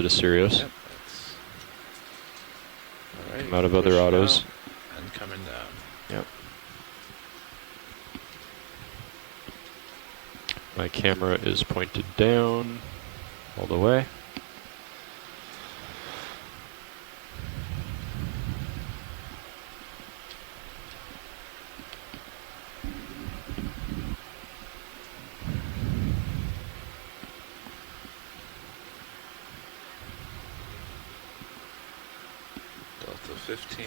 opposite of Sirius. Yep, all right, Come out of other autos. And coming down. Yep. My camera is pointed down all the way. Delta 15.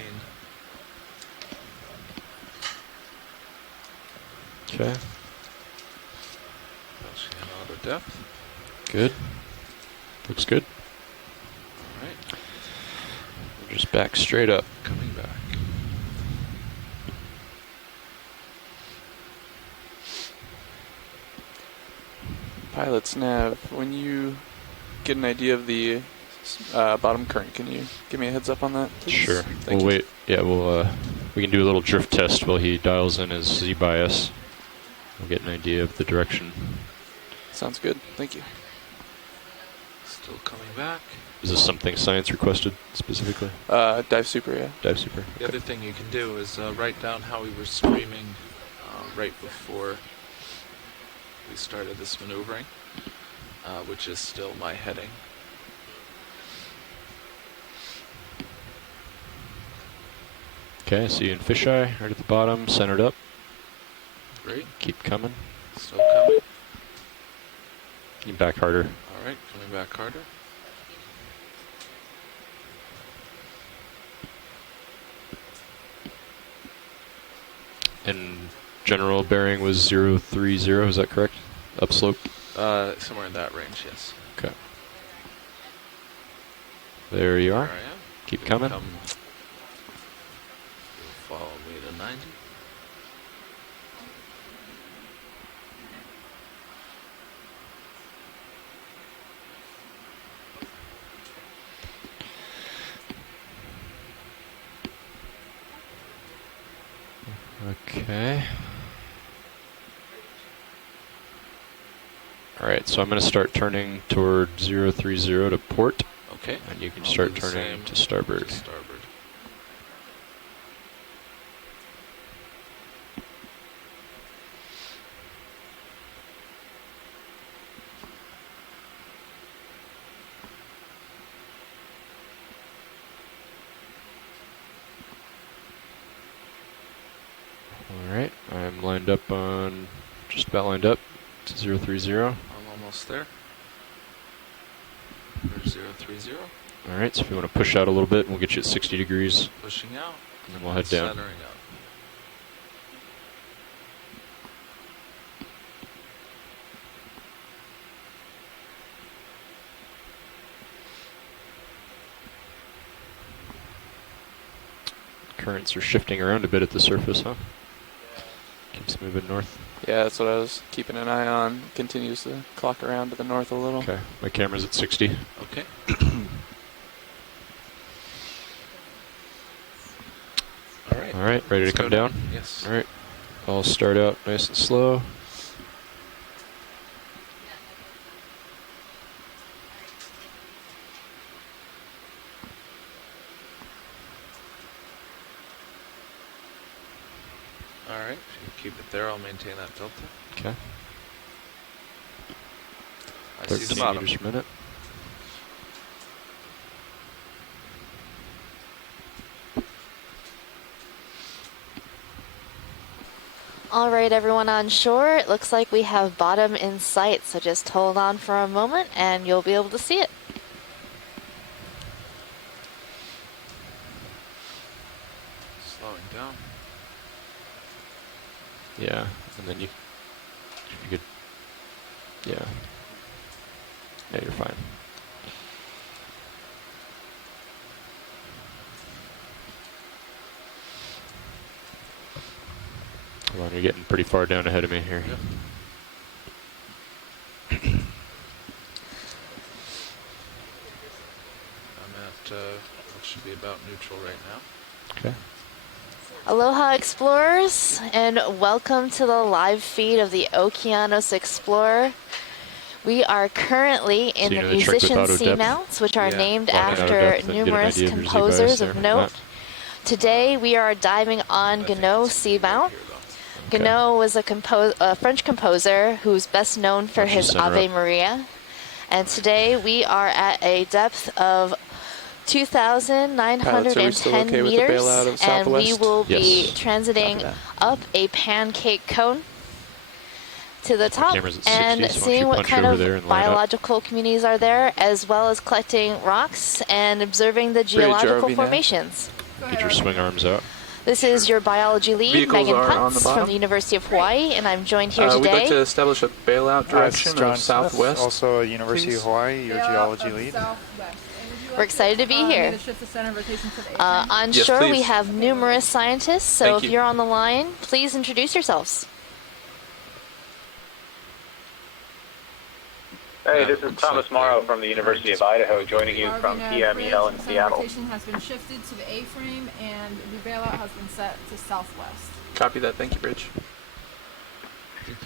Okay. Auto depth. Good. Looks good. All right. We'll just back straight up. Coming back. Pilot's nav, when you get an idea of the bottom current, can you give me a heads up on that, please? Sure. Thank We'll you. wait. Yeah, we can do a little drift test while he dials in his Z bias. We'll get an idea of the direction. Sounds good. Thank you. Still coming back. Is this something science requested specifically? Dive super, yeah. Dive super. The other thing you can do is write down how we were streaming right before we started this maneuvering, which is still my heading. Okay, I see you in fisheye, right at the bottom, centered up. Great. Keep coming. Still coming. Keep back harder. All right, coming back harder. And general bearing was 030, is that correct? Upslope? Somewhere in that range, yes. Okay. There you are. There I am. Keep coming. You'll follow me to 90. Okay. Alright, so I'm going to start turning toward 030 to port. Okay. And you can I'll start do the turning same to starboard. to starboard. Alright, I'm lined up on, just about lined up to 030. I'm almost there. There's 030. Alright, so if you want to push out a little bit, we'll get you at 60 degrees, Pushing out. and then we'll head down. Centering up. Currents are shifting around a bit at the surface, huh? Keeps moving north. Yeah, that's what I was keeping an eye on. Continues to clock around to the north a little. Okay, my camera's at 60. Okay. All right. Alright, ready to Let's come go down? Yes. Alright, I'll start out nice and slow. All right. If you keep it there, I'll maintain that delta. Okay, I see the 13 bottom. meters per minute. All right, everyone on shore, it looks like we have bottom in sight, so just hold on for a moment and you'll be able to see it. Slowing down. Yeah, and then you could, yeah. Yeah, you're fine. Come on, you're getting pretty far down ahead of me here. Yep. I'm at, what should be about neutral right now. Okay. Aloha Explorers, and welcome to the live feed of the Okeanos Explorer. We are currently in So you the know the trick with musician auto depth? seamounts, which are Yeah. named Walking out of after depth and get an numerous idea of your composers Z-bias of there. note. Matt? Today we are diving I on think Gounod it's gonna be right Seamount. here, though. Okay. Gounod was a French composer who's best known for Why don't you his center Ave up? Maria. And today we are at a depth of Pilots, are we still 2,910 okay with the meters, bailout of and we Southwest? will be Yes. transiting Copy that. up a pancake cone to the top camera's at 60, and so why don't seeing you what punch kind over of there and line up? biological communities are there, as well as collecting rocks and observing the geological RV nav. formations. Get your swing arms out. This is your biology lead, Vehicles Megan are on the Putz from bottom. the University of Hawaii, and I'm joined here We'd like today. to establish a bailout direction John of southwest. Smith, also University please. of Hawaii, your geology lead. We're excited to be here. On Yes, shore, we please. have numerous scientists, so Thank if you. you're on the line, please introduce yourselves. Hey, this is Thomas Morrow from the University of Idaho, joining you from PMEL in Seattle. Rotation has been shifted to the A-frame, and the bailout has been set to southwest. Copy that. Thank you, Rich.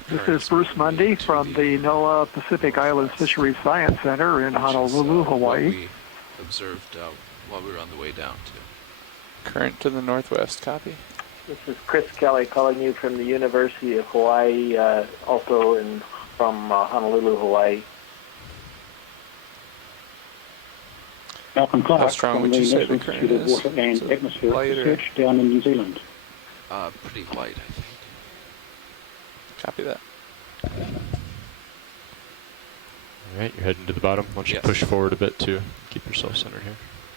This is Bruce Mundy from the NOAA Pacific Islands Fisheries Science Center in Honolulu, What Hawaii. we observed while we were on the way down to. Current to the northwest. Copy. This is Chris Kelly calling you from the University of Hawaii, also from Honolulu, Hawaii. Malcolm Clark How strong from would the you say the National current Institute of is? Water and Is it Atmosphere light or- Research down in New Zealand. Pretty light, I think. Copy that. All right, you're heading to the bottom. Why don't you Yes. push forward a bit to keep yourself centered here.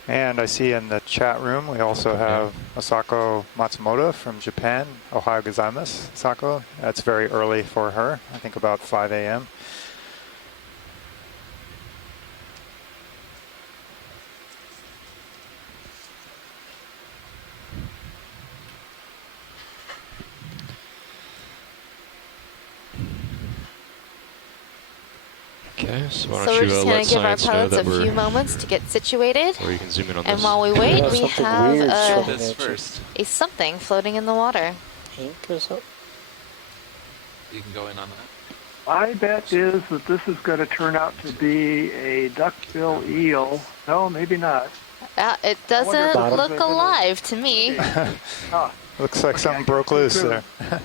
And I see in the chat room we also have Asako Matsumoto from Japan. Ohayou gozaimasu, Asako. That's very early for her. I think about 5 a.m. Okay, so why So don't we're you just let going to give our science know pilots that a few we're, moments to get situated. or you can zoom in on And this. while we wait, Yeah, we something have weird Show swimming this at you. first. a something floating in the water. Ink or something? You can go in on that. My bet is that this is going to turn out to be a duckbill eel. No, maybe not. It wonder doesn't if it's look a- alive to me. Ah, Looks like Okay, something I broke guess loose it's there.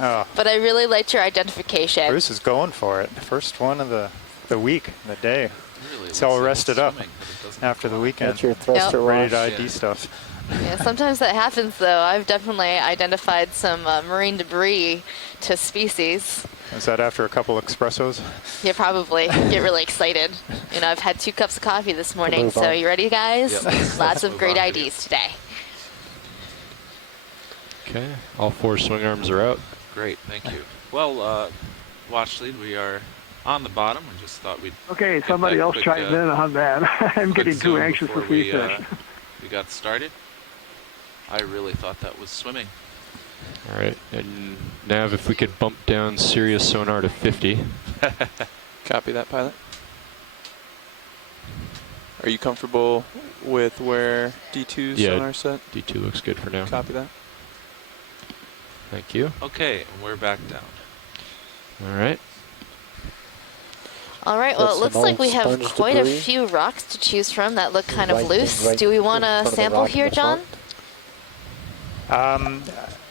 Oh, But I really liked your identification. Bruce is going for it. First one of the week, the day. Really It's all looks like rested it's up swimming, but it doesn't after the fly. weekend. That's your thruster Ready to wash. ID Yeah. stuff. Yeah, sometimes that happens, though. I've definitely identified some marine debris to species. Is that after a couple espressos? You probably get really excited. You know, I've had 2 cups of coffee this morning, Move so on. you ready, guys? Yep. Lots Let's of move great on. IDs today. Okay, all 4 swing arms are out. Great, thank you. Well, watch lead, we are on the bottom. We just thought we'd okay, get somebody that else quick, chime in on that. I'm quick getting too zoom anxious to before see fish. we got started. I really thought that was swimming. All right, and Nav, if we could bump down Sirius sonar to 50. Copy that, pilot. Are you comfortable with where D2's Yeah. sonar set? D2 looks good for now. Copy that. Thank you. Okay, and we're back down. All right. All right, well, That's it looks some like we old have sponge quite a debris. few rocks to choose from that look kind of Right loose. thing right Do we want in front to of the sample rock in here, the John? front.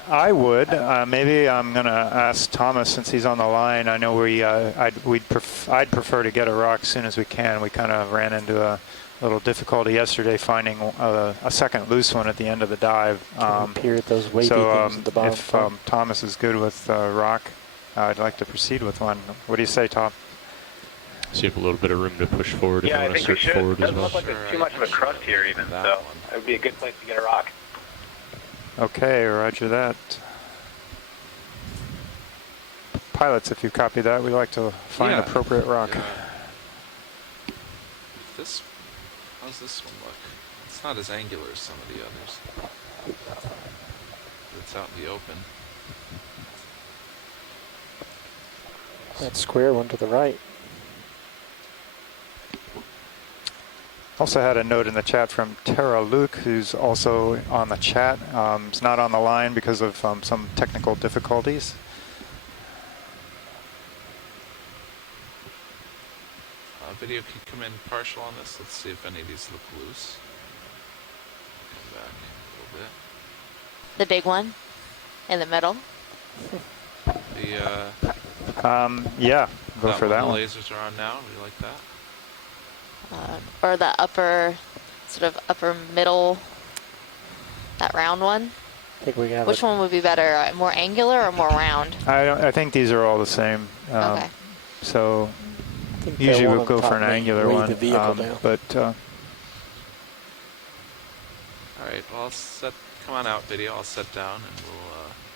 I would. Maybe I'm going to ask Thomas since he's on the line. I know I'd prefer to get a rock as soon as we can. We kind of ran into a little difficulty yesterday finding a second loose one at the end of the dive. Can we peer at those wavy So things at the bottom? if Thomas is good with rock, I'd like to proceed with one. What do you say, Tom? So you have a little bit of room to push forward if Yeah, you I want to think we search should. forward as Doesn't well. look like there's too much of a crust here even, That so one. it would be a good place to get a rock. Okay, roger that. Pilots, if you copy that, we like to find Yeah. appropriate rock. Yeah. How's this one look? It's not as angular as some of the others. It's out in the open. That square one to the right. Also had a note in the chat from Tara Luke, who's also on the chat. Is not on the line because of some technical difficulties. video can come in partial on this. Let's see if any of these look loose. Come back a little The big one in the middle. bit. Yeah, go for that The one. lasers are on now. We like that. Or the upper, sort of upper middle, that round one. I think we have Which one would be better, more angular or more round? I think these are all the same. Okay. So I think usually that we'll one go on for top an may angular weigh one. the vehicle down. But All right. Well, come on out, video. I'll set down and we'll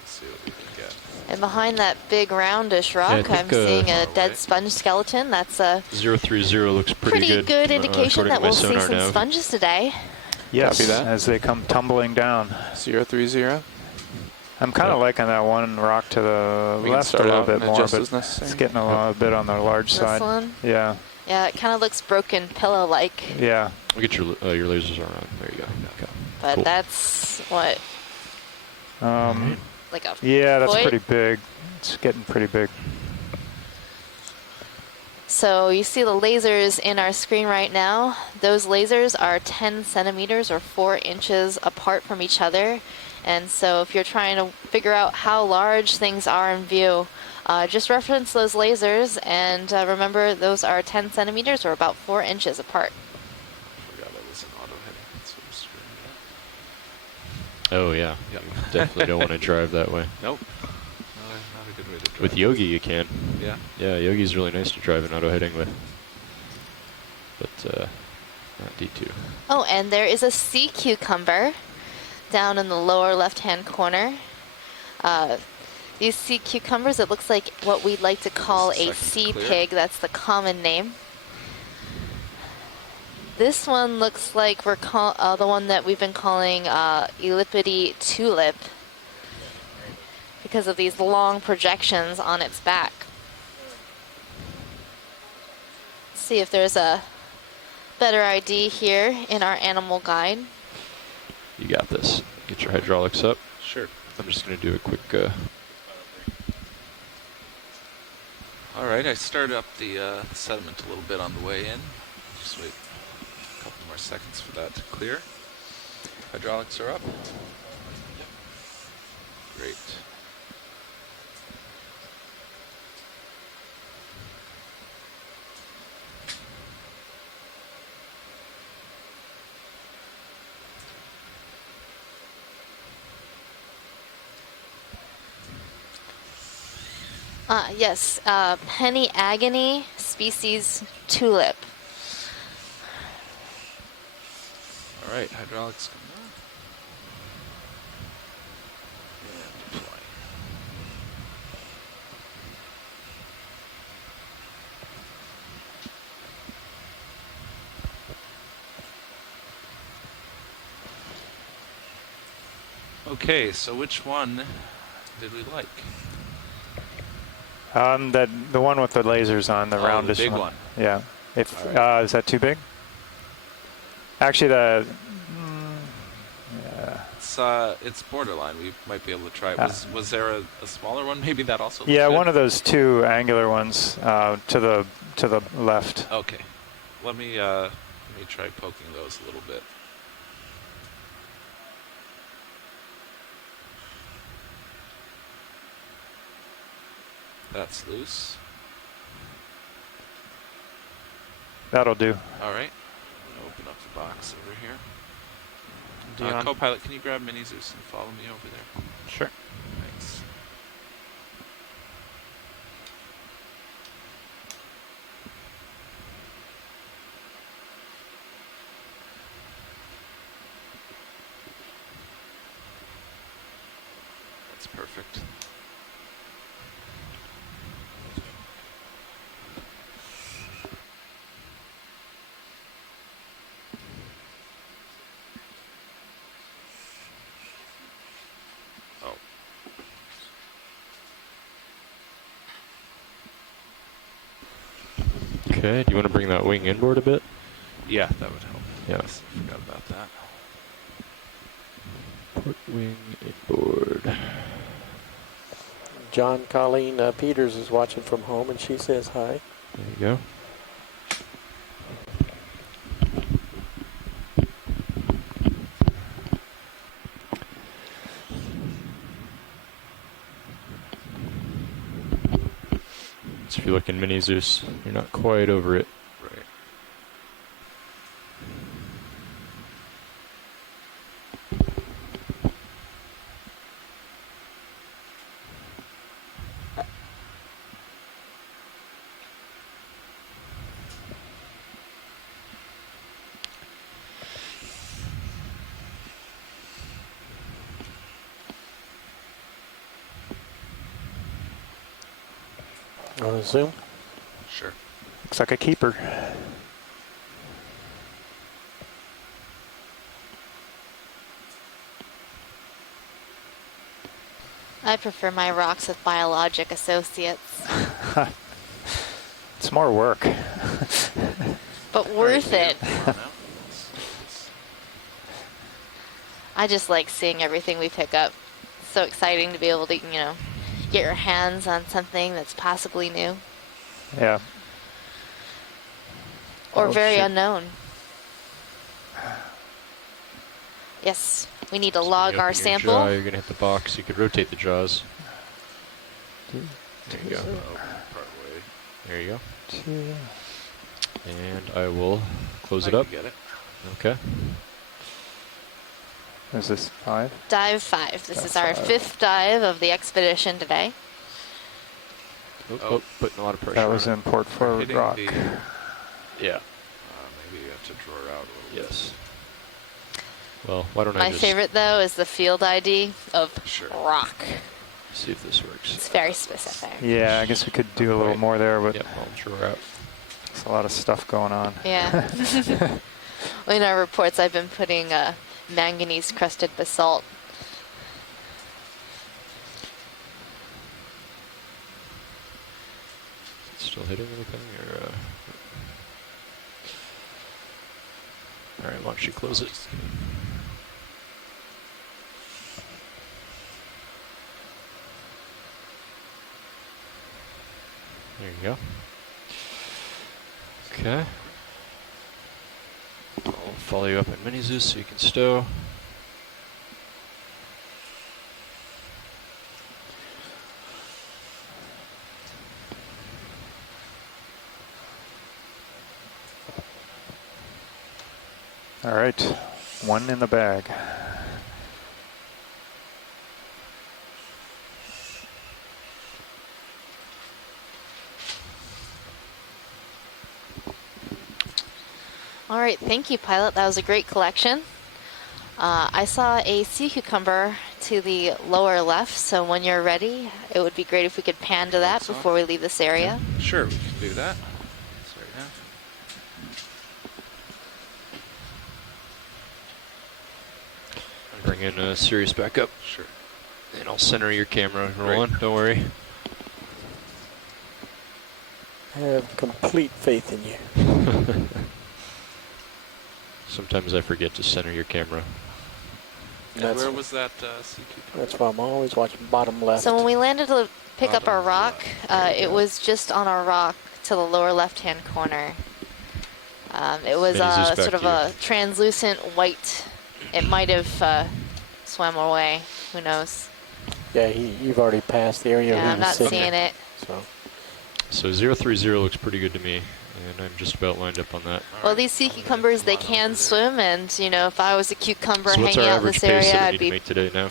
see what we can get. And behind that big roundish rock, I think, I'm seeing a far dead away. sponge skeleton. That's a 030 looks pretty good. good indication according that to my we'll see sonar some nav. sponges today. yes, Copy that. as they come tumbling down. 030. I'm kind of Yeah. liking that one rock to the We can left a start little out bit and more, adjust but as necessary. it's getting a little bit on the large This side. one, Yeah, yeah, it kind of looks broken pillow-like, yeah. We'll get your lasers around. There you go. Okay. but Cool. that's what, like a Yeah, that's foot? pretty big. It's getting pretty big. So you see the lasers in our screen right now. Those lasers are 10 centimeters or 4 inches apart from each other. And so if you're trying to figure out how large things are in view, just reference those lasers and remember those are 10 centimeters or about 4 inches apart. Forgot I was an auto heading. That's what I'm screwing Oh, yeah. Yep. You definitely don't want to drive that way. Nope. Not a good way to drive. With Yogi, you can. Yeah. Yeah, Yogi's really nice to drive an auto heading with. But, not D2. Oh, and there is a sea cucumber down in the lower left-hand corner. These sea cucumbers, it looks like what we'd like to call a Second sea clear. pig. That's the common name. This one looks like the one that we've been calling Ellipidi tulip because of these long projections on its back. Let's see if there's a better ID here in our animal guide. You got this. Get your hydraulics up. Sure. I'm just going to do a quick... All right, I started up the sediment a little bit on the way in. Just wait a couple more seconds for that to clear. Hydraulics are up. Great. Yes, penny agony species tulip. All right, hydraulics come on. And deploy. Okay, so which one did we like? The one with the lasers on, the Oh, the roundish big one. Yeah. If All right. is that too big? Actually, It's borderline. We might be able to try it. Ah. Was there a smaller one? Maybe that also. yeah, looks good? one of those two angular ones to the left. Okay, let me try poking those a little bit. That's loose. That'll do. All right. I'm gonna open up the box over here. Dion? Co-pilot, can you grab Mini Zeus and follow me over there? Sure. Thanks. That's perfect. Oh. Okay, do you want to bring that wing inboard a bit? Yeah, that would help. Yeah. Yes, I forgot about that. Port wing inboard. John Colleen Peters is watching from home, and she says hi. There you go. So if you look in Mini Zeus, you're not quite over it. Right. You want to zoom? Sure. Looks like a keeper. I prefer my rocks with biologic associates, It's more work. but worth it. I just like seeing everything we pick up. It's so exciting to be able to, get your hands on something that's possibly new Yeah. or Oh, very shit. unknown. Yes, we need to So log when you our open your sample. jaw, you're going to hit the box. You could rotate the jaws. There you go. Part way. There you go. 2. And I will close I it up. can get it. Okay. Is this 5? Dive 5. This Dive is our 5. 5th dive of the expedition today. Oh, putting a lot of pressure That was on in Port We're Forward hitting Rock. the, it. Yeah. maybe you have to draw her out a little Yes. Well, why don't I My just favorite, though, is the field ID of Sure. rock. see if this works? It's very specific. Yeah, I guess we could do a little Right. more there, but Yep, I'll draw out. there's a lot of stuff going on. Yeah. In our reports, I've been putting manganese-crusted basalt. Still hitting anything? Or, Alright, why don't you close it? There you go. Okay. I'll follow you up in Mini Zeus so you can stow. All right, 1 in the bag. All right, thank you, pilot. That was a great collection. I saw a sea cucumber to the lower left, so when you're ready, it would be great if we could pan to that before we leave this area. Sure, we can do that. Sorry, now. Bring in Sirius back up. Sure. And I'll center your camera Great. rolling, don't worry. I have complete faith in you. Sometimes I forget to center your camera. And That's- where was that sea cucumber? That's why I'm always watching bottom left. So when we landed to pick up our Bottom rock, left. There you it go. was just on our rock to the lower left-hand corner. It was Benny's just back sort of to you. a translucent white. It might have swam away. Who knows? Yeah, you've already passed the area. Yeah, we I'm was not sitting seeing in. it. So So 030 looks pretty good to me, and I'm just about lined up on that. Well, these sea cucumbers, they can swim, and if I was a cucumber So what's hanging our out in average this pace area, that we I'd need to be make today now?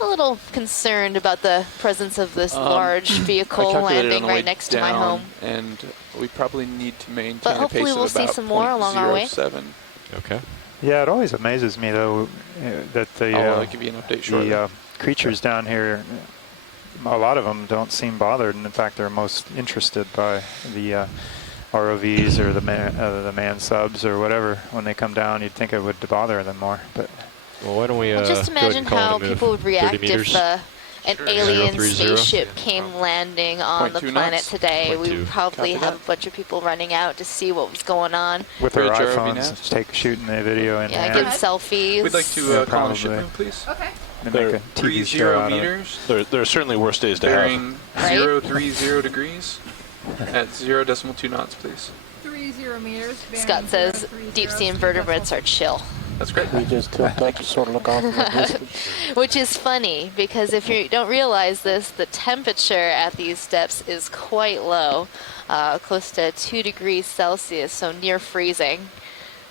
a little concerned about the presence of this large I vehicle calculated landing on the way right next to my down, home. and we probably need to maintain But a hopefully pace we'll of see about some more along our way. 0.07. Okay. Yeah, it always amazes me though that the I'll give you an update shortly. creatures down here, a lot of them don't seem bothered, and in fact they're most interested by the ROVs or the man subs or whatever. When they come down, you'd think it would bother them more, but Well, why don't we Well, just go ahead imagine and call how it a move. people would 30 react meters. if an Sure. alien 030. spaceship Yeah, came problem. landing on the 0.2 planet knots. today. We 0.2. would probably Copy have that. a bunch of people running out to see what was going on. with their Bridge ROV iPhones, nav. shooting the video in Yeah, hand. give selfies. We'd like to Yeah, call on a probably. shipment, please. Okay. They make a TV show 30 out of it. meters, There are certainly worse days to have. bearing Right. 030 degrees at 0.2 knots, please. 30 meters. bearing Scott says 030, deep sea speed invertebrates vessel. are chill. That's great. We just tilt up, sort of look off in the distance. Which is funny because if you don't realize this, the temperature at these depths is quite low, close to 2 degrees Celsius, so near freezing.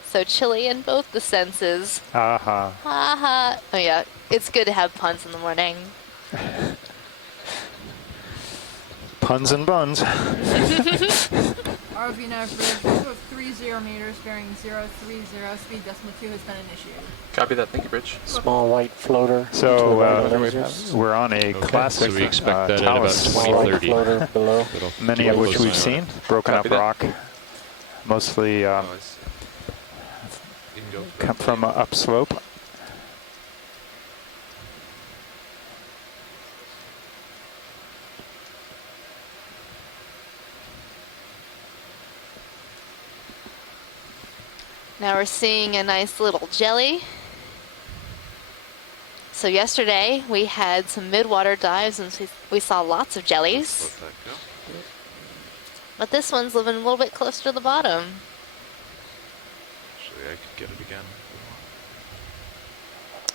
So chilly in both the senses. Aha. Haha. Oh yeah, it's good to have puns in the morning. Puns and buns. RV nav bridge, view of 30 meters, bearing 030, speed decimal 2 has been initiated. Copy that. Thank you, Bridge. Small white floater. So lasers. we're on a classic so we expect that at about talus, Small white 2030. floater below. many of which we've seen. Broken Copy up that. rock, mostly Oh, I see. You can go come from upslope. Now we're seeing a nice little jelly. So yesterday we had some midwater dives and we saw lots of jellies. Let that go. But this one's living a little bit closer to the bottom. Actually, I could get it again.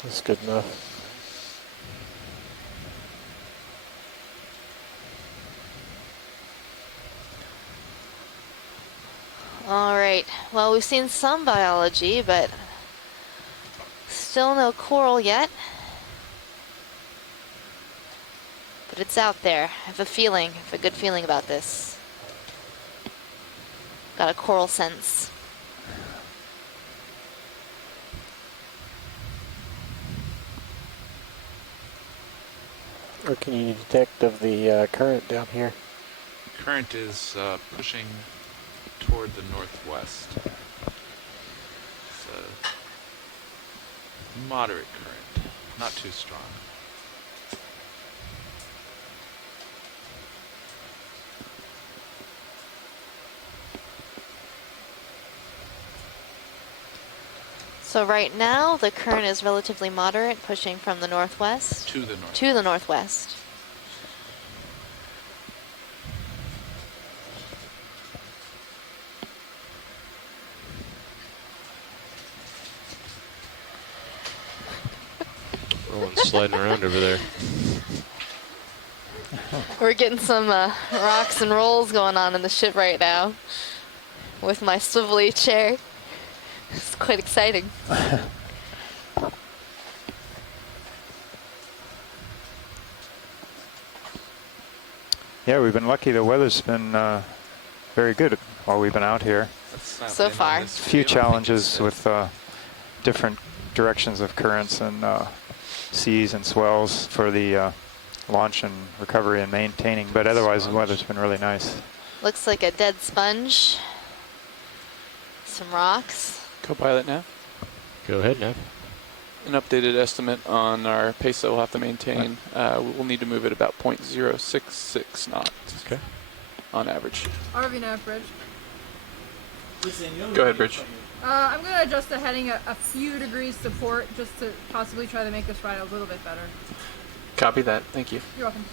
That's good enough. All right, well, we've seen some biology, but still no coral yet. But it's out there. I have a feeling, I have a good feeling about this. Got a coral sense. What can you detect of the current down here? Current is pushing toward the northwest. It's a moderate current, not too strong. So right now, the current is relatively moderate, pushing from the northwest To the north. to the northwest. Rolling, sliding around over there. We're getting some rocks and rolls going on in the ship right now with my swivelly chair. It's quite exciting. Yeah, we've been lucky. The weather's been very good while we've been out here. That's not So been on far. this A few video. I think challenges it's, with different directions of currents and seas and swells for the launch and recovery and maintaining, but otherwise the weather's been really nice. Looks like a dead sponge. Some rocks. Co-pilot now. Go ahead, Nav. An updated estimate on our pace that we'll have to maintain. We'll need to move at about 0.066 knots. Okay. On average. RV nav bridge. Go ahead, Bridge. I'm going to adjust the heading a few degrees to port just to possibly try to make this ride a little bit better. Copy that. Thank you. You're welcome.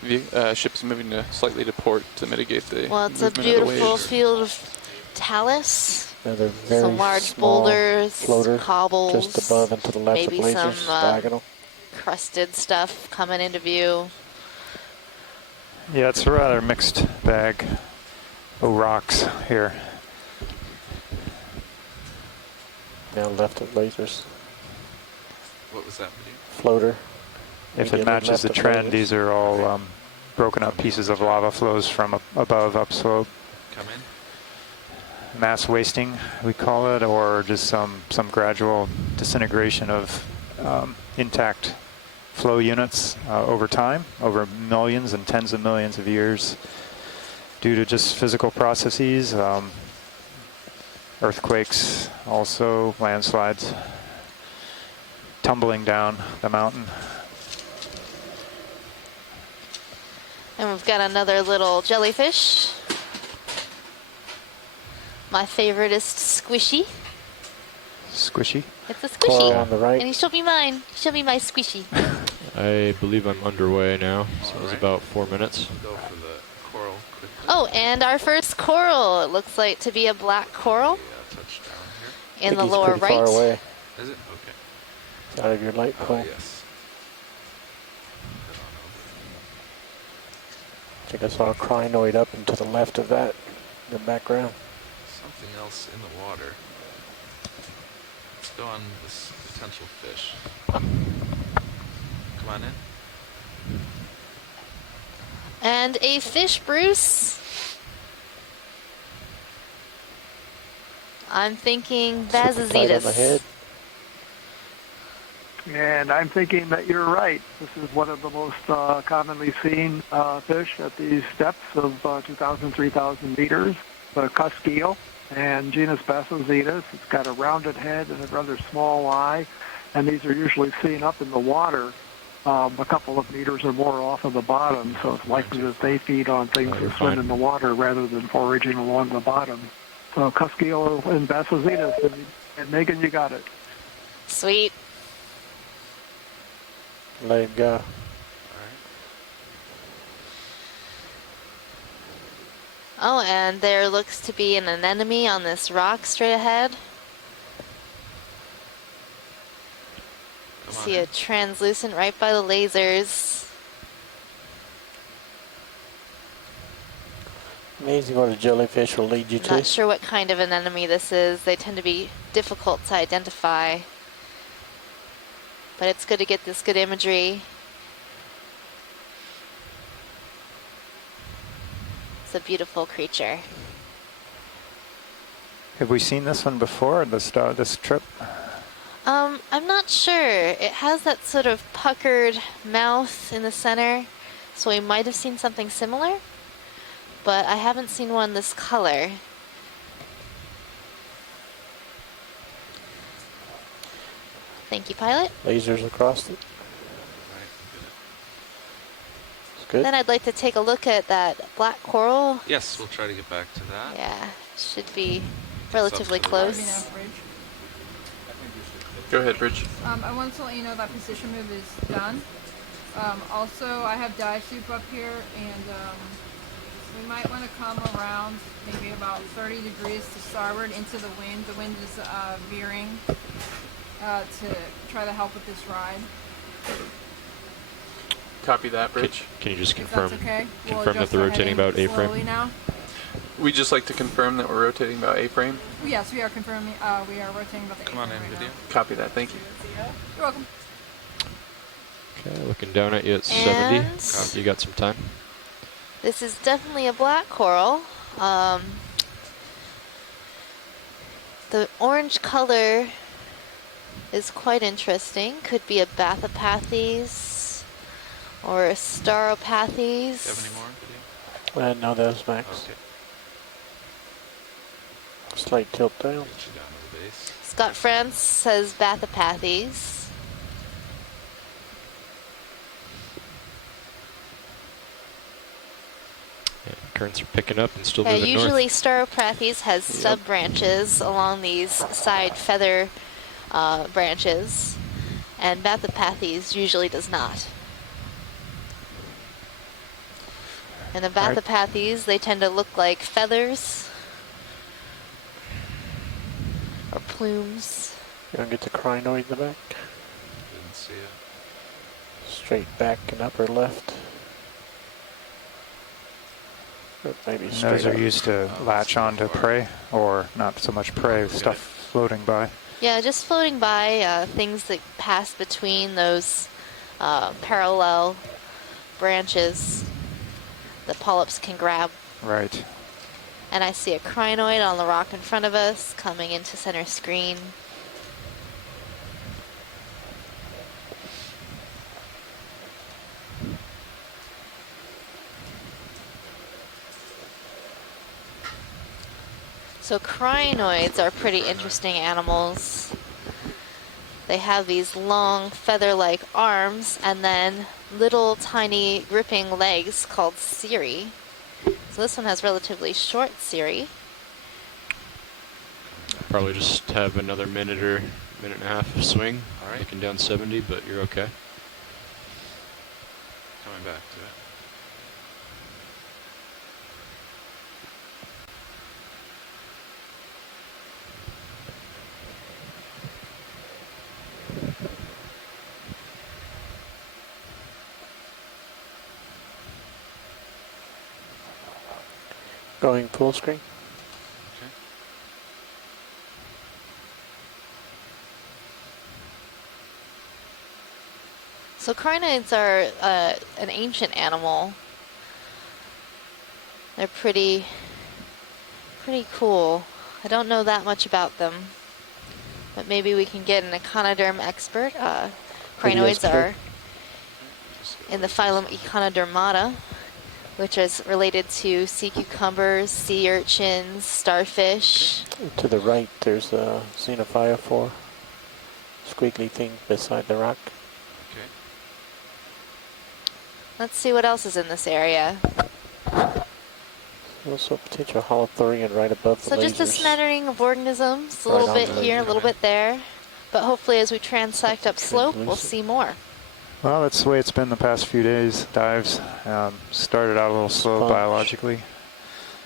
The ship's moving slightly to port to mitigate the Well, it's a movement of the beautiful waves. field of talus. Another very Some large small boulders, floater cobbles, just above and to the left maybe of lasers, some diagonal. crusted stuff coming into view. Yeah, it's a rather mixed bag of rocks here. Now left of lasers. What was that video? Floater. If it Immediately matches left the of trend, lasers. these are all broken up pieces of lava flows from above upslope. Come in. Mass wasting, we call it, or just some gradual disintegration of intact flow units over time, over millions and tens of millions of years, due to just physical processes, earthquakes, also landslides, tumbling down the mountain. And we've got another little jellyfish. My favorite is squishy. Squishy. It's a Coral squishy. on the right. And she'll be mine. She'll be my squishy. I believe I'm underway now, so it's Alright. about 4 minutes. We'll go for the coral quickly. Oh, and our first coral. It looks like to be a black coral Yeah, touchdown here. in the he's lower pretty right. far away. Is it? Okay. It's out of your light Oh, pole. yes. Head on I think I saw a crinoid up and to the left of that in the background. over. Something else in the water. Let's go on this potential fish. Come on in. And a fish, Bruce. I'm thinking Super tight on the head. Vasizetus. And I'm thinking that you're right. This is one of the most commonly seen fish at these depths of 2,000, 3,000 meters. The cusk eel and genus Vasizetus. It's got a rounded head and a rather small eye, and these are usually seen up in the water a couple of meters or more off of the bottom, so it's likely that they feed on things that swim in the water rather than foraging along the bottom. So cusk eel and Vasizetus, and Megan, you got it. Sweet. Let him go. Oh, and there looks to be an anemone on this rock straight ahead. See a translucent right by the lasers. Amazing what a jellyfish will lead you to. Not sure what kind of anemone this is. They tend to be difficult to identify. But it's good to get this good imagery. It's a beautiful creature. Have we seen this one before, this trip? I'm not sure. It has that sort of puckered mouth in the center, so we might have seen something similar, but I haven't seen one this color. Thank you, pilot. Lasers across it. It's good. Then I'd like to take a look at that black coral. Yes, we'll try to get back to that. Yeah, should be relatively close. Go ahead, Bridge. I wanted to let you know that position move is done. Also, I have dive soup up here, and we might want to come around maybe about 30 degrees to starboard into the wind. The wind is veering to try to help with this ride. Copy that, Bridge. Can you just If confirm that's okay, we'll confirm that adjust they're our rotating heading about A-frame? slowly now. We just like to confirm that we're rotating about A-frame. Yes, we are confirming. We are rotating about the Come on in, A-frame right video. now. Copy that. Thank you. You're welcome. Okay, looking down at you at 70. And You got some time. this is definitely a black coral. The orange color is quite interesting. Could be a Bathopathes or a Staropathes. Do you have any more? Video? No, that was max. Okay. Slight tilt down. Get you down to the base. Scott France says Bathopathes. Yeah, currents are picking up and still Yeah, moving usually north. Staropathes has sub-branches along these side feather branches, and Bathopathes usually does not. And the Bathopathes, they tend to look like feathers or plumes. You want to get the crinoid in the back? Didn't see it. Straight back and upper left. Or maybe And straight those are up. used to latch onto prey, or not so much prey, stuff floating by. Yeah, just floating by, things that pass between those parallel branches that polyps can grab. Right. And I see a crinoid on the rock in front of us coming into center screen. So crinoids are pretty interesting animals. They have these long feather-like arms and then little tiny gripping legs called cirri. So this one has relatively short cirri. Probably just have another minute or minute and a half of swing. All right. Looking down 70, but you're okay. Coming back to it. Going full screen. Okay. So crinoids are an ancient animal. They're pretty cool. I don't know that much about them, but maybe we can get an echinoderm expert. Crinoids are in the phylum Echinodermata, which is related to sea cucumbers, sea urchins, starfish. To the right, there's a xenophyophore, squiggly thing beside the rock. Okay. Let's see what else is in this area. Also a potential holothurian right above the So lasers. just a smattering of organisms, a Right little on bit the here, a laser. little bit there. But hopefully as we transect up slope, we'll Translucent. see more. Well, that's the way it's been the past few days. Dives started out a little slow Sponge. biologically.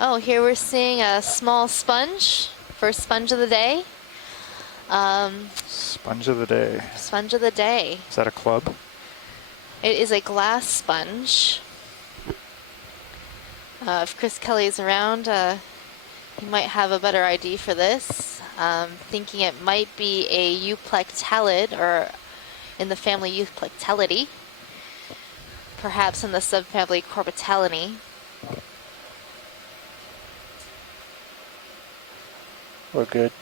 Oh, here we're seeing a small sponge, first sponge of the day. Sponge of the day. Sponge of the day. Is that a club? It is a glass sponge. If Chris Kelly is around, he might have a better ID for this. Thinking it might be a euplectellid, or in the family Euplectellidae, perhaps in the subfamily Corbitellinae. We're good.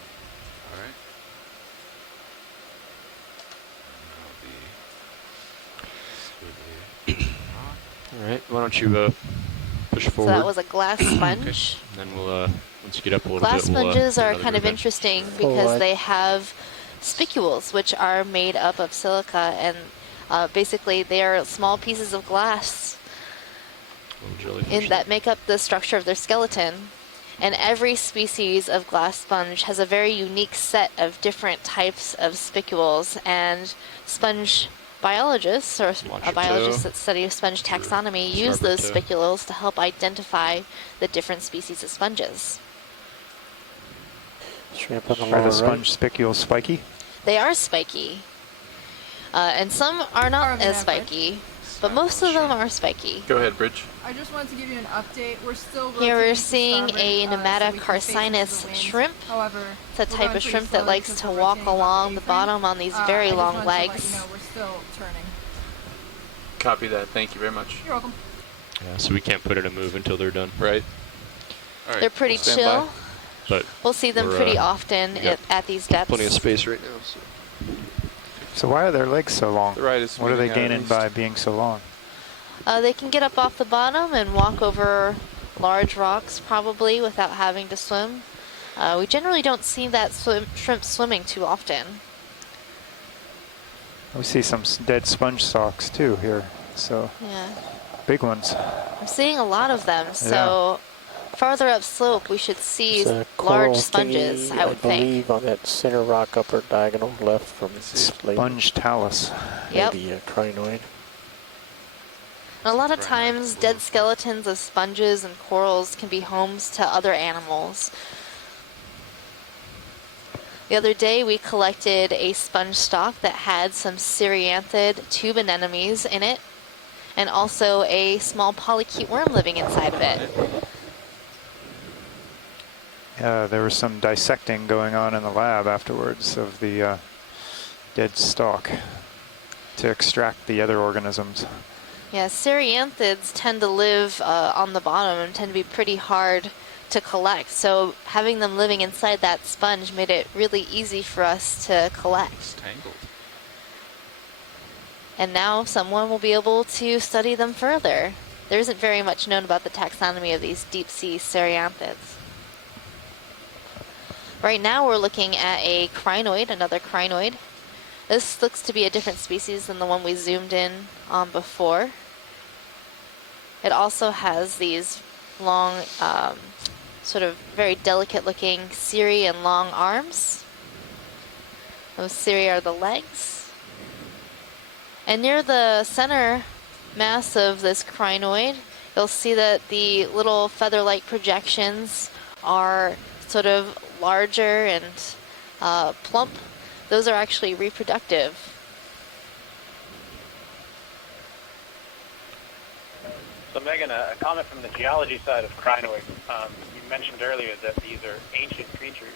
All right. All right. Why don't you push So forward? that was a glass sponge. And then we'll once you get up a little Glass bit, we'll, sponges do are another kind of movement. interesting Full because wide. they have spicules, which are made up of silica, and basically they are small pieces of glass Little jellyfish. that make up the structure of their skeleton. And every species of glass sponge has a very unique set of different types of spicules, and sponge biologists, or Watch your biologists toe. that study sponge taxonomy, use starboard those toe. spicules to help identify the different species of sponges. Shrimp on the Are lower the right. sponge spicules spiky? They are spiky, and some are Are not they as not, Bridge? spiky, but most of them are spiky. Go ahead, Bridge. I just wanted to give you an update. We're still Here we're rotating to seeing starboard, a so we can face into the Nematocarcinus wind. shrimp. However, It's a we're type going of pretty shrimp that slowly likes because to we're walk rotating along the A-frame. bottom on these I very just long wanted to let legs. you know we're still turning. Copy that. Thank you very much. You're welcome. Yeah, so we can't put in a move until they're done. Right. All right. They're pretty we'll stand chill. by. But We'll see them We're, pretty uh, often we got at these depths. plenty of space right now. So. So why are their legs so long? The ride is What are they moving out at gaining least. by being so long? They can get up off the bottom and walk over large rocks probably without having to swim. We generally don't see that shrimp swimming too often. We see some dead sponge stalks too here. So Yeah, big ones. I'm seeing a lot of them. So farther up slope, we should see It's a coral large sponges, thingy, I would think. believe, on that center rock upper diagonal left from this lady. Sponge talus. Yep. Maybe a crinoid. And a lot of Right. times, dead skeletons of sponges and corals can be homes to other animals. The other day, we collected a sponge stalk that had some Cereanthid tube anemones in it, and also a small polychaete worm living inside of it. There was some dissecting going on in the lab afterwards of the dead stalk to extract the other organisms. Yeah, Cereanthids tend to live on the bottom and tend to be pretty hard to collect. So having them living inside that sponge made it really easy for us to collect. It's tangled. And now someone will be able to study them further. There isn't very much known about the taxonomy of these deep sea Cereanthids. Right now we're looking at a crinoid, another crinoid. This looks to be a different species than the one we zoomed in on before. It also has these long, sort of very delicate looking cirri and long arms. Those cirri are the legs. And near the center mass of this crinoid, you'll see that the little feather-like projections are sort of larger and plump. Those are actually reproductive. So Megan, a comment from the geology side of crinoids. You mentioned earlier that these are ancient creatures.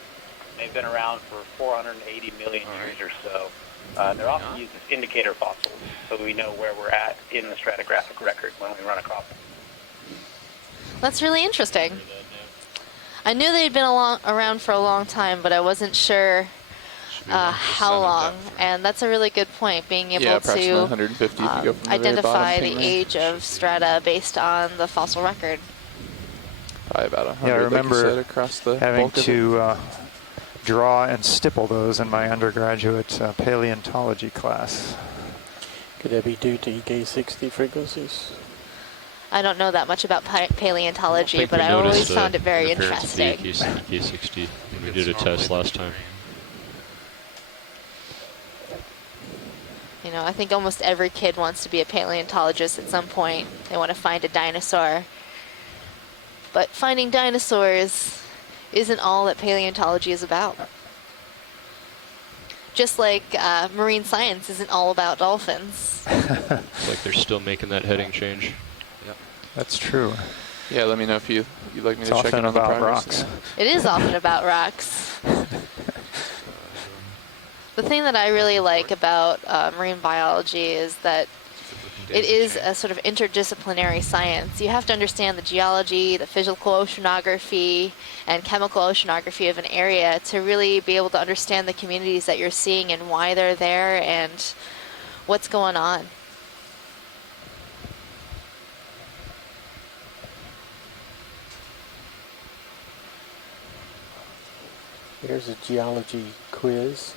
They've been around for 480 million years or so. They're often used as indicator fossils, so we know where we're at in the stratigraphic record when we run across them. That's really interesting. I knew they'd been around for a long time, but I wasn't sure how long. And that's a really good point, being able approximately to 150 if you go from the very identify bottom the age of strata based on the fossil record. Probably about 100, Yeah, I remember like you said, across the having bulk of it. to draw and stipple those in my undergraduate paleontology class. Could that be due to EK60 frequencies? I don't know that much about paleontology, think but we I always noticed found it very an appearance of the interesting. EK60 when we did a test last time. You know, I think almost every kid wants to be a paleontologist at some point. They want to find a dinosaur. But finding dinosaurs isn't all that paleontology is about. Just like marine science isn't all about dolphins. It's like they're still making that heading change. Yep. That's true. Yeah, let me know if you'd like me It's to check often in on the about progress. rocks. It is often about rocks. The thing that I really like about marine biology is that it is a sort of interdisciplinary science. You have to understand the geology, the physical oceanography, and chemical oceanography of an area to really be able to understand the communities that you're seeing and why they're there and what's going on. Here's a geology quiz.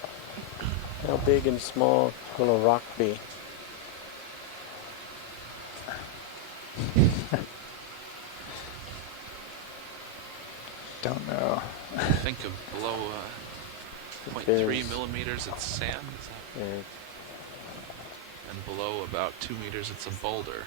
How big and small will a rock be? Don't know. I think of below 0.3 millimeters, it's sand. Is that? Yeah. And below about 2 meters, it's a boulder.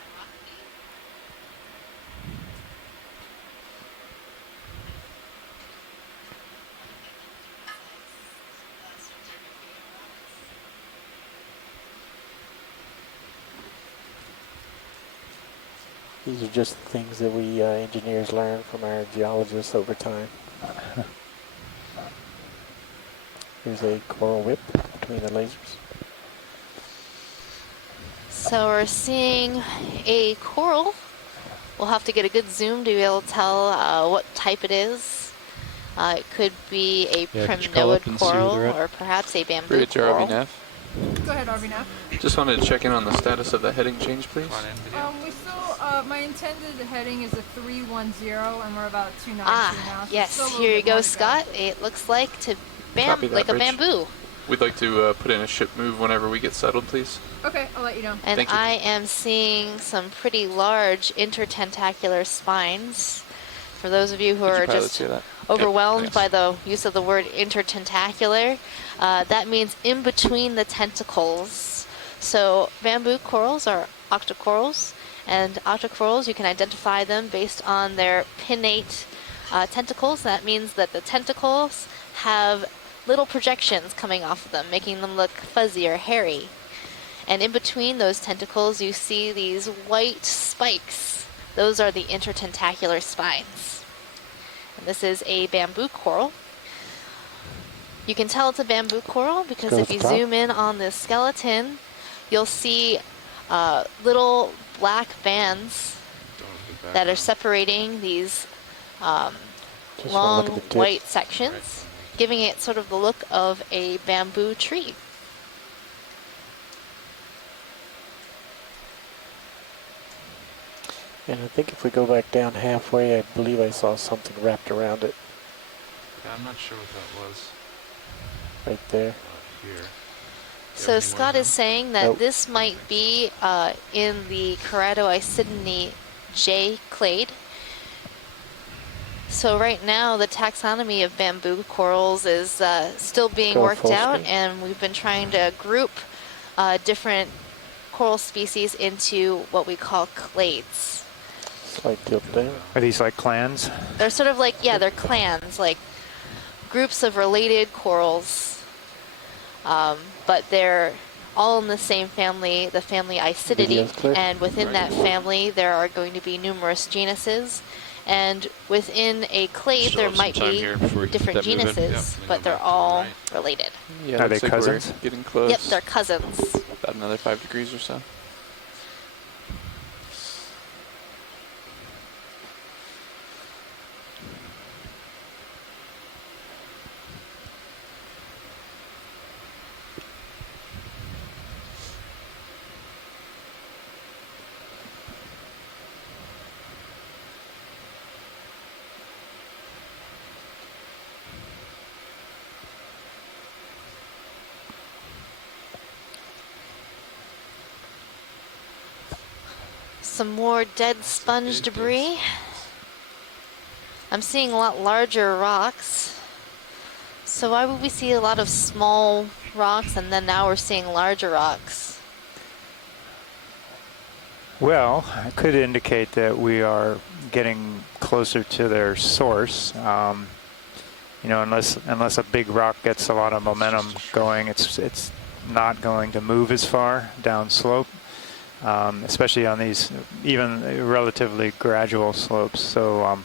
These are just things that we engineers learn from our geologists over time. Here's a coral whip between the lasers. So we're seeing a coral. We'll have to get a good zoom to be able to tell what type it is. It could be a could you call up Crinoid and see where coral they're at? or perhaps a bamboo Bridge coral. RVNAV. Go ahead, RVNAV. Just wanted to check in on the status of the heading change, please. We still, my intended heading is a 310, and we're about 292 now. Ah, so yes. still a little Here you bit more go, to Scott. It looks like Copy that, like a Bridge. bamboo. We'd like to put in a ship move whenever we get settled, please. Okay, I'll let you know. And Thank you. I am seeing some pretty large intertentacular spines. For those of you who Did you are pilots just hear that? overwhelmed Yep, by the use of the word intertentacular, that means in between the tentacles. So bamboo corals are octocorals, and octocorals, you can identify them based on their pinnate tentacles. That means that the tentacles have little projections coming off of them, making them look fuzzy or hairy. And in between those tentacles, you see these white spikes. Those are the intertentacular spines. And this is a bamboo coral. You can tell it's a bamboo coral because if you zoom in on the skeleton, you'll see little black bands that are separating these long white sections, giving it sort of the look of a bamboo tree. And I think if we go back down halfway, I believe I saw something wrapped around it Yeah, I'm not sure what that was. right there. Here. So Scott is saying that Nope. this might be in the Keratoisidinae J clade. So right now the taxonomy of bamboo corals is still being Go worked full out, screen. and we've been trying to group different coral species into what we call clades. Slight tilt down. Are these like clans? They're sort of like, yeah, they're clans, like groups of related corals, but they're all in the same family, the family Isididae, Video's clear. and within that family there are going to be numerous genuses, and within a clade Still there have some might time be here before we different get moving. genuses, Yep, but go they're back to the all right. related. Yeah, Are looks they like cousins? we're getting close. Yep, they're cousins. About another 5 degrees or so. Some more dead sponge debris. I'm seeing a lot larger rocks. So why would we see a lot of small rocks and then now we're seeing larger rocks? Well, it could indicate that we are getting closer to their source. You know, unless a big rock gets a lot of momentum going, it's not going to move as far down slope, especially on these even relatively gradual slopes. So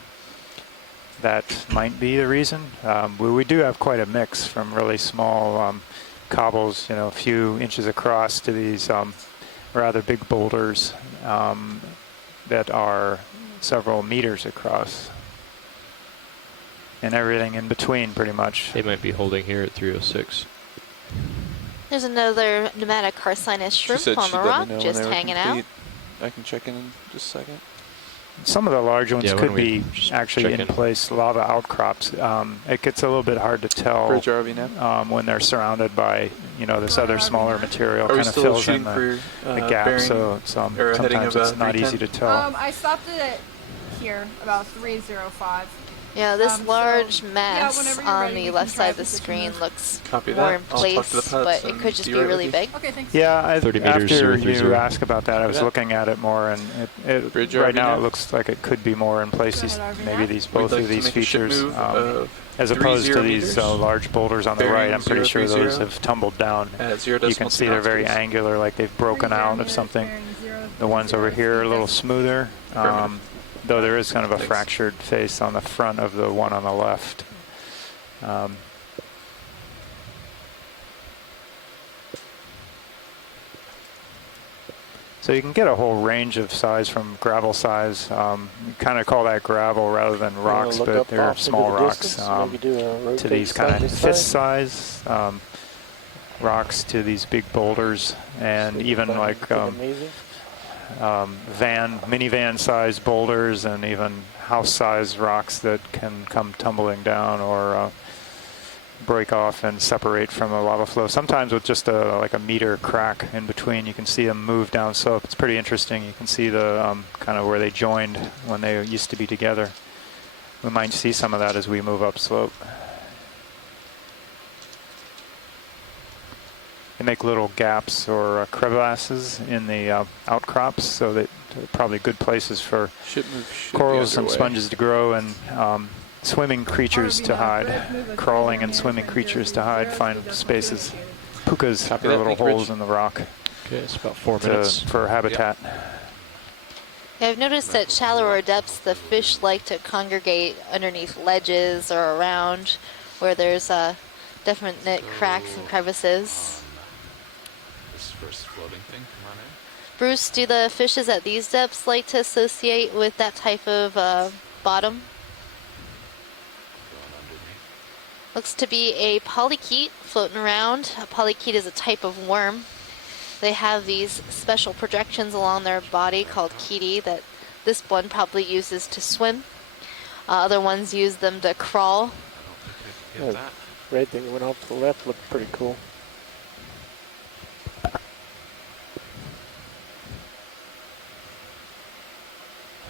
that might be the reason. We do have quite a mix from really small cobbles, you know, a few inches across, to these rather big boulders that are several meters across, and everything in between pretty much. They might be holding here at 306. There's another pneumatic carcinus She shrimp said on she'd the let me rock, know when just they were hanging complete. out. I can check in just a second. Some of the large ones Yeah, why could don't we be just actually check in in? place lava outcrops. It gets a little bit hard to tell Bridge RV now. when they're surrounded by, you know, this other smaller material. Are we Kind of still fills shooting in the, for the gap, bearing so it's, or a heading sometimes of it's not 310? easy to tell. I stopped it at here, about 305. Yeah, this So, large yeah, mass whenever you're on ready, the we left can side try of the position screen move. looks Copy more that. in I'll talk place, to the pilots but it and could just be be right really with you. big. Okay, thanks. Yeah, 30 meters, after 030. you ask about that, I was Yeah. looking at it more, and Bridge right RV now now? it looks like it could be more in place. Go ahead, RV Maybe now. these We'd both like of to these make a ship features, move of as opposed to 30 these meters, large boulders on the bearing right. I'm pretty sure 030, those have tumbled down. at 0 You can see they're very angular, like they've broken out of something. The ones over here are a little smoother, though there is kind of a fractured face on the front of the one on the left. So you can get a whole range of size from gravel size. You kind of call that gravel rather than rocks, Look but up they're off into small the rocks distance, maybe do a to rotate these kind side of to fist side. size rocks to these big boulders, and even like amazing. minivan size boulders, and even house size rocks that can come tumbling down or break off and separate from the lava flow. Sometimes with just like a meter crack in between, you can see them move down slope. It's pretty interesting. You can see the kind of where they joined when they used to be together. We might see some of that as we move up slope. They make little gaps or crevasses in the outcrops, so that they're probably good places for corals and sponges to grow, and swimming creatures to hide, crawling and swimming creatures to hide, find spaces. Pukas are little holes in the rock. Okay, it's about 4 minutes. For habitat. Yeah, I've noticed at shallower depths, the fish like to congregate underneath ledges or around where there's definite cracks and crevices. This first floating thing, come on in. Bruce, do the fishes at these depths like to associate with that type of bottom? Going underneath. Looks to be a polychaete floating around. A polychaete is a type of worm. They have these special projections along their body called chaetae that this one probably uses to swim. Other ones use them to crawl. I don't think I can get that. Red thing that went off to the left looked pretty cool. I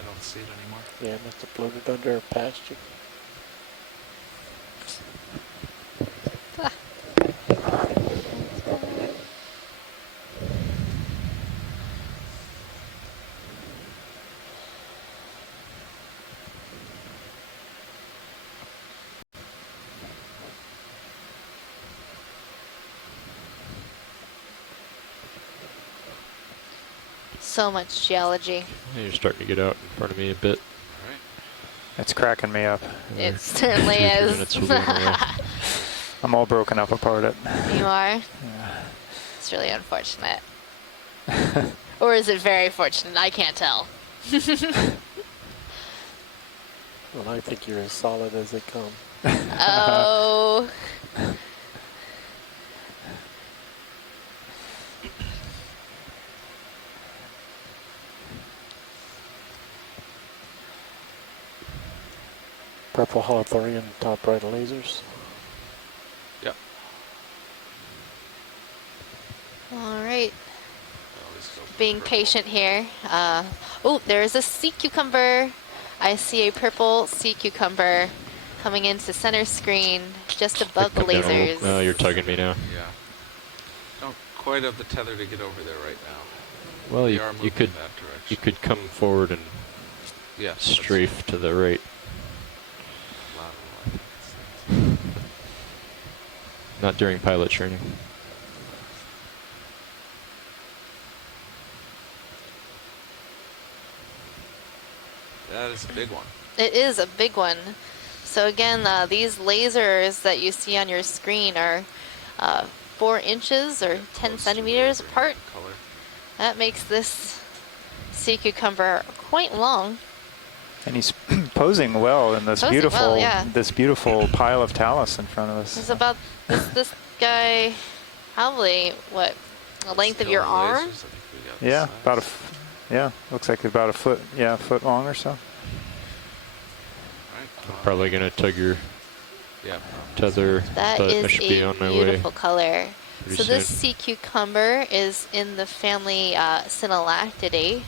don't see it anymore. Yeah, it must have floated under a pasture. So much geology. Yeah, you're starting to get out in front of me a bit. All right. It's cracking me up. It certainly 2 or 3 is. minutes will be on the way. I'm all broken up apart it. You are? Yeah. It's really unfortunate. Or is it very fortunate? I can't tell. Well, I think you're as solid as they come. Oh. Purple Halothorian top right lasers. Yep. All right. Always go for Being purple. patient here. Oh, there's a sea cucumber. I see a purple sea cucumber coming into center screen just above the Come down a little- lasers. No, you're tugging me now. Yeah. Don't quite have the tether to get over there right now. Well, We you, are you moving could that direction. you could come forward and Yeah. that's strafe to the right. lateral, Not during pilot training. That is a big one. It is a big one. So again, these lasers that you see on your screen are 4 inches or 10 centimeters apart. Color. That makes this sea cucumber quite long. And he's posing well in this Posing beautiful, well, yeah. this beautiful pile of talus in front of us. It's about this guy, probably what, the length of your Still arm? lasers, I think we got the Yeah, size. about yeah, looks like about a foot, yeah, a foot long or so. All right. Probably gonna tug your Yeah. tether, That but I is should be a on my way. beautiful color. pretty So this soon. sea cucumber is in the family Synallactidae.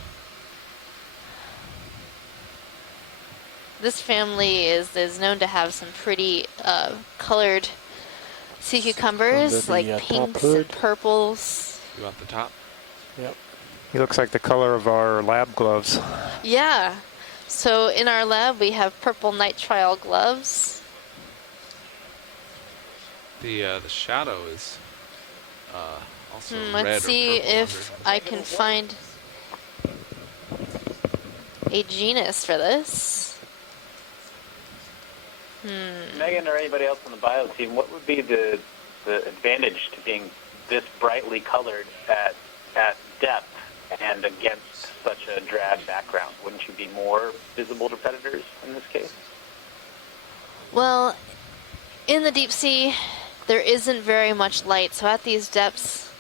This family is known to have some pretty colored sea cucumbers, Under the, like top pinks hood. and purples. You want the top? Yep. He looks like the color of our lab gloves. Yeah. So in our lab we have purple nitrile gloves. The shadow is also red Let's or see purple if under. I can find a genus for this. Megan or anybody else on the bio team, what would be the advantage to being this brightly colored at depth and against such a drab background? Wouldn't you be more visible to predators in this case? Well, in the deep sea, there isn't very much light, so at these depths,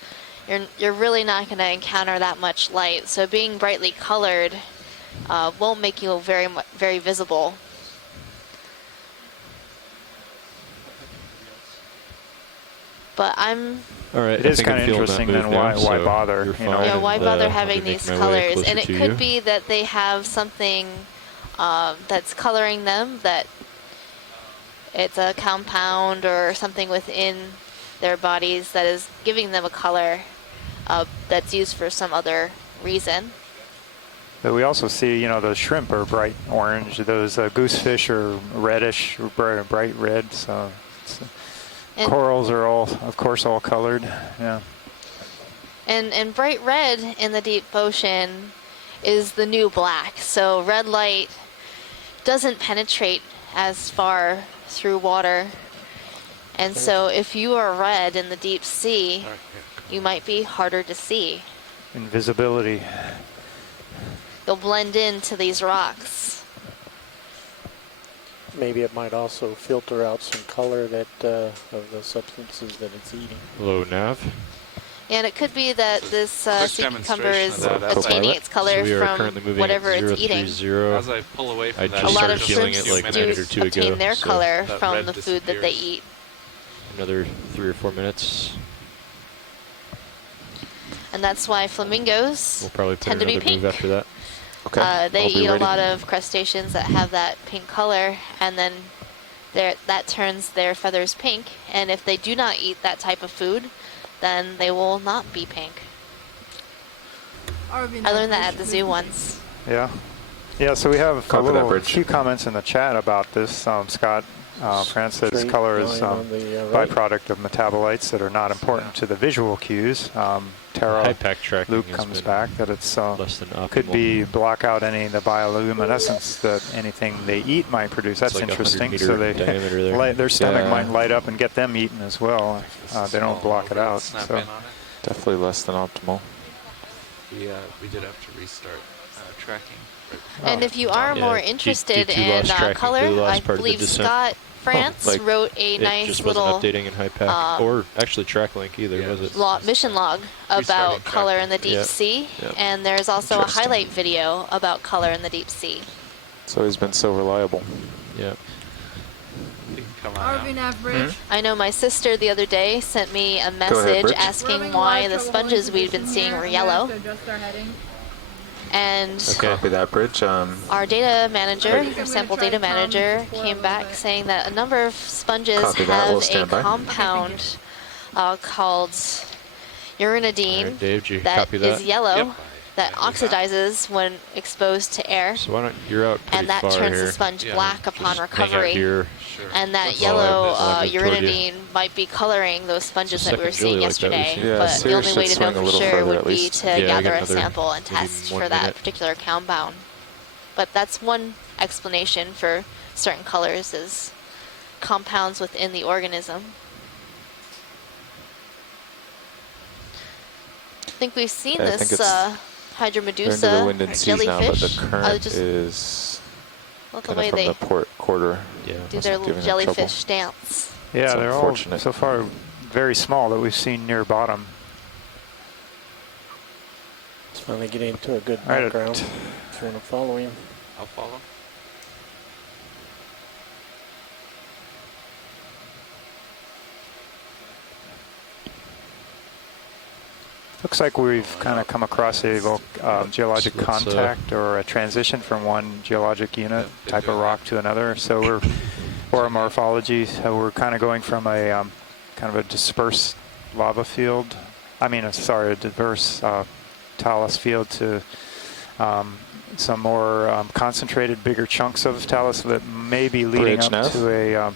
you're really not going to encounter that much light. So being brightly colored won't make you very visible. But I'm All right, It is kind of interesting. Then why bother? You're You know? fine, yeah, why and, bother I'll having be these making my way colors? closer And it to could you. be that they have something that's coloring them, that it's a compound or something within their bodies that is giving them a color that's used for some other reason. But we also see, the shrimp are bright orange. Those goosefish are reddish, bright red. So And- corals are all, of course, all colored. Yeah. And bright red in the deep ocean is the new black. So red light doesn't penetrate as far through water. And so if you are red in the deep sea, All right, yeah. you might be harder to see. Invisibility. You'll blend into these rocks. Maybe it might also filter out some color that of the substances that it's eating. Hello, Nav. And it could be that this sea cucumber is demonstration of that. obtaining its color So we are from currently moving whatever at it's eating. 030. As I pull away from I that, just A lot of started feeling shrimps it like a do minute or two obtain ago, their so color that from red the food that they disappears. eat. Another 3 or 4 minutes. And that's why flamingos We'll probably put tend to be another move pink. after that. They I'll be eat a ready. lot of crustaceans that have that pink color, and then that turns their feathers pink. And if they do not eat that type of food, then they will not be pink. I learned that at the zoo once. Yeah. Yeah, so we have Copy that, Bridge. few comments in the chat about this, Scott. Francis, Straight color is line on the, right. byproduct of metabolites that are not important to the visual cues. Tara, High-pack tracking Luke has comes been back that it's less than optimal. could be block out any of the bioluminescence that anything they eat might produce. That's It's like interesting. 100 So meter they diameter there. their stomach Yeah. might light up and get them eaten as well. They don't block it out. Snap So. in on it. Definitely less than optimal. We did have to restart tracking. Right before. And if you are Yeah, more D- interested D2 in lost tracking color, for the last I part of the believe descent. Scott France Like, wrote a it nice just little wasn't updating in high-pack, or actually TrackLink either, Yeah, was it? mission log about Restarting color in the tracking. deep Yep. sea. Yep. And there's also a Interesting. highlight video about color in the deep sea. It's always been so reliable. Yeah. You can come on RV out. nav bridge. I know my sister the other day sent me a ahead, message Bridge. We're asking having a why lot of the trouble sponges holding we'd been position seeing here. were I'm gonna have yellow. to adjust our heading. And Okay. Copy that, Bridge. our data manager, I think I'm our gonna sample try data to calm manager, before a came little back bit. saying that a number of sponges Copy that, have we'll a stand by. compound called uranidine Alright, Dave, did you that copy that? is yellow Yep. that Yeah, we have. oxidizes when exposed to air, So why don't you're out pretty and that far turns here. the sponge Yeah, black upon Just hang out recovery. here. Sure. And that Let's yellow I'll move toward you. uranidine might be coloring those sponges It's a that we were second seeing Julie like that we've yesterday. seen. Yeah, But the Sirius only way should to know swing a for little sure further would at be least. to Yeah, I gather got a another sample and maybe test 1 for that minute. particular compound. But that's one explanation for certain colors is compounds within the organism. I think we've seen Yeah, I think this it's- They're into the Hydromedusa wind and or seas now, but jellyfish. the current just is love the kind way of from they the port quarter. Yeah. do Must their be little giving them trouble. jellyfish dance. Yeah, It's they're all unfortunate. so far very small that we've seen near bottom. It's finally getting into a good All right, background. If you want to follow him. I'll follow. Looks like we've kind of come across a geologic So let's, contact or a transition from one geologic unit been type of doing rock to another. So we're, or a morphology, so we're kind of going from a kind of a dispersed lava field. I mean, sorry, a diverse talus field to some more concentrated, bigger chunks of talus that may be leading Bridge up nav. to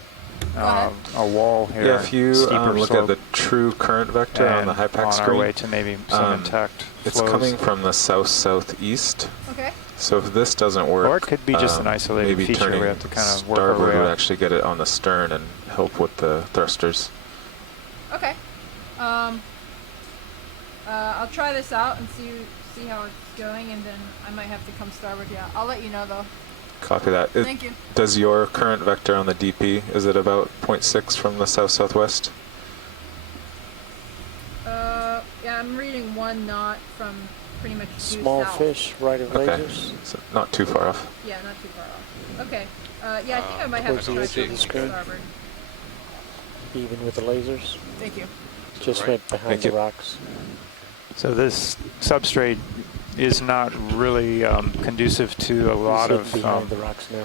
a wall here. Yeah, if you steeper look slope, at the true current vector on the and high-pack on screen, our way to maybe some intact it's flows. coming from the south-southeast. Okay. So if this doesn't work, Or it could be just an isolated maybe feature. turning We have to kind of work our starboard way would up. actually get it on the stern and help with the thrusters. Okay. I'll try this out and see how it's going, and then I might have to come starboard. Yeah, I'll let you know though. Copy that. Thank you. Does your current vector on the DP, is it about 0.6 from the south-southwest? Yeah, I'm reading 1 knot from pretty much due Small south. fish, right of Okay, lasers. so not too far off. Yeah, not too far off. Okay. Yeah, I think I might have Towards to the try edge of to the screen. starboard. Even with the lasers. Thank you. Just right. right behind Thank the you. rocks. So this substrate is not really conducive to a lot He's of hidden behind the rocks now.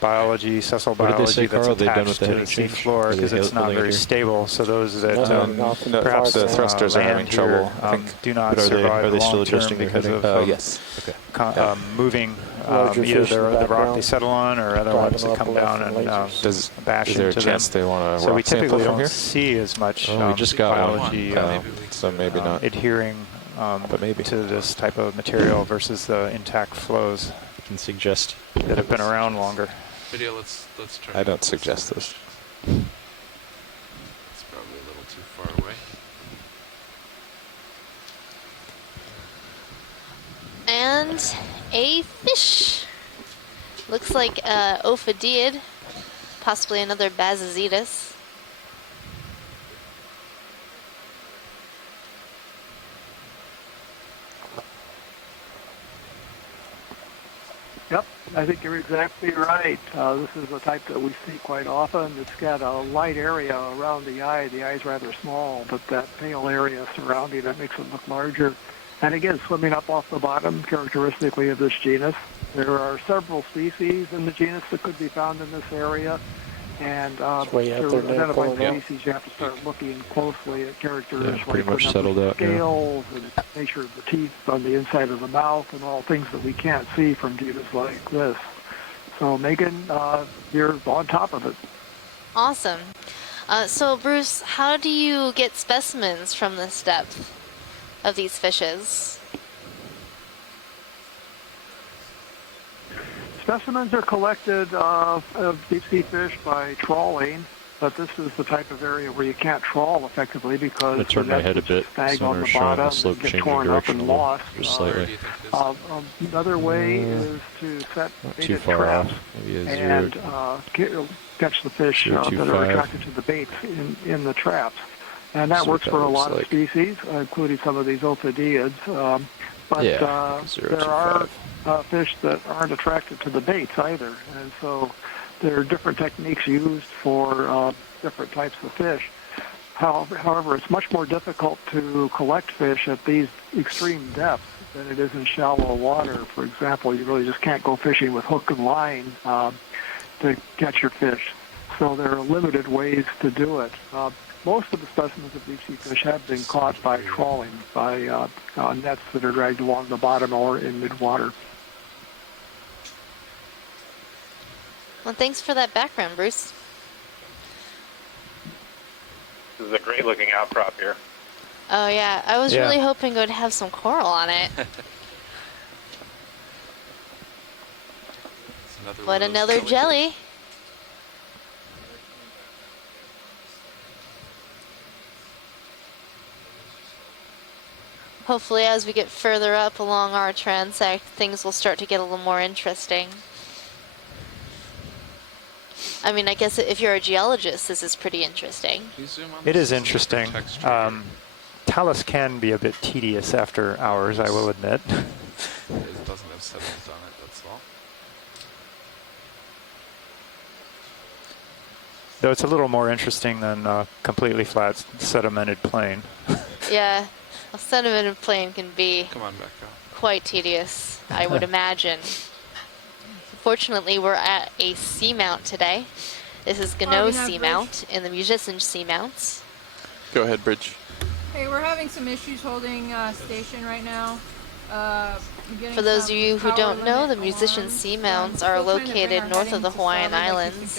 biology, sessile What did they say, biology that's Carl? They done attached with the to heading the sea change? floor Are they because it's not holding it very here? stable. So those that Off in the perhaps far the side. thrusters are having land trouble, here, I think. do not But are they- survive are they long still term adjusting their because heading? of Yes. Okay. moving Larger either fish in the the rock background, they settle on or other driving ones that off come the left down from and lasers. bash Is there a into chance them. they want a So we rock sample typically from don't here? see as much Oh, we just got one. biology So maybe not. adhering But maybe. to this type of material versus the intact flows I can suggest. that have been around longer. Video, let's turn. I don't suggest this. It's probably a little too far away. And a fish. Looks like Ophidiid, possibly another Bazazetus. Yep, I think you're exactly right. This is a type that we see quite often. It's got a light area around the eye. The eye's rather small, but that pale area surrounding it makes it look larger. And again, swimming up off the bottom, characteristically of this genus. There are several species in the genus that could be found in this area. And way out to there now, identify pulling up. species, you have to start looking closely at characters Yeah, pretty like much the settled number out of now. scales and nature of the teeth on the inside of the mouth and all things that we can't see from genus like this. So Megan, you're on top of it. Awesome. So Bruce, how do you get specimens from this depth of these fishes? Specimens are collected of deep-sea fish by trawling, but this is the type of area where you can't trawl effectively because the turn my head a nets bit. snag on the Sonar's showing the bottom slope and get changing torn up direction and a little, lost. just slightly. Another way is to set Not too baited far traps off. Maybe a and 0. catch the fish that 0.25. are attracted to the baits in the traps. And that See what works that for a looks lot of like. species, including some of these ophidiids. But Yeah, there are fish that aren't attracted to the baits either. And so there are different techniques used for different types of fish. However, it's much more difficult to collect fish at these extreme depths than it is in shallow water. For example, you really just can't go fishing with hook and line to catch your fish. So there are limited ways to do it. Most of the specimens of deep-sea fish have been caught by trawling, by nets that are dragged along the bottom or in mid-water. Well, thanks for that background, Bruce. This is a great-looking outcrop here. Oh yeah, I was really hoping it would have some coral on it. But another jelly. Hopefully as we get further up along our transect, things will start to get a little more interesting. I mean, I guess if you're a geologist, this is pretty interesting. It is interesting. Talus can be a bit tedious after hours, I will admit. It doesn't have sediment on it, that's all. Though it's a little more interesting than a completely flat sedimented plain. Yeah, a sedimented plain can be Come on, Becca. quite tedious, I would imagine. Fortunately, we're at a seamount today. This is Gounod Seamount in the Musician Seamounts. Go ahead, Bridge. Hey, we're having some issues holding station right now. For those of you who don't know, the Musician Seamounts are located north of the Hawaiian Islands.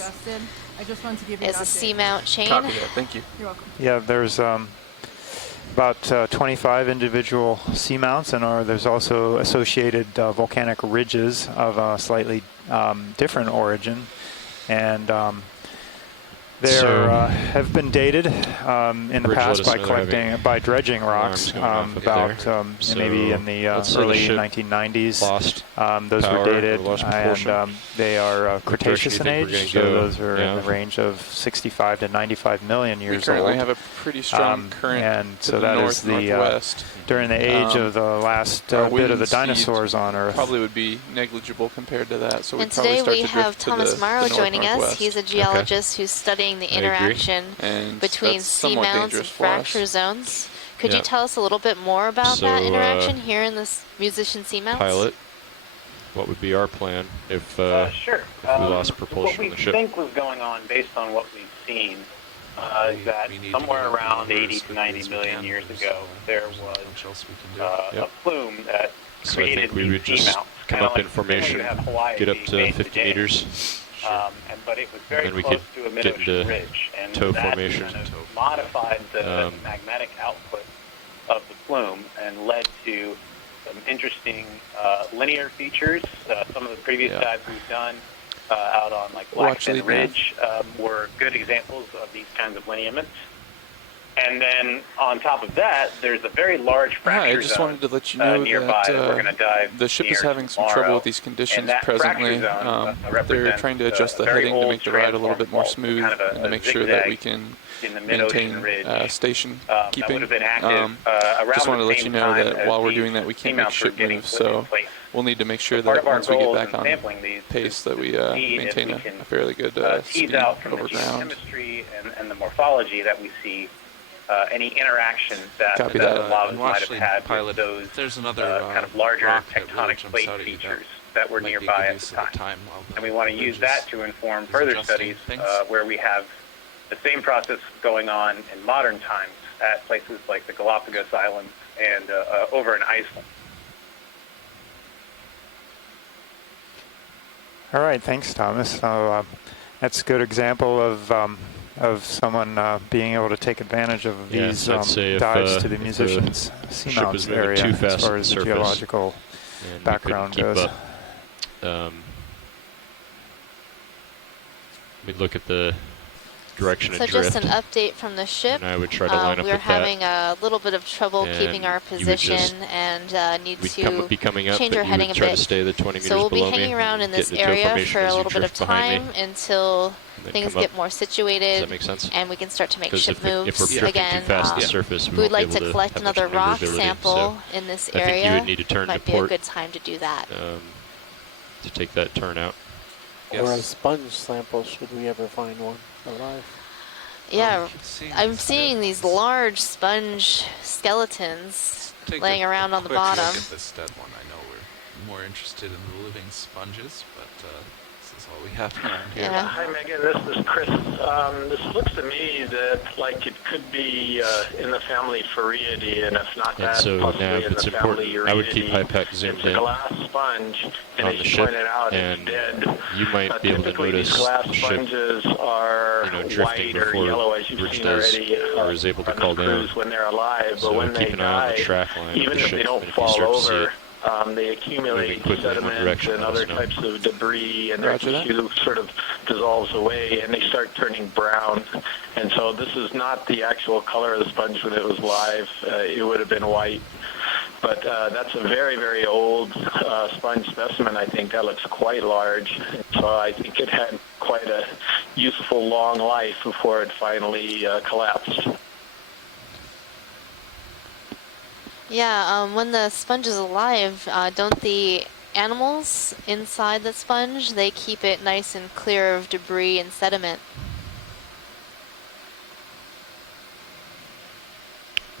I just wanted to give you It's a seamount chain. Copy that. Thank you. You're welcome. Yeah, there's about 25 individual seamounts, and there's also associated volcanic ridges of a slightly different origin, and have been dated in the past by dredging rocks maybe in the early 1990s. Those were dated, and they are Cretaceous in age, so those are in the range of 65 to 95 million years old. We currently have a pretty strong current and to so the that is northwest. During the age of the last bit of the dinosaurs on Earth. Probably would be negligible compared to that. So and today we have Thomas Morrow joining us. He's a geologist who's studying the interaction between seamounts and fracture zones. Could you tell us a little bit more about that interaction here in this Musician Seamounts? Pilot, what would be our plan if, sure. if we lost propulsion on the ship? What we think was going on based on what we've seen is that somewhere around 80 to 90 million years ago, there was a plume that So I think we would just come up in formation, get up to 50 meters, but it was very and then we close could to a get mid-ocean into ridge, and tow that formation. kind of modified the magnetic output of the plume and led to some interesting linear features. Some of the previous dives we've done out on like Blackfin Ridge were good examples of these kinds of lineaments. And then on top of that, there's a very large fracture I just wanted to let you know nearby that we're going to dive the ship is having some tomorrow. trouble with these conditions And that presently. fracture zone, They're trying to adjust the heading to make the ride a little bit more smooth and to make sure that we can maintain station keeping. Just wanted to let you know that while we're doing that, we can't make ship moves, so we'll need to make sure that once we get back on pace that we maintain a fairly good speed over ground. Chemistry and the morphology that we see. Any interactions that the lavas might have had with those there's another kind of larger tectonic really plate features that were nearby at the time. And we want to use that to inform further studies where we have the same process going on in modern times at places like the Galapagos Islands and over in Iceland. All right, thanks, Thomas. So, That's a good example of someone being able to take advantage of these I'd say dives to the if musicians' ship was Seamount moving area too fast as far to as the the surface, geological and background we couldn't goes. keep up. We look at the direction So of drift. just an update from the ship. And I would try to line up we're with having that. a little bit of trouble keeping And our you would position just- and need We'd to be coming up, change but our you heading would a try bit. to stay the 20 meters So we'll be below hanging me, around in get this into a area formation for as a you little bit of drift behind time me, until and then things come get up. more situated. Does that make sense? And we can start to make 'Cause ship if we're moves drifting again. too fast to the surface, we We'd won't like be to able collect have much another rock maneuverability. sample So in this I area. think you would need to turn Might to be a port good time to do that. to take that turn out. Or a sponge sample, should we ever find one alive. Yeah, I'm seeing these large sponge skeletons laying around on the bottom. Look at this dead one. I know we're more interested in the living sponges, but this is all we have around here. Yeah. Hi, Megan. This is Chris. This looks to me that like it could be in the family Fariidae, and if not And that, so possibly now in it's the family important, I would keep Urididae. HiPAC zoomed It's a in glass sponge, and on as the you ship, pointed out, and it's dead. you might be able to Typically, notice these glass the ship, sponges are drifting white or before yellow, as you've Bruce seen does, already or is able to on call the down. cruise when they're alive. So But when keep they an eye on the die, track line of even the if ship, they don't and if you fall start to see over, it they accumulate quickly in one sediment direction, and let us other know. types of debris, and their Roger that. tissue sort of dissolves away, and they start turning brown. And so this is not the actual color of the sponge when it was live. It would have been white. But that's a very, very old sponge specimen. I think that looks quite large. So I think it had quite a useful long life before it finally collapsed. Yeah, when the sponge is alive, don't the animals inside the sponge, they keep it nice and clear of debris and sediment?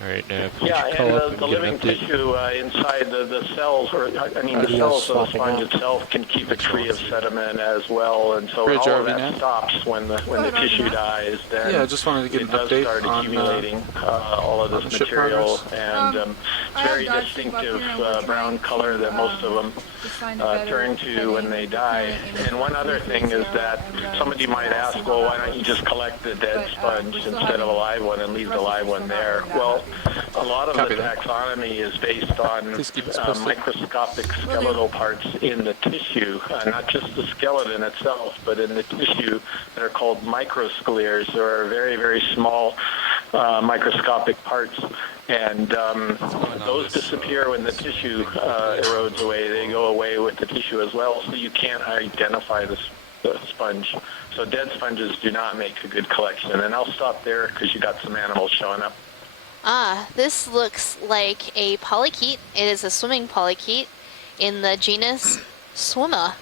All right, now if Yeah, you call up and the and get an living update. tissue inside the cells, or I mean the cells of the sponge itself can keep it free of sediment as well, and so when Bridge all of RV that now? stops when the tissue dies, then Yeah, I just wanted to get it an does update start on, accumulating all of on this the ship material, progress. and I it's have very dive soup up distinctive here, and we're brown trying color to, that most of them find a better turn to when they die. And one other thing is that somebody might ask, well, why don't you just collect the dead sponge instead of a live one and leave the live one there? Well, a lot of Copy the that. taxonomy is based on Please keep us posted. microscopic skeletal parts in the tissue, not just the skeleton itself, but in the tissue that are called microscleres. There are very, very small microscopic parts, and those disappear when the tissue erodes away. They go away with the tissue as well, so you can't identify the sponge. So dead sponges do not make a good collection. And I'll stop there because you got some animals showing up. Ah, this looks like a polychaete. It is a swimming polychaete in the genus Swimma.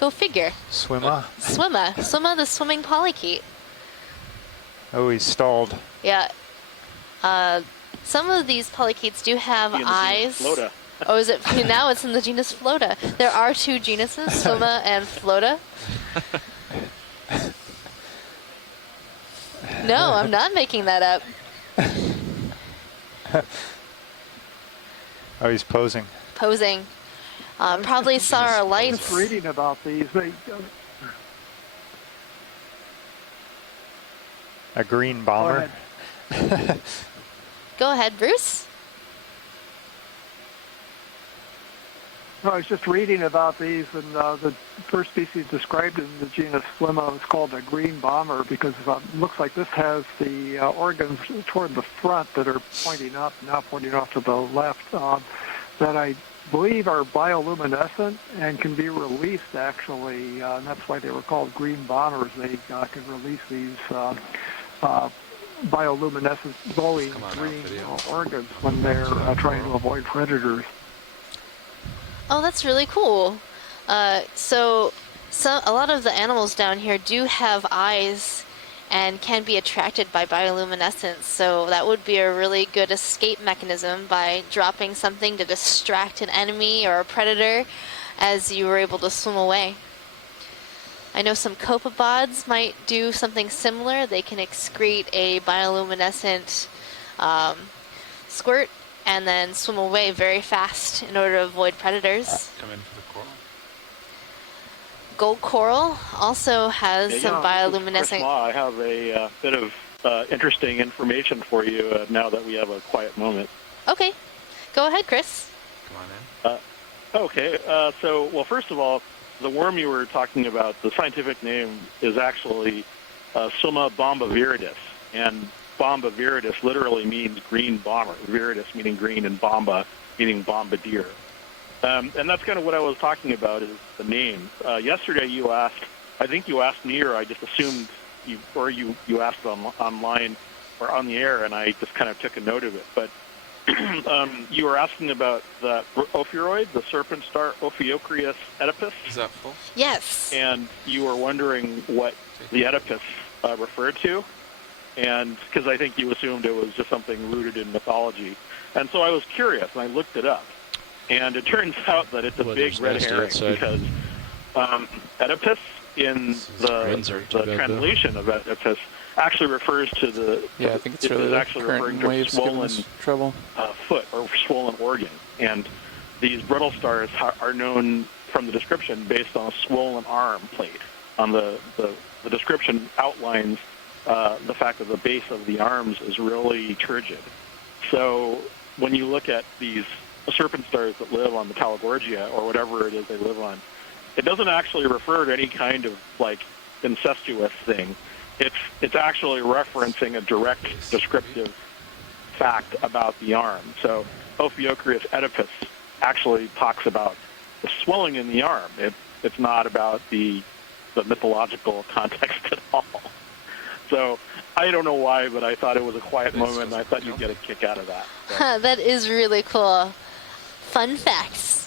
Go figure. Swimmer? Swimma the swimming polychaete. Oh, he's stalled. Yeah. Some of these polychaetes do have eyes. Flota. Oh, is it? Now it's in the genus Flota. There are two genuses, Swimma and Flota. No, I'm not making that up. Oh, he's posing. Posing. Probably saw our I was lights. reading about these. A green bomber. Go ahead, Bruce. No, I was just reading about these, and the first species described in the genus Flimma is called a green bomber because it looks like this has the organs toward the front that are pointing up, now pointing off to the left, that I believe are bioluminescent and can be released, actually, and that's why they were called green bombers. They can release these bioluminescent glowing green organs when they're trying to avoid predators. Oh, that's really cool. So a lot of the animals down here do have eyes and can be attracted by bioluminescence. So that would be a really good escape mechanism by dropping something to distract an enemy or a predator as you were able to swim away. I know some copepods might do something similar. They can excrete a bioluminescent squirt and then swim away very fast in order to avoid predators. Come in for the coral. gold coral also has Yeah, some Chris bioluminescent. Law. I have a bit of interesting information for you now that we have a quiet moment. Okay, go ahead, Chris. Come on in. Okay, well, first of all, the worm you were talking about, the scientific name is actually Summa bomba viridis, and bomba viridis literally means green bomber. Viridis meaning green, and bomba meaning bombardier. And that's kind of what I was talking about, is the name. Yesterday you asked, I think you asked me, or I just assumed you asked online or on the air, and I just kind of took a note of it. But you were asking about the ophiuroid, the serpent star Ophiocreus oedipus. Is that full? Yes. And you were wondering what the oedipus referred to, and because I think you assumed it was just something rooted in mythology. And so I was curious, and I looked it up. And it turns out that it's a big red herring, because Oedipus in the translation of Oedipus actually refers to the I think it's really actually referring to a swollen foot or swollen organ. And these brittle stars are known from the description based on a swollen arm plate. On the description outlines the fact that the base of the arms is really turgid. So when you look at these serpent stars that live on the Talagorgia or whatever it is they live on, it doesn't actually refer to any kind of like incestuous thing. It's actually referencing a direct descriptive fact about the arm. So Ophiocreus oedipus actually talks about the swelling in the arm. It's not about the mythological context at all. So I don't know why, but I thought it was a quiet moment, and I thought you'd get a kick out of that. So. That is really cool. Fun facts.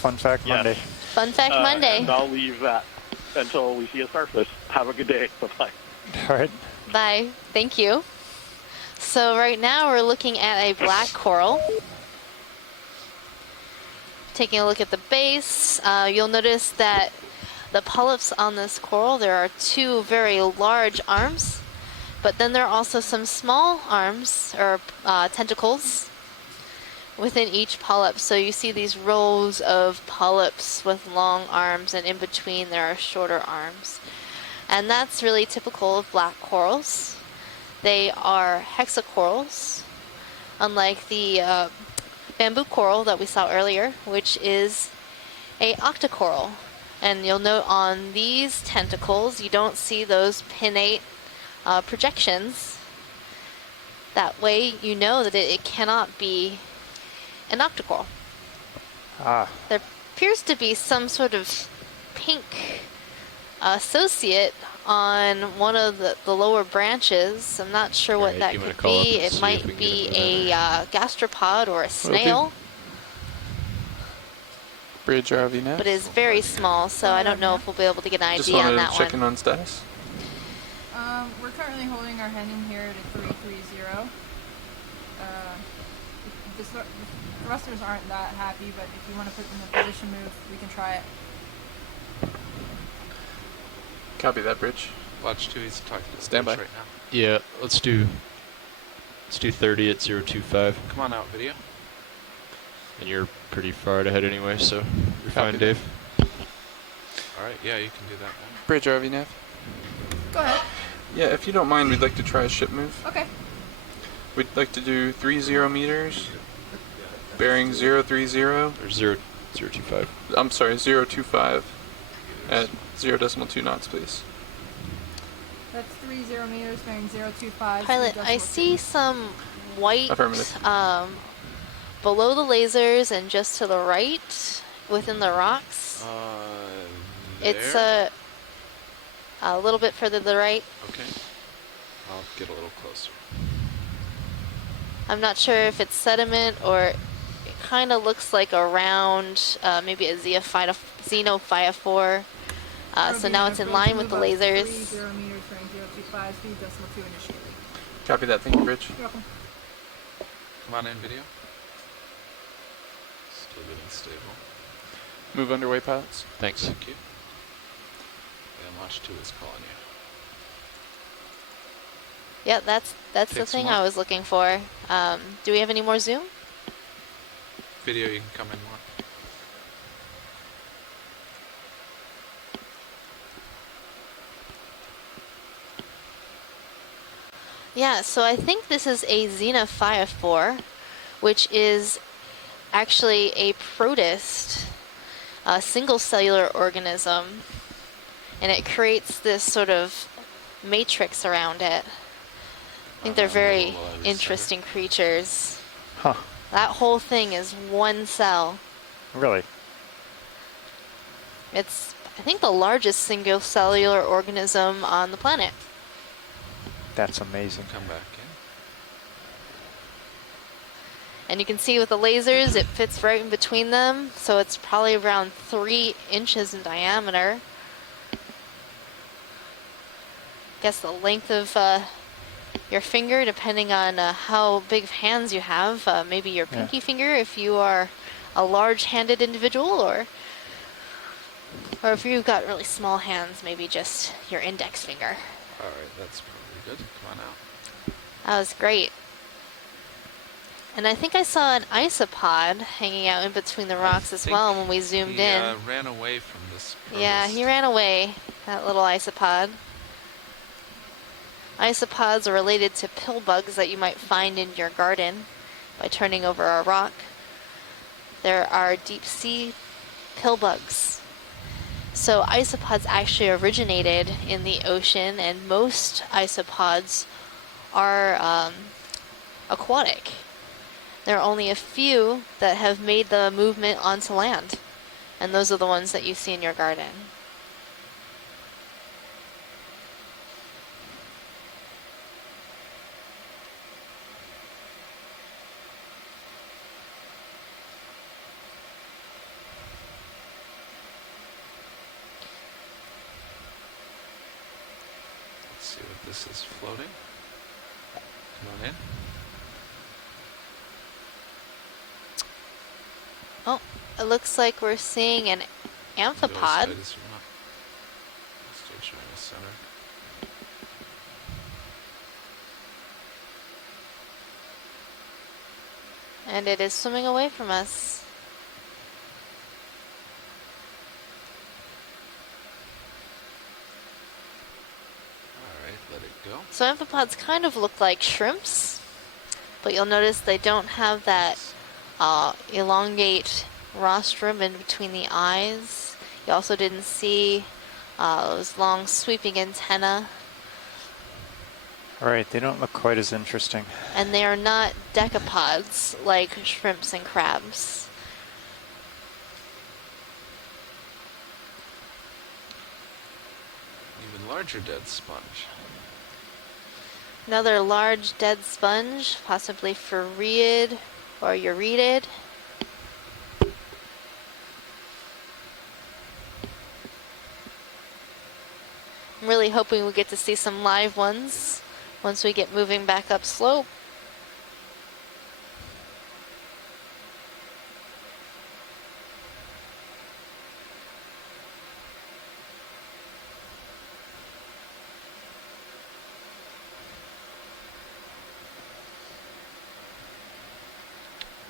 Fun fact Monday. Fun fact Monday. And I'll leave that until we see a starfish. Have a good day. Bye-bye. All right. Bye. Thank you. So right now we're looking at a black coral. Taking a look at the base, you'll notice that the polyps on this coral, there are two very large arms, but then there are also some small arms or tentacles within each polyp. So you see these rows of polyps with long arms, and in between there are shorter arms. And that's really typical of black corals. They are hexacorals, unlike the bamboo coral that we saw earlier, which is a octocoral. And you'll note on these tentacles, you don't see those pinnate projections. That way you know that it cannot be an octocoral. There appears to be some sort of pink associate on one of the lower branches. I'm not sure what that could be. It might be a gastropod or a snail. Bridge RV now. But it's very small, so I don't know if we'll be able to get an idea on that one. Just wanted to check in on status. We're currently holding our heading here at 330. The thrusters aren't that happy, but if you want to put in a position move, we can try it. Copy that, Bridge. Watch 2, he's talking to Stand by right now. Yeah, let's do 30 at 025. Come on out, video. And you're pretty far ahead anyway, so you're fine, Dave. Alright, yeah, you can do that one. Bridge RV nav. Go ahead. Yeah, if you don't mind, we'd like to try a ship move. Okay. We'd like to do 30 meters, bearing 030. Or 025. I'm sorry, 025 at 0.2 knots, please. That's 30 meters, bearing 025. Pilot, I see some white Affirmative. Below the lasers and just to the right within the rocks. It's a little bit further to the right. Okay. I'll get a little closer. I'm not sure if it's sediment or it kind of looks like a round, maybe a xenophytophore. So now it's in line with the lasers. 30 meters, bearing 025, speed decimal 2 initially. Copy that, thank you, Bridge. You're welcome. Come on in, video. Still getting stable. Move underway, pilots. Thanks. Thank you. And Watch 2 is calling you. Yeah, that's the thing I was looking for. Do we have any more zoom? Video, you can come in more. Yeah, so I think this is a xenophyophore, which is actually a protist, a single cellular organism, and it creates this sort of matrix around it. I think they're very interesting creatures. Huh. That whole thing is one cell. Really? It's, I think, the largest single cellular organism on the planet. That's amazing. Come back in. And you can see with the lasers, it fits right in between them, so it's probably around 3 inches in diameter. Guess the length of your finger, depending on how big of hands you have. Maybe your pinky finger if you are a large-handed individual, or if you've got really small hands, maybe just your index finger. All right, that's probably good. Come on out. That was great. And I think I saw an isopod hanging out in between the rocks as well when we zoomed in. He ran away from this protist. Yeah, he ran away, that little isopod. Isopods are related to pill bugs that you might find in your garden by turning over a rock. There are deep sea pill bugs. So isopods actually originated in the ocean, and most isopods are aquatic. There are only a few that have made the movement onto land, and those are the ones that you see in your garden. Let's see what this is floating. Come on in. Oh, it looks like we're seeing an amphipod. Still showing the center. And it is swimming away from us. Alright, let it go. So amphipods kind of look like shrimps, but you'll notice they don't have that elongate rostrum in between the eyes. You also didn't see those long sweeping antennae. Right, they don't look quite as interesting. And they are not decapods like shrimps and crabs. Even larger dead sponge. Another large dead sponge, possibly Farreid or Euretid. I'm really hoping we get to see some live ones once we get moving back up slope.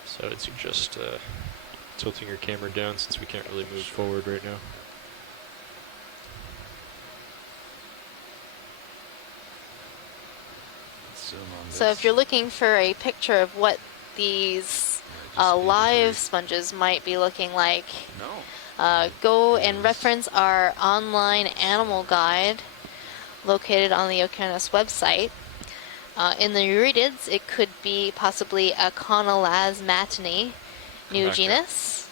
So I'd suggest tilting your camera down since we can't really move forward right now. So if you're looking for a picture of what these live sponges might be looking like, go and reference our online animal guide located on the Okeanos website. In the Euretids, it could be possibly a Conolasmatini, new genus.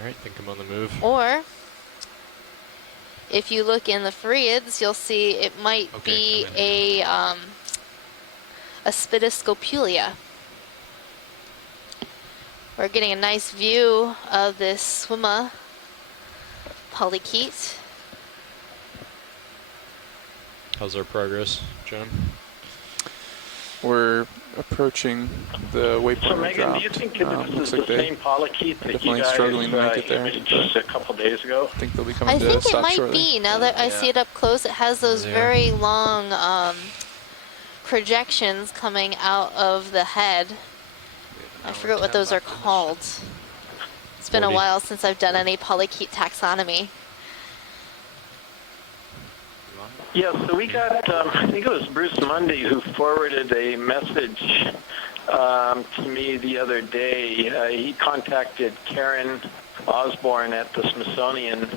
Alright, think I'm on the move. Or if you look in the Farreids, you'll see it might be a Spidoscopulia. We're getting a nice view of this swimma polychaete. How's our progress, John? We're approaching the waypoint. So Megan, do you think this is the same polychaete that you guys struggling to make it there, just a couple days ago? I think they'll be coming I to think it stop might shortly. be. Now that I see it up close, it has those very long projections coming out of the head. I forget what those are called. It's been a while since I've done any polychaete taxonomy. You want Yeah, so we got, I think it was Bruce Mundy who forwarded a message to me the other day. He contacted Karen Osborne at the Smithsonian,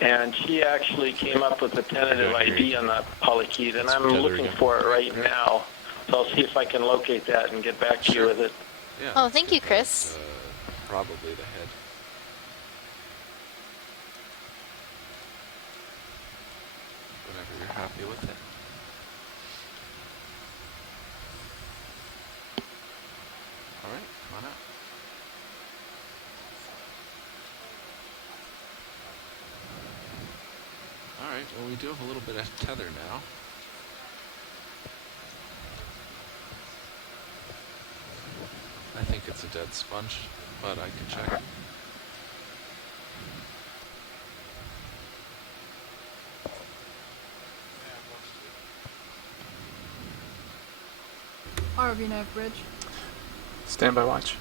and she actually came up with a tentative ID on that polychaete, and I'm looking for it right now. So I'll see if I can locate that and get back to you with it. Yeah. Oh, thank you, Chris. Probably the head. Whenever you're happy with it. All right, come on out. All right, well, we do have a little bit of tether now. I think it's a dead sponge, but I can check. RV Nav Bridge. Stand by watch.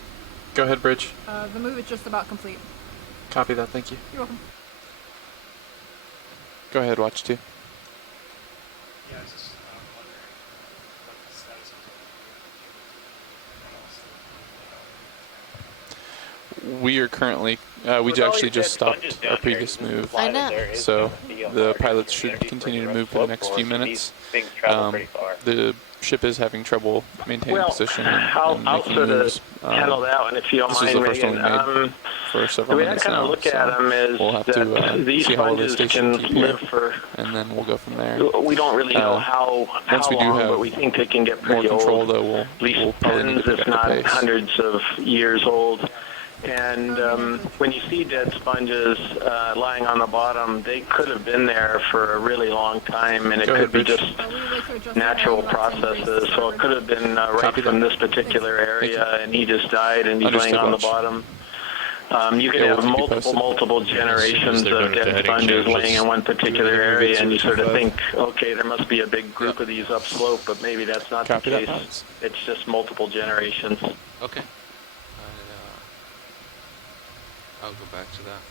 Go ahead, Bridge. The move is just about complete. Copy that, thank you. You're welcome. Go ahead, watch 2. Yeah, I was just wondering what the status of We are currently, we actually just stopped our previous move. I know. So the pilots should continue to move for the next few minutes. The ship is having trouble maintaining position and I'll making sort moves. of handle that one if you don't This mind, is the first one Megan. we made for several the way I minutes kind of now. look So at them is we'll have that to these see how well the sponges station can keep live here, for. and then we'll go from there. We don't really know how once we do long, have but we think they can get more pretty control, old. though, At least we'll probably need tens, to pick if up the not pace. hundreds of years old. And when you see dead sponges lying on the bottom, they could have been there for a really long time, and it could be just natural processes. So it could have been right from this particular area, and he just died, and he's laying on the bottom. You could have multiple generations of dead sponges laying in one particular area, and you sort of think, okay, there must be a big group of these upslope, but maybe that's not the case. It's just multiple generations. Okay. I'll go back to that.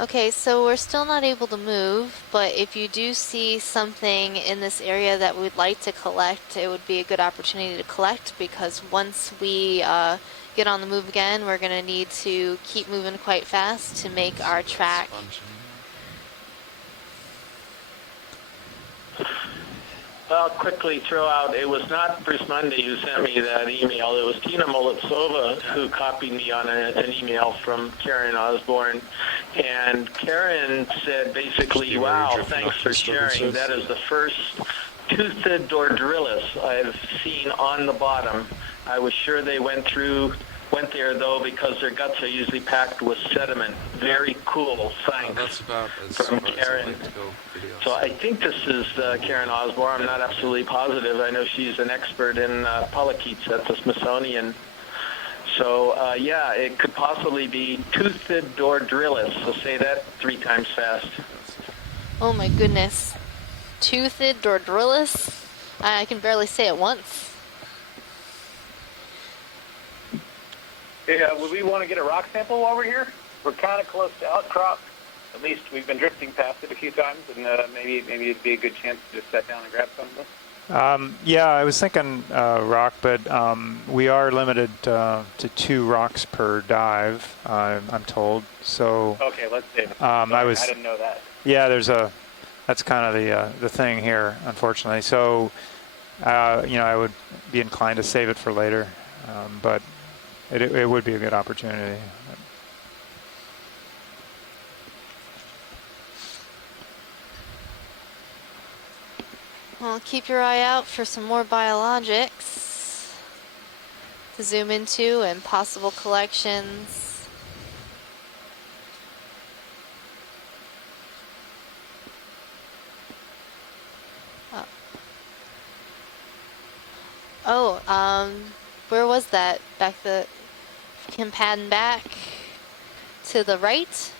Okay, so we're still not able to move, but if you do see something in this area that we'd like to collect, it would be a good opportunity to collect, because once we get on the move again, we're going to need to keep moving quite fast to make our track. I'll quickly throw out, it was not Bruce Mundy who sent me that email. It was Tina Molitsova who copied me on an email from Karen Osborne. And Karen said basically, wow, thanks for sharing. That is the first toothed Dordrillis I've seen on the bottom. I was sure they went there, though, because their guts are usually packed with sediment. Very cool, thanks. That's about as from far Karen. as I like to go videos. So I think this is Karen Osborne. I'm not absolutely positive. I know she's an expert in polychaetes at the Smithsonian. So, yeah, it could possibly be toothed Dordrillis. So say that 3 times fast. Oh my goodness. Toothed Dordrillis? I can barely say it once. Hey, would we want to get a rock sample while we're here? We're kind of close to outcrop. At least we've been drifting past it a few times, and maybe it'd be a good chance to just sit down and grab some of this. Yeah, I was thinking rock, but we are limited to 2 rocks per dive, I'm told. So okay, let's save it. I didn't know that. Yeah, that's kind of the thing here, unfortunately. So I would be inclined to save it for later, but it would be a good opportunity. Well, keep your eye out for some more biologics to zoom into and possible collections. Where was was that? Back the him padding back to the right?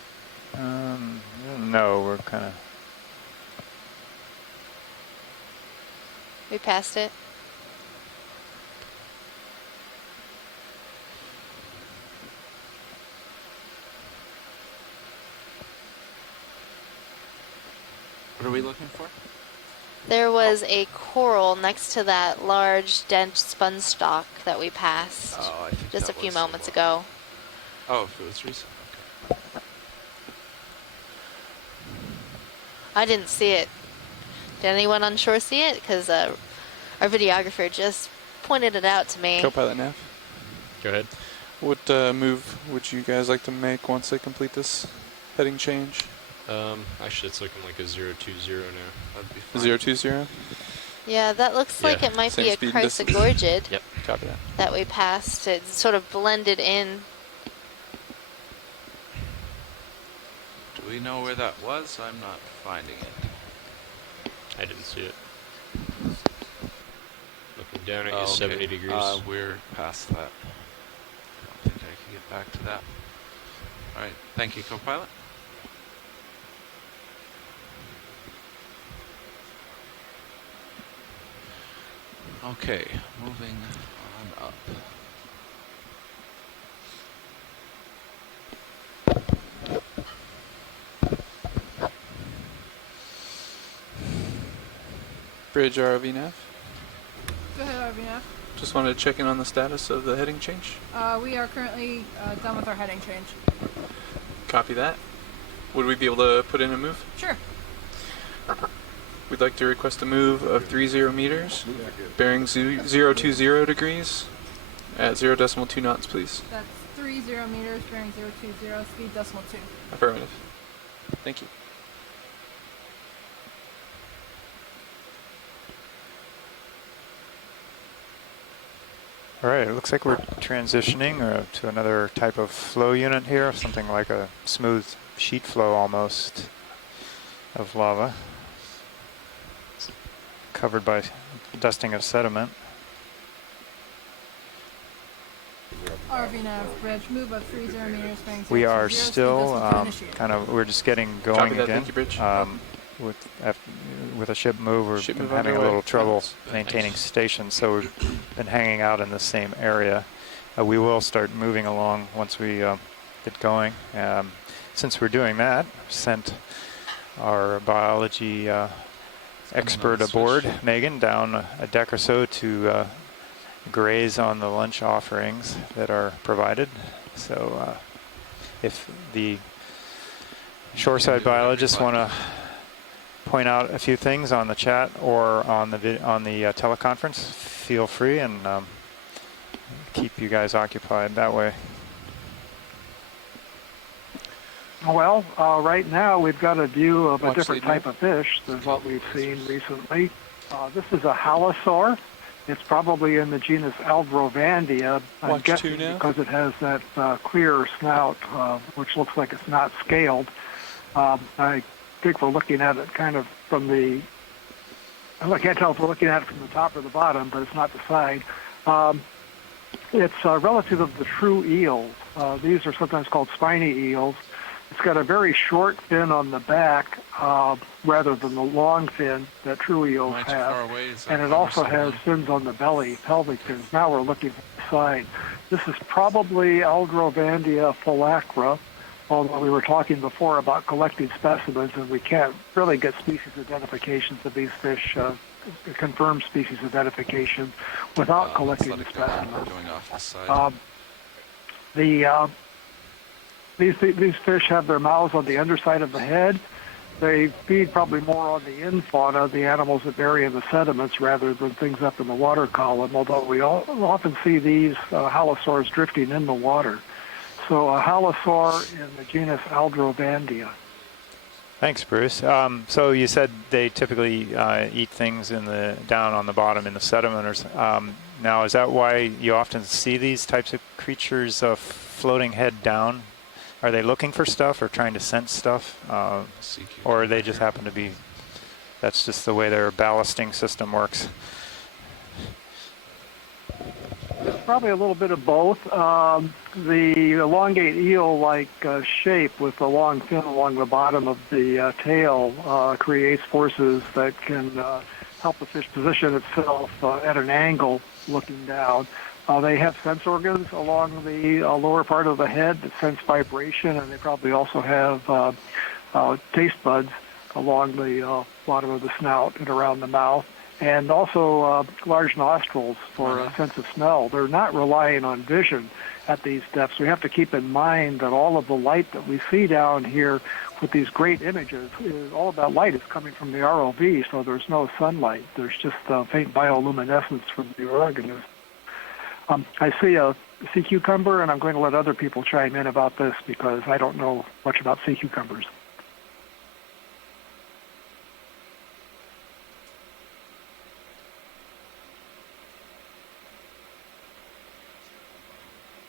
No, we're kind of. We passed it. What are we looking for? There was a coral next to that large dense sponge stalk that we passed I think just a that few was moments the ago. Oh, if it was recent. Okay. I didn't see it. Did anyone on shore see it? Because our videographer just pointed it out to me. Co-pilot Nav. Go ahead. What move would you guys like to make once they complete this heading change? Actually, it's looking like a 020 now. That'd be fine. 020? Yeah, that looks like it might Same be a speed and distance. Chrysogorgid Yep. Copy that. that we passed. It sort of blended in. Do we know where that was? I'm not finding it. I didn't see it. Looking down at you, Okay. 70 degrees. We're past that. I don't think I can get back to that. All right. Thank you, co-pilot. Okay, moving on up. Bridge ROV Nav. Go ahead, RVNF. Just wanted to check in on the status of the heading change. We are currently done with our heading change. Copy that. Would we be able to put in a move? Sure. We'd like to request a move of 30 meters, bearing 020 degrees, at 0.2 knots, please. That's 30 meters, bearing 020, speed decimal 2. Affirmative. Thank you. All right, it looks like we're transitioning to another type of flow unit here, something like a smooth sheet flow almost of lava, covered by dusting of sediment. RVNAV, bridge, move up 30 meters, bearing 020, We are speed still decimal 2, initiate. kind of, we're just getting going Copy that, again. thank you, Bridge. With a ship move, we've Ship been move having a underway. little trouble Thanks. maintaining stations, so we've been hanging out in the same area. We will start moving along once we get going. Since we're doing that, sent our biology expert aboard, Megan, down a deck or so to graze on the lunch offerings that are provided. So if the shoreside biologists want to point out a few things on the chat or on the teleconference, feel free, and keep you guys occupied that way. Well, right now we've got a view of a Watch different lead, type of fish than what we've seen recently. This is a Halosaur. It's probably in the genus Aldrobandia. I'm Watch guessing 2 now. because it has that clear snout, which looks like it's not scaled. I think we're looking at it kind of from the, I can't tell if we're looking at it from the top or the bottom, but it's not the side. It's relative of the true eels. These are sometimes called spiny eels. It's got a very short fin on the back rather than the long fin that true eels Am I too have. far away? Is that And it also has conversation? fins on the belly, pelvic fins. Now we're looking at the side. This is probably Aldrobandia phylacra, although we were talking before about collecting specimens, and we can't really get species identifications of these fish, confirmed species identification, without collecting let's the let it go. specimens. Going off the side. These fish have their mouths on the underside of the head. They feed probably more on the infauna, the animals that bury in the sediments, rather than things up in the water column, although we often see these halosaurs drifting in the water. So a halosaur in the genus Aldrobandia. Thanks, Bruce. So you said they typically eat things down on the bottom in the sediment. Now, is that why you often see these types of creatures floating head down? Are they looking for stuff or trying to sense stuff? Or they just happen to be, that's just the way their ballasting system works? Probably a little bit of both. The elongate eel-like shape with the long fin along the bottom of the tail creates forces that can help the fish position itself at an angle looking down. They have sense organs along the lower part of the head that sense vibration, and they probably also have taste buds along the bottom of the snout and around the mouth, and also large nostrils for a sense of smell. They're not relying on vision at these depths. We have to keep in mind that all of the light that we see down here with these great images, all of that light is coming from the ROV, so there's no sunlight. There's just faint bioluminescence from the organism. I see a sea cucumber, and I'm going to let other people chime in about this because I don't know much about sea cucumbers.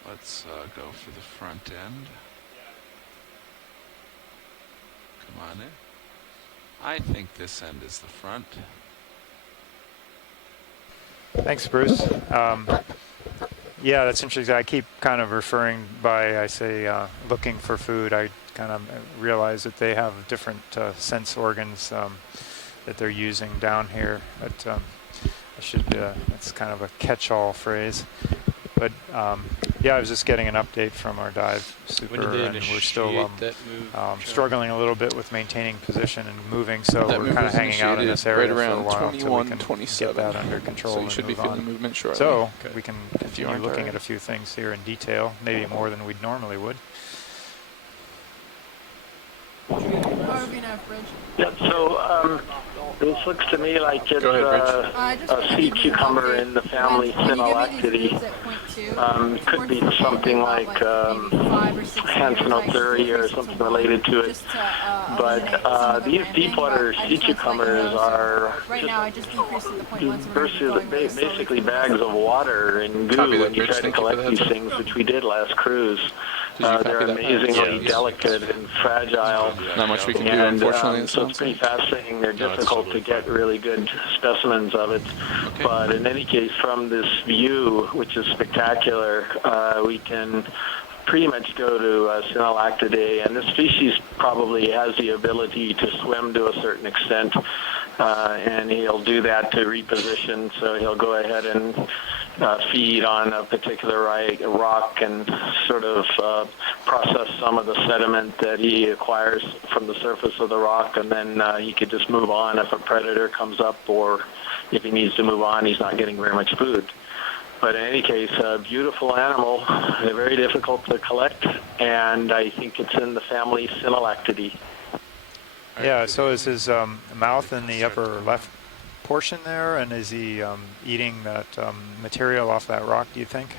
Let's go for the front end. Come on in. I think this end is the front. Thanks, Bruce. Yeah, that's interesting. I keep kind of referring by, I say, looking for food. I kind of realize that they have different sense organs that they're using down here. But I should, that's kind of a catch-all phrase. But yeah, I was just getting an update from our dive super, and we're still struggling a little bit with maintaining position and moving, so we're kind of hanging out in this area right around for a while until we can 27. get that under control. So you should be feeling the movement shortly. So we can continue looking already at a few things here in detail, maybe more than we normally would. Yeah, so this looks to me like it's a sea cucumber in the family Synallactidae. Could be something like Hansenothuria or something related to it. But these deepwater sea cucumbers are basically bags of water and goo when you try to collect these things, which we did last cruise. They're amazingly delicate and fragile. Not much we can do, unfortunately. So it's pretty fascinating. They're difficult to get really good specimens of it. But in any case, from this view, which is spectacular, we can pretty much go to Synallactidae, and this species probably has the ability to swim to a certain extent, and he'll do that to reposition. So he'll go ahead and feed on a particular rock and sort of process some of the sediment that he acquires from the surface of the rock, and then he could just move on if a predator comes up, or if he needs to move on, he's not getting very much food. But in any case, a beautiful animal. They're very difficult to collect, and I think it's in the family Synallactidae. Yeah, so is his mouth in the upper left portion there, and is he eating that material off that rock, do you think?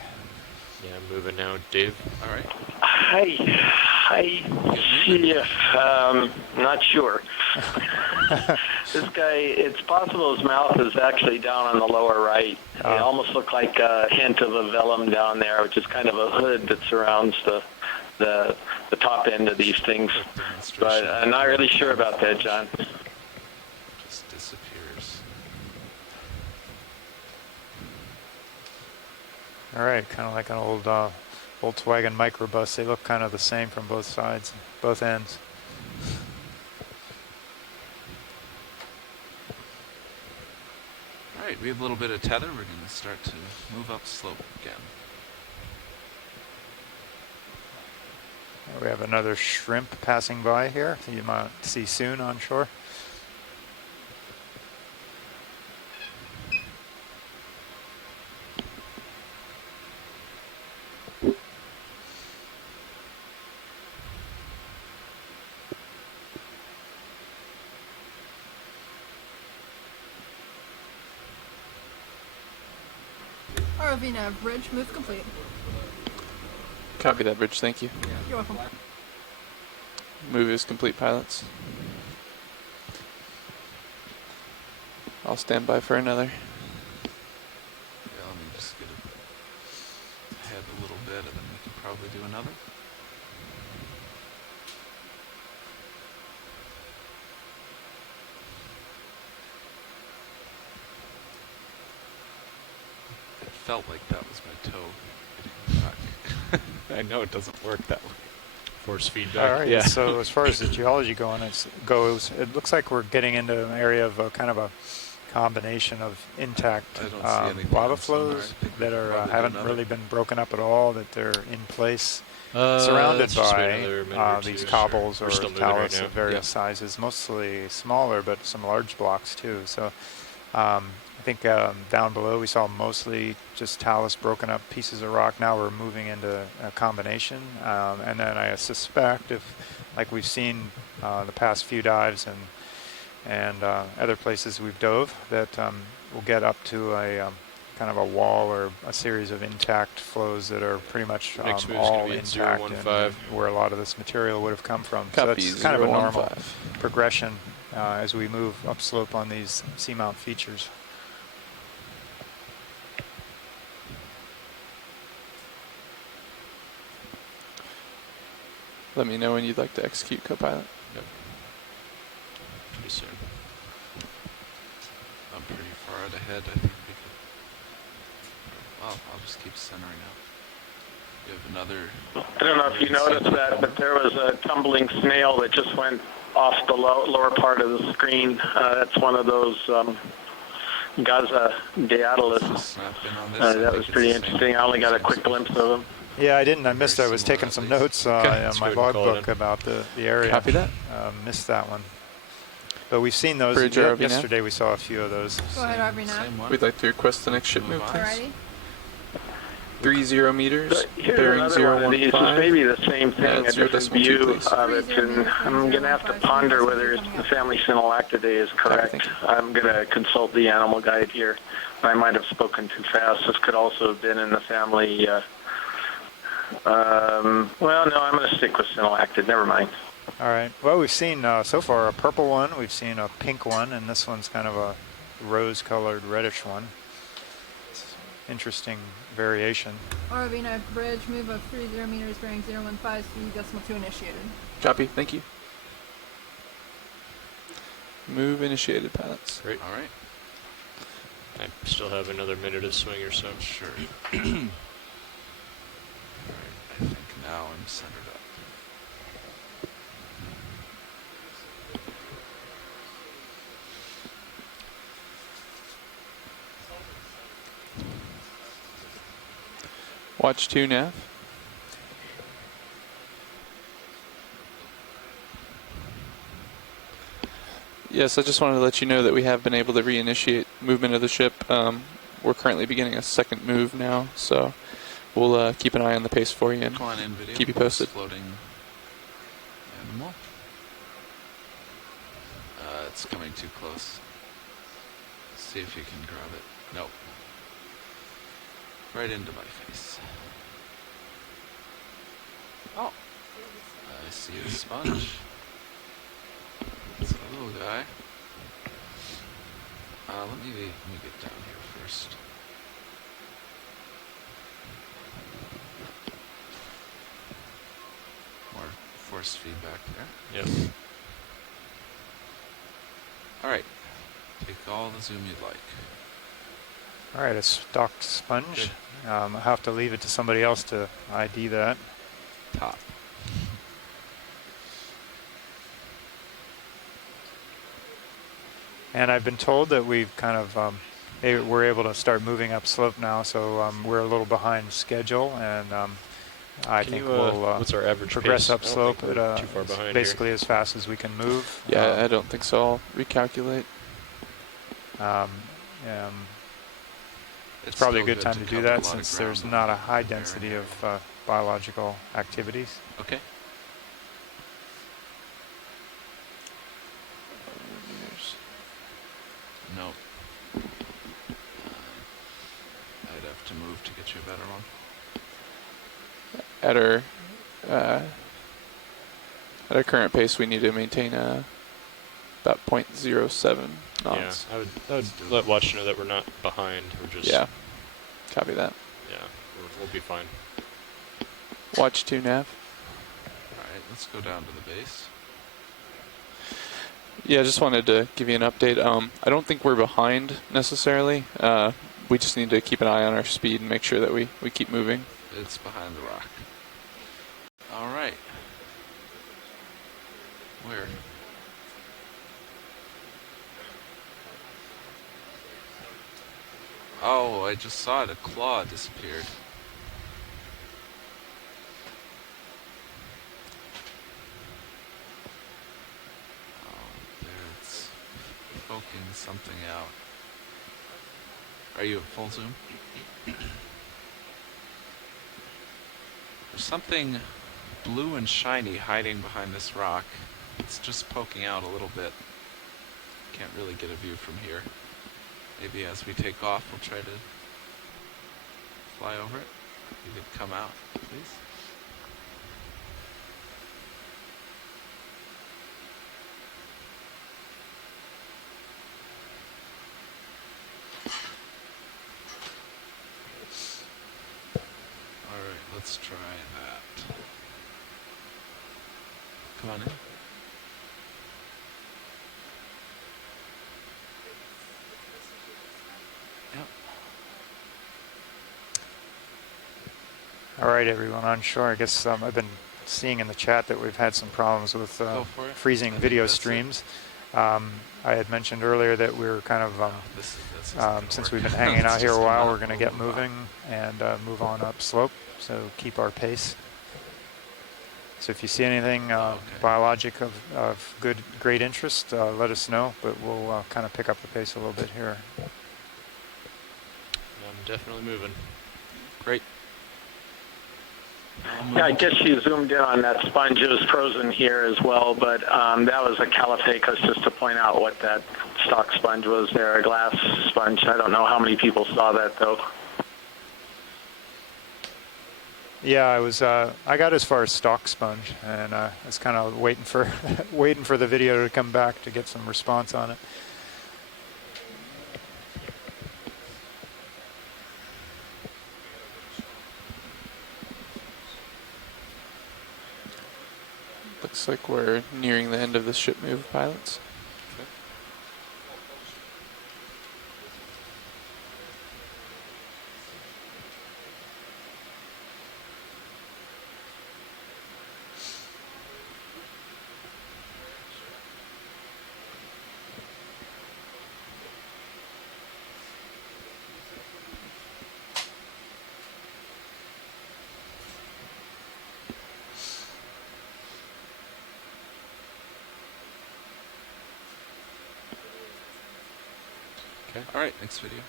Yeah, moving now, Dave. All right. I see. Not sure. This guy, it's possible his mouth is actually down on the lower right. It almost looked like a hint of a velum down there, which is kind of a hood that surrounds the top end of these things. But I'm not really sure about that, John. Just disappears. All right, kind of like an old Volkswagen microbus. They look kind of the same from both sides, both ends. All right, we have a little bit of tether. We're going to start to move up slope again. We have another shrimp passing by here that you might see soon on shore. ROV nav bridge, move complete. Copy that, bridge. Thank you. You're welcome. Move is complete, pilots. I'll stand by for another. Yeah, let me just get ahead a little bit, and then we can probably do another. felt like that was my toe hitting the rock. I know it doesn't work that way. Force feedback. All right. Yeah. So as far as the geology goes, it looks like we're getting into an area of kind of a combination of intact lava flows that haven't really been broken up at all. That they're in place, surrounded by these cobbles or talus of various sizes, mostly smaller, but some large blocks too. So I think down below we saw mostly just talus, broken up pieces of rock. Now we're moving into a combination, and then I suspect, if like we've seen the past few dives and other places we've dove, that we'll get up to a kind of a wall or a series of intact flows that are pretty much all intact, and where a lot of this material would have come from. So that's kind of a normal progression as we move upslope on these seamount features. Let me know when you'd like to execute Copilot. Yep. Pretty soon. I'm pretty far out ahead. I think we could. Well, I'll just keep centering out. You have another. I don't know if you noticed that, but there was a tumbling snail that just went off the lower part of the screen. That's one of those Gaza Deatalis. That was pretty interesting. I only got a quick glimpse of him. Yeah, I didn't. I missed. I was taking some notes on my logbook about the area. Copy that. Missed that one. But we've seen those. Yesterday we saw a few of those. Go ahead, Aubrey, now. We'd like to request the next ship move, please. Alrighty. 30 meters, Here's bearing another one of these. 015. It's maybe the same thing, a different 0.2, view please. of it, and I'm going to have to ponder whether the family Synallactidae is correct. I'm going to consult the animal guide here. I might have spoken too fast. This could also have been in the family. Well, no, I'm going to stick with Synallactid. Never mind. All right. Well, we've seen so far a purple one. We've seen a pink one, and this one's kind of a rose-colored reddish one. It's interesting variation. Aubrey, bridge move of 30 meters bearing 015 C.2 initiated. Copy. Thank you. Move initiated, pilots. Great. All right. I still have another minute of swing or so. Sure. Alright, I think now I'm centered up. Watch 2 nav. Yes, I just wanted to let you know that we have been able to reinitiate movement of the ship. We're currently beginning a second move now, so we'll keep an eye on the pace for you and keep you posted. Floating animal. It's coming too close. See if you can grab it. Nope. Right into my face. Oh. I see a sponge. It's a little guy. Let me get down here first. More force feedback there. Yep. Alright. Take all the zoom you'd like. All right, a stocked sponge. I'll have to leave it to somebody else to ID that. Top. And I've been told that we've kind of, we're able to start moving up slope now, so we're a little behind schedule, and I think we'll what's our average progress pace? up slope at too far behind basically here. as fast as we can move. Yeah, I don't think so. I'll recalculate. It's probably a good time to do that since there's not a high density of biological activities. Okay. Nope. I'd have to move to get you a better one. At our current pace, we need to maintain about 0.07 knots. Yeah, I would let Watch know that we're not behind. We're just Copy that. Yeah, we'll be fine. Watch 2 nav. Alright, let's go down to the base. Yeah, I just wanted to give you an update. I don't think we're behind necessarily. we just need to keep an eye on our speed and make sure that we keep moving. It's behind the rock. All right. Where? Oh, I just saw it. A claw disappeared. Oh, there it's poking something out. Are you at full zoom? There's something blue and shiny hiding behind this rock. It's just poking out a little bit. Can't really get a view from here. Maybe as we take off, we'll try to fly over it. You could come out, please. All right, let's try that. Come on in. All right, everyone on shore. I guess I've been seeing in the chat that we've had some problems with freezing video streams. I had mentioned earlier that we were kind of, since we've been hanging out here a while, we're going to get moving and move on up slope, so keep our pace. So if you see anything biologic of great interest, let us know, but we'll kind of pick up the pace a little bit here. I'm definitely moving. Great. Yeah, I guess you zoomed in on that sponge. It was frozen here as well, but that was a Caliphacus, just to point out what that stock sponge was there, a glass sponge. I don't know how many people saw that, though. Yeah, I got as far as stock sponge, and I was kind of waiting for waiting for the video to come back to get some response on it. Looks like we're nearing the end of the ship move, pilots. Okay. All right, next video.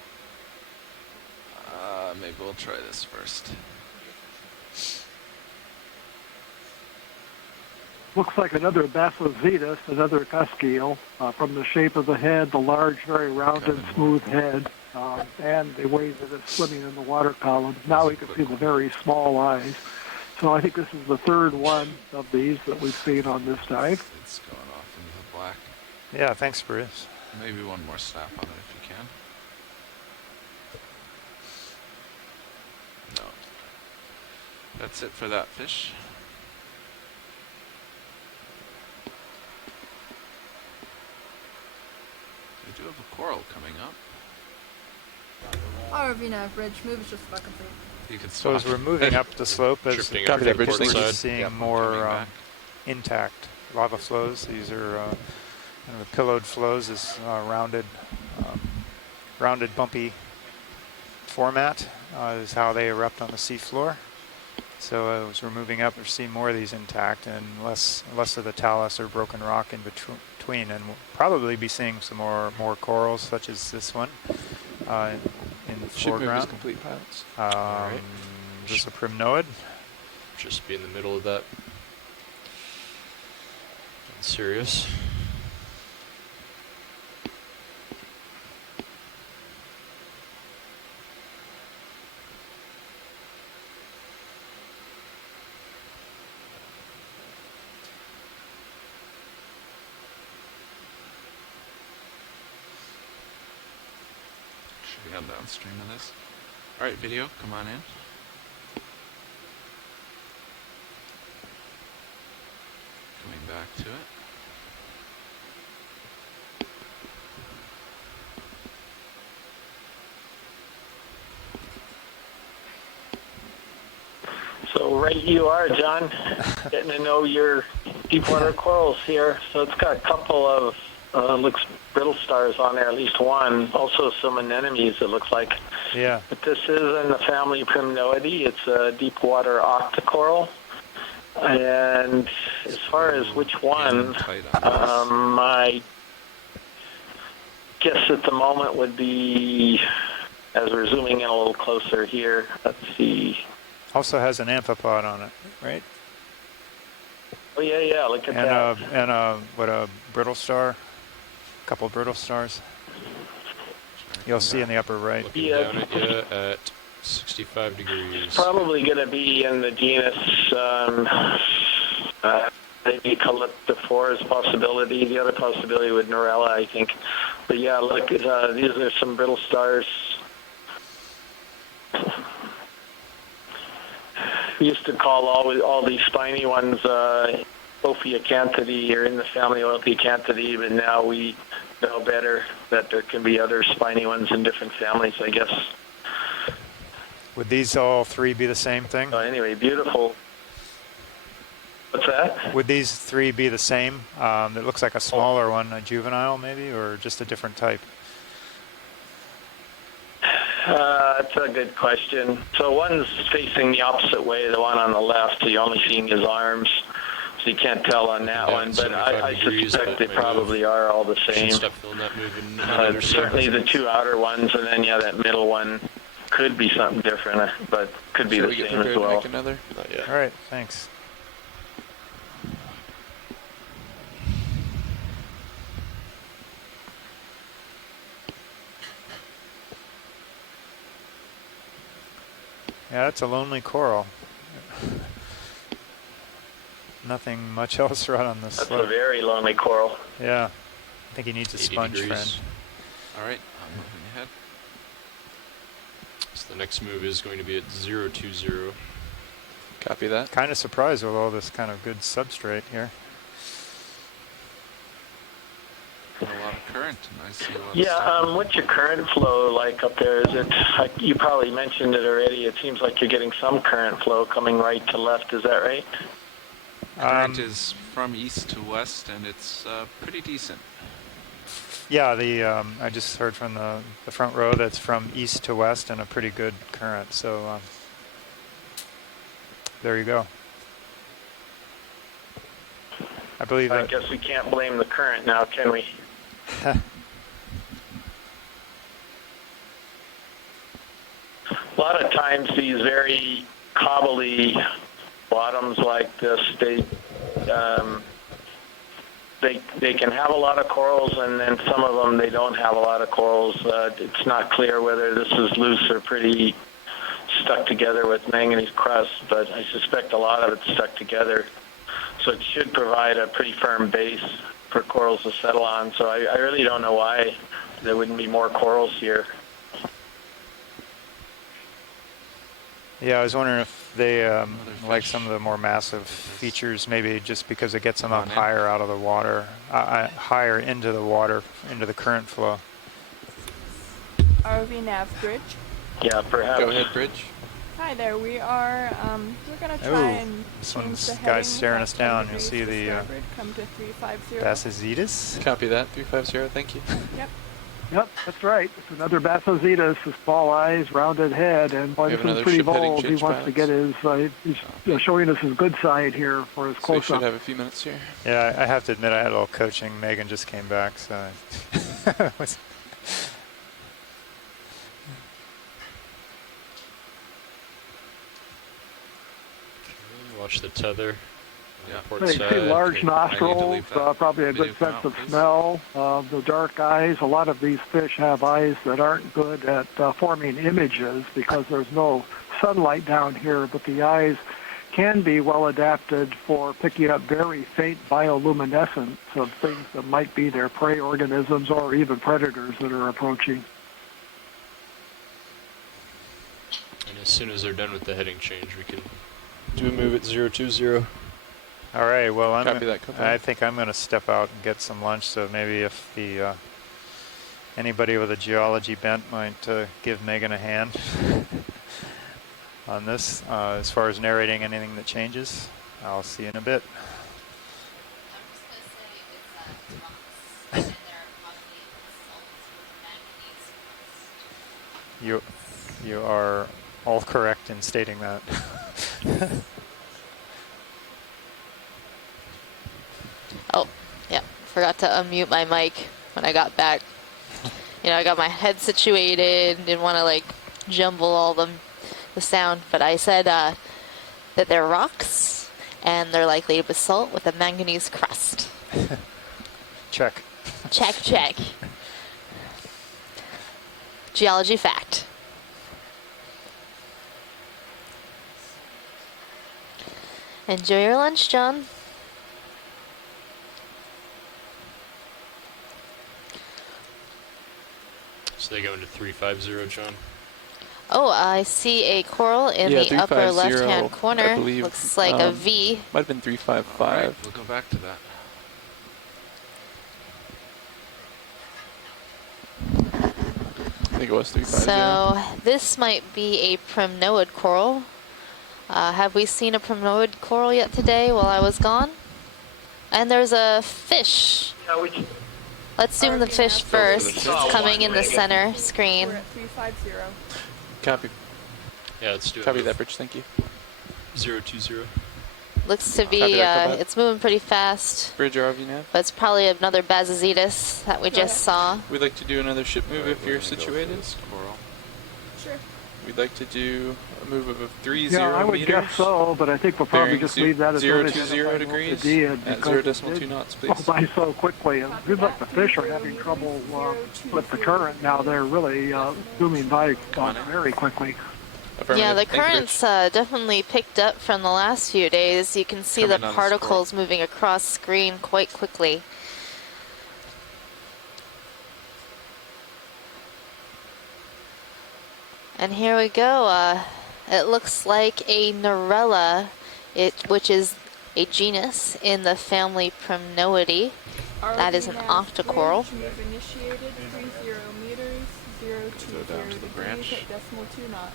Maybe we'll try this first. Looks like another Bassozetus, another cusk eel, from the shape of the head, the large, very rounded, smooth head, and the way that it's swimming in the water column. Now we can see the very small eyes. So I think this is the third one of these that we've seen on this dive. It's going off into the black. Yeah, thanks, Bruce. Maybe one more snap on it if you can. No. That's it for that fish. We do have a coral coming up. Oh, Ravina Bridge move is just about complete. You could So as we're moving up the slope, as we're seeing more intact lava flows. These are kind of pillowed flows, this rounded, bumpy format is how they erupt on the seafloor. So as we're moving up, we're seeing more of these intact and less of the talus or broken rock in between, and we'll probably be seeing some more corals such as this one in the foreground. Ship move is complete, pilots. Right. Just a Crinoid. Just be in the middle of that. Serious. Should be on downstream of this. Alright, video, come on in. Coming back to it. right you are, John. Getting to know your deep water corals here. So it's got a couple of looks brittle stars on there, at least one. Also some anemones, it looks like. Yeah. But this is in the family Primnoidae. It's a deep water octocoral. And as far as which one, my guess at the moment would be, as we're zooming in a little closer here, let's see. Also has an amphipod on it, right? Oh yeah, look at that. And a brittle star, a couple of brittle stars. You'll see in the upper right. Looking down at you at 65 degrees. Probably going to be in the genus, maybe Calyptophorus possibility. The other possibility with Norella, I think. But yeah, look, these are some brittle stars. We used to call all these spiny ones Ophiacanthidae, or in the family Ophiacanthidae, but now we know better that there can be other spiny ones in different families, I guess. Would these all three be the same thing? So anyway, beautiful. What's that? Would these three be the same? It looks like a smaller one, a juvenile maybe, or just a different type? That's a good question. So one's facing the opposite way, the one on the left, so you're only seeing his arms, so you can't tell on that one, but I suspect they probably are all the same. Stop filling that move in certainly the two outer ones, and then that middle one could be something different, but could be the same as well. Make another? All right, thanks. Yeah, that's a lonely coral. Nothing much else right on this That's slope. a very lonely coral. Yeah. I think he needs a sponge friend. All right, I'm moving ahead. So the next move is going to be at 020. Copy that. Kind of surprised with all this kind of good substrate here. A lot of current, and I see a lot Yeah, what's your current flow like up there? Is it, you probably mentioned it already, it seems like you're getting some current flow coming right to left, is that right? Current is from east to west, and it's pretty decent. Yeah, I just heard from the front row that's from east to west and a pretty good current, so there you go. I believe I guess we can't blame the current now, can we? A lot of times these very cobbly bottoms like this, they can have a lot of corals, and then some of them they don't have a lot of corals. It's not clear whether this is loose or pretty stuck together with manganese crust, but I suspect a lot of it's stuck together. So it should provide a pretty firm base for corals to settle on. So I really don't know why there wouldn't be more corals here. Yeah, I was wondering if they like some of the more massive features, maybe just because it gets them up higher out of the water, higher into the water, into the current flow. RV Nav Bridge. Yeah, perhaps. Go ahead, Bridge. Hi there, we are, we're going to try and this change one's the guy's heading staring us down. You'll see the come to 350. Bassizetus. Copy that, 350, thank you. Yep, that's right. It's another Bassizetus with small eyes, rounded head, and boy, this is pretty bold. He wants to get his, he's showing us his good side here for his close-up. So we should have a few minutes here. Yeah, I have to admit I had a little coaching. Megan just came back, so... Watch the tether. You see large nostrils, probably a good sense of smell, the dark eyes. A lot of these fish have eyes that aren't good at forming images because there's no sunlight down here, but the eyes can be well adapted for picking up very faint bioluminescence of things that might be their prey organisms or even predators that are approaching. And as soon as they're done with the heading change, we can do a move at 020. All right, well, I think I'm going to step out and get some lunch, so maybe if the anybody with a geology bent might give Megan a hand. on this. As far as narrating anything that changes, I'll see you in a bit. You are all correct in stating that. Oh, yeah, forgot to unmute my mic when I got back. You know, I got my head situated, didn't want to like jumble all the sound, but I said that they're rocks and they're likely basalt with a manganese crust. Check. Check, check. Geology fact. Enjoy your lunch, John. So they go into 350, John? Oh, I see a coral in the upper left-hand corner. I believe, looks like a V. Might have been 355. Right, we'll go back to that. I think it was 350. So this might be a primnoid coral. Have we seen a primnoid coral yet today while I was gone? And there's a fish. Yeah, Let's zoom the fish first. It's coming in the center screen. We're at 350. Copy. Yeah, let's do it. Copy that, Bridge. Thank you. 020. Looks to be, it's moving pretty fast. Bridge RV nav. But it's probably another Bazazetus that we just saw. We'd like to do another ship move if you're situated. Coral. Sure. We'd like to do a move of 30 Yeah, I would meters. guess so, but I think we'll probably just leave that as 020 identifying degrees the at because 0.2 knots, go please. by so quickly. It seems like the fish are having trouble with the current now. They're really zooming by very quickly. Yeah, the current's definitely picked up from the last few days. You can see the particles moving across screen quite quickly. And here we go. It looks like a Narella, which is a genus in the family Primnoidae. That is an octocoral. Move initiated, 30 meters, 020 degrees at decimal 2 knots.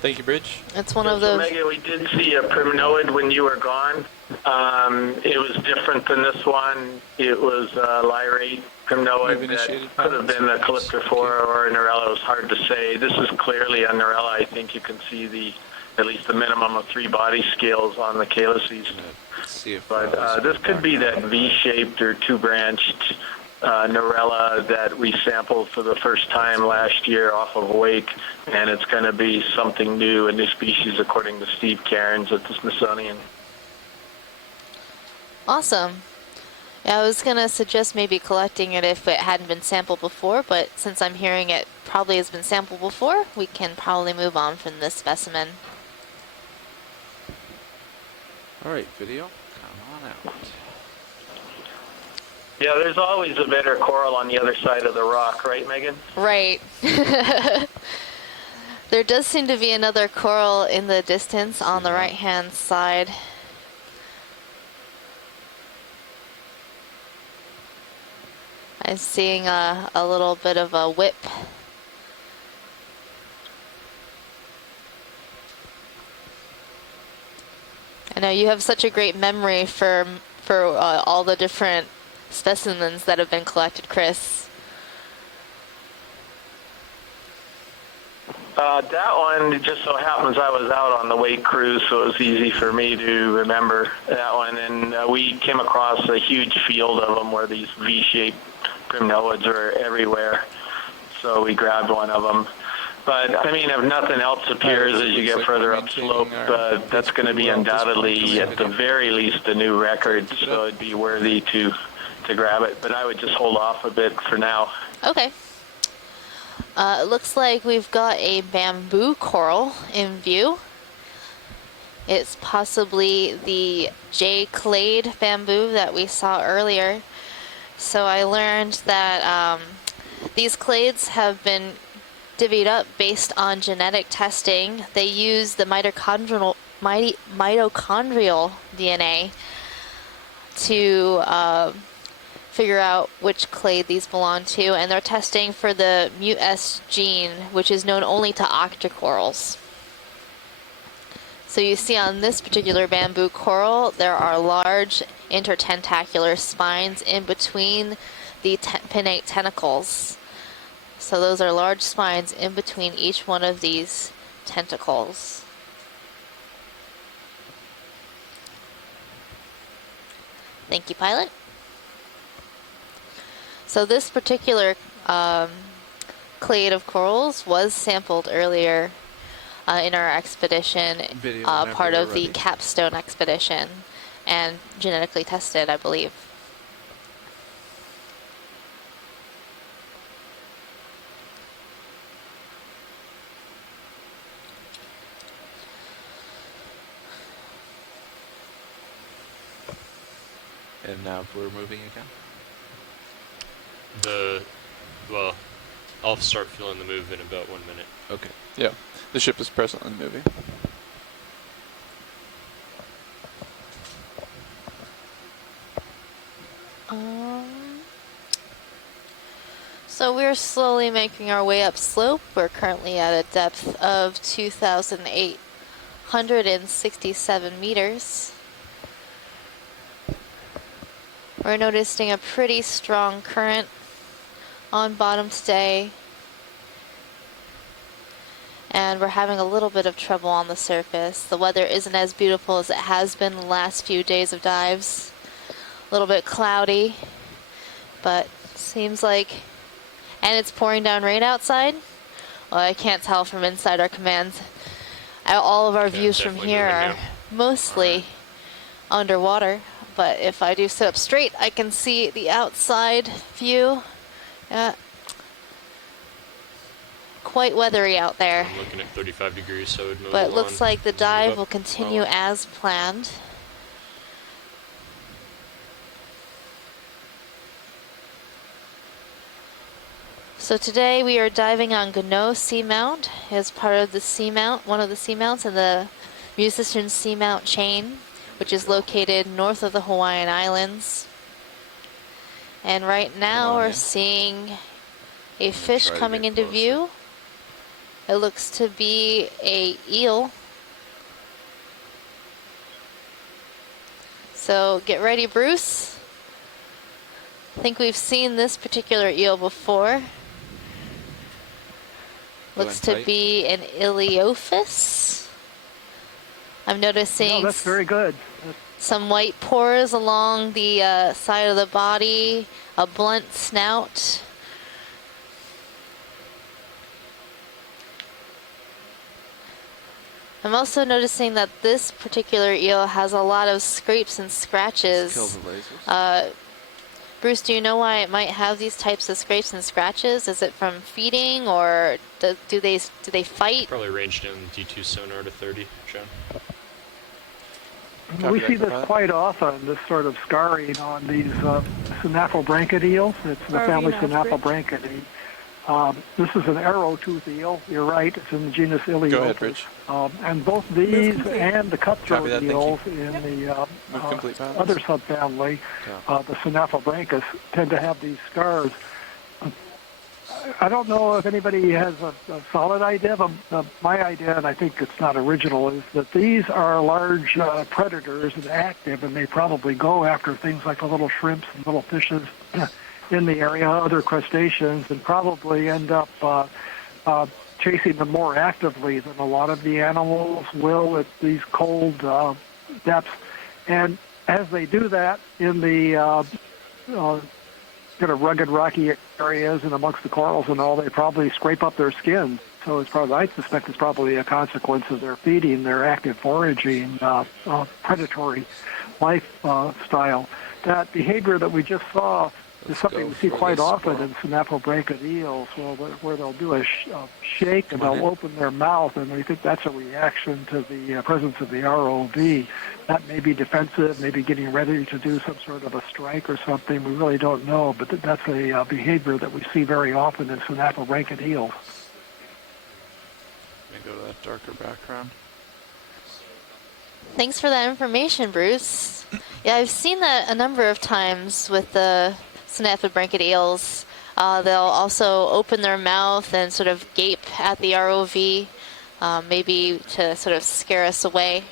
Thank you, Bridge. It's one of those. Megan, we did see a primnoid when you were gone. It was different than this one. It was a lyrate primnoid that could have been a calyptrophora or a Narella. It was hard to say. This is clearly a Narella. I think you can see at least the minimum of 3 body scales on the calyces. But this could be that V-shaped or 2-branched Narella that we sampled for the first time last year off of Wake, and it's going to be something new, a new species according to Steve Cairns at the Smithsonian. Awesome. Yeah, I was going to suggest maybe collecting it if it hadn't been sampled before, but since I'm hearing it probably has been sampled before, we can probably move on from this specimen. All right, video, come on out. Yeah, there's always a better coral on the other side of the rock, right, Megan? Right. There does seem to be another coral in the distance on the right-hand side. I'm seeing a little bit of a whip. I know you have such a great memory for all the different specimens that have been collected, Chris. That one, it just so happens I was out on the Wake cruise, so it was easy for me to remember that one. And we came across a huge field of them where these V-shaped primnoids are everywhere. So we grabbed one of them. But, I mean, if nothing else appears as you get further upslope, that's going to be undoubtedly, at the very least, a new record. So it'd be worthy to grab it. But I would just hold off a bit for now. Okay. It looks like we've got a bamboo coral in view. It's possibly the J. clade bamboo that we saw earlier. So I learned that these clades have been divvied up based on genetic testing. They use the mitochondrial DNA to figure out which clade these belong to, and they're testing for the mut-S gene, which is known only to octocorals. So you see on this particular bamboo coral, there are large intertentacular spines in between the pinnate tentacles. So those are large spines in between each one of these tentacles. Thank you, pilot. So this particular clade of corals was sampled earlier in our expedition, part of the capstone expedition, and genetically tested, I believe. And now we're moving again? Well, I'll start feeling the move in about 1 minute. Okay. Yeah, the ship is presently moving. So we're slowly making our way up slope. We're currently at a depth of 2,867 meters. We're noticing a pretty strong current on bottom today, and we're having a little bit of trouble on the surface. The weather isn't as beautiful as it has been the last few days of dives. A little bit cloudy, but seems like, and it's pouring down rain outside. Well, I can't tell from inside our commands. All of our views from here are mostly underwater. But if I do sit up straight, I can see the outside view. Quite weathery out there. I'm looking at 35 degrees, so it would move But it along. looks like the dive will continue as planned. So today we are diving on Gounod Seamount as part of the Seamount, one of the Seamounts in the Musician Seamount chain, which is located north of the Hawaiian Islands. And right now we're seeing a fish coming into view. It looks to be a eel. So get ready, Bruce. I think we've seen this particular eel before. Looks to be an Iliophis. I'm noticing. No, that's very good. Some white pores along the side of the body, a blunt snout. I'm also noticing that this particular eel has a lot of scrapes and scratches. Let's kill the lasers. Bruce, do you know why it might have these types of scrapes and scratches? Is it from feeding, or do they fight? Probably ranged in D2 sonar to 30, John. We see this quite often, this sort of scarring on these Synaphobranchid eels. It's the family Synaphobranchidae. This is an arrow-tooth eel. You're right. It's in the genus Iliophis. Go ahead, Rich. And both these and the cutthroat eels in the other subfamily, the Synaphobranchus, tend to have these scars. I don't know if anybody has a solid idea, but my idea, and I think it's not original, is that these are large predators and active, and they probably go after things like the little shrimps and little fishes in the area, other crustaceans, and probably end up chasing them more actively than a lot of the animals will at these cold depths. And as they do that in the kind of rugged, rocky areas and amongst the corals and all, they probably scrape up their skin. So it's probably, I suspect it's probably a consequence of their feeding, their active foraging, predatory lifestyle. That behavior that we just saw is something we see quite often in Synaphobranchid eels, where they'll do a shake and they'll open their mouth, and we think that's a reaction to the presence of the ROV. That may be defensive, maybe getting ready to do some sort of a strike or something. We really don't know, but that's a behavior that we see very often in Synaphobranchid eels. Let me go to that darker background. Thanks for that information, Bruce. Yeah, I've seen that a number of times with the Synaphobranchid eels. They'll also open their mouth and sort of gape at the ROV. maybe to sort of scare us away.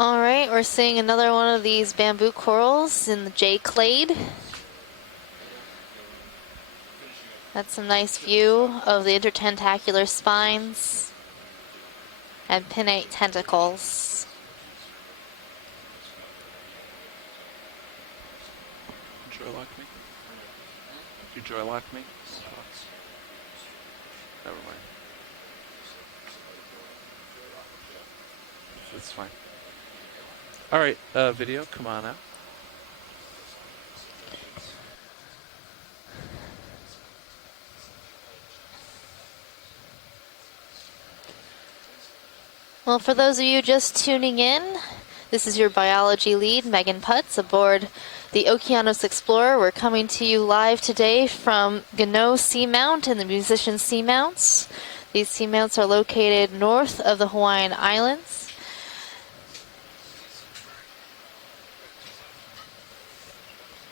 All right, we're seeing another one of these bamboo corals in the J clade. That's a nice view of the intertentacular spines and pinnate tentacles. Joy lock me? You joy lock me? Never mind. It's fine. Alright, video, come on out. Well, for those of you just tuning in, this is your biology lead, Megan Putz, aboard the Okeanos Explorer. We're coming to you live today from Gounod Seamount and the musician Seamounts. These seamounts are located north of the Hawaiian Islands.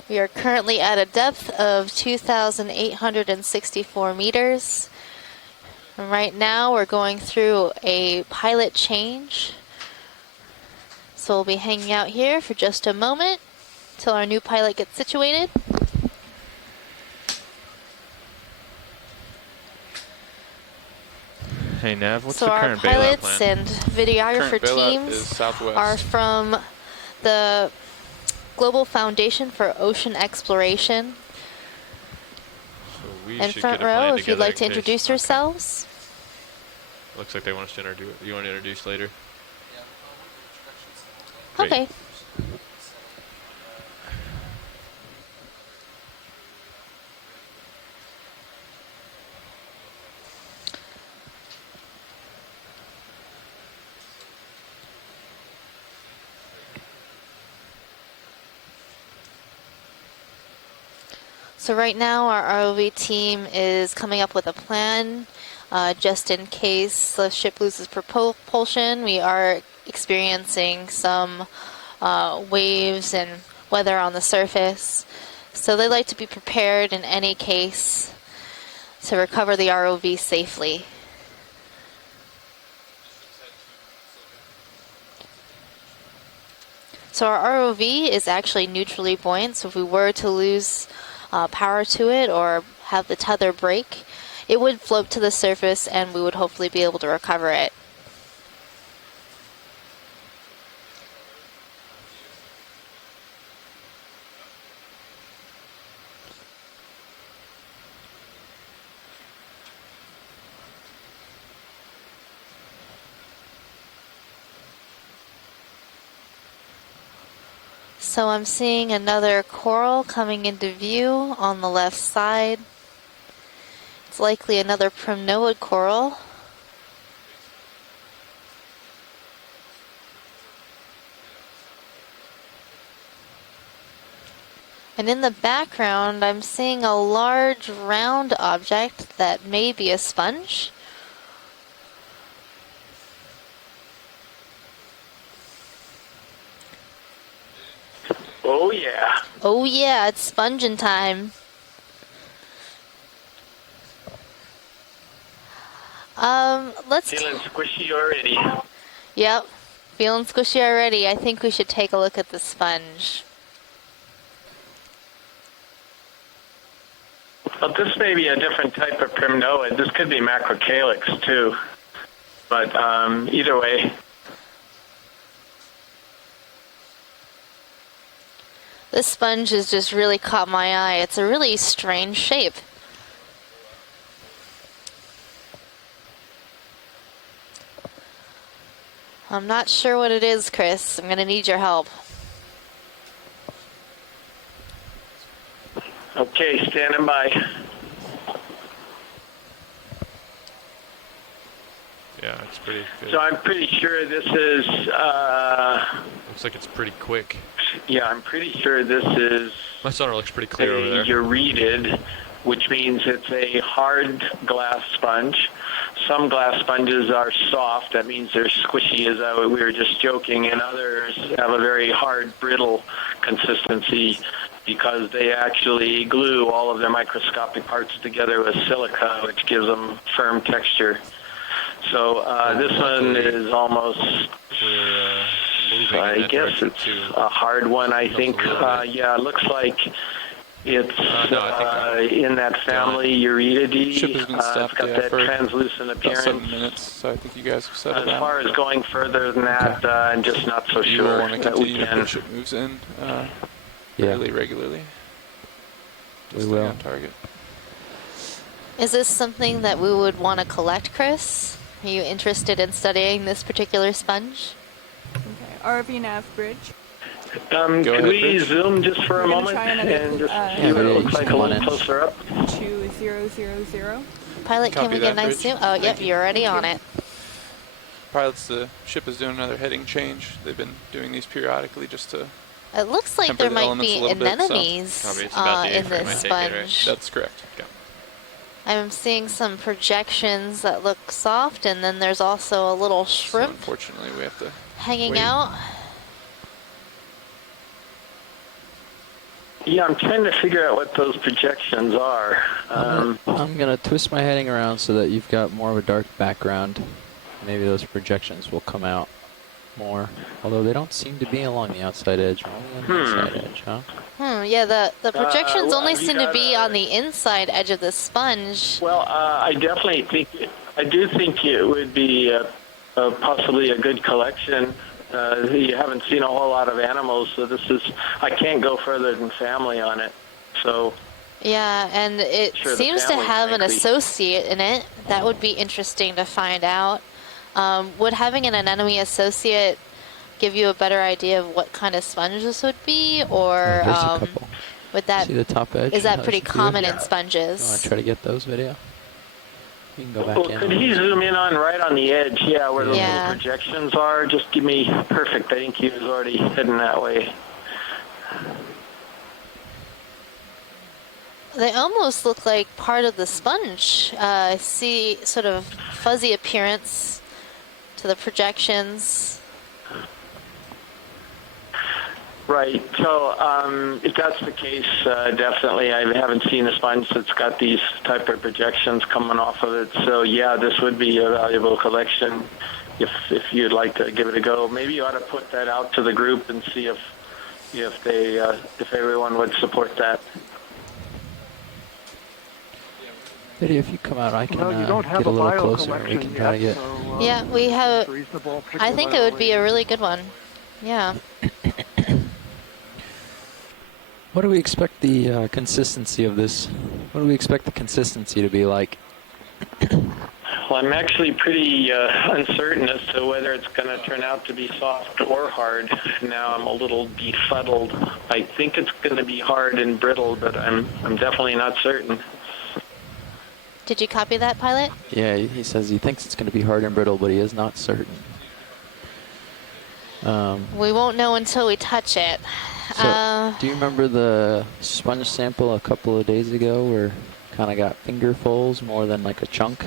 We are currently at a depth of 2,864 meters. And right now we're going through a pilot change. So we'll be hanging out here for just a moment till our new pilot gets situated. Hey Nav, what's so the our current bailout pilots plan? and videographer Current bailout teams is southwest. are from the Global Foundation for Ocean Exploration. So we And should front get a plan row, if you'd together like to in case- introduce okay. yourselves. Looks like they want us to introduce. You want to introduce later? Great. Okay. So right now our ROV team is coming up with a plan just in case the ship loses propulsion. We are experiencing some waves and weather on the surface. So they like to be prepared in any case to recover the ROV safely. So our ROV is actually neutrally buoyant, so if we were to lose power to it or have the tether break, it would float to the surface and we would hopefully be able to recover it. So I'm seeing another coral coming into view on the left side. It's likely another primnoid coral. And in the background, I'm seeing a large round object that may be a sponge. Oh yeah. Oh yeah, it's sponging time. Let's... Feeling squishy already. Yep, feeling squishy already. I think we should take a look at the sponge. Well, this may be a different type of primnoid. This could be macrocalyx too. But either way. This sponge has just really caught my eye. It's a really strange shape. I'm not sure what it is, Chris. I'm gonna need your help. Okay, standing by. Yeah, it's pretty good. So I'm pretty sure this is... Looks like it's pretty quick. Yeah, I'm pretty sure this is... My sonar looks pretty clear over there. Uretid, which means it's a hard glass sponge. some glass sponges are soft. That means they're squishy, as we were just joking, and others have a very hard, brittle consistency because they actually glue all of their microscopic parts together with silica, which gives them firm texture. So this one is almost, I guess it's a hard one, I think. Yeah, it looks like it's in that family, Urididae. Ship has been stopped, it's got that translucent appearance. 7 minutes, so I think you guys have settled As down. far as going further than that, I'm just not so You will sure want to that we continue can. to push it moves in fairly regularly. We will. On target. Is this something that we would want to collect, Chris? Are you interested in studying this particular sponge? Okay, RV nav bridge. Could we zoom just for a moment and just see what it looks like a little closer up? 2000. Pilot, can Copy we get a that, nice Bridge. zoom? Oh, yep, Thank you. you're already on it. Pilots, the ship is doing another heading change. They've been doing these periodically just to It looks like temper there the might elements be a little bit, so- anemones Probably it's about the in A-frame, this I take it, right? sponge. That's correct. Okay. I'm seeing some projections that look soft, and then there's also a little So shrimp unfortunately, we have to hanging wait. out. Yeah, I'm trying to figure out what those projections are. I'm going to twist my heading around so that you've got more of a dark background. Maybe those projections will come out more. Although they don't seem to be along the outside edge, only on the inside edge, huh? Yeah, the projections only have you seem to got be on the inside edge of the sponge. Well, I definitely think, I do think it would be possibly a good collection. You haven't seen a whole lot of animals, so I can't go further than family on it. So Yeah, and it Sure, the seems to family, have an frankly. associate in it. That would be interesting to find out. Would having an anemone associate give you a better idea of what kind of sponge this would be, or There's a couple. would that See the top edge? is and that how pretty it's common in viewed? sponges? You want to try to get those video? You can go back Well, in. could he zoom in on right on the edge? Yeah, where those Yeah. little projections are. Just give me perfect. I think he was already heading that way. They almost look like part of the sponge. I see sort of fuzzy appearance to the projections. Right. So if that's the case, definitely I haven't seen a sponge that's got these type of projections coming off of it. So yeah, this would be a valuable collection if you'd like to give it a go. Maybe you ought to put that out to the group and see if everyone would support that. Video, if you come out, I can Well, you don't have get a a little bio closer and we collection can try to yet, get... so, Yeah, we have. reasonable, I think it would be a really good one. Yeah. What do we expect the consistency of this? What do we expect the consistency to be like? Well, I'm actually pretty uncertain as to whether it's going to turn out to be soft or hard. Now I'm a little befuddled. I think it's going to be hard and brittle, but I'm definitely not certain. Did you copy that, pilot? Yeah, he says he thinks it's going to be hard and brittle, but he is not certain. We won't know until we touch it. So, do you remember the sponge sample a couple of days ago where kind of got fingerfuls more than like a chunk?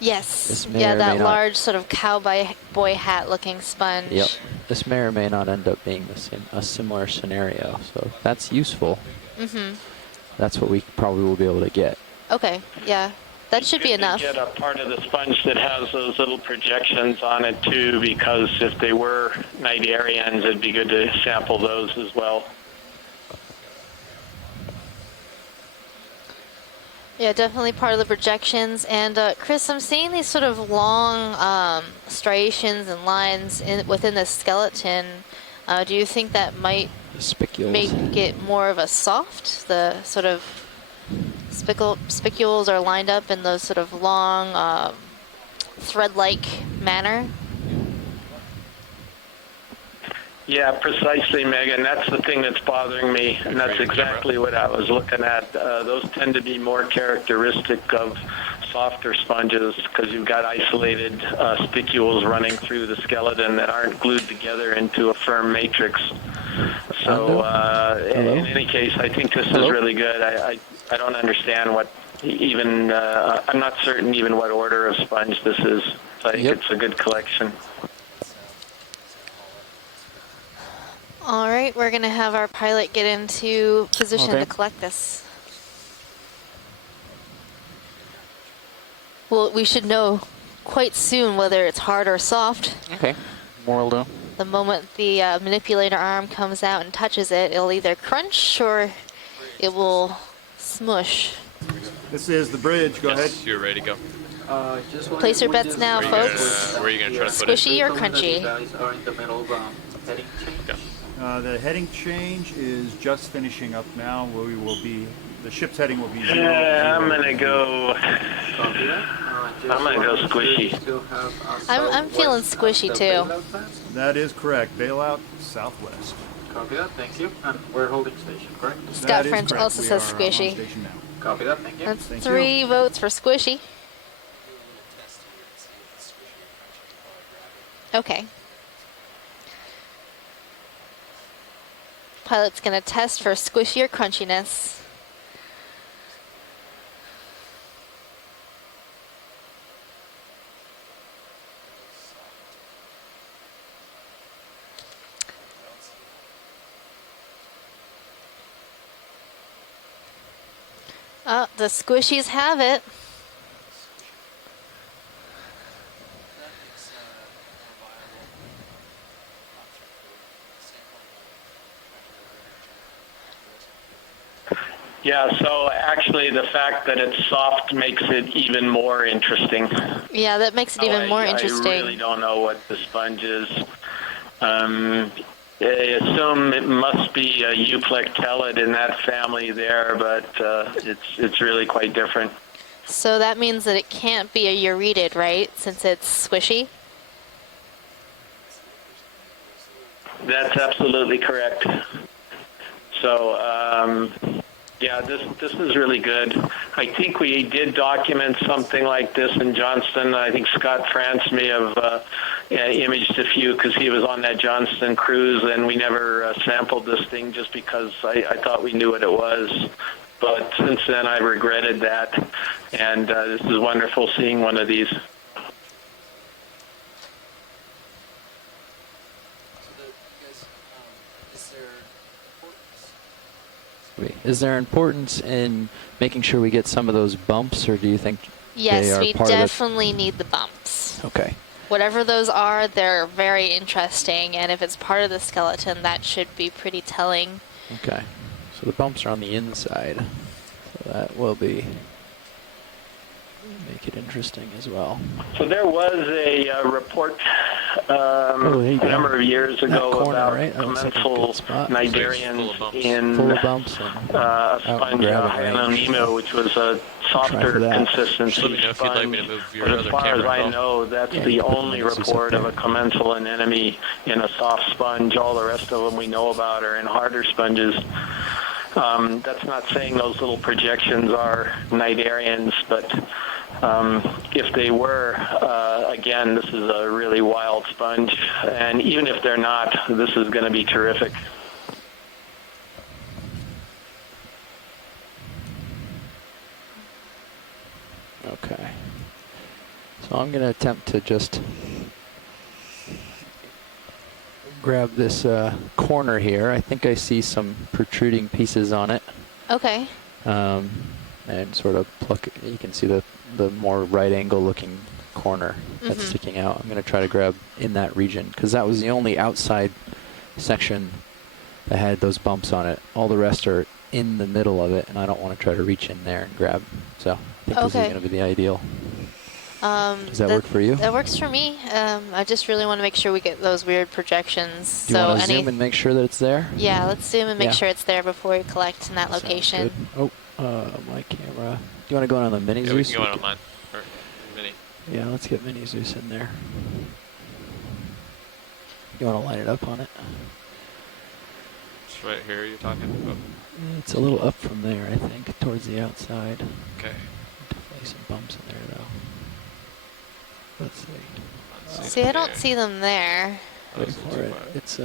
Yes. This may Yeah, or may that not- large sort of cowboy hat looking sponge. Yep. This may or may not end up being a similar scenario. So if that's useful, that's what we probably will be able to get. Okay, yeah. That should be enough. Get a part of the sponge that has those little projections on it too, because if they were Cnidarians, it'd be good to sample those as well. Yeah, definitely part of the projections. And Chris, I'm seeing these sort of long striations and lines within the skeleton. Do you think that might make it more of a soft? The sort of spicules are lined up in those sort of long, thread-like manner. Yeah, precisely, Megan. That's the thing that's bothering me, and that's exactly what I was looking at. Those tend to be more characteristic of softer sponges because you've got isolated spicules running through the skeleton that aren't glued together into a firm matrix. So in any case, I think this is really good. I don't understand even I'm not certain even what order of sponge this is. So I think it's a good collection. All right, we're going to have our pilot get into position to collect this. Well, we should know quite soon whether it's hard or soft. Okay, more will do. The moment the manipulator arm comes out and touches it, it'll either crunch or it will smush. This is the bridge. Go ahead. You're ready to go. Place your bets now, folks. Where are you going to try to put it? Squishy or crunchy? The heading change is just finishing up now. We will be, the ship's heading will be 0. I'm gonna go squishy. I'm feeling squishy too. That is correct. Bailout southwest. Copy that, thank you. And we're holding station, correct? Scott French also says squishy. Copy that, thank you. That's 3 votes for squishy. Okay. Pilot's gonna test for squishy or crunchiness. Oh, the squishies have it. Yeah, so actually the fact that it's soft makes it even more interesting. Yeah, that makes it even more interesting. I really don't know what the sponge is. I assume it must be a euplectellid in that family there, but it's really quite different. So that means that it can't be a euretid, right? Since it's squishy? That's absolutely correct. So, yeah, this is really good. I think we did document something like this in Johnston. I think Scott France may have imaged a few because he was on that Johnston cruise, and we never sampled this thing just because I thought we knew what it was. But since then, I regretted that, and this is wonderful seeing one of these. Is there importance in making sure we get some of those bumps, or do you think yes, they are we part definitely need the bumps. Okay. Whatever those are, they're very interesting, and if it's part of the skeleton, that should be pretty telling. Okay. So the bumps are on the inside. So that will be make it interesting as well. So there was a report a number of years ago about commensal cnidarians in a sponge, Anemone, which was a softer consistency sponge. But as far as I know, that's the only report of a commensal anemone in a soft sponge. All the rest of them we know about are in harder sponges. That's not saying those little projections are cnidarians, but if they were, again, this is a really wild sponge. And even if they're not, this is going to be terrific. Okay. So I'm going to attempt to just grab this corner here. I think I see some protruding pieces on it. Okay. And sort of pluck it. You can see the more right angle looking corner that's sticking out. I'm going to try to grab in that region because that was the only outside section that had those bumps on it. All the rest are in the middle of it, and I don't want to try to reach in there and grab. So I think this is going to be the ideal. Does that work for you? That works for me. I just really want to make sure we get those weird projections. Do you want to zoom and make sure that it's there? Yeah, let's zoom and make sure it's there before we collect in that location. Oh, my camera. Do you want to go on the mini Zeus? We can go on mine. Or mini. Yeah, let's get mini Zeus in there. You want to line it up on it? It's right here you're talking about? It's a little up from there, I think, towards the outside. Okay. Definitely some bumps in there, though. Let's see. See, I don't see them there. Wait for it. It's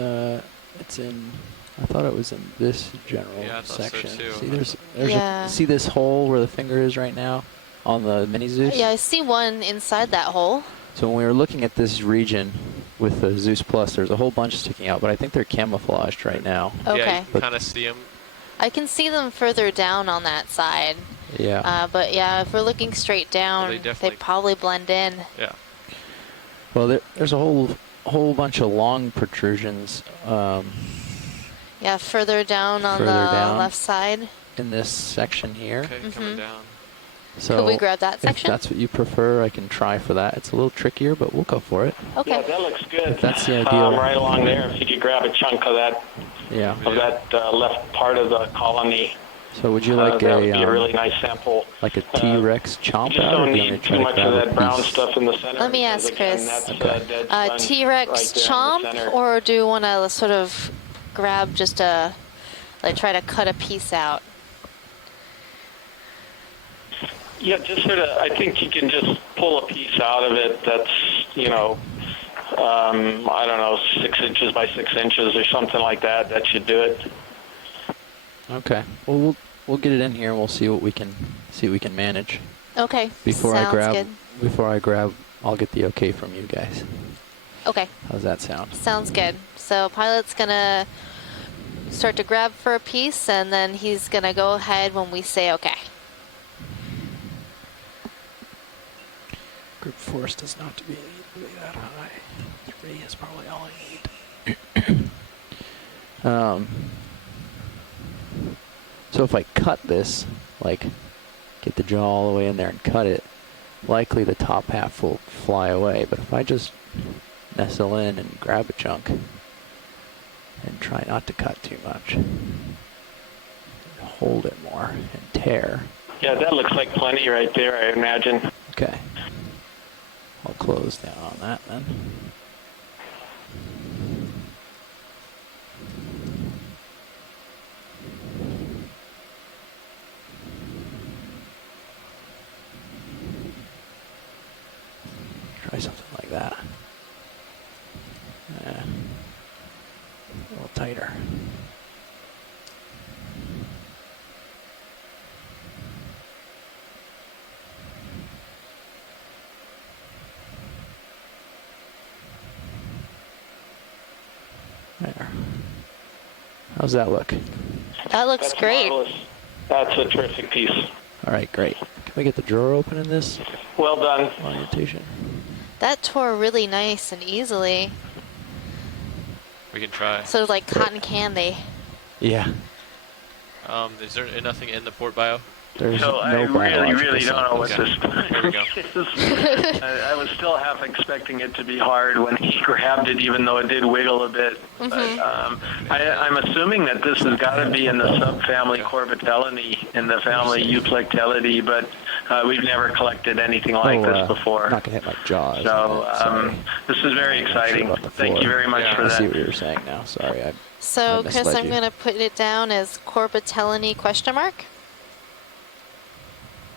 in I thought it was in this general Yeah, I thought so section. too. See, there's Yeah. see this hole where the finger is right now on the mini Zeus? Yeah, I see one inside that hole. So when we were looking at this region with the Zeus Plus, there's a whole bunch sticking out, but I think they're camouflaged right now. Okay. Yeah, you can kind of see them. I can see them further down on that side. Yeah. But yeah, if we're looking straight down, they probably blend in. Yeah. Well, there's a whole bunch of long protrusions. Yeah, further down on the left side. In this section here. Okay, coming down. So could we grab that section? If that's what you prefer, I can try for that. It's a little trickier, but we'll go for it. Okay. Yeah, that looks good. If that's the ideal. Right along there, if you could grab a chunk of that, yeah, of that left part of the colony. So would you like that would be a really nice sample. Like a T-Rex chomp You just out, or don't do you want me need to try too to much grab of a that brown piece? stuff in the center. Let me ask Chris. That's T-Rex right there in the chomp, center. or do you want to sort of grab just like try to cut a piece out? Yeah, just sort of, I think you can just pull a piece out of it that's, I don't know, 6 inches by 6 inches or something like that. That should do it. Okay. Well, we'll get it in here and we'll see what we can manage. Okay. Before Sounds I grab, I'll get the okay from you guys. Okay. How's that sound? Sounds good. So Pilot's gonna start to grab for a piece, and then he's gonna go ahead when we say okay. Group force does not to be that high. 3 is probably all I need. So if I cut this, like get the jaw all the way in there and cut it, likely the top half will fly away. But if I just nestle in and grab a chunk and try not to cut too much, and hold it more and tear. Yeah, that looks like plenty right there, I imagine. Okay. I'll close down on that then. Try something like that. A little tighter. There. How's that look? That looks That's great. Marvelous. That's a terrific piece. All right, great. Can we get the drawer open in this Well done. orientation? That tore really nice and easily. We can try. Sort of like cotton candy. Yeah. Is there nothing in the port bio? There's So I really don't know what this There we go. is. I was still half expecting it to be hard when he grabbed it, even though it did wiggle a bit. But I'm assuming that this has got to be in the subfamily Corbitellinae, in the family Euplectellidae, but we've never collected anything like this before. I'm not going to hit my jaws. So this is very exciting. Thank you very much for I that. see what you're saying now. Sorry. I So Chris, misled I'm you. going to put it down as Corbitellinae question mark.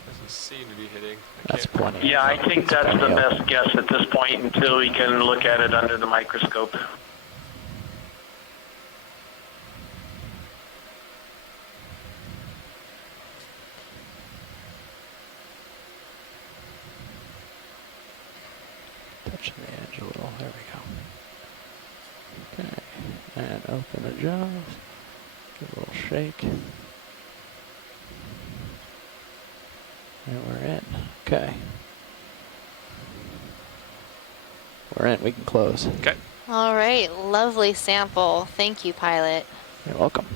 Doesn't seem to be hitting. That's plenty. Yeah, I think that's the best guess at this point until we can look at it under the microscope. Touching the edge a little. There we go. Okay. And open the jaws. Give a little shake. And we're in. Okay. We're in. We can close. Okay. All right, lovely sample. Thank you, Pilot. You're welcome.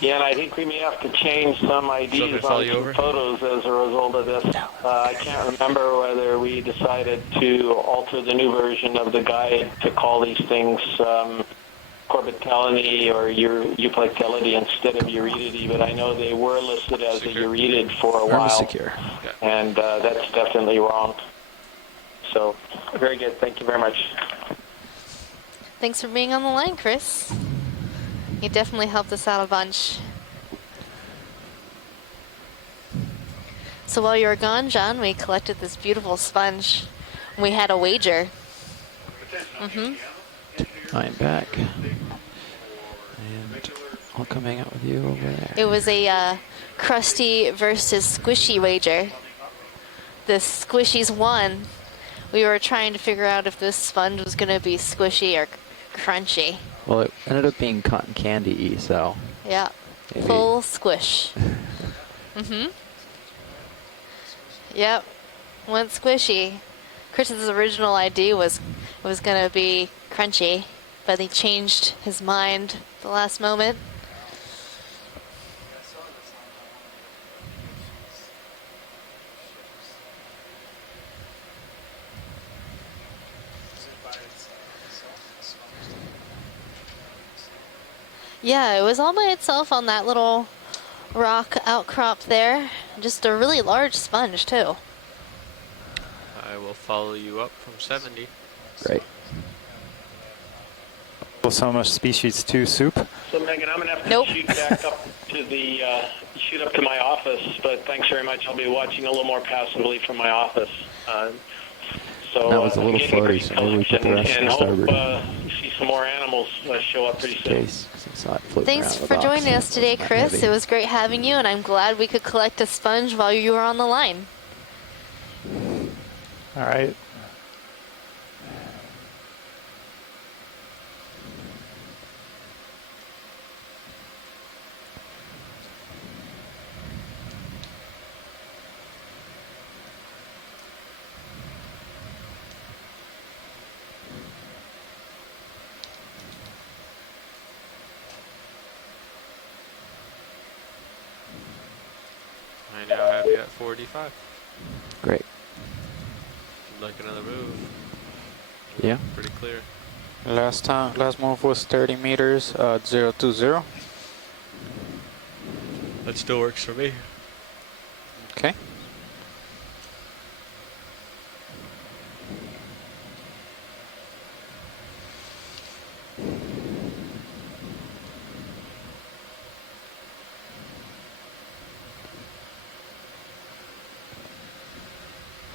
Yeah, and I think we may have to change some IDs on some photos as a result of this. I can't remember whether we decided to alter the new version of the guide to call these things Corbitellinae or Euplectellidae instead of Euretidae, but I know they were listed as a Euretid for a while, secure. And that's definitely wrong. So, very good. Thank you very much. Thanks for being on the line, Chris. You definitely helped us out a bunch. So while you were gone, John, we collected this beautiful sponge. We had a wager. Mm-hmm. Mine back. And I'll come hang out with you over there. It was a crusty versus squishy wager. The squishies won. We were trying to figure out if this sponge was going to be squishy or crunchy. Well, it ended up being cotton candy-y, so... Yeah, maybe. full squish. Mm-hmm. Yep, went squishy. Chris's original idea was it was going to be crunchy, but he changed his mind at the last moment. Yeah, it was all by itself on that little rock outcrop there. Just a really large sponge, too. I will follow you up from 70. Great. Halosaur species 2 soup. So Megan, I'm gonna have to Nope. shoot back up to the shoot up to my office, but thanks very much. I'll be watching a little more passively from my office. So That was a little getting floaty, pretty so maybe we put the rest and in hope starboard. you see some more animals show up pretty soon. Thanks for joining us today, Chris. It was great having you, and I'm glad we could collect a sponge while you were on the line. All right. I now have you at 45. Great. Like another move. Yeah. Pretty clear. Last move was 30 meters, 020. That still works for me. Okay.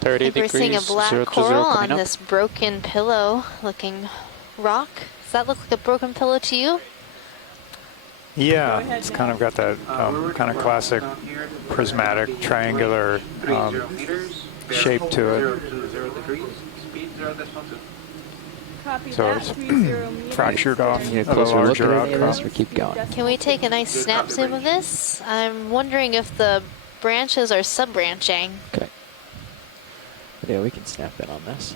I think we're seeing a black 0 to 0 coral on coming up. this broken pillow looking rock. Does that look like a broken pillow to you? Yeah, it's kind of got that kind of classic prismatic triangular shape to it. So it's fractured off of a larger outcrop. Or keep going. Can we take a nice snap zoom of this? I'm wondering if the branches are sub-branching. Okay. Yeah, we can snap in on this.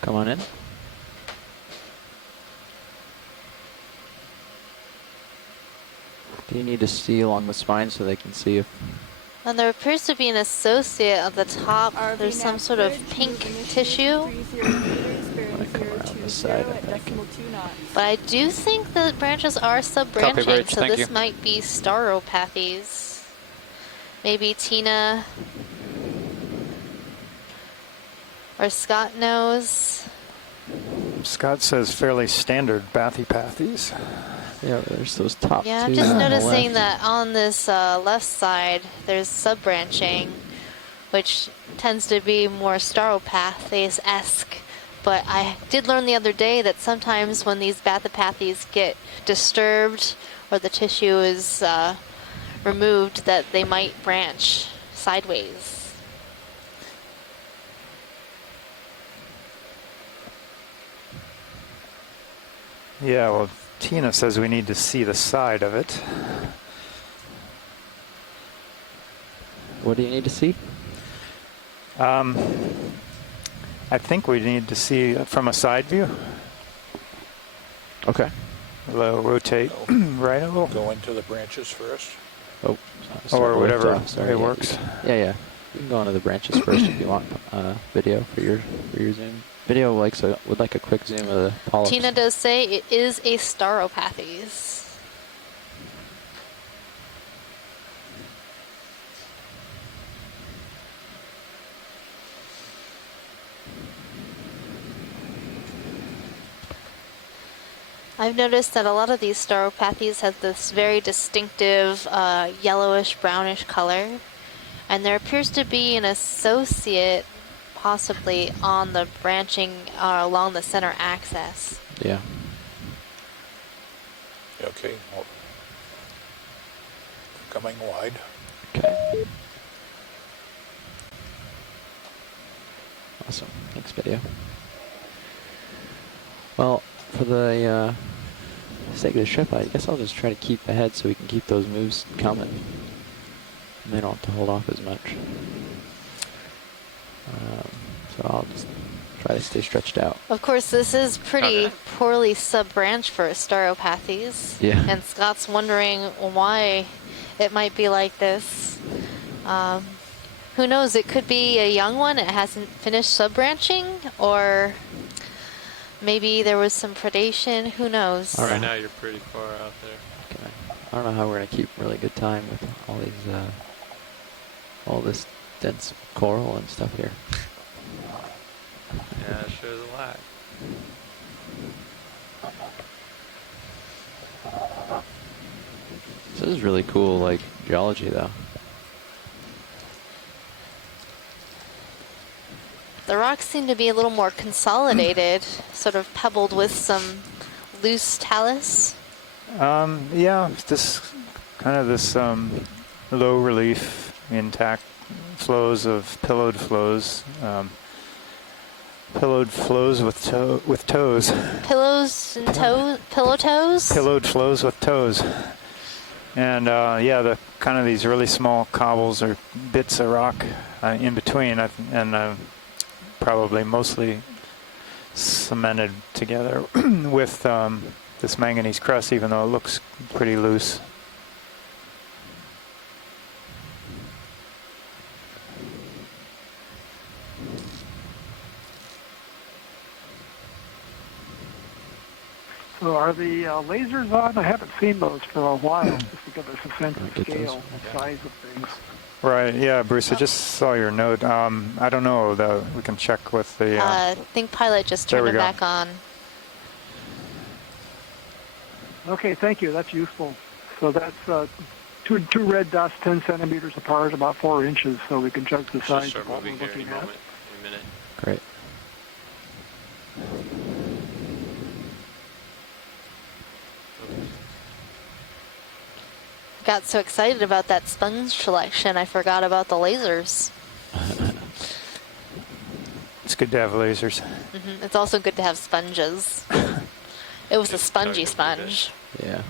Come on in. Do you need to see along the spine so they can see if... And there appears to be an associate at the top. There's some sort of pink tissue. This side, I think. But I do think the branches are sub-branching, Bridge, so thank this you. might be stauropathes. Maybe Tina or Scott knows. Scott says fairly standard bathypathes. Yeah, there's those top Yeah, I'm two just on the noticing left. that on this left side, there's sub-branching, which tends to be more stauropathes-esque. But I did learn the other day that sometimes when these bathypathes get disturbed or the tissue is removed, that they might branch sideways. Yeah, well, Tina says we need to see the side of it. What do you need to see? I think we need to see from a side view. Okay. We'll rotate right a little. Go into the branches first. Oh. Or whatever Sorry, it works. Yeah. You can go into the branches first if you want video for your zoom. Video would like a quick zoom of the polyps. Tina does say it is a stauropathes. I've noticed that a lot of these stauropathes have this very distinctive yellowish brownish color, and there appears to be an associate possibly on the branching along the center axis. Yeah. Okay. Well, coming wide. Okay. Awesome. Thanks, video. Well, for the sake of the trip, I guess I'll just try to keep ahead so we can keep those moves coming. And they don't have to hold off as much. So I'll just try to stay stretched out. Of course, this is pretty poorly sub-branched for stauropathes. Yeah. And Scott's wondering why it might be like this. Who knows, it could be a young one, it hasn't finished sub-branching, or maybe there was some predation, who knows. All right, now you're pretty far out there. Okay. I don't know how we're going to keep really good time with all these, all this dense coral and stuff here. Yeah, it shows a lot. This is really cool, like, geology, though. The rocks seem to be a little more consolidated, sort of pebbled with some loose talus. Yeah, this kind of this low relief, intact flows of pillowed flows. Pillowed flows with toes. Pillows and toes? Pillow toes? Pillowed flows with toes. And yeah, the kind of these really small cobbles or bits of rock in between, and probably mostly cemented together with this manganese crust, even though it looks pretty loose. So are the lasers on? I haven't seen those for a while, just to give us a sense of scale and size of things. Right, yeah, Bruce, I just saw your note. I don't know, though. We can check with the... I think Pilot just turned it back on. Okay, thank you. That's useful. So that's two red dots 10 centimeters apart, about 4 inches, so we can judge the size of what we're looking at. In a minute. Great. Got so excited about that sponge selection, I forgot about the lasers. It's good to have lasers. It's also good to have sponges. It was a spongy sponge. Yeah.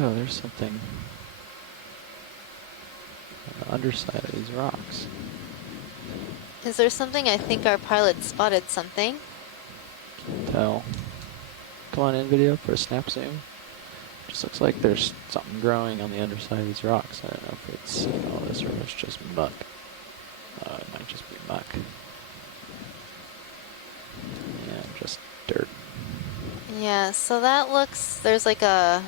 Oh, there's something on the underside of these rocks. Is there something? I think our pilot spotted something. Can't tell. Come on in, video, for a snap zoom. Just looks like there's something growing on the underside of these rocks. I don't know if it's all this or if it's just muck. It might just be muck. Yeah, just dirt. Yeah, so that looks, there's like a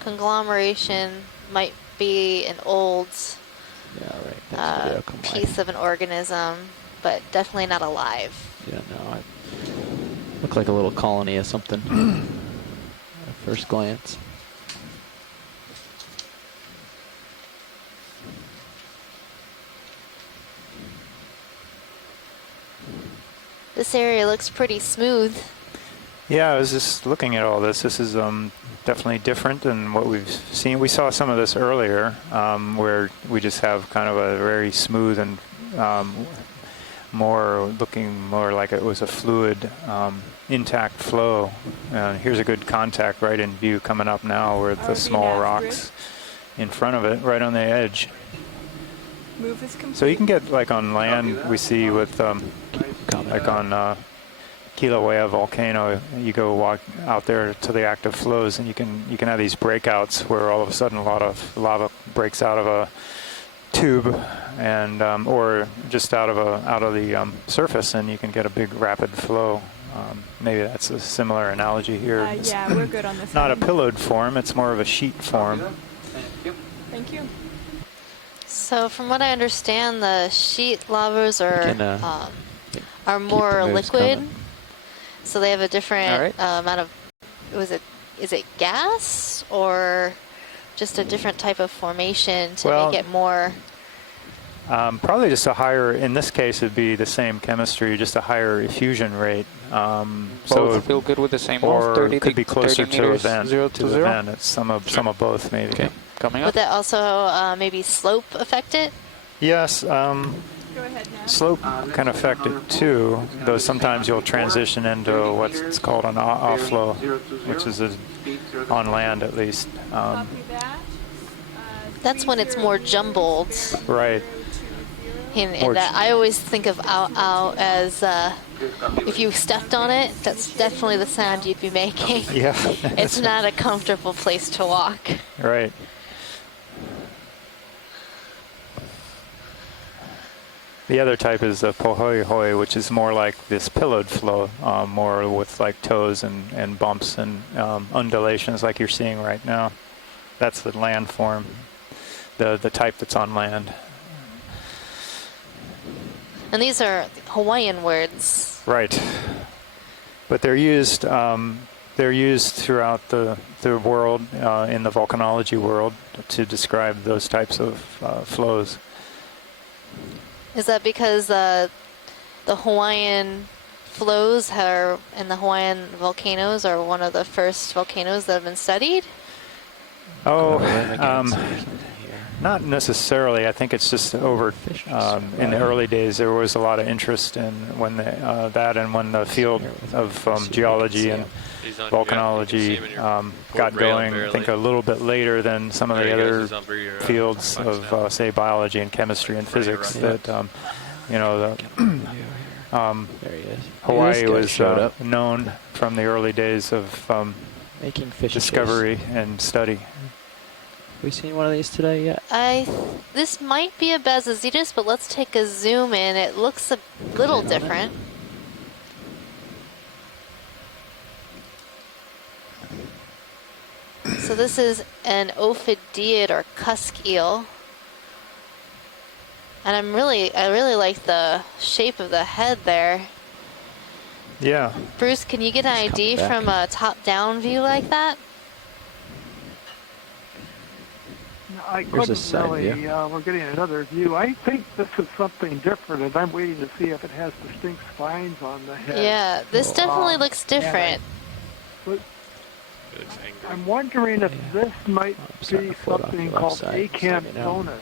conglomeration, might be an old piece of an organism, but definitely not alive. Yeah, no, I look like a little colony of something at first glance. This area looks pretty smooth. Yeah, I was just looking at all this. This is definitely different than what we've seen. We saw some of this earlier, where we just have kind of a very smooth and looking more like it was a fluid, intact flow. Here's a good contact right in view coming up now with the small rocks in front of it, right on the edge. Move is complete. So you can get, like on land, we see with, like on Kilauea volcano, you go walk out there to the active flows, and you can have these breakouts where all of a sudden a lot of lava breaks out of tube, and or just out of the surface, and you can get a big rapid flow. Maybe that's a similar analogy here. Yeah, we're good on this. Not a pillowed form; it's more of a sheet form. Thank you. So, from what I understand, the sheet lavas are more liquid, so they have a different amount of. Is it gas or just a different type of formation to make it more? Probably just a higher, in this case it'd be the same chemistry, just a higher effusion rate. So feel good with the same or 30 could be closer to event. 0 to 0? Event. It's some of both maybe. Okay, coming up. Would that also maybe slope affect it? Yes, Go ahead now. slope can affect it too, though sometimes you'll transition into what's called an off-flow, which is on land at least. That's when it's more jumbled. Right. And I always think of out as if you stepped on it, that's definitely the sound you'd be making. Yeah. It's not a comfortable place to walk. Right. The other type is the pohoihoi, which is more like this pillowed flow, more with like toes and bumps and undulations like you're seeing right now. That's the land form, the type that's on land. And these are Hawaiian words. Right. But they're used throughout the world, in the volcanology world, to describe those types of flows. Is that because the Hawaiian flows and the Hawaiian volcanoes are one of the first volcanoes that have been studied? Not necessarily. I think it's just over in the early days there was a lot of interest in when the field of geology and volcanology got going. I think a little bit later than some of the other fields of say biology and chemistry and physics. That Hawaii was known from the early days of making fish discovery and study. Have we seen one of these today yet? This might be a Basozetus, but let's take a zoom in. It looks a little different. So this is an ophidiid or cusk eel. And I really like the shape of the head there. Yeah. Bruce, can you get an ID from a top-down view like that? I couldn't really. We're getting another view. I think this is something different, and I'm waiting to see if it has distinct spines on the head. Yeah, this definitely looks different. I'm wondering if this might be something called Acanthonis.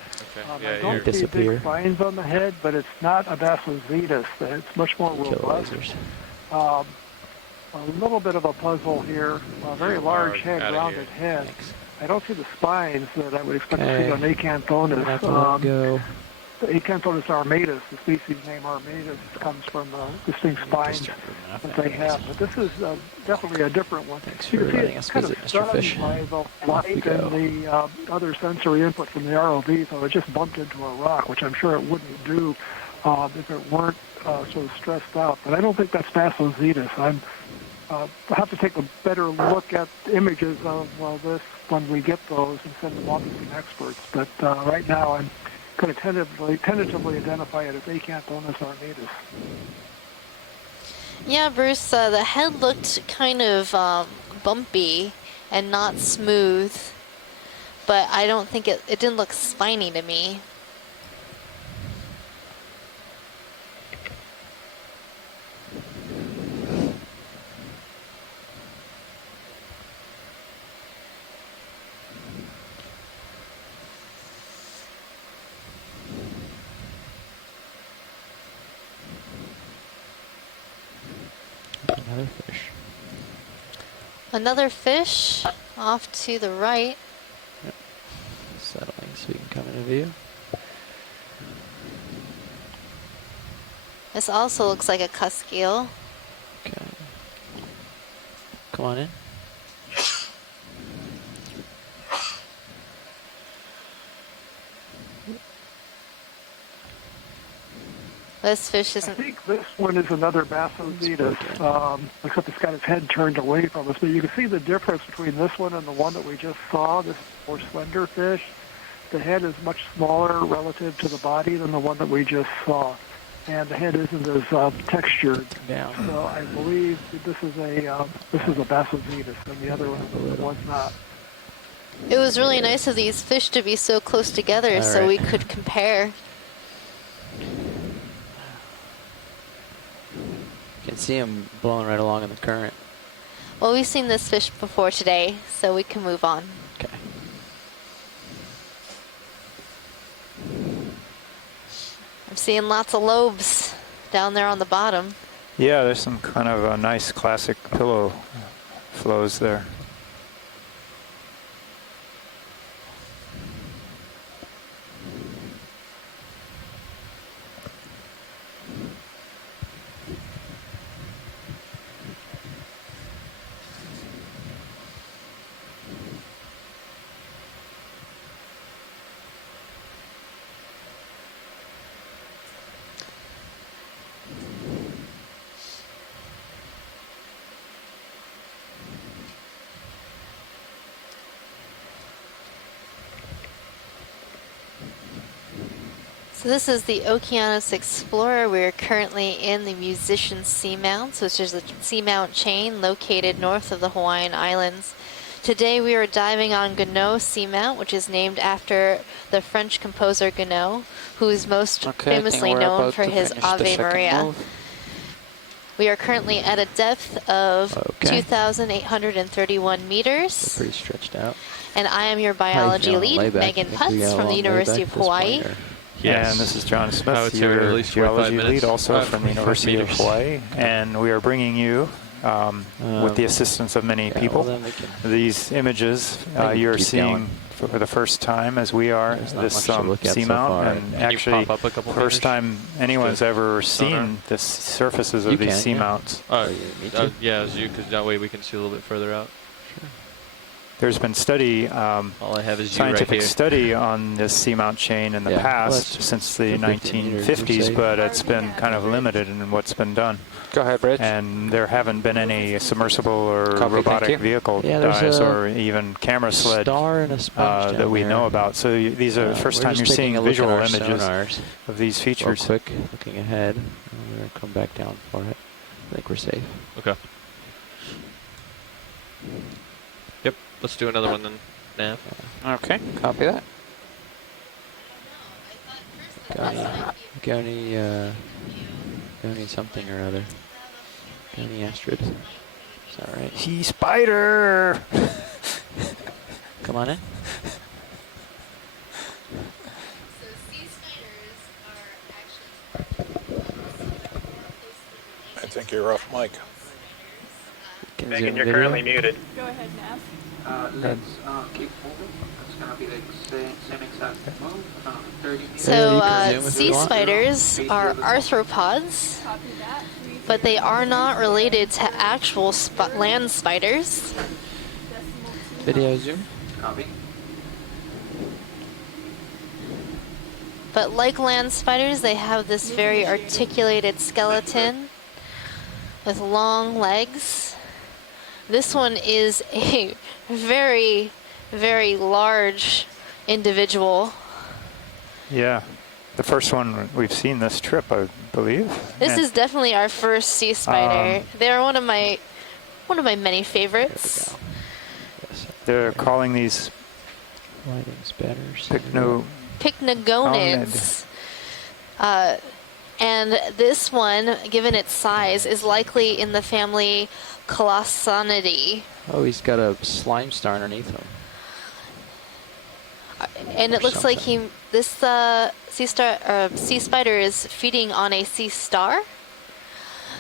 I don't see big spines on the head, but it's not a Basozetus. It's much more robust. A little bit of a puzzle here. A very large head, rounded head. I don't see the spines that I would expect to see on Acanthonis. Acanthonis armatus, the species name armatus, comes from distinct spines that they have. But this is definitely a different one. You can see it's kind of stunned by the light and the other sensory input from the ROV, so it just bumped into a rock, which I'm sure it wouldn't do if it weren't sort of stressed out. But I don't think that's Basozetus. I'll have to take a better look at images of this when we get those and send them off to some experts. But right now I'm going to tentatively identify it as Acanthonis armatus. Yeah, Bruce, the head looked kind of bumpy and not smooth, but I don't think it didn't look spiny to me. Another fish. Another fish off to the right. Yep. Settling so we can come into view. This also looks like a cusk eel. Okay. Come on in. This fish I isn't. think this one is another Bassozetus, except it's got its head turned away from us. But you can see the difference between this one and the one that we just saw, this more slender fish. The head is much smaller relative to the body than the one that we just saw. And the head isn't as textured. Yeah. So I believe that this is a Bassozetus, and the other one was not. It was really nice of these fish to be so close together so we could compare. You can see him blowing right along in the current. Well, we've seen this fish before today, so we can move on. Okay. I'm seeing lots of lobes down there on the bottom. Yeah, there's some kind of nice classic pillow flows there. So this is the Okeanos Explorer. We're currently in the Musician Seamount, which is a seamount chain located north of the Hawaiian Islands. Today we are diving on Gounod Seamount, which is named after the French composer Gounod, who is most famously known for his Ave Maria. We are currently at a depth of 2,831 meters. Pretty stretched out. And I am your biology lead, Megan Putz from the University of Hawaii. Yes. And this is John Smith, your geology lead, also from the University of Hawaii. And we are bringing you, with the assistance of many people, these images you're seeing for the first time, as we are, this seamount. And actually, first time anyone's ever seen the surfaces of these seamounts. Yeah, because that way we can see a little bit further out. There's been study, All I have is scientific right here. study on this seamount chain in the past, since the 1950s, but it's been kind of limited in what's been done. Go ahead, Rich. And there haven't been any submersible or robotic vehicle dives or even camera sled that we know about. So these are the first time you're seeing visual images of these features. Real quick, looking ahead. We're going to come back down for it. I think we're safe. Okay. Yep, let's do another one then, Nav. Okay, copy that. Gounod something or other. Gounod Astrid. Is that right? Sea spider! Come on in. I think you're off mic. Megan, you're currently muted. Go ahead, Nav. Let's keep moving. It's going to be the same exact move. 30 meters. So sea spiders are arthropods, but they are not related to actual land spiders. Video zoom. Copy. But like land spiders, they have this very articulated skeleton with long legs. This one is a very, very large individual. Yeah, the first one we've seen this trip, I believe. This is definitely our first sea spider. They're one of my many favorites. They're calling these Pycnogonids. And this one, given its size, is likely in the family Colossonidae. Oh, he's got a slime star underneath him. And it looks like this sea spider is feeding on a sea star.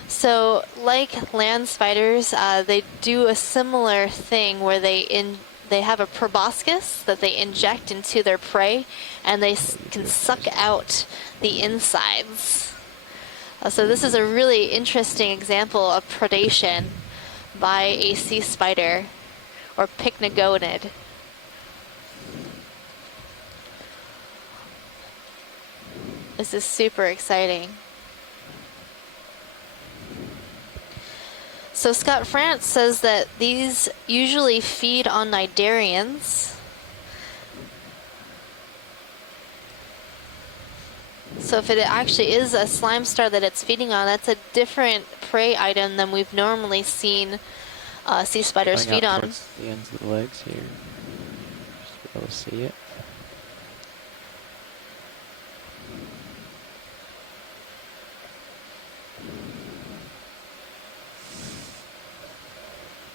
So, like land spiders, they do a similar thing where they have a proboscis that they inject into their prey, and they can suck out the insides. So this is a really interesting example of predation by a sea spider, or pycnogonid. This is super exciting. So Scott France says that these usually feed on cnidarians. So if it actually is a slime star that it's feeding on, that's a different prey item than we've normally seen sea spiders feed on. Towards the ends of the legs here, just to be able to see it.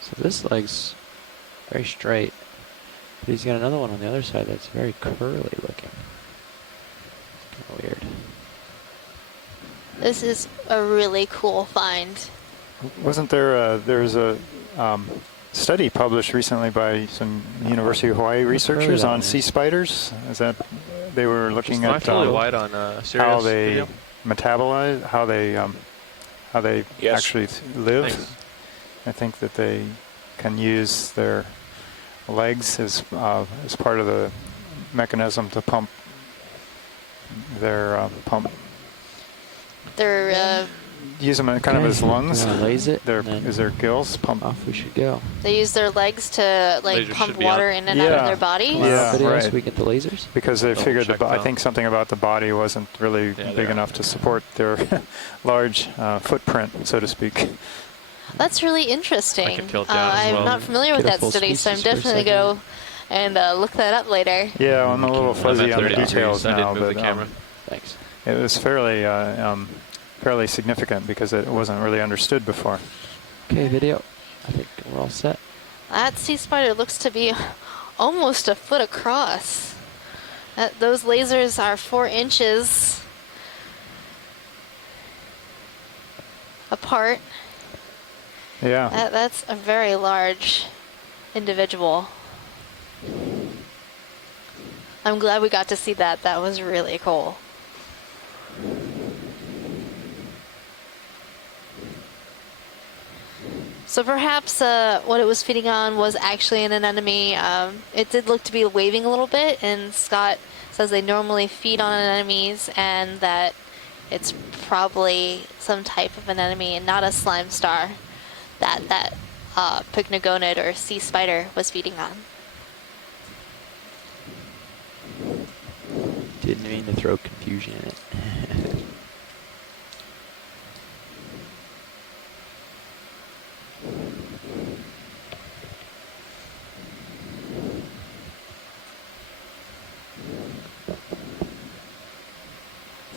So this leg's very straight, but he's got another one on the other side that's very curly looking. Kind of weird. This is a really cool find. Wasn't there there's a study published recently by some University of Hawaii researchers on sea spiders? Is that they were looking at totally wide on how they video? metabolize, how they Yes. actually live? Thanks. I think that they can use their legs as part of the mechanism to pump their They're use them kind of as lungs. Laze it. Is their gills pump? Off we should go. they use their legs to like Lasers pump should be water on. in and out of their bodies. Yeah, Video right. so we get the lasers. Because they figured check I that. think something about the body wasn't really big enough to support their large footprint, so to speak. That's really interesting. I can tilt down as I'm well. not familiar with Get a that full study, so I'm species for a definitely go and look that up later. Yeah, I'm a little fuzzy on the 30 details degrees. I now, didn't move but the camera. Thanks. it was fairly significant because it wasn't really understood before. Okay, video. I think we're all set. That sea spider looks to be almost a foot across. Those lasers are 4 inches apart. Yeah. That's a very large individual. I'm glad we got to see that. That was really cool. So perhaps what it was feeding on was actually an anemone. It did look to be waving a little bit, and Scott says they normally feed on anemones and that it's probably some type of anemone and not a slime star that Pycnogonid or sea spider was feeding on. Didn't mean to throw confusion in it.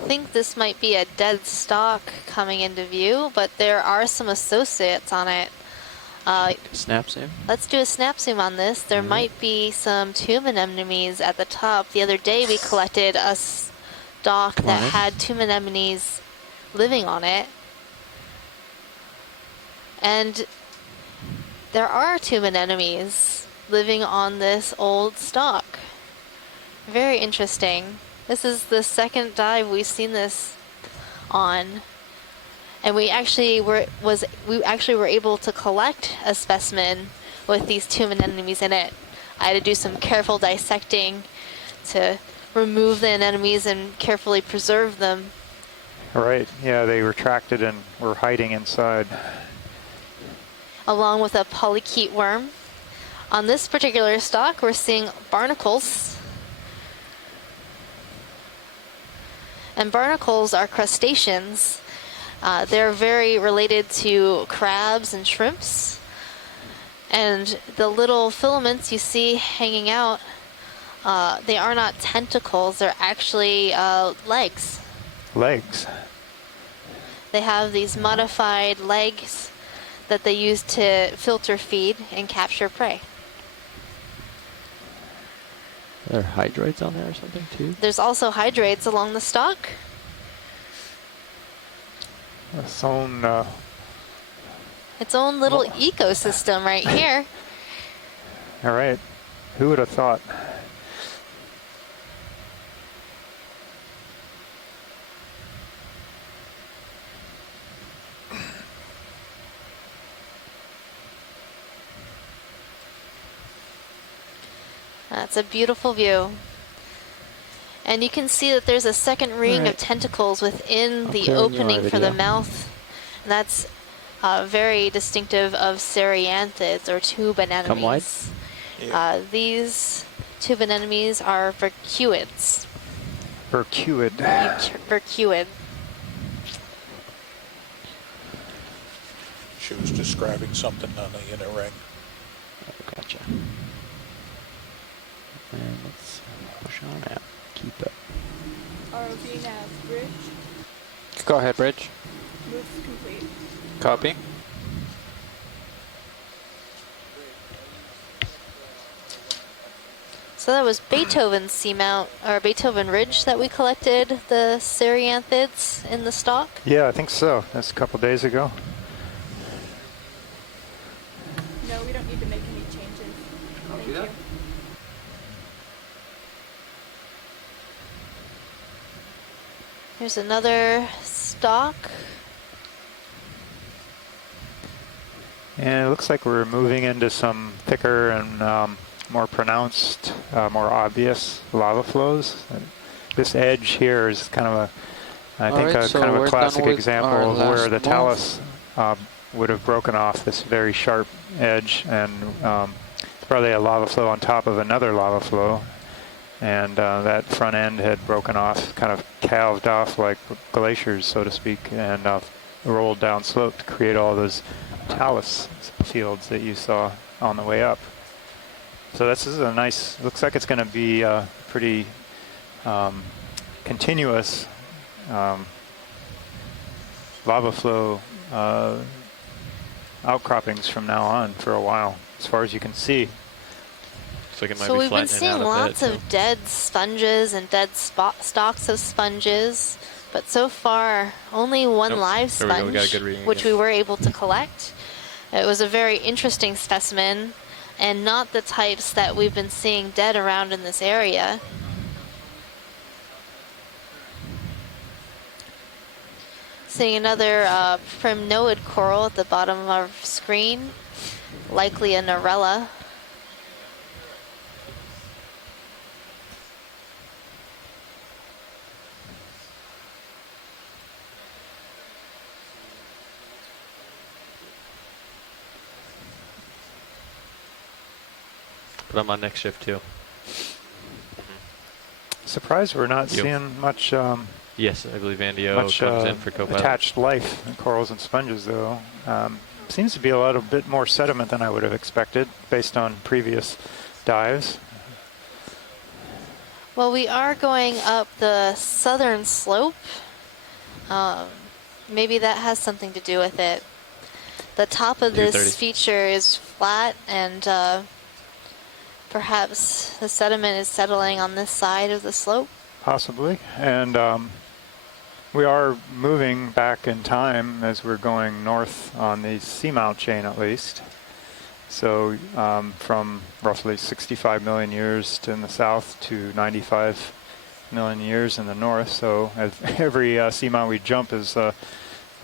I think this might be a dead stalk coming into view, but there are some associates on it. Snap zoom. Let's do a snap zoom on this. There might be some tomb anemones at the top. The other day we collected a stalk that had tomb anemones living on it. And there are tomb anemones living on this old stalk. Very interesting. This is the second dive we've seen this on. And we actually were able to collect a specimen with these tomb anemones in it. I had to do some careful dissecting to remove the anemones and carefully preserve them. Right. Yeah, they retracted and were hiding inside. Along with a polychaete worm. On this particular stalk, we're seeing barnacles. And barnacles are crustaceans. They're very related to crabs and shrimps. And the little filaments you see hanging out, they are not tentacles, they're actually legs. Legs? They have these modified legs that they use to filter feed and capture prey. Are there hydroids on there or something too? There's also hydroids along the stalk. Its own little ecosystem right here. All right. Who would have thought? That's a beautiful view. And you can see that there's a second ring of tentacles within the opening for the mouth. And that's very distinctive of cereanthids or tube anemones. These tube anemones are vercuids. Vercuid. Vercuid. She was describing something on the inner ring. Oh, gotcha. And let's push on out. Keep up. ROV nav bridge. Go ahead, Bridge. Moves complete. Copy. So that was Beethoven's Seamount, or Beethoven Ridge that we collected the cereanthids in the stock? Yeah, I think so. That's a couple days ago. No, we don't need to make any changes. Thank you. Here's another stock. And it looks like we're moving into some thicker and more pronounced, more obvious lava flows. This edge here is kind of I think kind of a classic example of where the talus would have broken off this very sharp edge, and probably a lava flow on top of another lava flow. And that front end had broken off, kind of calved off like glaciers, so to speak, and rolled down slope to create all those talus fields that you saw on the way up. So this is a nice, looks like it's going to be pretty continuous lava flow outcroppings from now on for a while, as far as you can see. Like it might So be we've been flattening seeing out a lots bit, of dead sponges and dead stalks of sponges, but so far only one live There we go, we got a sponge, good reading which again. we were able to collect. It was a very interesting specimen, and not the types that we've been seeing dead around in this area. Seeing another primnoid coral at the bottom of our screen, likely a Narella. But I'm on next shift too. Surprised we're not seeing much. Yes, I believe Andio comes in for co-pilot. Attached life in corals and sponges, though. Seems to be a little bit more sediment than I would have expected based on previous dives. Well, we are going up the southern slope. Maybe that has something to do with it. The top of this feature is flat, and perhaps the sediment is settling on this side of the slope. Possibly. And we are moving back in time as we're going north on the Seamount chain, at least. So from roughly 65 million years in the south to 95 million years in the north. So every Seamount we jump is a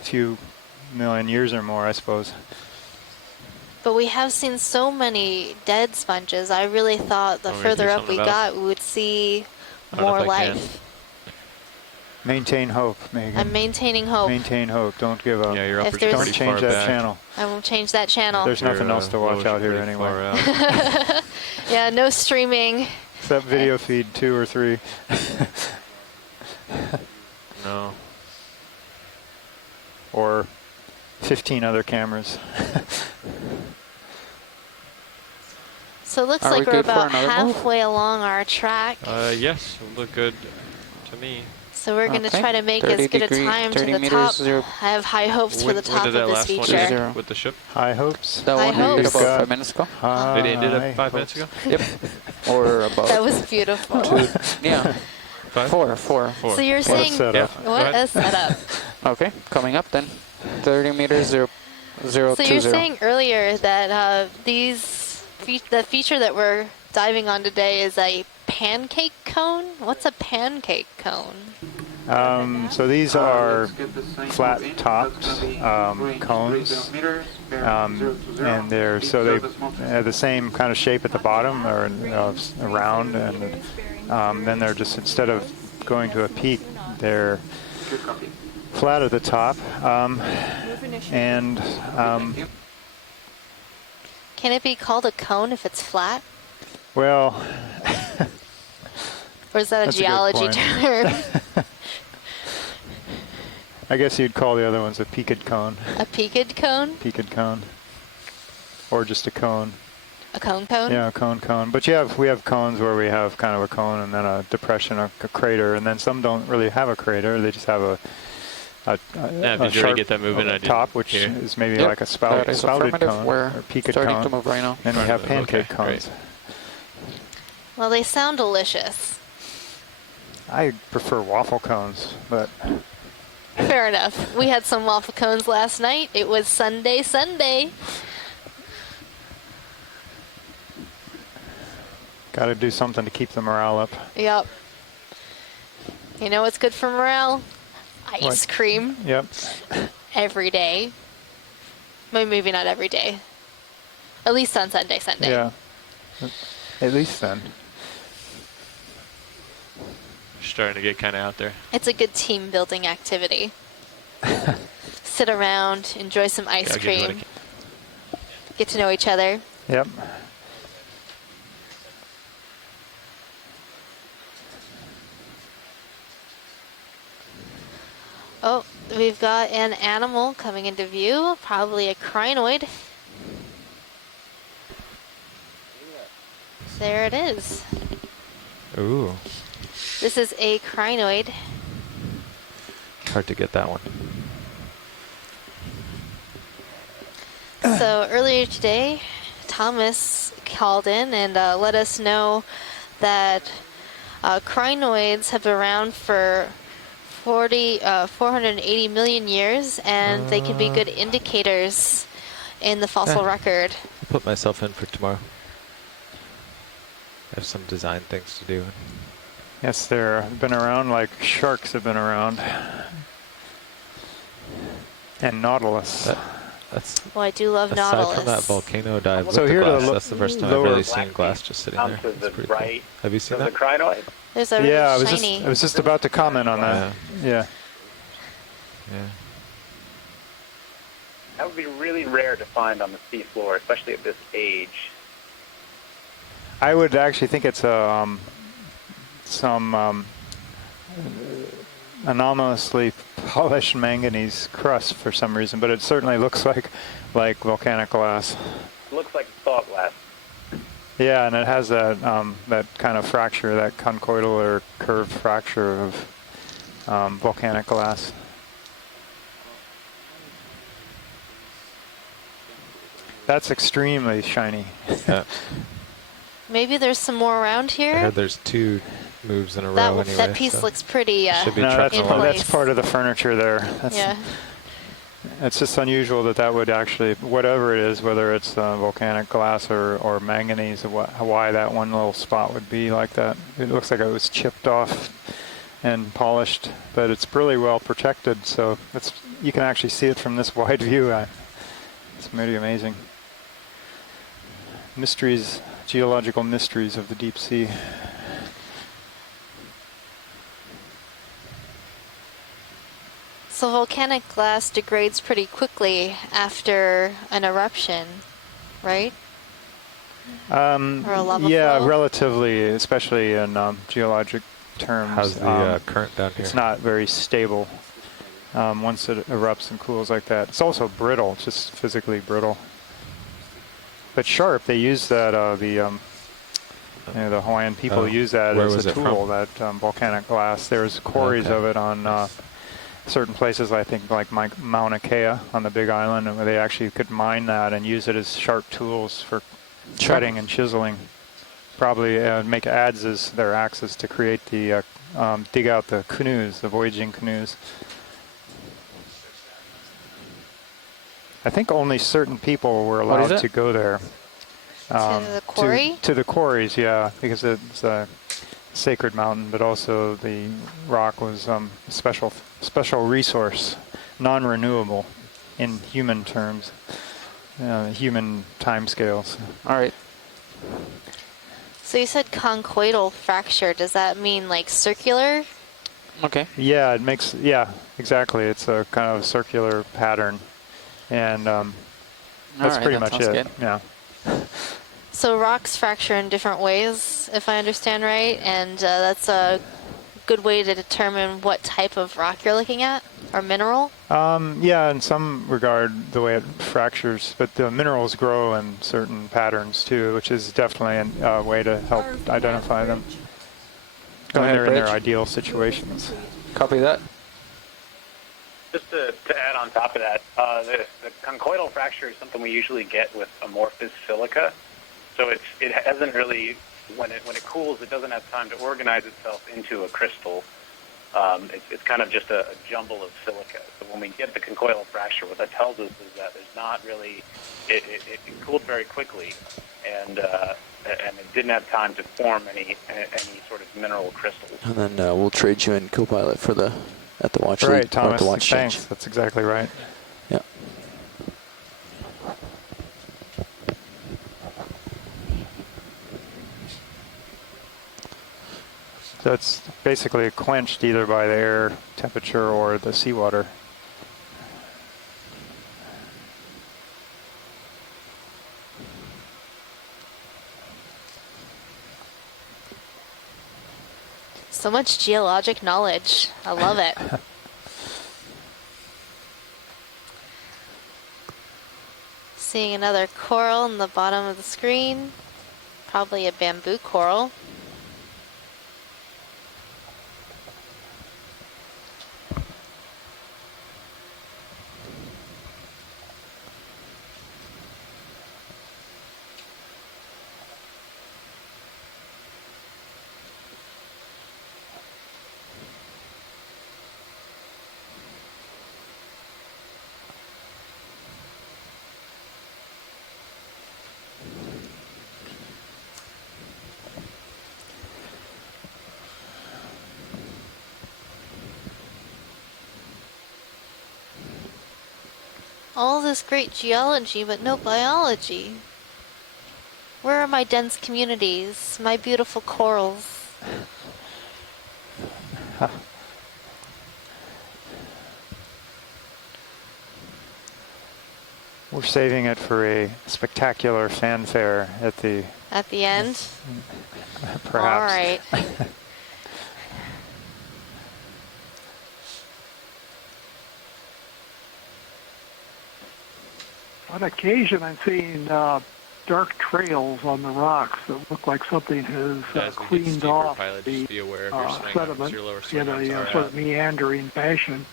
few million years or more, I suppose. But we have seen so many dead sponges. I really thought the further up we got, we would see more life. Maintain hope, Megan. I'm maintaining hope. Maintain hope. Don't give up. Yeah, you're up Don't change that channel. I won't change that channel. There's nothing else to watch out here anyway. Yeah, no streaming. Except video feed 2 or 3. No. Or 15 other cameras. So it looks like we're about halfway along our track. Yes, look good to me. So we're going to try to make as good a time to the top. I have high hopes for the top of this feature. With the ship? High hopes. That one ended about 5 minutes ago. It ended up 5 minutes ago? Yep. Or about. That was beautiful. 2. Yeah. 5? 4. So you're saying, what a setup. Okay, coming up then. 30 meters, 0, 0, So you're saying earlier that the feature that we're diving on today is a pancake cone? What's a pancake cone? So these are flat-topped cones, and they have the same kind of shape at the bottom, or round, and then they're just, instead of going to a peak, they're flat at the top. And Can it be called a cone if it's flat? well, or is that a that's geology good term? I guess you'd call the other ones a peaked cone. A peaked cone? Peaked cone. Or just a cone. A cone cone? Yeah, a cone. But we have cones where we have kind of a cone and then a depression, a crater, and then some don't really have a crater. They just have a did you already get that moving? I top, which here. is maybe like a spouted cone we're or peaked starting cone. to move right now. And we have pancake okay, cones. great. Well, they sound delicious. I prefer waffle cones, but Fair enough. We had some waffle cones last night. It was Sunday. got to do something to keep the morale up. Yep. You know what's good for morale? Ice What? cream. Yep. Every day. Maybe not every day. At least on Sunday. Yeah. At least then. Starting to get kind of out there. It's a good team building activity. Sit around, enjoy some ice cream, get to know each other. Yep. Oh, we've got an animal coming into view, probably a crinoid. There it is. Ooh. This is a crinoid. Hard to get that one. So earlier today, Thomas called in and let us know that crinoids have been around for 480 million years, and they can be good indicators in the fossil record. I'll put myself in for tomorrow. I have some design things to do. Yes, they've been around like sharks have been around. And nautilus. Well, I do love aside nautilus. from that volcano dive with So the here glass, the that's the first time I've really seen glass just sitting there. To the It's pretty right cool. Have you seen of that? the crinoid. There's a really I shiny. was just about to comment on that. Yeah. That would be really rare to find on the seafloor, especially at this age. I would actually think it's some anomalously polished manganese crust for some reason, but it certainly looks like volcanic glass. It looks like salt glass. Yeah, and it has that that kind of fracture, that conchoidal or curved fracture of volcanic glass. That's extremely shiny. Yeah. Maybe there's some more around I here. heard there's 2 moves in a row anyway. That piece so looks pretty should be No, trucking along. that's part of the furniture there. yeah. It's just unusual that would actually, whatever it is, whether it's volcanic glass or manganese, why that one little spot would be like that. It looks like it was chipped off and polished, but it's really well protected, so you can actually see it from this wide view. It's pretty amazing. Mysteries, geological mysteries of the deep sea. So volcanic glass degrades pretty quickly after an eruption, right? Or a lava yeah, flow? relatively, especially in geologic terms. How's the current down here? It's not very stable once it erupts and cools like that. It's also brittle, just physically brittle. But sharp, they use that, the Hawaiian people use that as a tool, that volcanic glass. There's quarries of it on certain places, I think, like Mauna Kea on the Big Island, where they actually could mine that and use it as sharp tools for cutting and chiseling. Probably make adze as their axes to create the, dig out the canoes, the voyaging canoes. I think only certain people were allowed to go there. To the quarry? To the quarries, yeah, because it's a sacred mountain, but also the rock was a special resource, non-renewable in human terms, human timescales. All right. So you said conchoidal fracture. Does that mean like circular? Okay. Yeah, it makes, yeah, exactly. It's a kind of circular pattern. And that's pretty much it. Good. Yeah. So rocks fracture in different ways, if I understand right, and that's a good way to determine what type of rock you're looking at, or mineral? Yeah, in some regard, the way it fractures, but the minerals grow in certain patterns too, which is definitely a way to help identify them. Go ahead, they're in their Rich. ideal situations. Copy that. Just to add on top of that, the conchoidal fracture is something we usually get with amorphous silica. So it hasn't really, when it cools, it doesn't have time to organize itself into a crystal. It's kind of just a jumble of silica. So when we get the conchoidal fracture, what that tells us is that there's not really, it cooled very quickly, and it didn't have time to form any sort of mineral crystals. And then we'll trade you in co-pilot for at the watch. Right, lead, Thomas. at the watch Thanks. change. That's exactly right. Yeah. So it's basically quenched either by the air temperature or the seawater. So much geologic knowledge. I love it. Seeing another coral in the bottom of the screen. Probably a bamboo coral. All this great geology, but no biology. Where are my dense communities, my beautiful corals? We're saving it for a spectacular fanfare at the end? Perhaps. All right. On occasion, I'm seeing dark trails on the rocks that look like something has cleaned off the sediment in a sort of meandering fashion.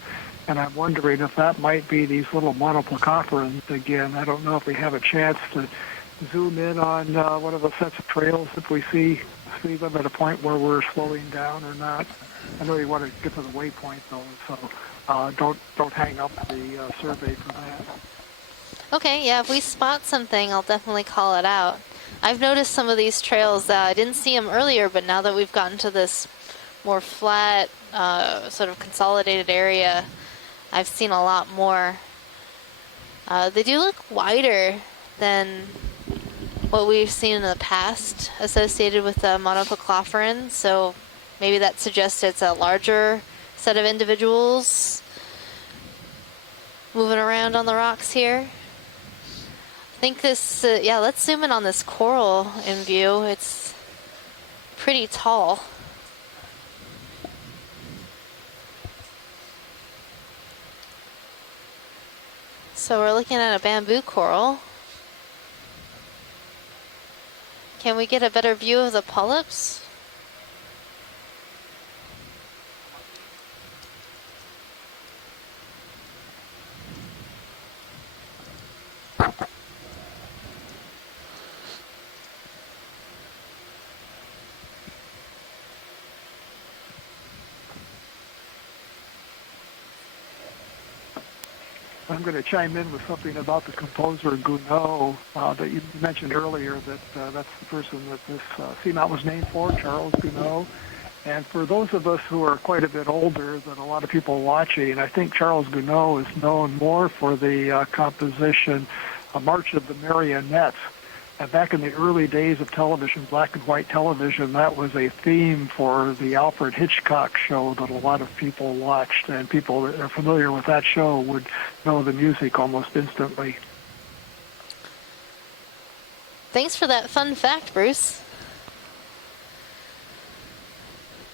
And I'm wondering if that might be these little monoplacophorans again. I don't know if we have a chance to zoom in on one of the sets of trails if we see them at a point where we're slowing down or not. I know you want to get to the waypoint though, so don't hang up the survey for that. Okay, yeah, if we spot something, I'll definitely call it out. I've noticed some of these trails, I didn't see them earlier, but now that we've gotten to this more flat, sort of consolidated area, I've seen a lot more. They do look wider than what we've seen in the past associated with the monoplacophorans, so maybe that suggests it's a larger set of individuals moving around on the rocks here. I think this, yeah, let's zoom in on this coral in view. It's pretty tall. So we're looking at a bamboo coral. Can we get a better view of the polyps? I'm going to chime in with something about the composer Gounod that you mentioned earlier, that that's the person that this Seamount was named for, Charles Gounod. And for those of us who are quite a bit older than a lot of people watching, I think Charles Gounod is known more for the composition March of the Marionettes. back in the early days of television, black and white television, that was a theme for the Alfred Hitchcock show that a lot of people watched, and people that are familiar with that show would know the music almost instantly. Thanks for that fun fact, Bruce.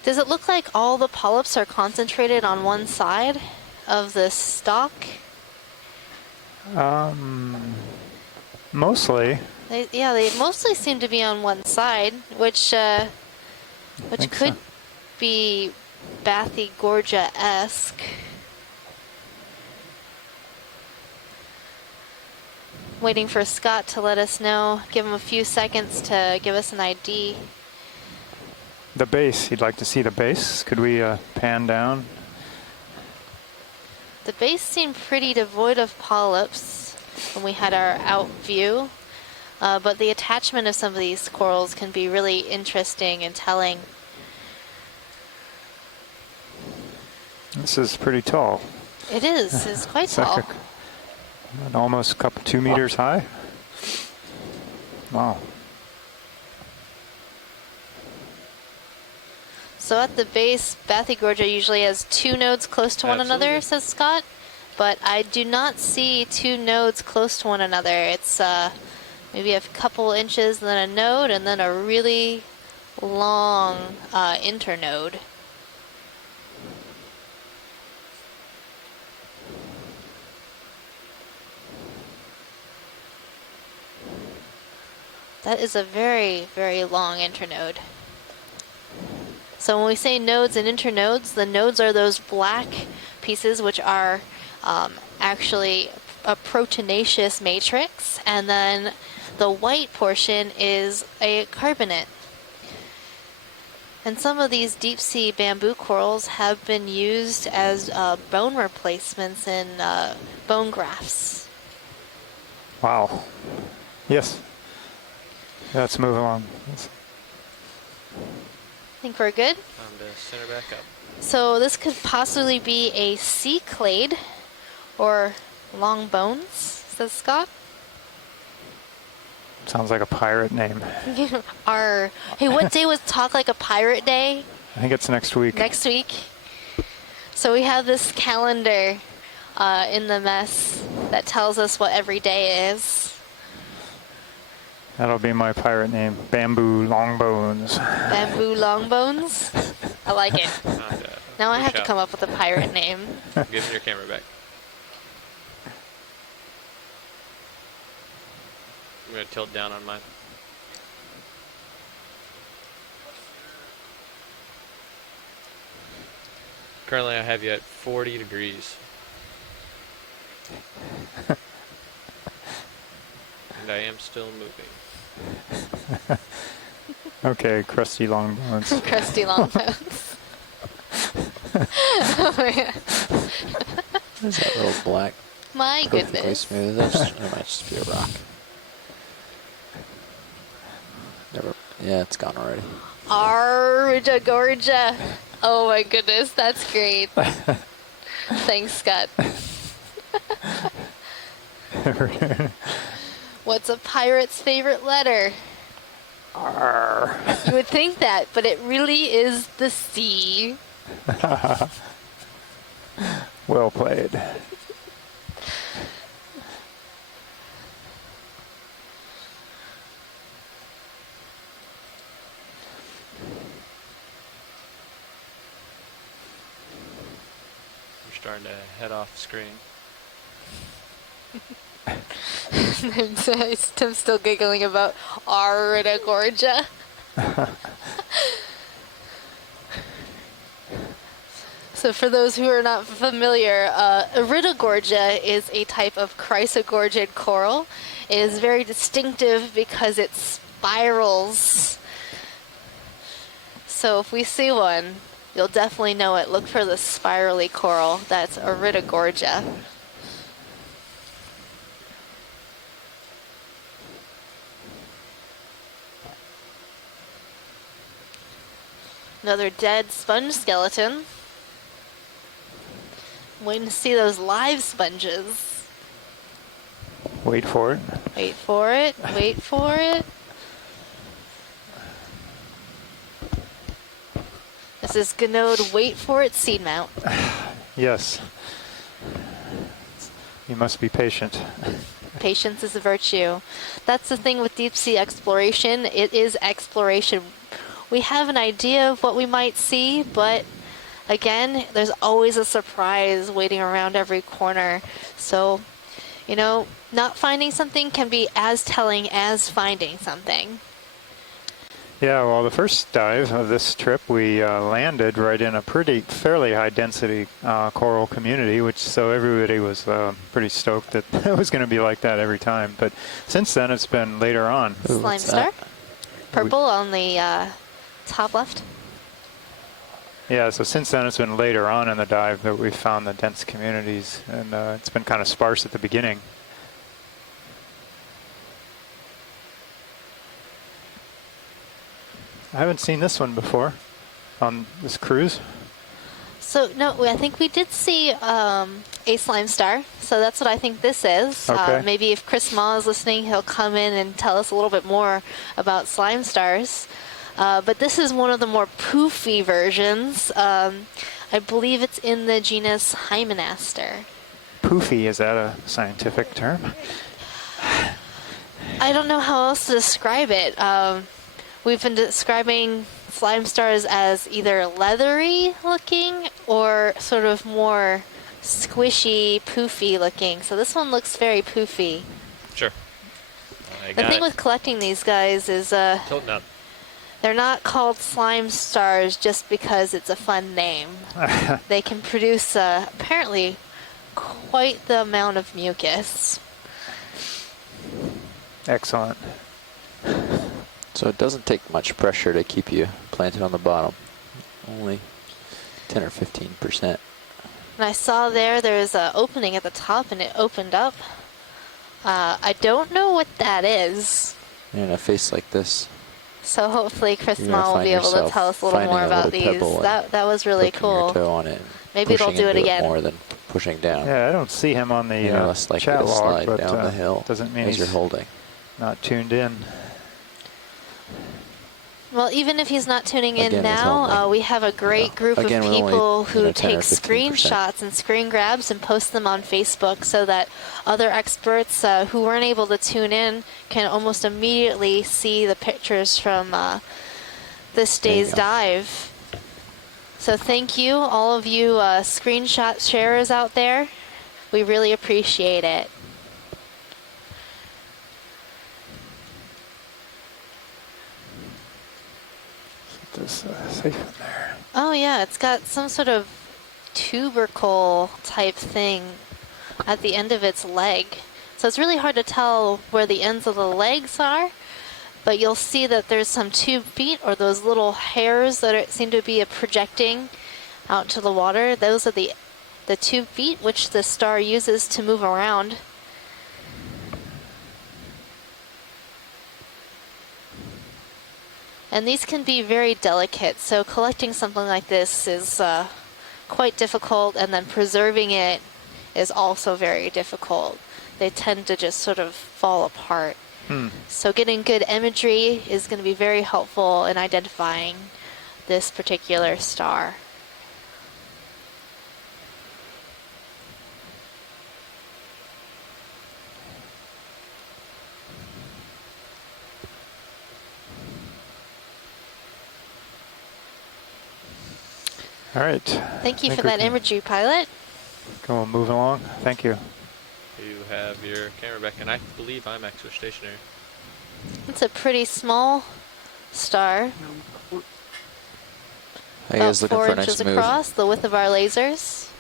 Does it look like all the polyps are concentrated on one side of the stalk? Mostly. They mostly seem to be on one side, which could be Bathygorgia-esque. Waiting for Scott to let us know. Give him a few seconds to give us an ID. The base. He'd like to see the base. Could we pan down? The base seemed pretty devoid of polyps when we had our out view, but the attachment of some of these corals can be really interesting and telling. This is pretty tall. It is. It's quite tall. Almost 2 meters high. Wow. So at the base, Bathygorgia usually has 2 nodes close to one another, says Scott. But I do not see 2 nodes close to one another. It's maybe a couple inches, and then a node, and then a really long internode. That is a very, very long internode. So when we say nodes and internodes, the nodes are those black pieces which are actually a proteinaceous matrix, and then the white portion is a carbonate. And some of these deep sea bamboo corals have been used as bone replacements in bone grafts. Wow. Yes. Let's move along. I think we're good. Time to center back up. So this could possibly be a sea clade or long bones, says Scott. Sounds like a pirate name. Hey, what day was Talk Like a Pirate Day? I think it's next week. Next week. So we have this calendar in the mess that tells us what every day is. That'll be my pirate name, Bamboo Longbones. Bamboo Longbones? I like it. Now I have to come up with a pirate name. Give me your camera back. I'm going to tilt down on mine. Currently I have you at 40 degrees. And I am still moving. Okay, crusty Longbones. Crusty Longbones. Oh my God. What is that little black? My Perfectly goodness. smooth. That might just be a rock. Yeah, it's gone already. Arjagorja. Oh my goodness, that's great. Thanks, Scott. What's a pirate's favorite letter? R. You would think that, but it really is the C. Well played. We're starting to head off screen. I'm still giggling about Arjagorja. So for those who are not familiar, Iridogorgia is a type of chrysogorgid coral. It is very distinctive because it spirals. So if we see one, you'll definitely know it. Look for the spirally coral. That's Iridogorgia. Another dead sponge skeleton. Waiting to see those live sponges. Wait for it. Wait for it. Wait for it. This is Gounod. Wait for it. Seamount. Yes. You must be patient. Patience is a virtue. That's the thing with deep sea exploration. It is exploration. We have an idea of what we might see, but again, there's always a surprise waiting around every corner. So, you know, not finding something can be as telling as finding something. Yeah, well, the first dive of this trip, we landed right in a fairly high density coral community, so everybody was pretty stoked that it was going to be like that every time. But since then, it's been later on. Slime star, purple on the top left. Yeah, so since then, it's been later on in the dive that we found the dense communities, and it's been kind of sparse at the beginning. I haven't seen this one before on this cruise. So, no, I think we did see a slime star. So that's what I think this is. Okay. Maybe if Chris Ma is listening, he'll come in and tell us a little bit more about slime stars. But this is one of the more poofy versions. I believe it's in the genus Hymenaster. Poofy, is that a scientific term? I don't know how else to describe it. We've been describing slime stars as either leathery looking or sort of more squishy, poofy looking. So this one looks very poofy. Sure. The thing with collecting these guys is Tilting up. they're not called slime stars just because it's a fun name. They can produce apparently quite the amount of mucus. Excellent. So it doesn't take much pressure to keep you planted on the bottom. Only 10 or 15%. And I saw there's an opening at the top and it opened up. I don't know what that is. In a face like this. So hopefully Chris You're gonna Ma will find be able to yourself tell us a little finding more a about little these. pebble That was really poking cool. your toe on it. Maybe it'll Pushing do it into again. more than pushing down. Yeah, I don't see him on the You're less likely chat to log, slide but down the hill doesn't mean as he's you're holding. not tuned in. Well, even if he's not tuning in Again, it's now, only, we have a great group of again, we're only, people who 10 or take 15%. screenshots and screen grabs and post them on Facebook so that other experts who weren't able to tune in can almost immediately see the pictures from this day's dive. So thank you, all of you screenshot sharers out there. We really appreciate it. Just safe in there. Oh yeah, it's got some sort of tubercle type thing at the end of its leg. So it's really hard to tell where the ends of the legs are, but you'll see that there's some tube feet or those little hairs that seem to be projecting out to the water. Those are the tube feet which the star uses to move around. And these can be very delicate, so collecting something like this is quite difficult, and then preserving it is also very difficult. They tend to just sort of fall apart. So getting good imagery is going to be very helpful in identifying this particular star. All right. Thank you for that imagery, pilot. Go on, move along. Thank you. You have your camera back, and I believe I'm actually stationary. It's a pretty small star. Hey, guys, looking 4 for a nice inches move. across, the width of our lasers.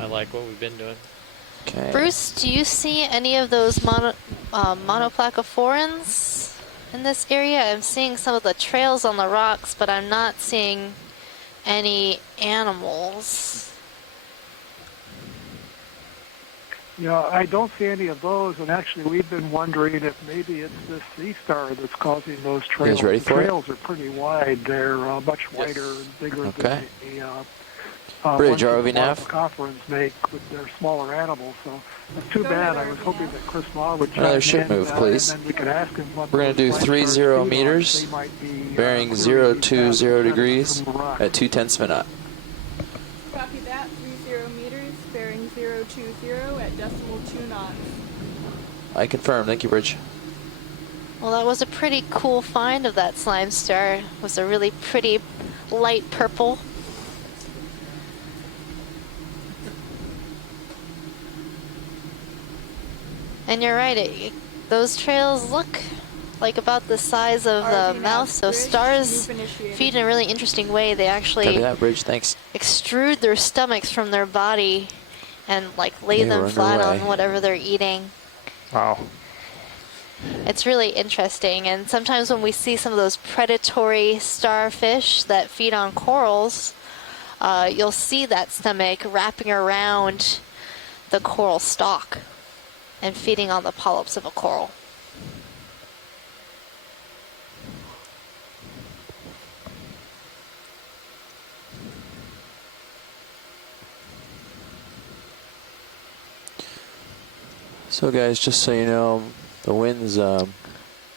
I like what we've been doing. Okay. Bruce, do you see any of those monoplacophorans in this area? I'm seeing some of the trails on the rocks, but I'm not seeing any animals. Yeah, I don't see any of those, and actually we've been wondering if maybe it's this sea star that's causing those trails. ready The for it? trails are pretty wide. They're much wider and bigger Okay. than the Bridge, ROV nav. Copperins make with their smaller animals. So it's too bad. I was hoping that Chris Law would Another chime ship in, move, please. and then we could ask him what We're going to do those 30 flight stars feed on. meters, They might be, bearing clearly 020 fast degrees from the rock. at 2/10 of a knot. Copy that. 30 meters, bearing 020 at decimal 2 knots. I confirm. Thank you, Bridge. Well, that was a pretty cool find of that slime star. It was a really pretty light purple. And you're right, those trails look like about the size of the mouth, so stars feed in a really interesting way. They actually Copy that, Bridge. Thanks. extrude their stomachs from their body and like lay They them were flat underway. on whatever they're eating. Wow. It's really interesting, and sometimes when we see some of those predatory starfish that feed on corals, you'll see that stomach wrapping around the coral stalk and feeding on the polyps of a coral. So, guys, just so you know, the wind's Well,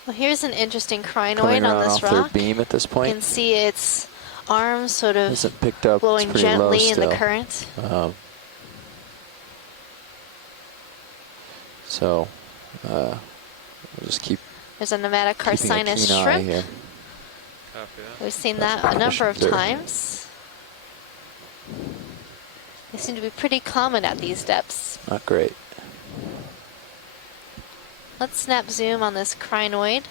here's an interesting coming crinoid around on this off their rock. beam at this You point. can see its arms sort of Hasn't picked up. It's blowing pretty low gently in the still. current. So, we'll just keep There's a nematocarcinus keeping a keen eye shrimp. here. We've seen that a number of There. times. They seem to be pretty common at these depths. Not great. Let's snap zoom on this crinoid.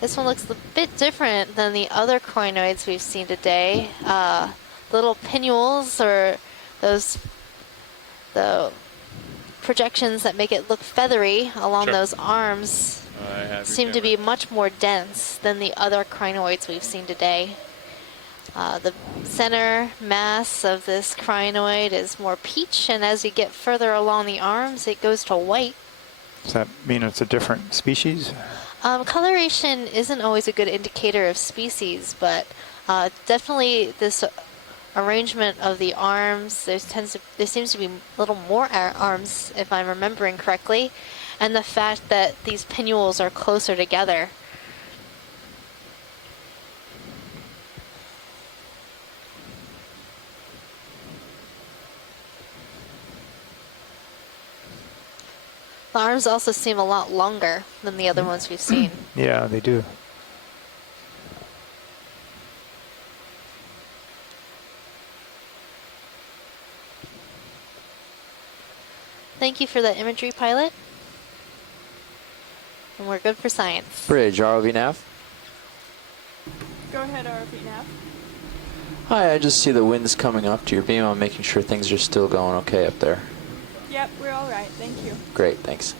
This one looks a bit different than the other crinoids we've seen today. Little pinnules, or the projections that make it look feathery along those arms, seem to be much more dense than the other crinoids we've seen today. The center mass of this crinoid is more peach, and as you get further along the arms, it goes to white. Does that mean it's a different species? Coloration isn't always a good indicator of species, but definitely this arrangement of the arms, there seems to be a little more arms, if I'm remembering correctly, and the fact that these pinnules are closer together. The arms also seem a lot longer than the other ones we've seen. Yeah, they do. Thank you for the imagery, pilot. And we're good for science. Bridge, ROV nav. Go ahead, RP nav. Hi, I just see the winds coming up to your beam. I'm making sure things are still going okay up there. Yep, we're all right. Thank you. Great, thanks.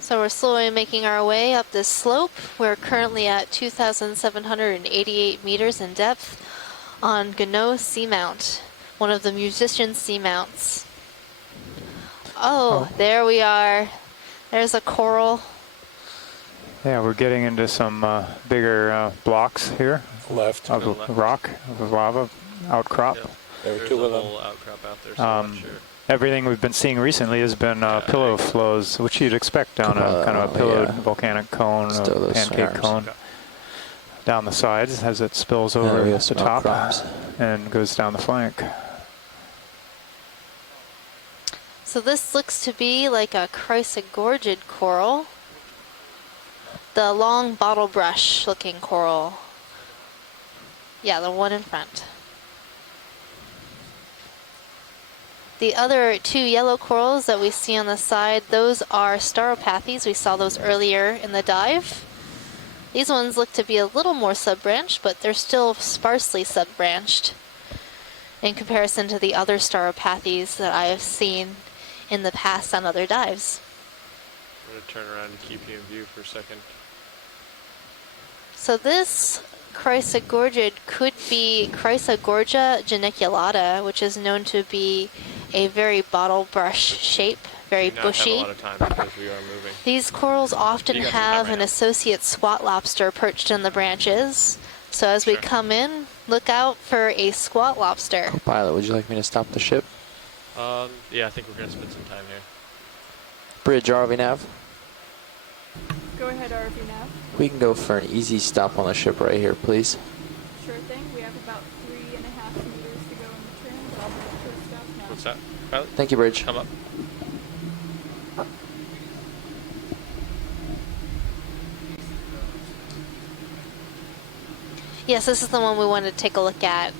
So we're slowly making our way up this slope. We're currently at 2,788 meters in depth on Gounod Seamount, one of the musician seamounts. Oh, there we are. There's a coral. Yeah, we're getting into some bigger blocks here. Left. Of rock, of lava outcrop. Yep. There were two of them. Outcrop out there, so I'm not sure. Everything we've been seeing recently has been pillow flows, which you'd expect on a kind of a pillowed volcanic cone, Still a those pancake swarms. cone, down the sides as it spills over the top outcrops. and goes down the flank. So this looks to be like a chrysogorgid coral. The long bottle brush looking coral. Yeah, the one in front. The other two yellow corals that we see on the side, those are Stauropathes. We saw those earlier in the dive. These ones look to be a little more subbranched, but they're still sparsely subbranched in comparison to the other Stauropathes that I have seen in the past on other dives. I'm going to turn around and keep you in view for a second. So this Chrysogorgid could be Chrysogorgia geniculata, which is known to be a very bottle brush shape, very bushy. We do not have a lot of time because we are moving. These corals often have an associate squat lobster perched in the branches. So as we come in, look out for a squat lobster. Pilot, would you like me to stop the ship? Yeah, I think we're going to spend some time here. Bridge, RV nav. Go ahead, RV nav. We can go for an easy stop on the ship right here, please. Sure thing. We have about 3.5 meters to go in the turn, but I'll move to a stop now. What's that? Pilot? Thank you, Bridge. Come up. Yes, this is the one we wanted to take a look at.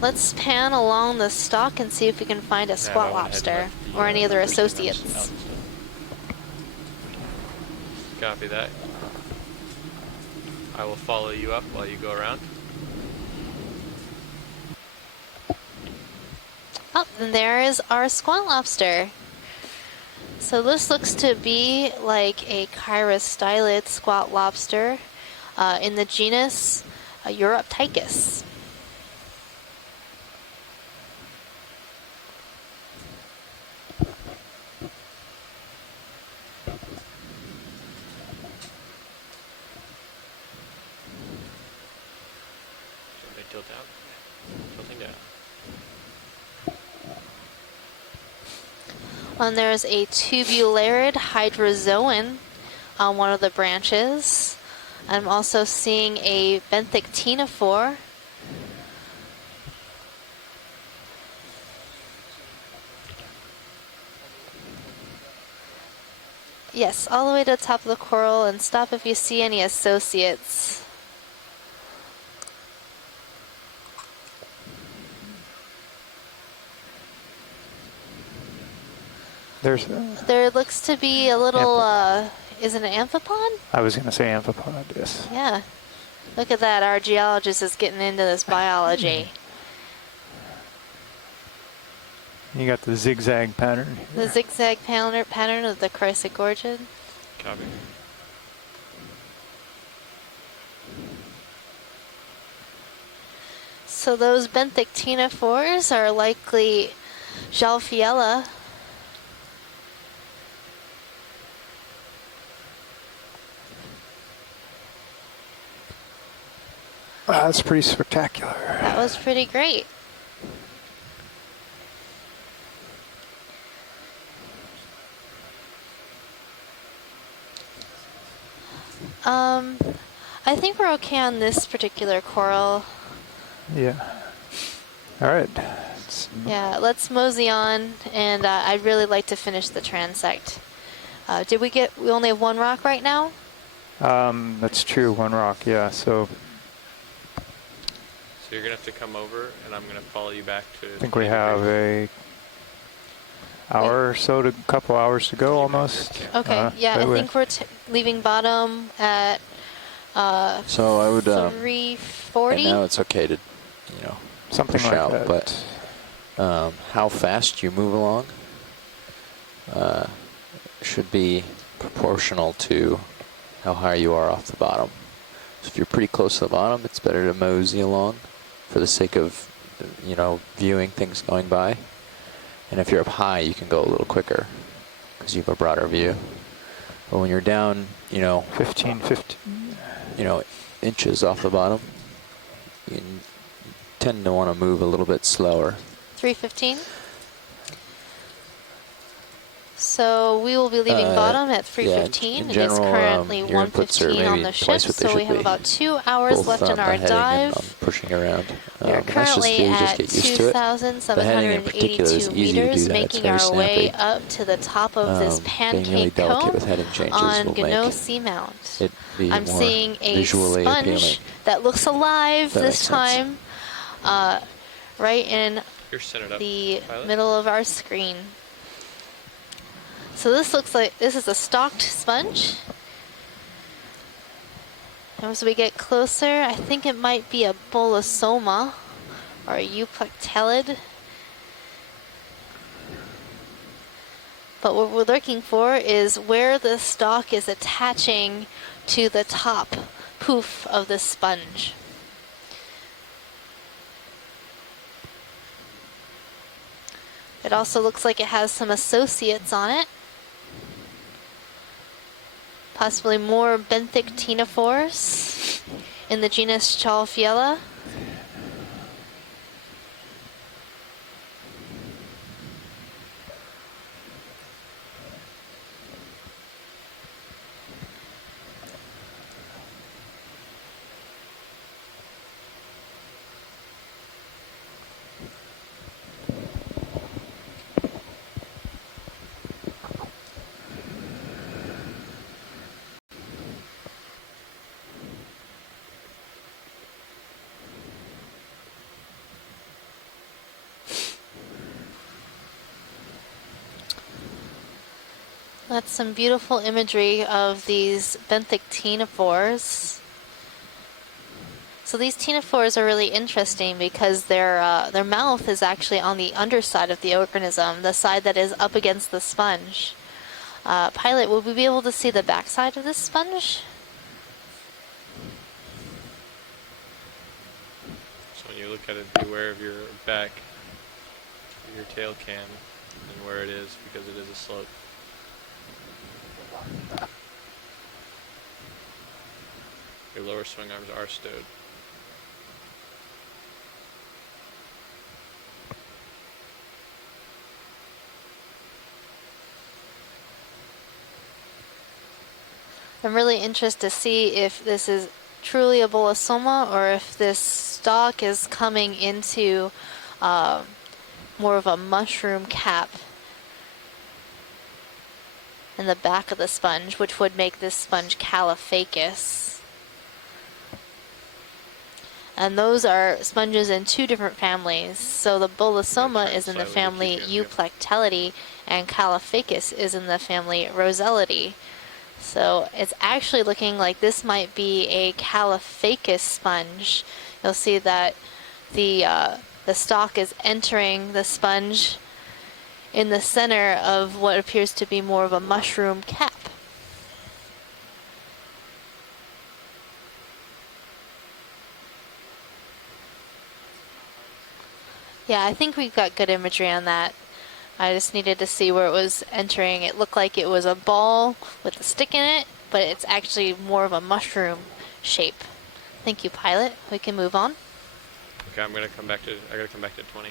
Let's pan along the stalk and see if we can find a squat lobster or any other associates. Copy that. I will follow you up while you go around. Oh, and there is our squat lobster. So this looks to be like a chirostylid squat lobster in the genus Europtychus. Tilt down. Tilting down. And there's a tubularid hydrozoan on one of the branches. I'm also seeing a benthic ctenophore. Yes, all the way to the top of the coral, and stop if you see any associates. There looks to be a little, is it an amphipod? I was going to say amphipod, yes. Yeah. Look at that, our geologist is getting into this biology. You got the zigzag pattern. The zigzag pattern of the Chrysogorgid. Copy. So those benthic ctenophores are likely Jalfiella. Wow, that's pretty spectacular. That was pretty great. I think we're okay on this particular coral. Yeah. All right. Yeah, let's mosey on, and I'd really like to finish the transect. We only have one rock right now? That's true, one rock, yeah, so you're going to have to come over, and I'm going to follow you back to... I think we have a hour or so, a couple hours to go almost. Okay, yeah, I think we're leaving bottom at so I would 340. Right now it's okay to, something push like out, that. But how fast you move along should be proportional to how high you are off the bottom. So if you're pretty close to the bottom, it's better to mosey along for the sake of, viewing things going by. And if you're up high, you can go a little quicker because you have a broader view. But when you're down, 15, inches off the bottom, you tend to want to move a little bit slower. 315. So we will be leaving bottom at 315. Yeah, general, it is currently 1:15 on the ship, so we have about 2 hours left in our dive. Pushing around. We're currently at 2,782 meters, making our way up to the top of this Pancake Cone on Gounod Seamount. I'm seeing a sponge that looks alive this time, right in the middle of our screen. So this looks like this is a stalked sponge. As we get closer, I think it might be a bolosoma or a euplectellid. But what we're looking for is where the stalk is attaching to the top poof of this sponge. It also looks like it has some associates on it. Possibly more benthic ctenophores in the genus Chalfiella. That's some beautiful imagery of these benthic ctenophores. So these ctenophores are really interesting because their mouth is actually on the underside of the organism, the side that is up against the sponge. Pilot, will we be able to see the backside of this sponge? So when you look at it, beware of your back, your tail cam, and where it is, because it is a slope. Your lower swing arms are stowed. I'm really interested to see if this is truly a bolosoma or if this stalk is coming into more of a mushroom cap in the back of the sponge, which would make this sponge caliphacus. And those are sponges in two different families. So the bolosoma is in the family Euplectellidae and caliphacus is in the family Rosellidae. So it's actually looking like this might be a caliphacus sponge. You'll see that the stalk is entering the sponge in the center of what appears to be more of a mushroom cap. Yeah, I think we've got good imagery on that. I just needed to see where it was entering. It looked like it was a ball with a stick in it, but it's actually more of a mushroom shape. Thank you, pilot. We can move on. Okay, I gotta come back to 20.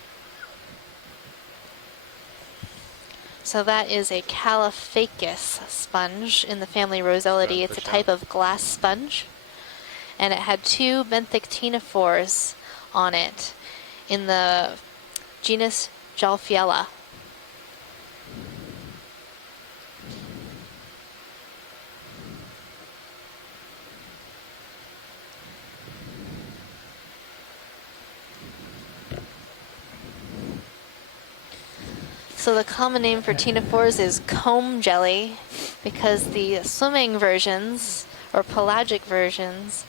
So that is a caliphacus sponge in the family Rosellidae. It's a type of glass sponge. And it had two benthic ctenophores on it in the genus Jalfiella. So the common name for ctenophores is comb jelly because the swimming versions or pelagic versions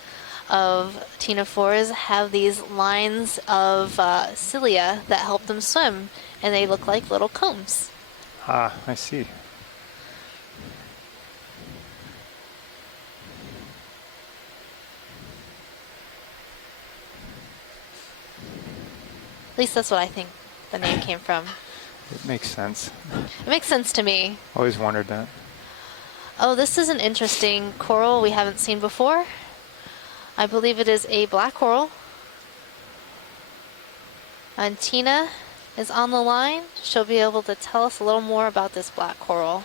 of ctenophores have these lines of cilia that help them swim, and they look like little combs. Ah, I see. At least that's what I think the name came from. It makes sense. It makes sense to me. Always wondered that. Oh, this is an interesting coral we haven't seen before. I believe it is a black coral. And Tina is on the line. She'll be able to tell us a little more about this black coral.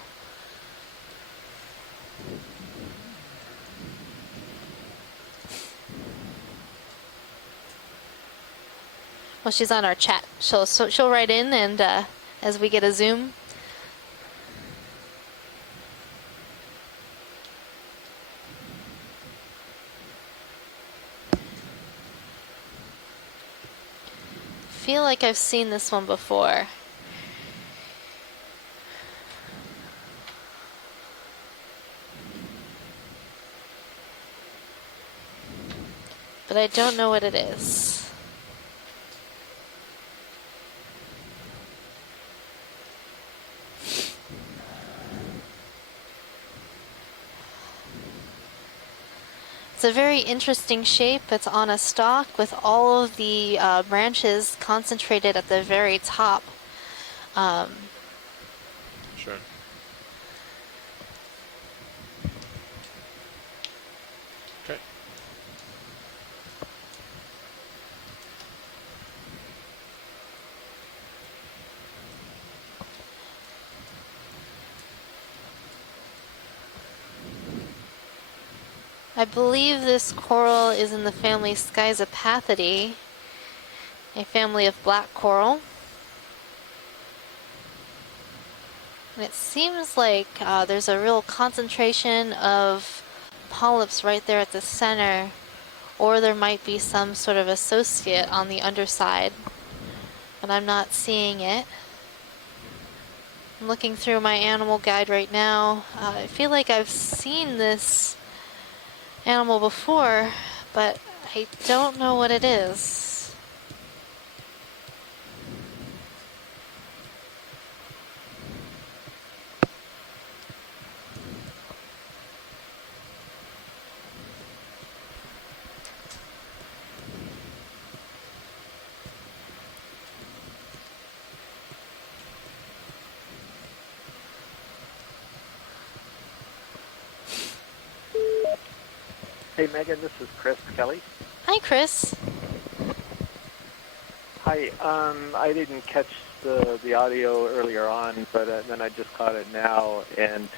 Well, she's on our chat. She'll write in, and as we get a zoom. Feel like I've seen this one before. But I don't know what it is. It's a very interesting shape. It's on a stalk with all of the branches concentrated at the very top. Sure. Okay. I believe this coral is in the family Schizopathidae, a family of black coral. And it seems like there's a real concentration of polyps right there at the center, or there might be some sort of associate on the underside, but I'm not seeing it. I'm looking through my animal guide right now. I feel like I've seen this animal before, but I don't know what it is. Hey Megan, this is Chris Kelly. Hi, Chris. Hi. I didn't catch the audio earlier on, but then I just caught it now. And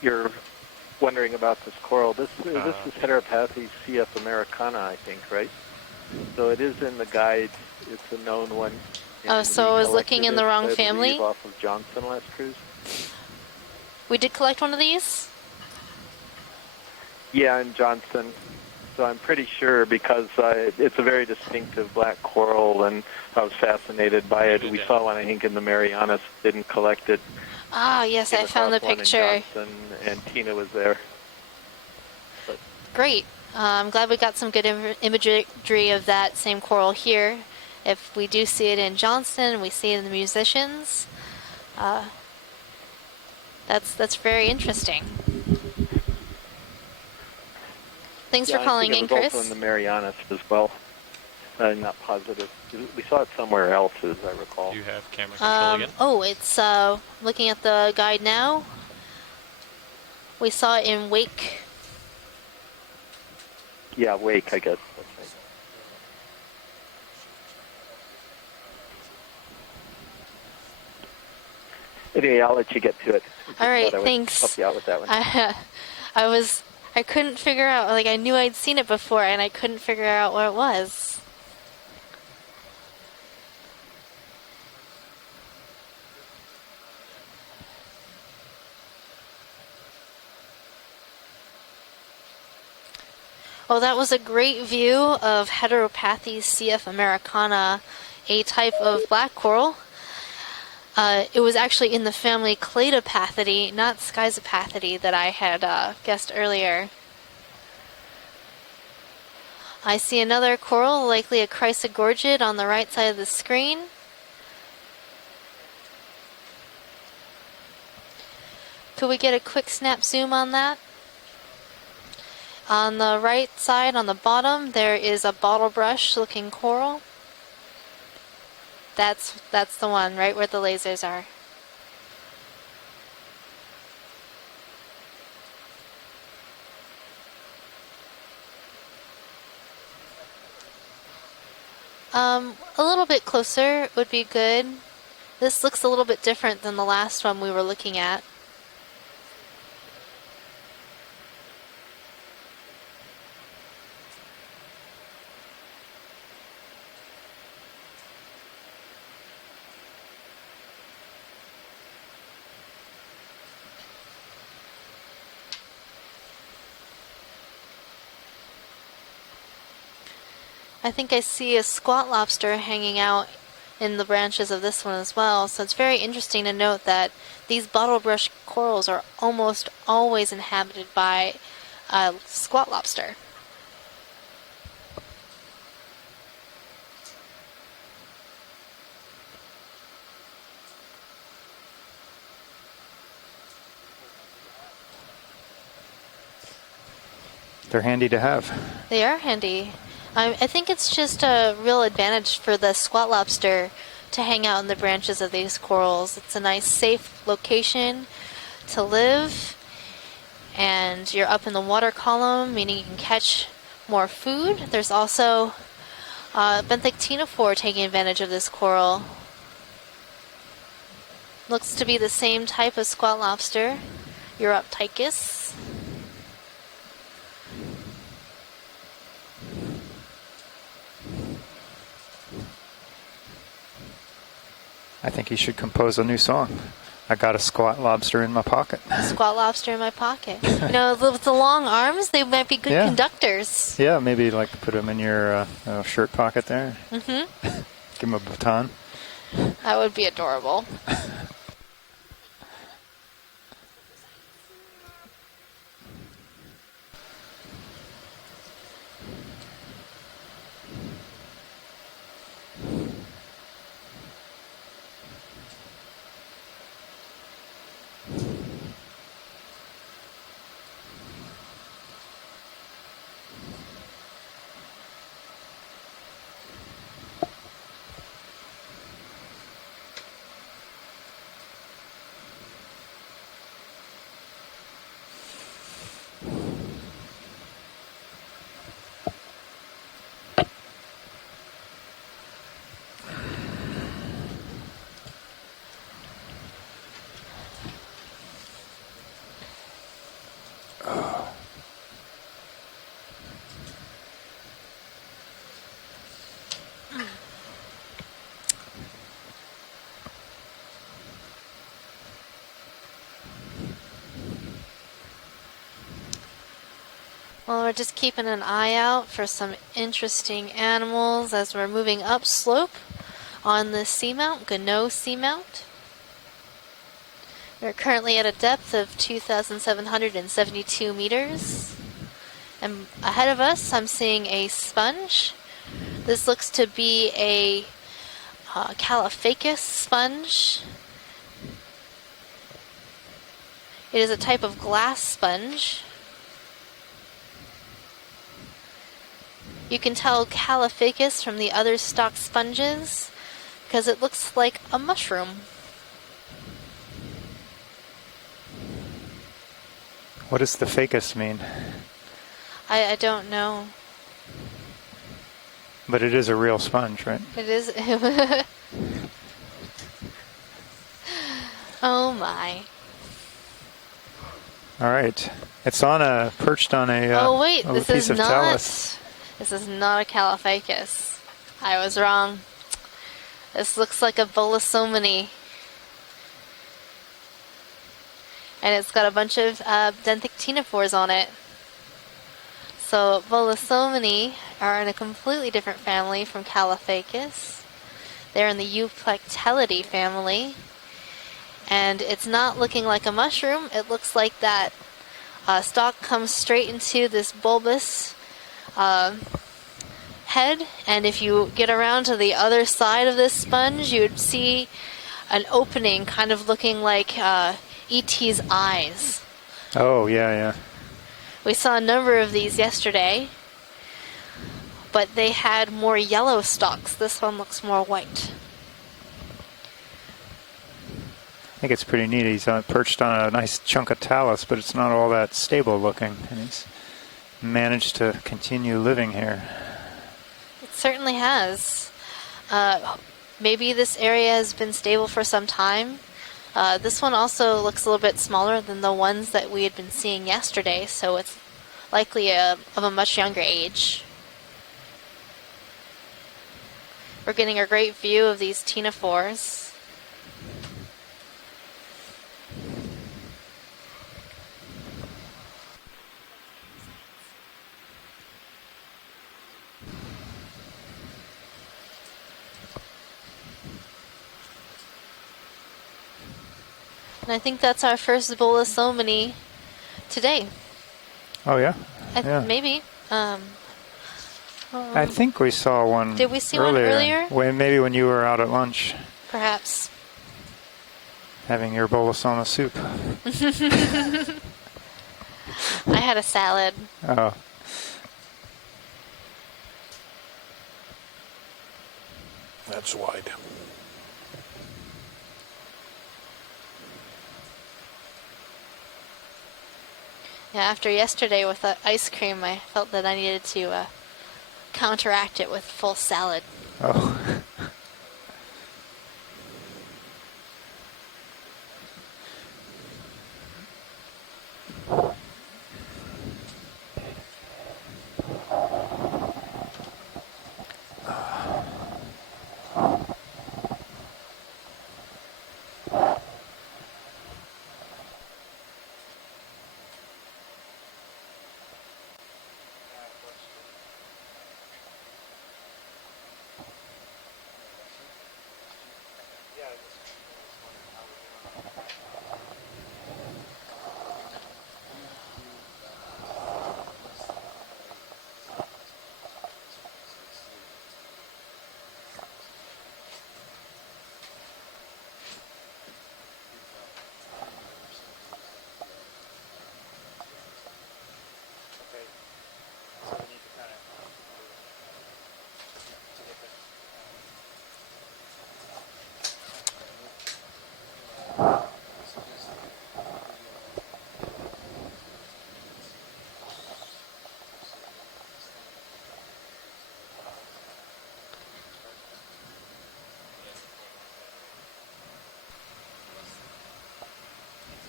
you're wondering about this coral. This is Heteropathes CF americana, I think, right? So it is in the guide. It's a known one. Oh, so I was looking in the wrong family? Off of Johnson last cruise. We did collect one of these? Yeah, in Johnson. So I'm pretty sure because it's a very distinctive black coral, and I was fascinated by it. We saw one, I think, in the Marianas. Didn't collect it. Ah, yes, I found the picture. Johnson, and Tina was there. But great. I'm glad we got some good imagery of that same coral here. If we do see it in Johnston, we see it in the musicians. That's very interesting. Thanks for calling in, Chris. Also in the Marianas as well. I'm not positive. We saw it somewhere else, as I recall. Do you have camera control again? Oh, it's looking at the guide now. We saw it in Wake. Yeah, Wake, I guess. That's right. Anyway, I'll let you get to it. All right, thanks. Help you out with that one. I couldn't figure out, like, I knew I'd seen it before, and I couldn't figure out what it was. Oh, that was a great view of Heteropathes CF americana, a type of black coral. It was actually in the family Cladopathidae, not Schizopathidae, that I had guessed earlier. I see another coral, likely a Chrysogorgid, on the right side of the screen. Could we get a quick snap zoom on that? On the right side, on the bottom, there is a bottle brush looking coral. That's the one, right where the lasers are. A little bit closer would be good. This looks a little bit different than the last one we were looking at. I think I see a squat lobster hanging out in the branches of this one as well. So it's very interesting to note that these bottlebrush corals are almost always inhabited by squat lobster. They're handy to have. They are handy. I think it's just a real advantage for the squat lobster to hang out in the branches of these corals. It's a nice, safe location to live, and you're up in the water column, meaning you can catch more food. There's also benthic ctenophore taking advantage of this coral. Looks to be the same type of squat lobster, Europtychus. I think you should compose a new song. I got a squat lobster in my pocket. Squat lobster in my pocket. You know, with the long arms, they might be good conductors. Yeah, maybe like put them in your shirt pocket there. Mm-hmm. Give them a baton. That would be adorable. Well, we're just keeping an eye out for some interesting animals as we're moving upslope on the seamount, Gounod Seamount. We're currently at a depth of 2,772 meters. And ahead of us, I'm seeing a sponge. This looks to be a Caliphacus sponge. It is a type of glass sponge. You can tell Caliphacus from the other stock sponges because it looks like a mushroom. What does the facus mean? I don't know. But it is a real sponge, right? It is. Oh my. All right. It's on perched on a, oh wait, a this piece is of not. talus. This is not a Caliphacus. I was wrong. This looks like a Bolosomini. And it's got a bunch of benthic ctenophores on it. So Bolosomini are in a completely different family from Caliphacus. They're in the Euplectellidae family. And it's not looking like a mushroom. It looks like that stalk comes straight into this bulbous head, and if you get around to the other side of this sponge, you would see an opening kind of looking like E.T.'s eyes. Oh, yeah, yeah. We saw a number of these yesterday, but they had more yellow stalks. This one looks more white. I think it's pretty neat. He's perched on a nice chunk of talus, but it's not all that stable looking, and he's managed to continue living here. It certainly has. Maybe this area has been stable for some time. This one also looks a little bit smaller than the ones that we had been seeing yesterday, so it's likely of a much younger age. We're getting a great view of these ctenophores. And I think that's our first Bolosomini today. Oh, yeah? Yeah. Maybe. I think we saw one. Did we see one earlier? Maybe when you were out at lunch. Perhaps. Having your Bolosoma soup. I had a salad. Oh. That's wide. Yeah, after yesterday with the ice cream, I felt that I needed to counteract it with full salad. Oh.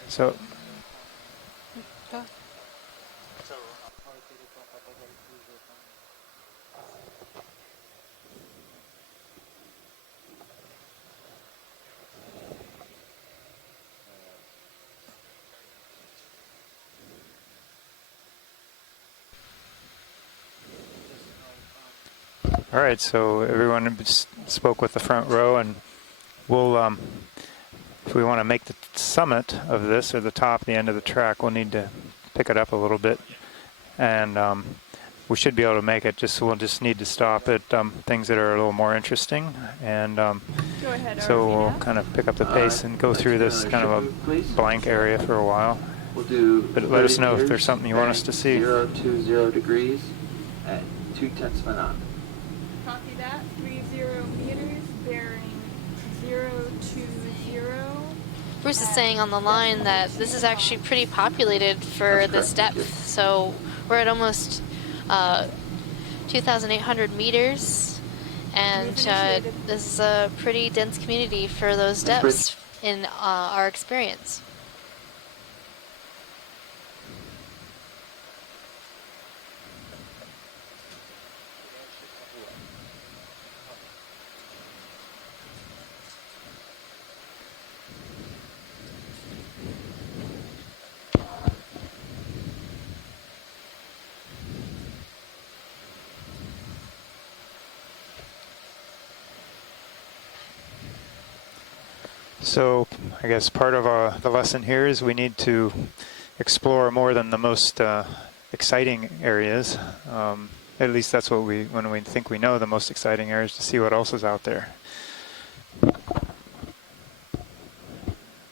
So, all right, so everyone spoke with the front row, and we'll, if we want to make the summit of this, or the top, the end of the track, we'll need to pick it up a little bit, and we should be able to make it. We'll just need to stop at things that are a little more interesting, and Go ahead, so we'll kind of pick up the pace and go through this kind of a blank area for a while. We'll do But let us know if there's something you want us to see. 0 to 0 degrees at 2/10 of a knot. Copy that. 30 meters, bearing 020. Bruce is saying on the line that this is actually pretty populated for this depth. So we're at almost 2,800 meters, and this is a pretty dense community for those depths in our experience. So I guess part of the lesson here is we need to explore more than the most exciting areas. At least that's what when we think we know the most exciting areas, to see what else is out there.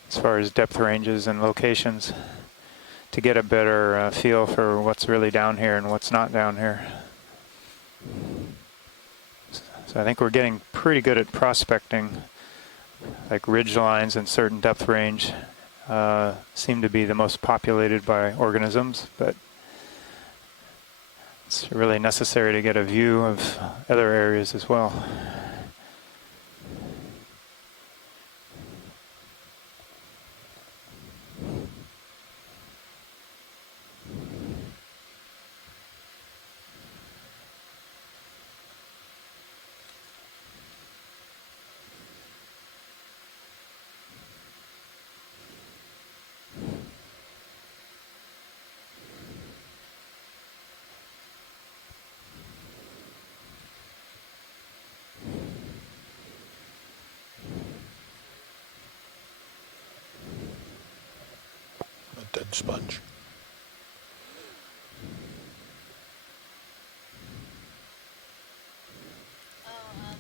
As far as depth ranges and locations, to get a better feel for what's really down here and what's not down here. So I think we're getting pretty good at prospecting. Like ridge lines and certain depth range seem to be the most populated by organisms, but it's really necessary to get a view of other areas as well. Dead sponge.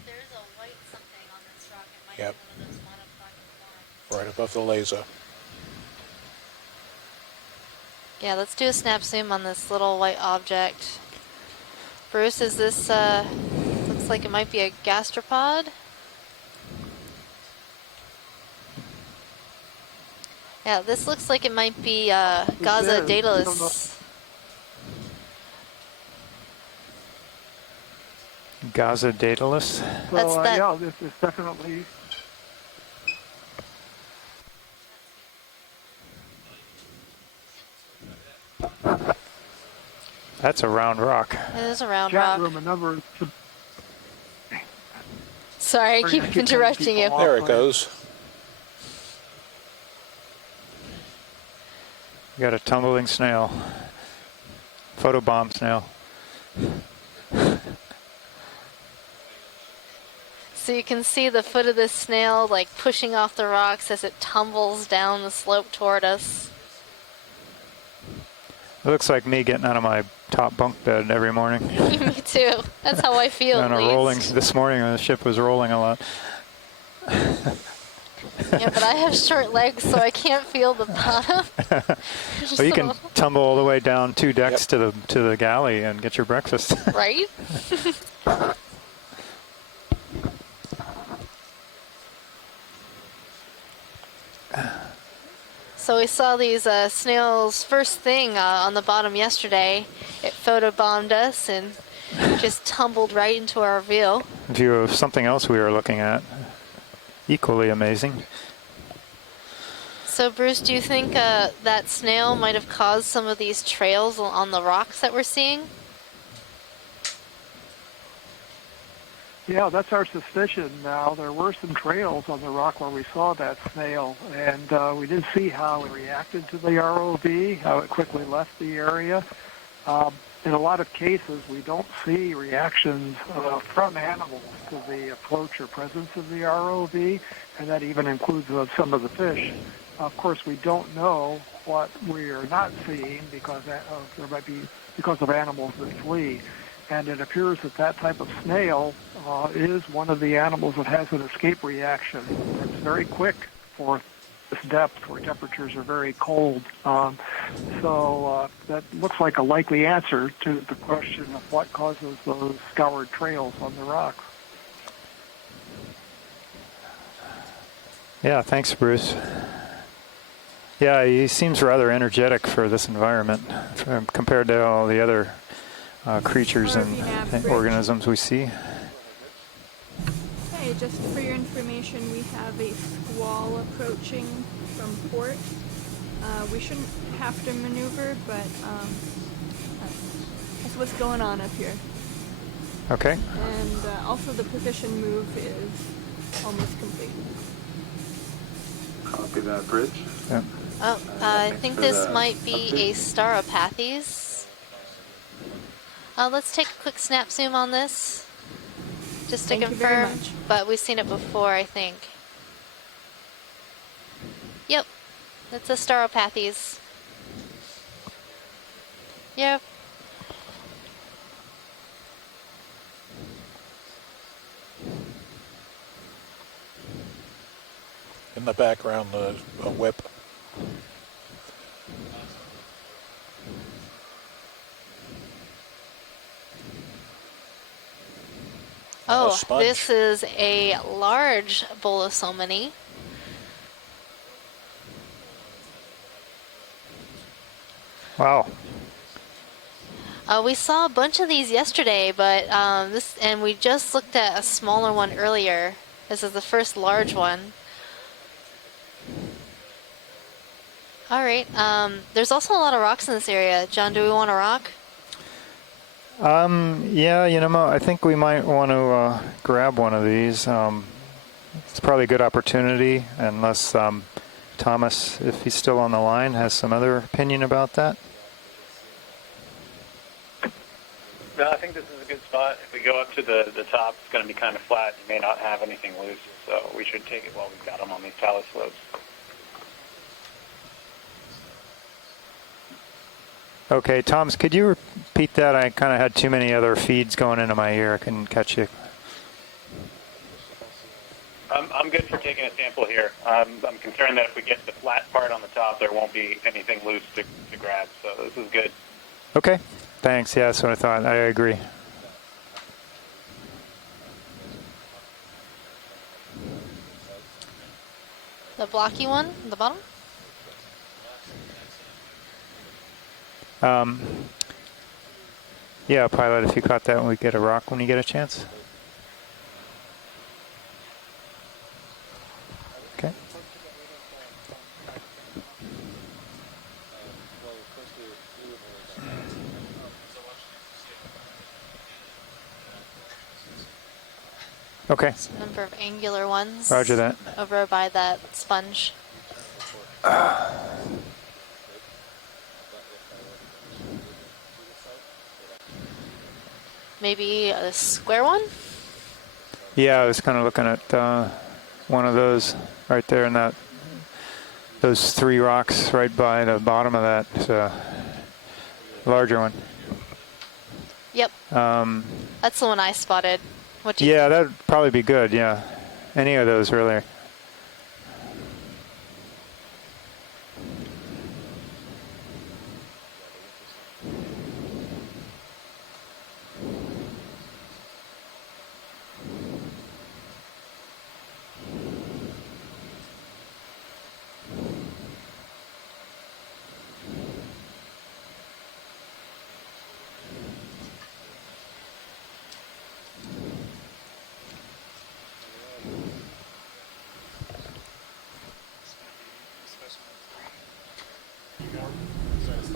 There's a white something on this rock. It might Yep. be one of those monoclinic forms. Right above the laser. Yeah, let's do a snap zoom on this little white object. Bruce, is this, looks like it might be a gastropod? Yeah, this looks like it might be Gaza Daedalus. Gaza Daedalus? So, yeah, this is definitely... That's a round rock. It is a round Chat rock. room, a number of... Sorry, I keep interrupting you. There it goes. You got a tumbling snail. Photobomb snail. So you can see the foot of this snail like pushing off the rocks as it tumbles down the slope toward us. It looks like me getting out of my top bunk bed every morning. Me too. That's how I feel. On a rolling this morning when the ship was rolling a lot. Yeah, but I have short legs, so I can't feel the bottom. Well, you can tumble all the way down 2 decks to the galley and get your breakfast. Right? So we saw these snails first thing on the bottom yesterday. It photobombed us and just tumbled right into our view. View of something else we were looking at. Equally amazing. So Bruce, do you think that snail might have caused some of these trails on the rocks that we're seeing? Yeah, that's our suspicion now. There were some trails on the rock where we saw that snail, and we did see how it reacted to the ROV, how it quickly left the area. In a lot of cases, we don't see reactions from animals to the approach or presence of the ROV, and that even includes some of the fish. Of course, we don't know what we are not seeing because there might be because of animals that flee. And it appears that that type of snail is one of the animals that has an escape reaction. It's very quick for this depth where temperatures are very cold. So that looks like a likely answer to the question of what causes those scoured trails on the rocks. Yeah, thanks, Bruce. Yeah, he seems rather energetic for this environment compared to all the other creatures and organisms we see. Hey, just for your information, we have a squall approaching from port. We shouldn't have to maneuver, but that's what's going on up here. Okay. And also the position move is almost complete. Copy that, Bridge. Yeah. Oh, I think this might be a Stauropathes. Let's take a quick snap zoom on this, just to confirm, but we've seen it before, I think. Yep, it's a Stauropathes. Yep. In the background, a whip. Oh, this is a large Bolosomini. Wow. We saw a bunch of these yesterday, but and we just looked at a smaller one earlier. This is the first large one. All right. There's also a lot of rocks in this area. John, do we want a rock? Yeah, you know, I think we might want to grab one of these. It's probably a good opportunity, unless Thomas, if he's still on the line, has some other opinion about that. No, I think this is a good spot. If we go up to the top, it's going to be kind of flat. You may not have anything loose, so we should take it while we've got them on these talus slopes. Okay, Thomas, could you repeat that? I kind of had too many other feeds going into my ear. I couldn't catch you. I'm good for taking a sample here. I'm concerned that if we get the flat part on the top, there won't be anything loose to grab, so this is good. Okay, thanks. Yeah, that's what I thought. I agree. The blocky one at the bottom? Yeah, pilot, if you caught that, we get a rock when you get a chance. Okay. Okay. A number of angular ones. Roger that. Over by that sponge. Maybe a square one? Yeah, I was kind of looking at one of those right there in that, those 3 rocks right by the bottom of that larger one. Yep. That's the one I spotted. What do you Yeah, that'd probably be good, yeah. Any of those really.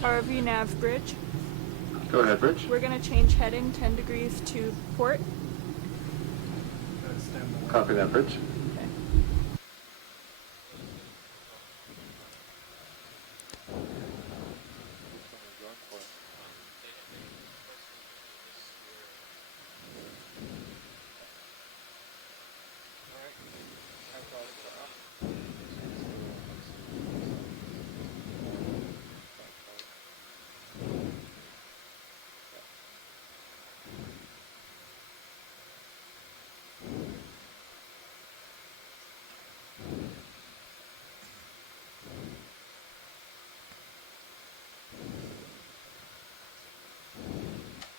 RV nav bridge. Go ahead, Bridge. We're going to change heading 10 degrees to port. Copy that, Bridge.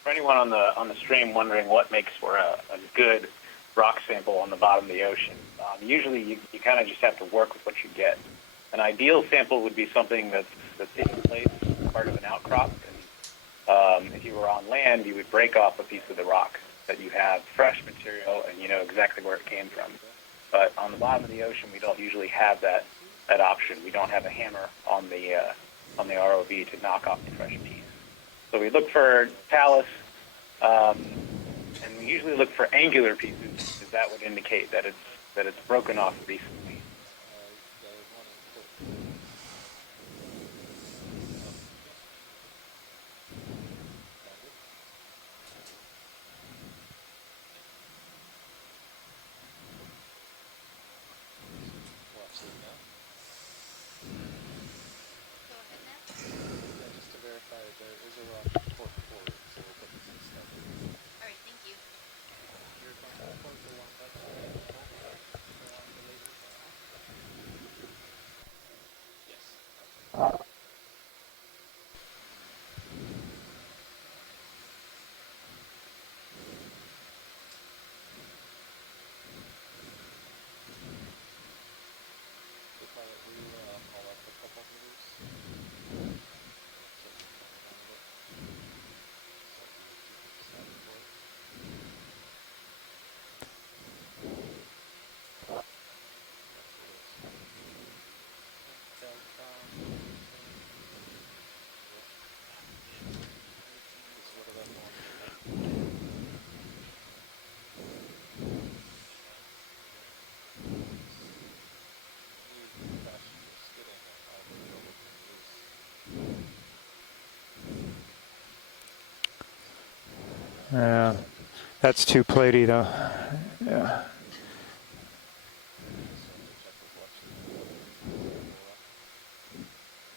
For anyone on the stream wondering what makes for a good rock sample on the bottom of the ocean, usually you kind of just have to work with what you get. An ideal sample would be something that's in place, part of an outcrop. And if you were on land, you would break off a piece of the rock that you have fresh material and you know exactly where it came from. But on the bottom of the ocean, we don't usually have that option. We don't have a hammer on the ROV to knock off the fresh piece. So we look for talus, and we usually look for angular pieces, because that would indicate that it's broken off recently. Yeah, that's too platey though. Yeah.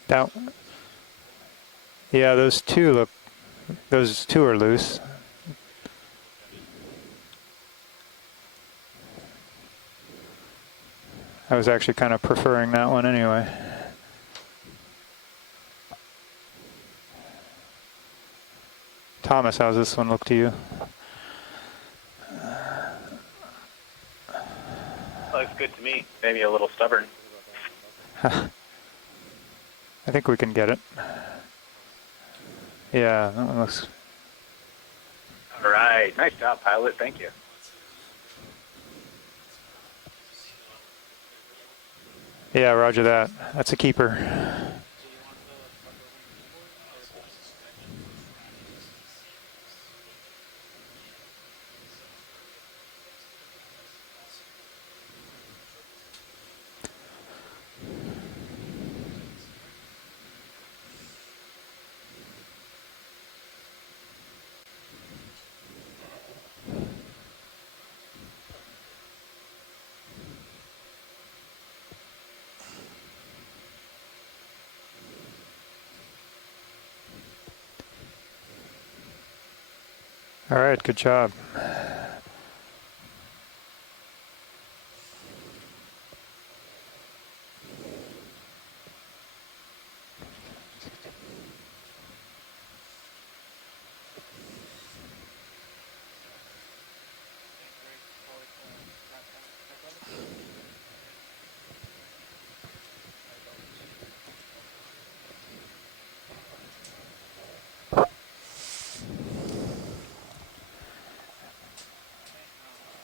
That. Yeah, those two are loose. I was actually kind of preferring that one anyway. Thomas, how's this one look to you? Looks good to me. Maybe a little stubborn. I think we can get it. Yeah, that one looks... All right. Nice job, pilot. Thank you. Yeah, roger that. That's a keeper. All right, good job.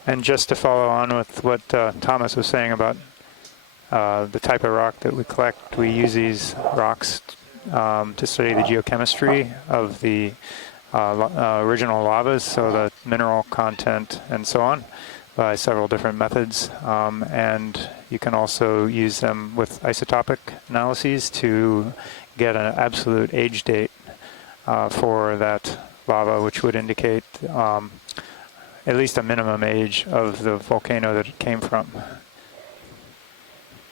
And just to follow on with what Thomas was saying about the type of rock that we collect, we use these rocks to study the geochemistry of the original lavas, so the mineral content and so on, by several different methods. And you can also use them with isotopic analyses to get an absolute age date for that lava, which would indicate at least a minimum age of the volcano that it came from.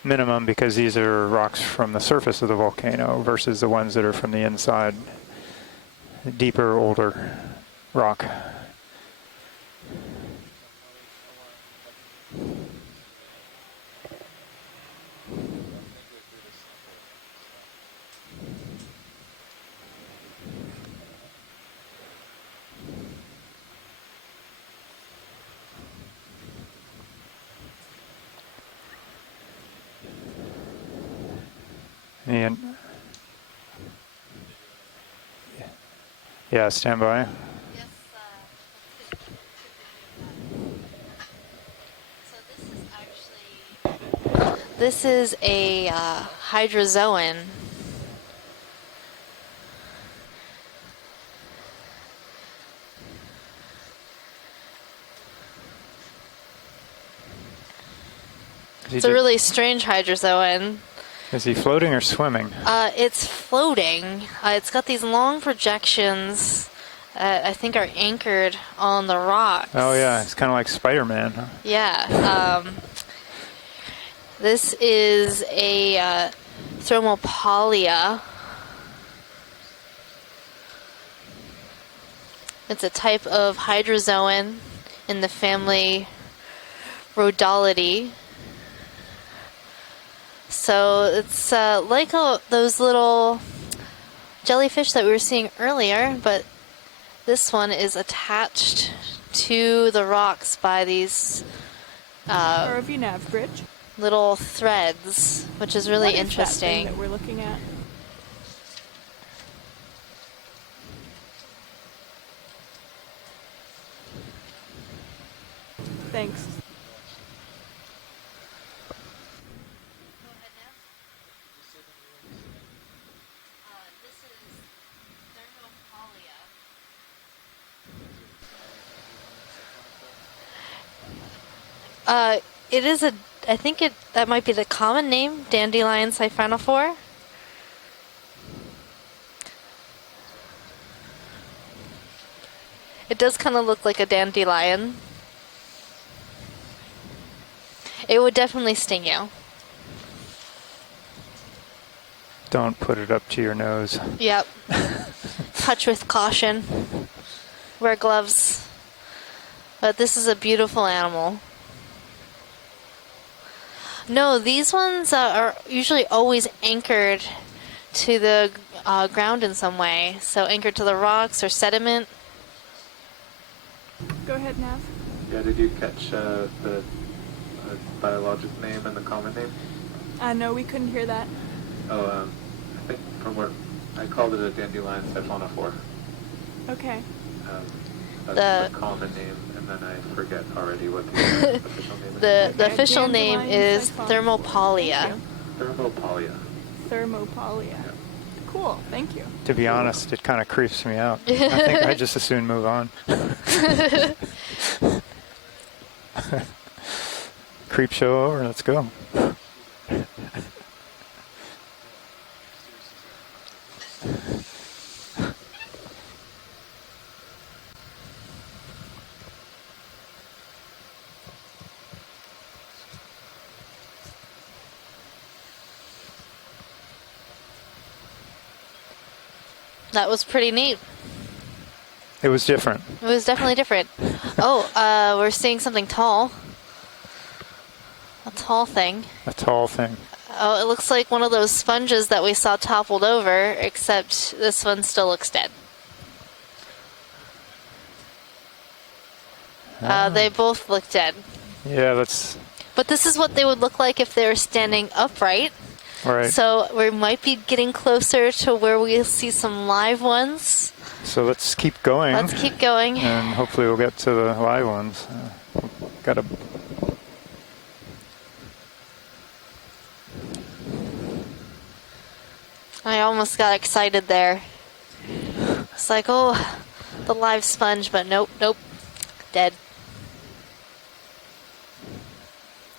Minimum because these are rocks from the surface of the volcano versus the ones that are from the inside. Deeper, older rock. And yeah, stand by. This is a hydrozoan. It's a really strange hydrozoan. Is he floating or swimming? It's floating. It's got these long projections that I think are anchored on the rocks. Oh yeah, it's kind of like Spider-Man. Huh? Yeah. This is a Thermopolia. It's a type of hydrozoan in the family Rhodolidae. So it's like those little jellyfish that we were seeing earlier, but this one is attached to the rocks by these or a VNav bridge. Little threads, which is really interesting. That thing that we're looking at? Thanks. It is I think that might be the common name, Dandelion siphonophore. It does kind of look like a dandelion. It would definitely sting you. Don't put it up to your nose. Yep. Touch with caution. Wear gloves. But this is a beautiful animal. No, these ones are usually always anchored to the ground in some way. So anchored to the rocks or sediment. Go ahead, Nav. Yeah, did you catch the biologic name and the common name? No, we couldn't hear that. Oh, I think from what I called it a dandelion siphonophore. Okay. That's the common name, and then I forget already what the official name is. The official name is Thermopolia. Thermopolia. Thermopolia. Cool, thank you. To be honest, it kind of creeps me out. I think I just as soon move on. Creep show over, let's go. That was pretty neat. It was different. It was definitely different. Oh, we're seeing something tall. A tall thing. A tall thing. Oh, it looks like one of those sponges that we saw toppled over, except this one still looks dead. They both look dead. Yeah, that's... But this is what they would look like if they were standing upright. Right. So we might be getting closer to where we'll see some live ones. So let's keep going. Let's keep going. And hopefully we'll get to the live ones. Got to... I almost got excited there. It's like, oh, the live sponge, but nope, dead.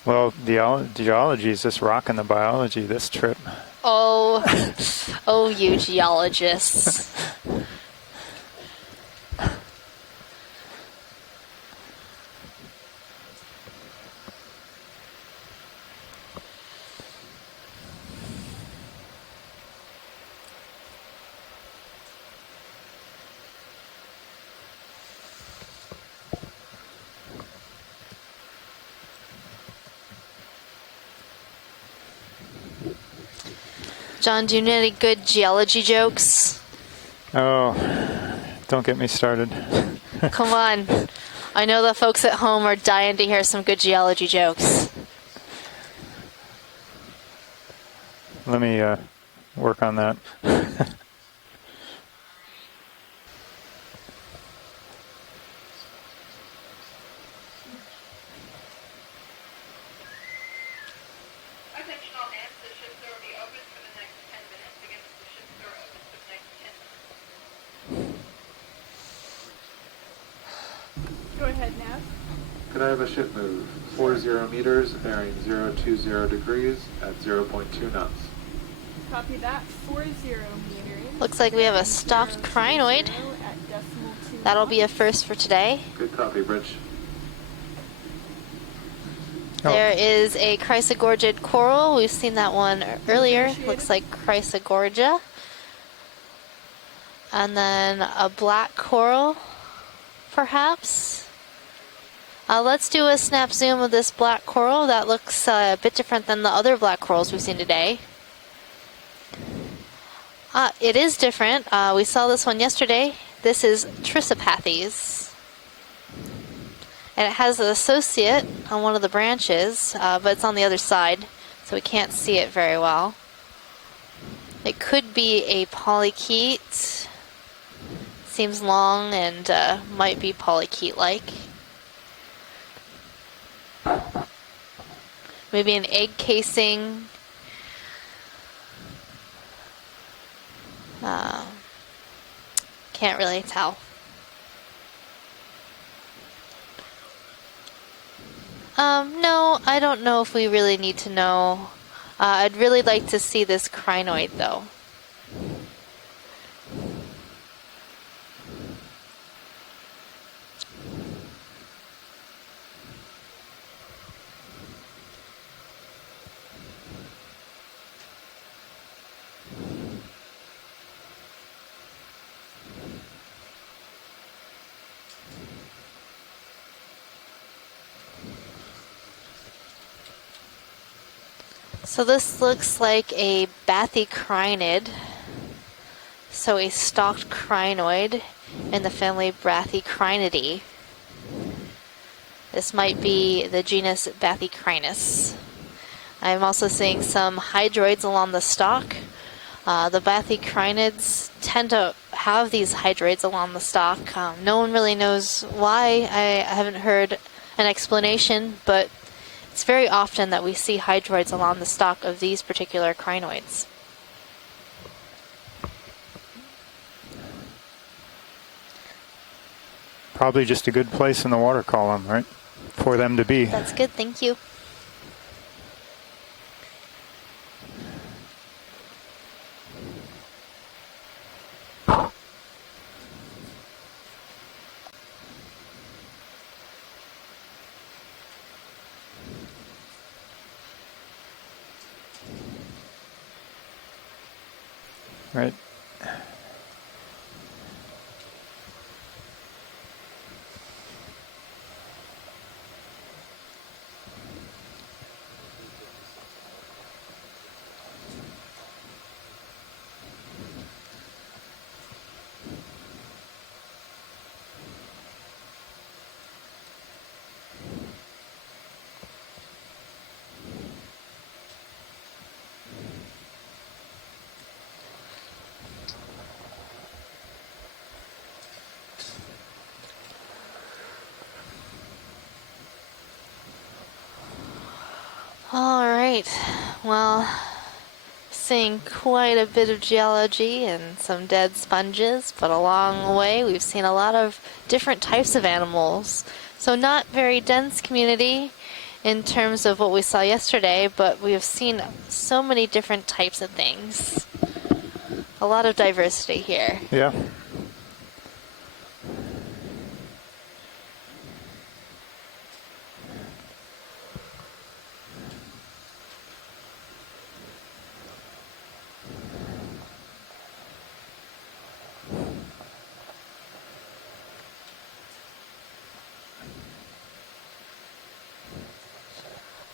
Well, geology is just rocking the biology this trip. Oh, oh, you geologists. John, do you know any good geology jokes? Oh, don't get me started. Come on. I know the folks at home are dying to hear some good geology jokes. Let me work on that. Go ahead, Nav. Could I have a ship move 40 meters, bearing 020 degrees at 0.2 knots? Copy that. 40 meters. Looks like we have a stocked crinoid. That'll be a first for today. Good copy, Bridge. There is a chrysogorgid coral. We've seen that one earlier. Looks like chrysogorgia. And then a black coral, perhaps. Let's do a snap zoom of this black coral. That looks a bit different than the other black corals we've seen today. It is different. We saw this one yesterday. This is Trisopathes. And it has an associate on one of the branches, but it's on the other side, so we can't see it very well. It could be a polychaete. Seems long and might be polychaete-like. Maybe an egg casing. Can't really tell. No, I don't know if we really need to know. I'd really like to see this crinoid, though. So this looks like a bathycrinid, so a stalked crinoid in the family Bathycrinidae. This might be the genus Bathycrinus. I'm also seeing some hydroids along the stalk. The bathy crinids tend to have these hydroids along the stalk. No one really knows why. I haven't heard an explanation, but it's very often that we see hydroids along the stalk of these particular crinoids. Probably just a good place in the water column, right? For them to be. That's good, thank you. Right. All right, well, seeing quite a bit of geology and some dead sponges, but along the way we've seen a lot of different types of animals. So not very dense community in terms of what we saw yesterday, but we have seen so many different types of things. A lot of diversity here. Yeah.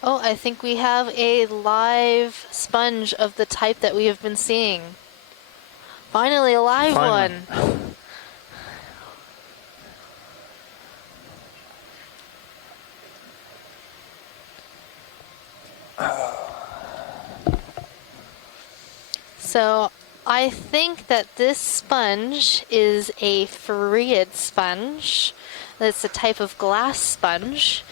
Oh, I think we have a live sponge of the type that we have been seeing. Finally, a live one. So, I think that this sponge is a Farreid sponge. That's a type of glass sponge.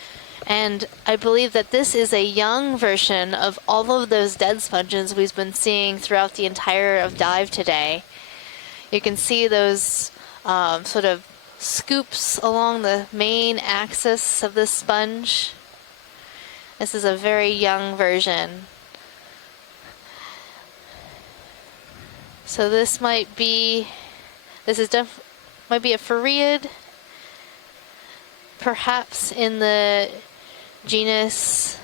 And I believe that this is a young version of all of those dead sponges we've been seeing throughout the entire of dive today. You can see those sort of scoops along the main axis of this sponge. This is a very young version. So this might be a Farreid, perhaps in the genus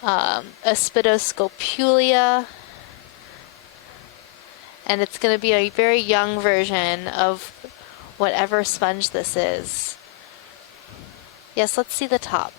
Aspidoscopulia, and it's going to be a very young version of whatever sponge this is. Yes, let's see the top.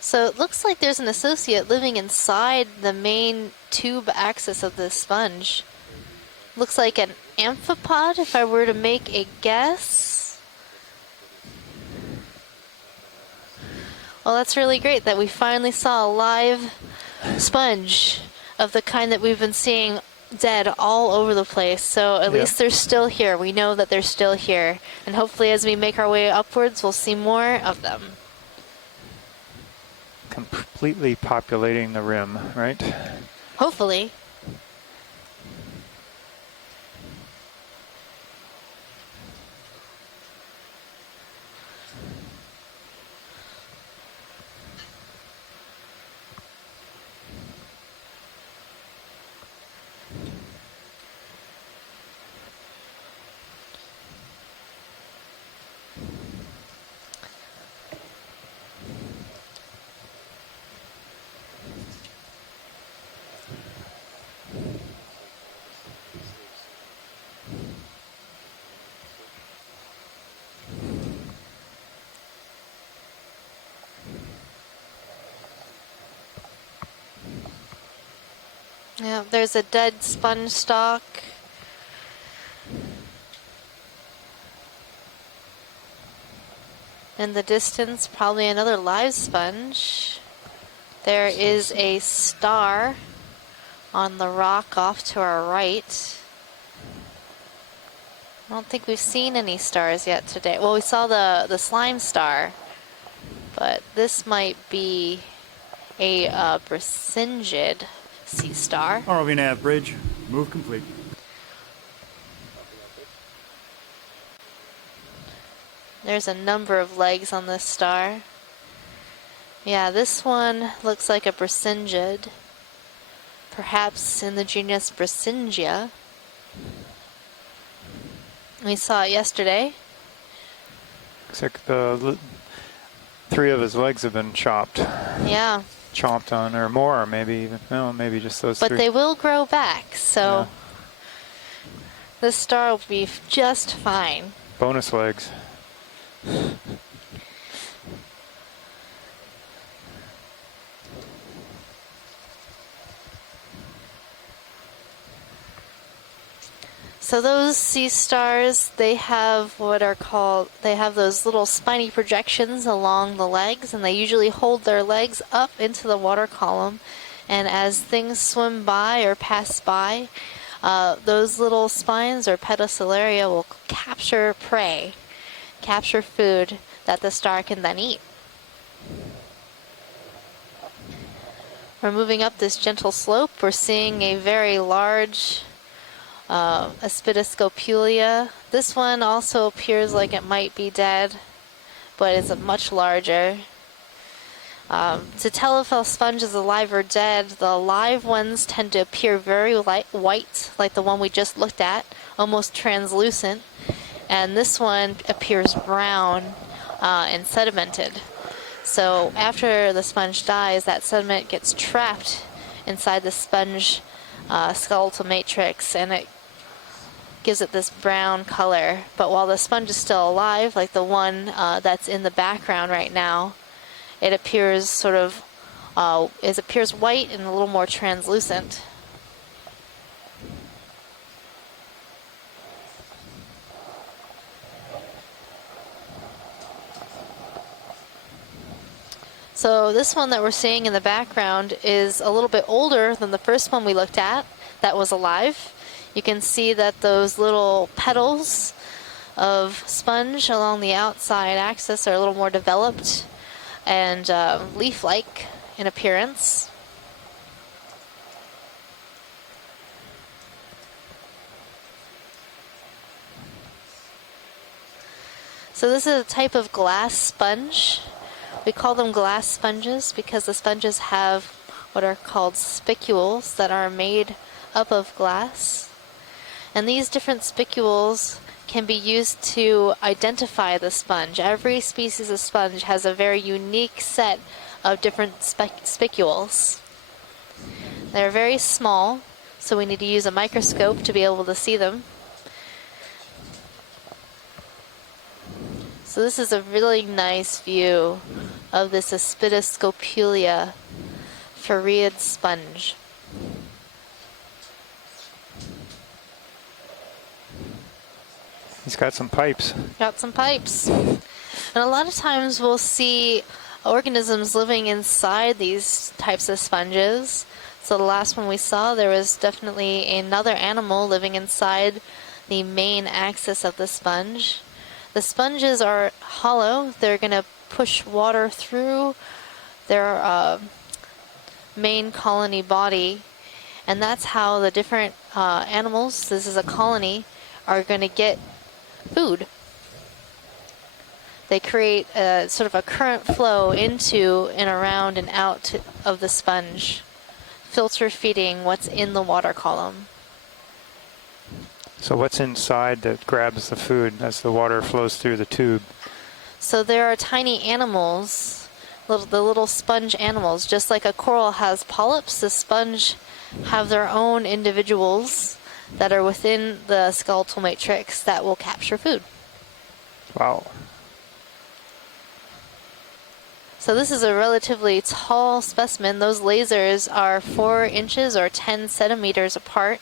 So it looks like there's an associate living inside the main tube axis of this sponge. Looks like an amphipod, if I were to make a guess. Well, that's really great that we finally saw a live sponge of the kind that we've been seeing dead all over the place. So at least they're still here. We know that they're still here. And hopefully as we make our way upwards, we'll see more of them. Completely populating the rim, right? Hopefully. Yeah, there's a dead sponge stalk. In the distance, probably another live sponge. There is a star on the rock off to our right. I don't think we've seen any stars yet today. Well, we saw the slime star, but this might be a Brisingid sea star. ROV nav bridge, move complete. There's a number of legs on this star. Yeah, this one looks like a Brisingid, perhaps in the genus Brisingia. We saw it yesterday. Looks like the 3 of his legs have been chopped. Yeah. Chomped on, or more, or maybe even, no, maybe just those But 3. they will grow back, so this star will be just fine. Bonus legs. So those sea stars, they have they have those little spiny projections along the legs, and they usually hold their legs up into the water column. And as things swim by or pass by, those little spines or pedicelaria will capture prey, capture food that the star can then eat. We're moving up this gentle slope. We're seeing a very large Aspidoscopulia. This one also appears like it might be dead, but it's much larger. To tell if a sponge is alive or dead, the live ones tend to appear very white, like the one we just looked at, almost translucent. And this one appears brown and sedimented. So after the sponge dies, that sediment gets trapped inside the sponge skeletal matrix, and it gives it this brown color. But while the sponge is still alive, like the one that's in the background right now, it appears sort of, it appears white and a little more translucent. So this one that we're seeing in the background is a little bit older than the first one we looked at that was alive. You can see that those little petals of sponge along the outside axis are a little more developed and leaf-like in appearance. So this is a type of glass sponge. We call them glass sponges because the sponges have what are called spicules that are made up of glass. And these different spicules can be used to identify the sponge. Every species of sponge has a very unique set of different spicules. They're very small, so we need to use a microscope to be able to see them. So this is a really nice view of this Aspidoscopulia farreid sponge. He's got some pipes. Got some pipes. And a lot of times we'll see organisms living inside these types of sponges. So the last one we saw, there was definitely another animal living inside the main axis of the sponge. The sponges are hollow. They're going to push water through their main colony body. And that's how the different animals, this is a colony, are going to get food. They create a sort of a current flow into and around and out of the sponge, filter feeding what's in the water column. So what's inside that grabs the food as the water flows through the tube? So there are tiny animals, the little sponge animals. Just like a coral has polyps, the sponge have their own individuals that are within the skeletal matrix that will capture food. Wow. So this is a relatively tall specimen. Those lasers are 4 inches or 10 centimeters apart.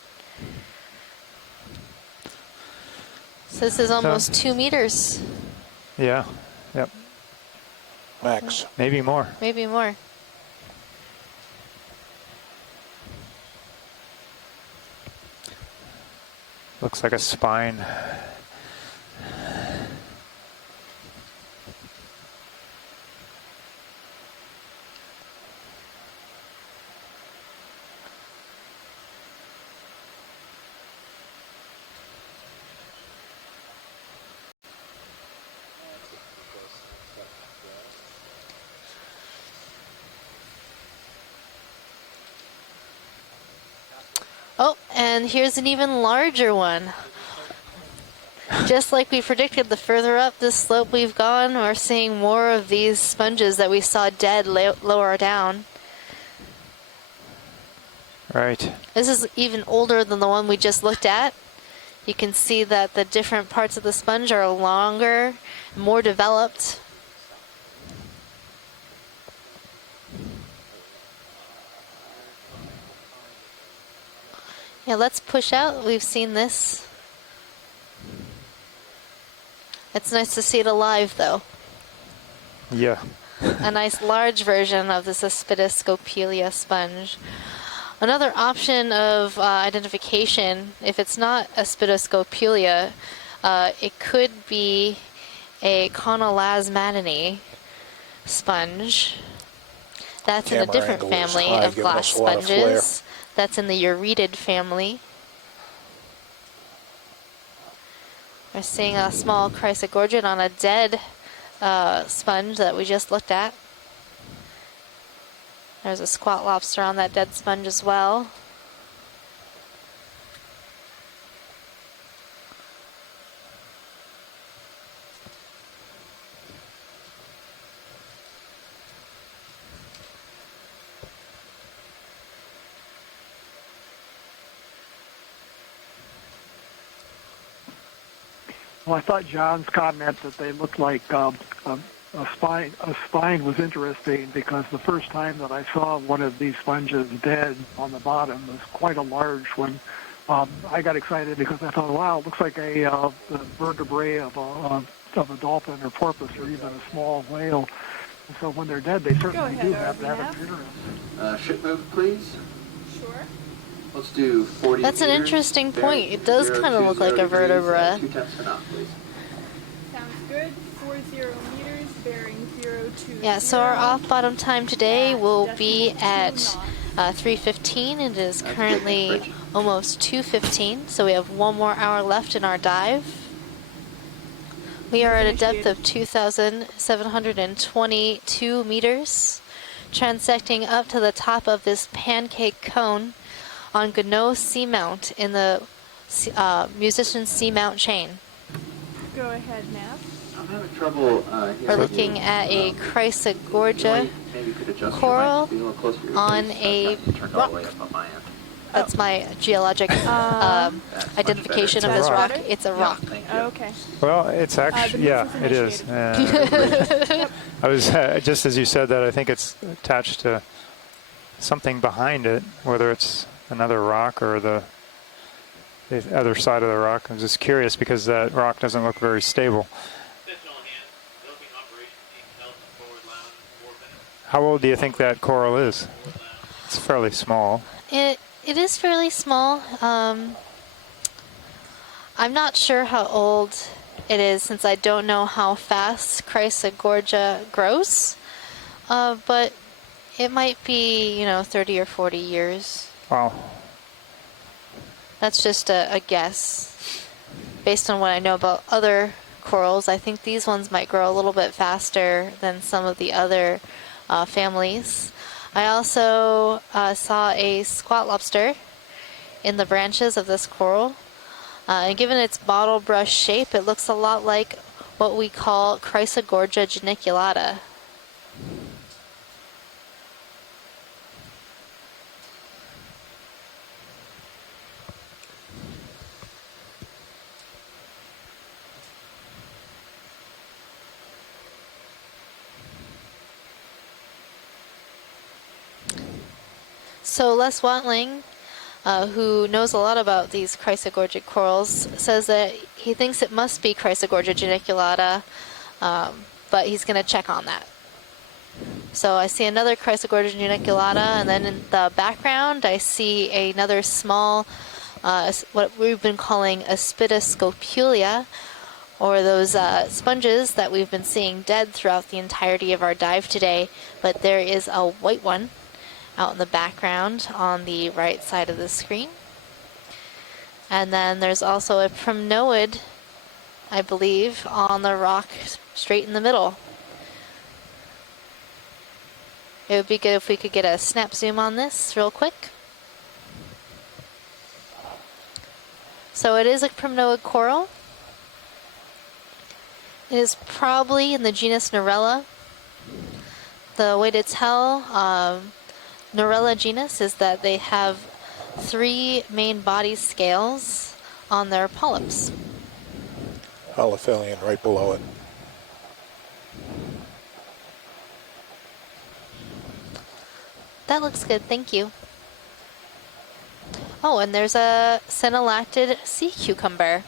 So this is almost 2 meters. Yeah. Yep. Max. Maybe more. Maybe more. Looks like a spine. Oh, and here's an even larger one. Just like we predicted, the further up this slope we've gone, we're seeing more of these sponges that we saw dead lower down. Right. This is even older than the one we just looked at. You can see that the different parts of the sponge are longer, more developed. Yeah, let's push out. We've seen this. It's nice to see it alive, though. Yeah. A nice large version of this Aspidoscopelia sponge. Another option of identification, if it's not Aspidoscopelia, it could be a Conolasmatine sponge. That's in a different family of glass sponges. That's in the Uretid family. We're seeing a small Chrysogorgid on a dead sponge that we just looked at. There's a squat lobster on that dead sponge as well. Well, I thought John's comment that they looked like a spine was interesting because the first time that I saw one of these sponges dead on the bottom was quite a large one. I got excited because I thought, wow, it looks like a vertebrae of a dolphin or porpoise or even a small whale. And so when they're dead, they certainly do have that appearance. Ship move, please. Sure. Let's do 40 That's an meters, interesting point. It does kind of look like a vertebra. 2 tenths to knot, please. Sounds good. 40 meters, bearing 020. Yeah, so our off-bottom time today will be at 3:15. It is currently almost 2:15, so we have 1 more hour left in our dive. We are at a depth of 2,722 meters, transecting up to the top of this Pancake Cone on Gounod Seamount in the Musician Seamount chain. Go ahead, Nav. I'm having trouble We're looking at a Chrysogorgia coral on a rock. That's my geologic identification of this rock. It's a rock. Okay. Well, it's actually, yeah, it is. I was, just as you said that, I think it's attached to something behind it, whether it's another rock or the other side of the rock. I'm just curious because that rock doesn't look very stable. How old do you think that coral is? It's fairly small. It is fairly small. I'm not sure how old it is since I don't know how fast Chrysogorgia grows, but it might be, 30 or 40 years. Wow. That's just a guess. Based on what I know about other corals, I think these ones might grow a little bit faster than some of the other families. I also saw a squat lobster in the branches of this coral. And given its bottle brush shape, it looks a lot like what we call Chrysogorgia geniculata. So Les Watling, who knows a lot about these chrysogorgic corals, says that he thinks it must be Chrysogorgia geniculata, but he's going to check on that. So I see another Chrysogorgia geniculata, and then in the background I see another small, what we've been calling Aspidoscopulia, or those sponges that we've been seeing dead throughout the entirety of our dive today, but there is a white one out in the background on the right side of the screen. And then there's also a Crinoid, I believe, on the rock straight in the middle. It would be good if we could get a snap zoom on this real quick. So it is a Crinoid coral. It is probably in the genus Narella. The way to tell Narella genus is that they have 3 main body scales on their polyps. Holothelian right below it. That looks good, thank you. Oh, and there's a synallactid sea cucumber.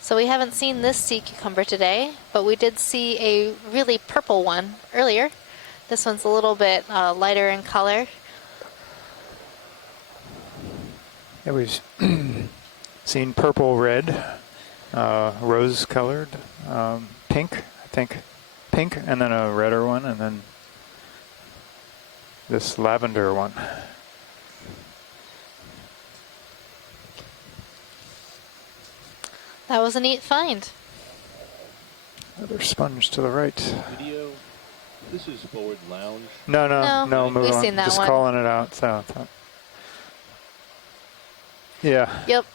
So we haven't seen this sea cucumber today, but we did see a really purple one earlier. This one's a little bit lighter in color. Yeah, we've seen purple, red, rose-colored, pink, I think. Pink, and then a redder one, and then this lavender one. That was a neat find. Another sponge to the right. Video. This is forward lounge. No, move we've on. seen that Just one. calling it out. So. Yeah. Yep.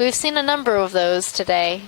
We've seen a number of those today.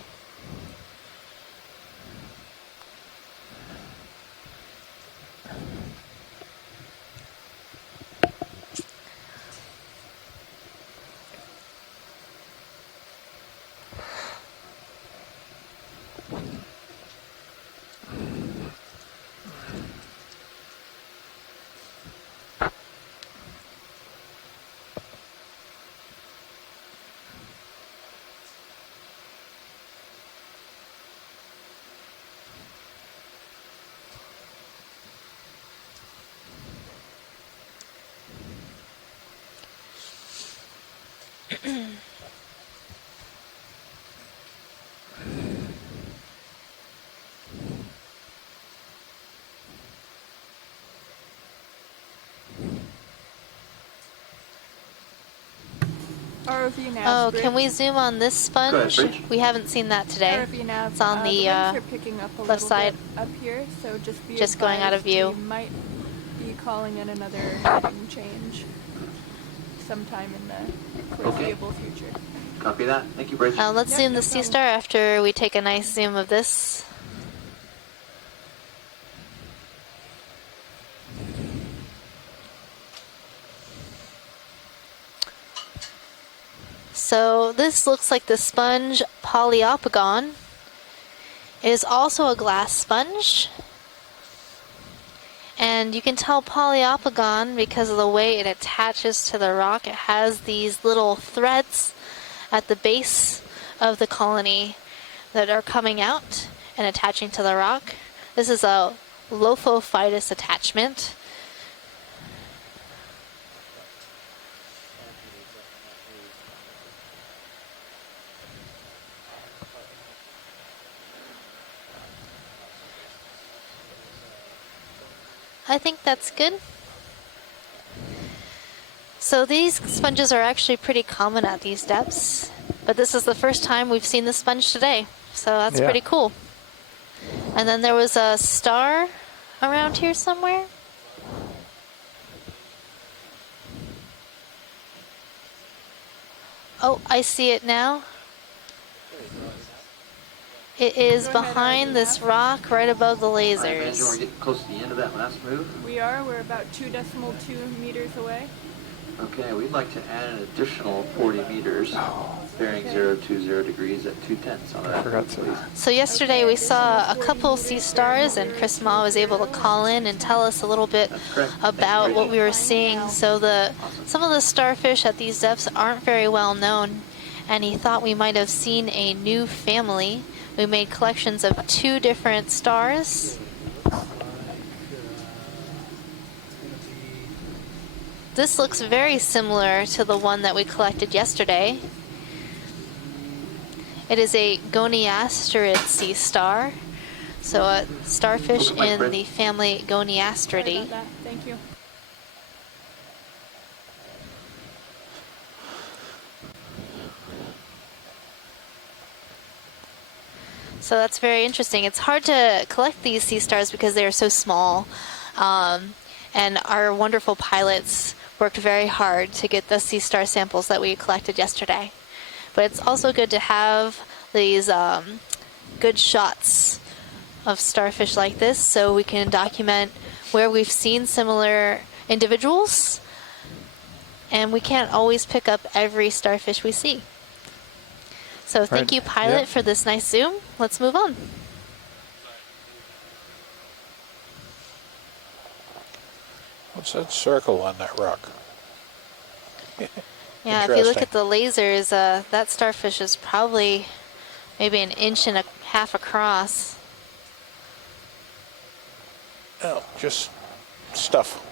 ROV nav. Oh, Bridge. can we zoom on this sponge? We haven't seen that today. ROV nav. It's on the winds are picking up a left little side. bit up here, so just be Just going out of advised view. We might be calling in another heading change sometime in the foreseeable future. Copy that. Thank you, Bridge. Let's zoom the sea star after we take a nice zoom of this. So this looks like the sponge Poliopogon. It is also a glass sponge. And you can tell Poliopogon because of the way it attaches to the rock. It has these little threads at the base of the colony that are coming out and attaching to the rock. This is a Lophophytus attachment. I think that's good. So these sponges are actually pretty common at these depths, but this is the first time we've seen the sponge today, so that's pretty cool. And then there was a star around here somewhere. Oh, I see it now. It is behind this rock right above the I imagine lasers. we're getting close to the end of that last move. We are. We're about 2.2 meters away. Okay, we'd like to add an additional 40 meters, bearing 020 degrees at 2/10 on that, please. So yesterday we saw a couple sea stars, and Chris Ma was able to call in and tell us a little bit about what we were seeing. So some of the starfish at these depths aren't very well known, and he thought we might have seen a new family. We made collections of 2 different stars. This looks very similar to the one that we collected yesterday. It is a goniasterid sea star, so a starfish in the family Goniastridae. Thank you. So that's very interesting. It's hard to collect these sea stars because they are so small, and our wonderful pilots worked very hard to get the sea star samples that we collected yesterday. But it's also good to have these good shots of starfish like this, so we can document where we've seen similar individuals, and we can't always pick up every starfish we see. So thank you, pilot, for this nice zoom. Let's move on. What's that circle on that rock? Yeah, if you look at the lasers, that starfish is probably maybe 1.5 inches across. Oh, just stuff.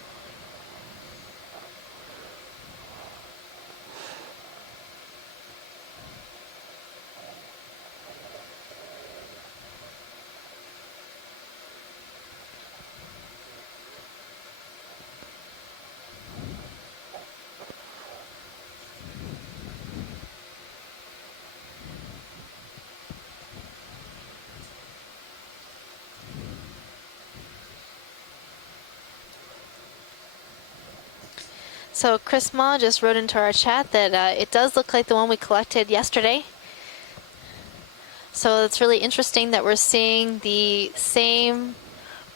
So Chris Ma just wrote into our chat that it does look like the one we collected yesterday. So it's really interesting that we're seeing the same,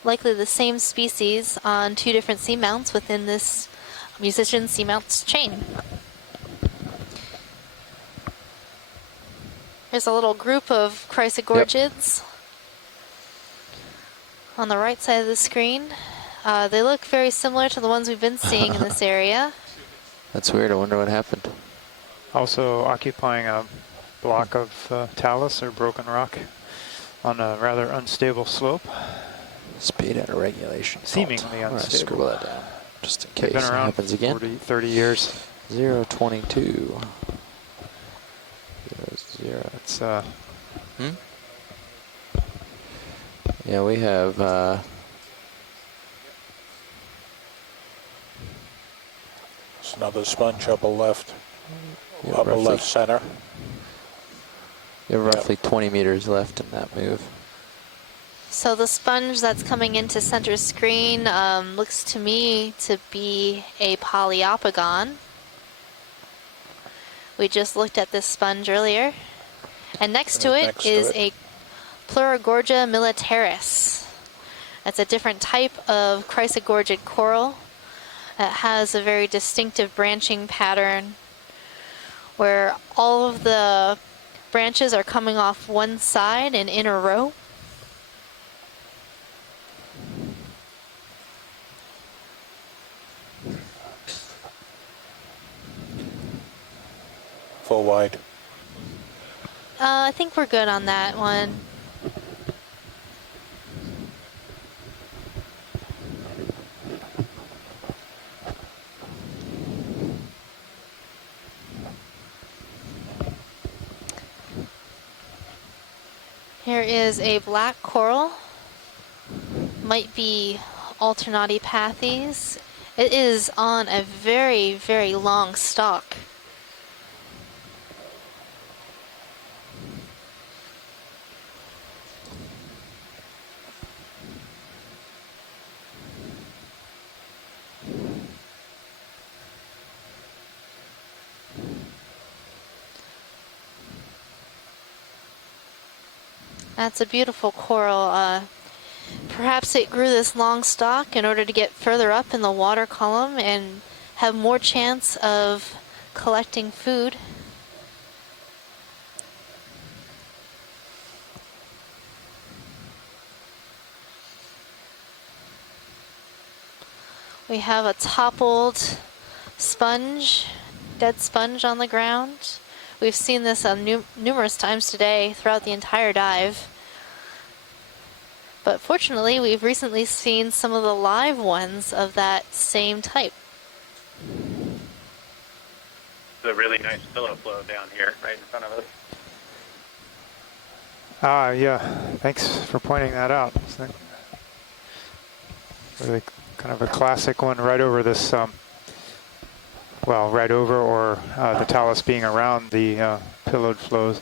likely the same species on 2 different seamounts within this musician seamounts chain. There's a little group of chrysogorgids on the right side of the screen. They look very similar to the ones we've been seeing in this area. That's weird. I wonder what happened. Also occupying a block of talus or broken rock on a rather unstable slope. Speed out of regulation. Seemingly unstable. Scribble that down just in They've case been it around happens again. 40, 30 years. 022. 0. It's Yeah, we have There's another sponge upper left. Yeah, upper roughly. left center. You have roughly 20 meters left in that move. So the sponge that's coming into center screen looks to me to be a Poliopogon. We just looked at this sponge earlier. And next to it is a Pleurogorgia militaris. That's a different type of chrysogorgid coral. It has a very distinctive branching pattern where all of the branches are coming off one side and in a row. Full wide. I think we're good on that one. Here is a black coral. Might be Alternatipathes. It is on a very, very long stalk. That's a beautiful coral. Perhaps it grew this long stalk in order to get further up in the water column and have more chance of collecting food. We have a toppled sponge, dead sponge on the ground. We've seen this numerous times today throughout the entire dive. But fortunately, we've recently seen some of the live ones of that same type. There's a really nice pillow flow down here right in front of us. Yeah, thanks for pointing that out. It's really kind of a classic one right over this, well, right over or the talus being around the pillowed flows.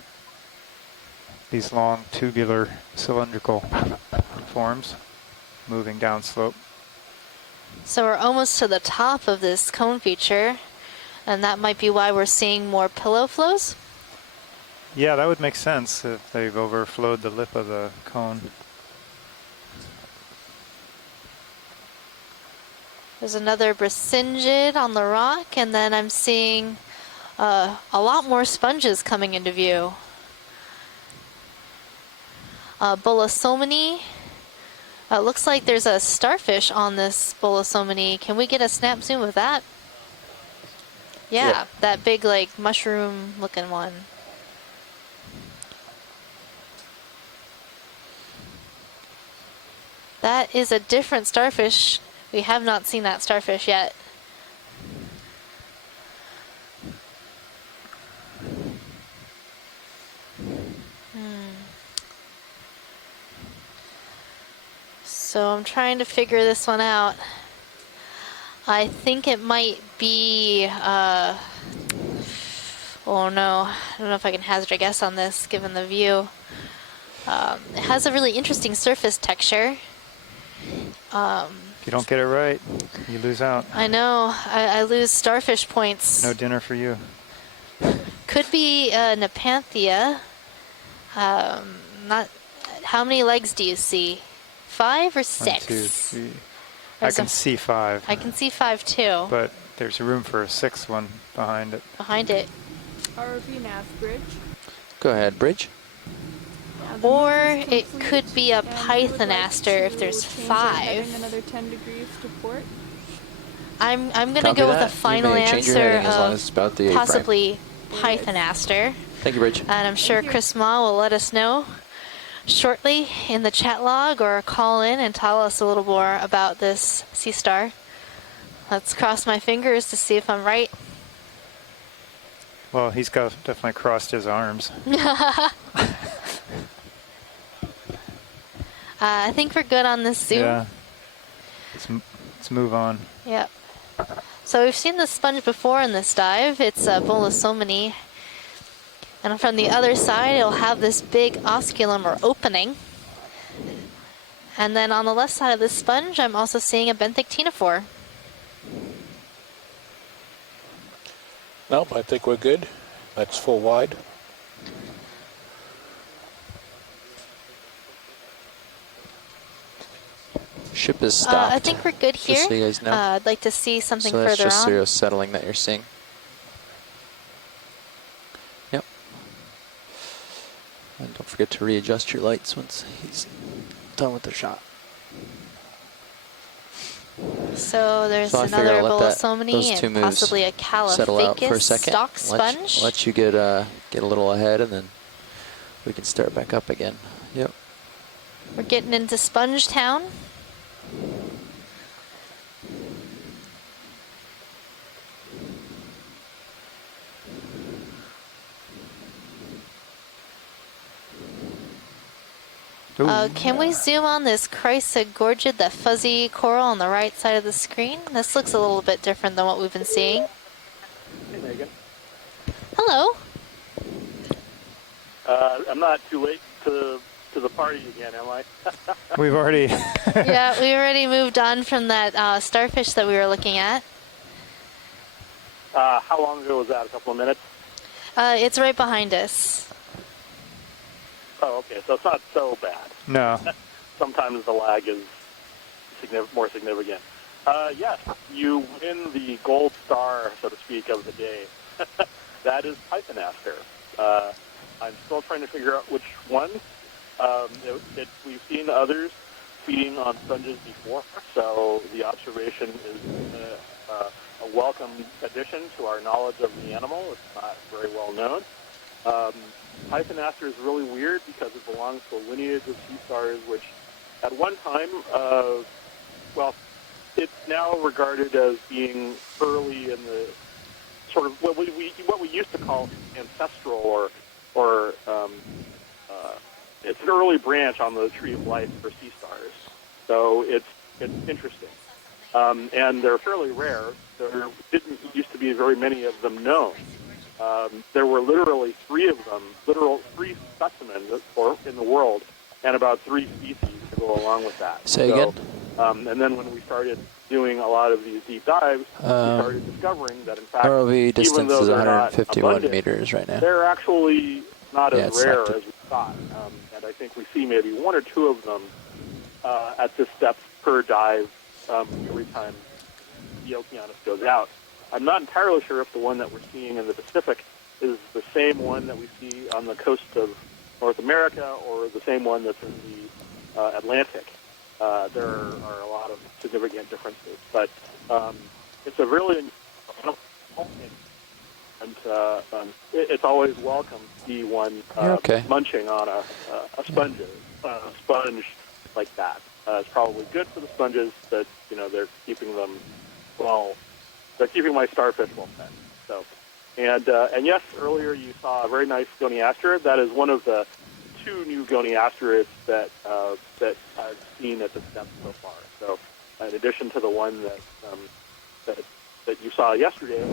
These long tubular cylindrical forms moving downslope. So we're almost to the top of this cone feature, and that might be why we're seeing more pillow flows? Yeah, that would make sense if they've overflowed the lip of the cone. There's another bracingid on the rock, and then I'm seeing a lot more sponges coming into view. Bolosomini. Looks like there's a starfish on this Bolosomini. Can we get a snap zoom of that? Yeah, that big like mushroom looking one. That is a different starfish. We have not seen that starfish yet. So I'm trying to figure this one out. I think it might be, oh no, I don't know if I can hazard a guess on this given the view. It has a really interesting surface texture. If you don't get it right, you lose out. I know, I lose starfish points. No dinner for you. Could be Nepanthia. Not. How many legs do you see? 5 or 6? 1, 2, 3. I can see 5. I can see 5 too. But there's room for a 6th one behind it. Behind it. RV nav bridge. Go ahead, Bridge. Or it could be a Pythonaster if there's 5. Another 10 degrees to port. I'm gonna go with a final answer of possibly Pythonaster. Thank you, Bridge. And I'm sure Chris Ma will let us know shortly in the chat log or call in and tell us a little more about this sea star. Let's cross my fingers to see if I'm right. Well, he's definitely crossed his arms. I think we're good on this zoom. Yeah. Let's move on. Yep. So we've seen this sponge before in this dive. It's Bolosomini. And from the other side, it'll have this big osculum or opening. And then on the left side of this sponge, I'm also seeing a benthic ctenophore. Nope, I think we're good. That's full wide. Ship is stopped. I think we're good here. Just so you guys know. I'd like to see something so further on. So that's just serial settling that you're seeing. Yep. And don't forget to readjust your lights once he's done with the shot. So there's another Bolosomini and moves possibly a settle out for a second. stalk sponge. Let you get a little ahead, and then we can start back up again. Yep. We're getting into Sponge Town. Can we zoom on this Chrysogorgid, that fuzzy coral on the right side of the screen? This looks a little bit different than what we've been seeing. Hey, Megan. Hello. I'm not too late to the party again, am I? We've already... Yeah, we already moved on from that starfish that we were looking at. How long ago was that? A couple of minutes? It's right behind us. Oh, okay. So it's not so bad. No. Sometimes the lag is more significant. Yes, you win the gold star, so to speak, of the day. That is Pythonaster. I'm still trying to figure out which one. We've seen others feeding on sponges before, so the observation is a welcome addition to our knowledge of the animal. It's not very well known. Pythonaster is really weird because it belongs to a lineage of sea stars, which at one time, it's now regarded as being early in the sort of what we used to call ancestral, or it's an early branch on the tree of life for sea stars. So it's interesting, and they're fairly rare. There didn't used to be very many of them known. There were literally three specimens in the world, and about 3 species to go along with that. Say again? And then when we started doing a lot of these deep dives, we started discovering that, in fact, ROV distance even though is they're 151 not abundant, meters right now. they're actually not as it's rare active. as we thought. And I think we see maybe 1 or 2 of them at this depth per dive every time the Okeanos goes out. I'm not entirely sure if the one that we're seeing in the Pacific is the same one that we see on the coast of North America, or the same one that's in the Atlantic. There are a lot of significant differences, but it's a really, and it's always welcome to see one munching on a sponge like that. It's probably good for the sponges that they're keeping them well. They're keeping my starfish well fed. So, and yes, earlier you saw a very nice goniasterid. That is one of the 2 new goniasterids that I've seen at this depth so far. So, in addition to the one that you saw yesterday,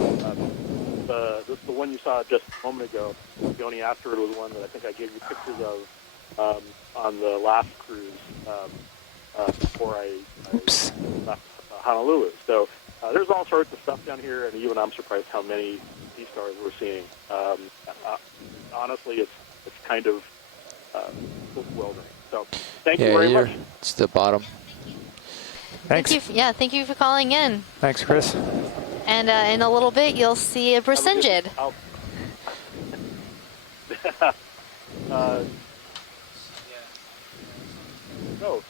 the one you saw just a moment ago, goniasterid, was one that I think I gave you pictures of on the last cruise before I left Honolulu. So. There's all sorts of stuff down here, and even I'm surprised how many sea stars we're seeing. Honestly, it's kind of bewildering. So, thank you very much. It's the bottom. Thanks. Thank you for calling in. Thanks, Chris. And in a little bit, you'll see a Brisingid.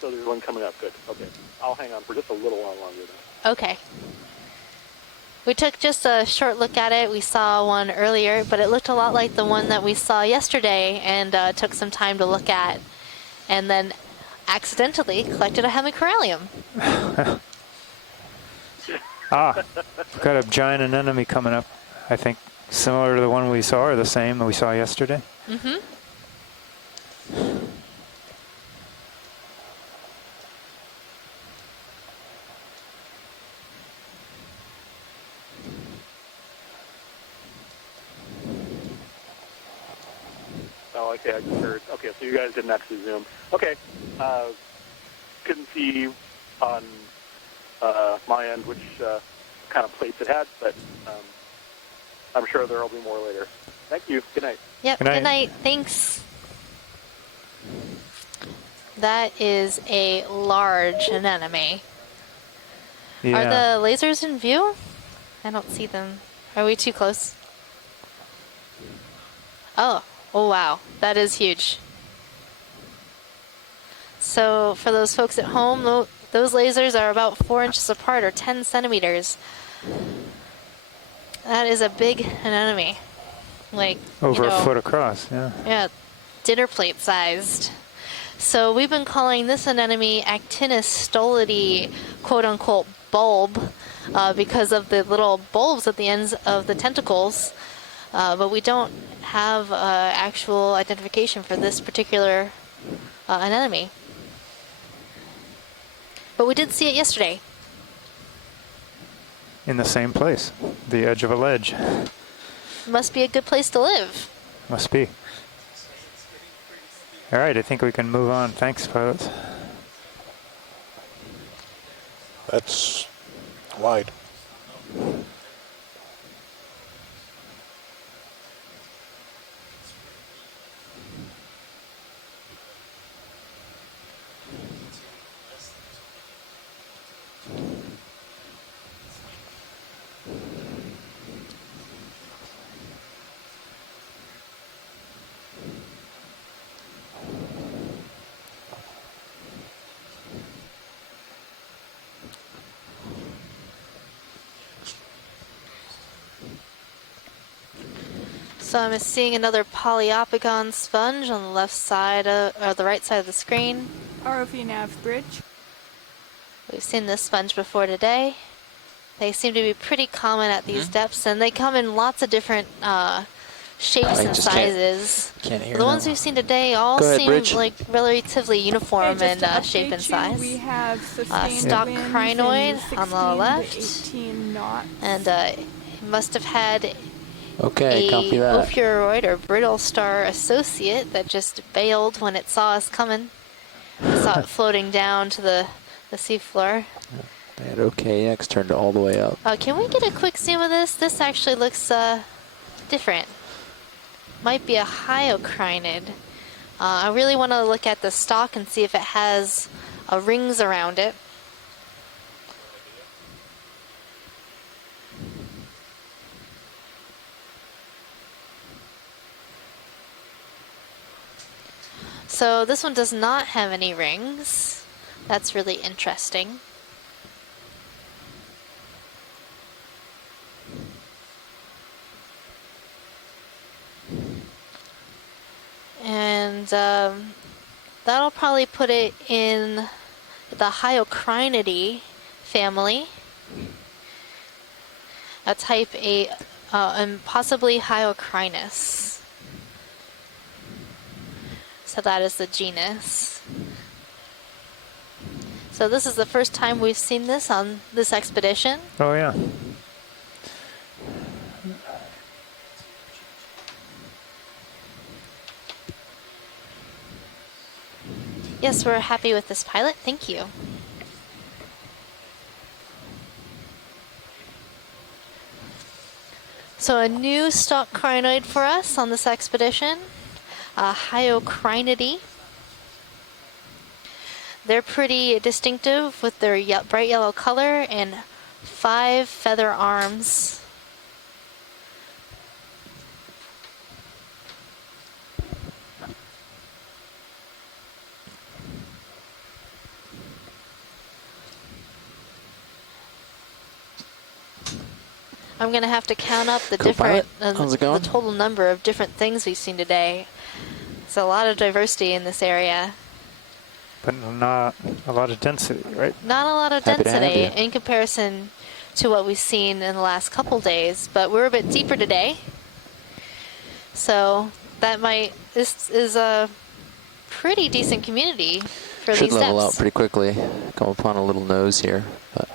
So there's one coming up. Good. Okay. I'll hang on for just a little while longer then. Okay. We took just a short look at it. We saw one earlier, but it looked a lot like the one that we saw yesterday, and took some time to look at, and then accidentally collected a hemicorallium. We've got a giant anemone coming up, I think, similar to the one we saw, or the same that we saw yesterday. Mm-hmm. Oh, okay, I just heard. Okay, so you guys didn't actually zoom. Okay, couldn't see on my end which kind of plates it had, but I'm sure there will be more later. Thank you. Good night. Yep, good night. Thanks. That is a large anemone. Yeah. Are the lasers in view? I don't see them. Are we too close? Oh wow, that is huge. So for those folks at home, those lasers are about 4 inches apart, or 10 centimeters. That is a big anemone. Like, over a foot across, yeah. Yeah, dinner plate sized. So we've been calling this anemone Actinus stolidi, quote unquote, bulb, because of the little bulbs at the ends of the tentacles. But we don't have actual identification for this particular anemone. But we did see it yesterday. In the same place, the edge of a ledge. Must be a good place to live. Must be. All right, I think we can move on. Thanks, pilots. That's wide. So I'm seeing another Poliopogon sponge on the left side or the right side of the screen. ROV nav bridge. We've seen this sponge before today. They seem to be pretty common at these depths, and they come in lots of different shapes and sizes. Can't hear the ones we've seen today all seem like relatively uniform in shape and size. We have stock Crinoid on the left, and it must have had a Ophiuroid or brittle star associate that just bailed when it saw us coming. Saw it floating down to the seafloor. They had OKX turned all the way up. Can we get a quick zoom of this? This actually looks different. Might be a Hyocrinid. I really want to look at the stalk and see if it has rings around it. So this one does not have any rings. That's really interesting. And that'll probably put it in the Hyocrinidae family. A type A, and possibly Hyocrinus. So that is the genus. So this is the first time we've seen this on this expedition. Oh yeah. Yes, we're happy with this pilot. Thank you. So a new stock crinoid for us on this expedition, Hyocrinidae. They're pretty distinctive with their bright yellow color and 5 feather arms. I'm gonna have to count up the different, the total number of different things we've seen today. There's a lot of diversity in this area. But not a lot of density, right? Not a lot of density in comparison to what we've seen in the last couple days, but we're a bit deeper today. So that this is a pretty decent community for these steps. Should level out pretty quickly. Come upon a little nose here, but.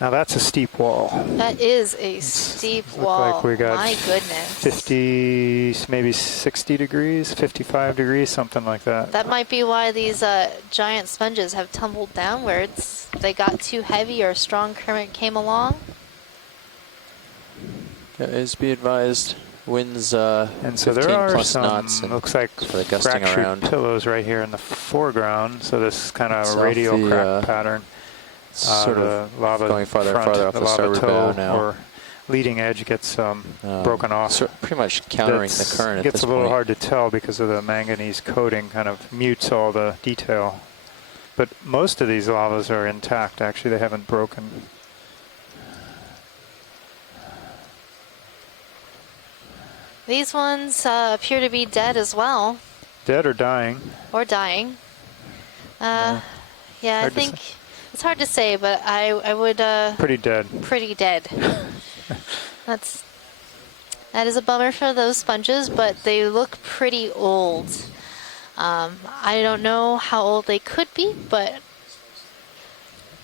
Now that's a steep wall. That is a steep wall. Like we got my goodness. 50, maybe 60 degrees, 55 degrees, something like that. That might be why these giant sponges have tumbled downwards. They got too heavy or a strong current came along. Guys, be advised, winds and so 15 there are plus some, knots and looks like fractured pillows right here in the foreground. So this kind of radial crack pattern. Sort of lava going farther and farther off the starboard bow now. Or leading edge gets broken off. So pretty much countering the current at this point. It gets a little hard to tell because of the manganese coating kind of mutes all the detail. But most of these lavas are intact. Actually, they haven't broken. These ones appear to be dead as well. Dead or dying? Or dying. Yeah, I think it's hard to say, but I would. Pretty dead. Pretty dead. That is a bummer for those sponges, but they look pretty old. I don't know how old they could be, but.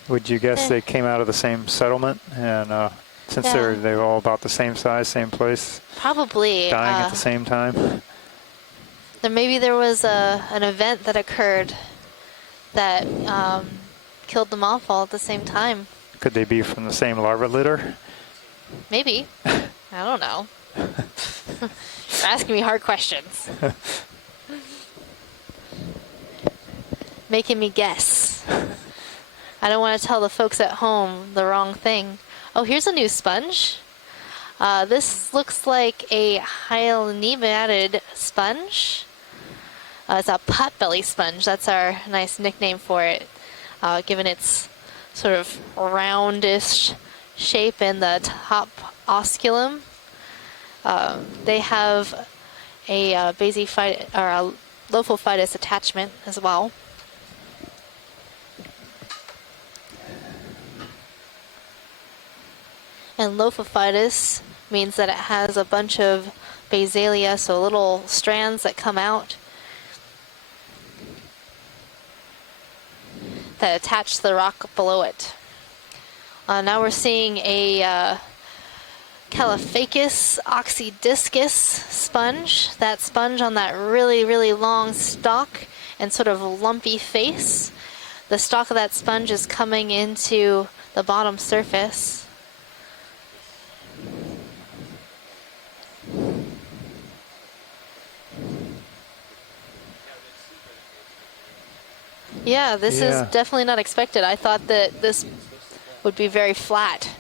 Would you guess they came out of the same settlement and? Since they're all about the same size, same place. Probably. Dying at the same time. Maybe there was an event that occurred that killed them off all at the same time. Could they be from the same larva litter? Maybe. I don't know. You're asking me hard questions. Making me guess. I don't want to tell the folks at home the wrong thing. Oh, here's a new sponge. This looks like a hyalnematid sponge. It's a potbelly sponge. That's our nice nickname for it, given its sort of roundish shape in the top osculum. They have a basiphytus or a lophophytus attachment as well. And lophophytus means that it has a bunch of basalia, so little strands that come out that attach to the rock below it. Now we're seeing a Caulophacus oxydiscus sponge. That sponge on that really, really long stalk and sort of lumpy face. The stalk of that sponge is coming into the bottom surface. Yeah, this is definitely not expected. I thought that this would be very flat.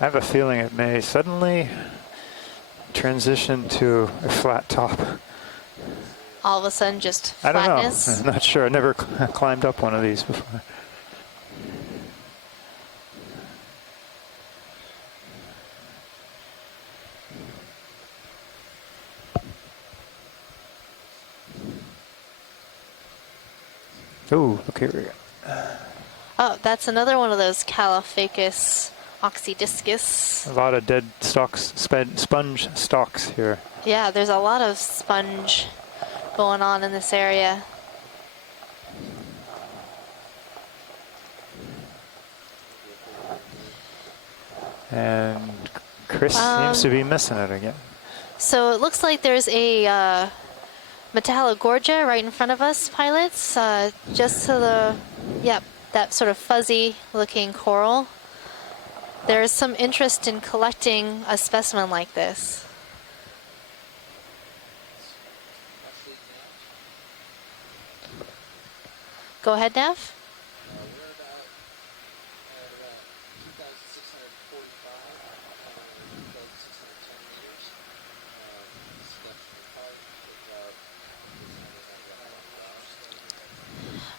I have a feeling it may suddenly transition to a flat top. All of a sudden, just I don't flatness? know. I'm not sure. I never climbed up one of these before. Oh, okay, here we go. Oh, that's another one of those Caulophacus oxydiscus. A lot of dead stalks, sponge stalks here. Yeah, there's a lot of sponge going on in this area. And Chris seems to be missing it again. So it looks like there's a Metallogorgia right in front of us, pilots, just to the, yep, that sort of fuzzy looking coral. There is some interest in collecting a specimen like this. Go ahead, Nav.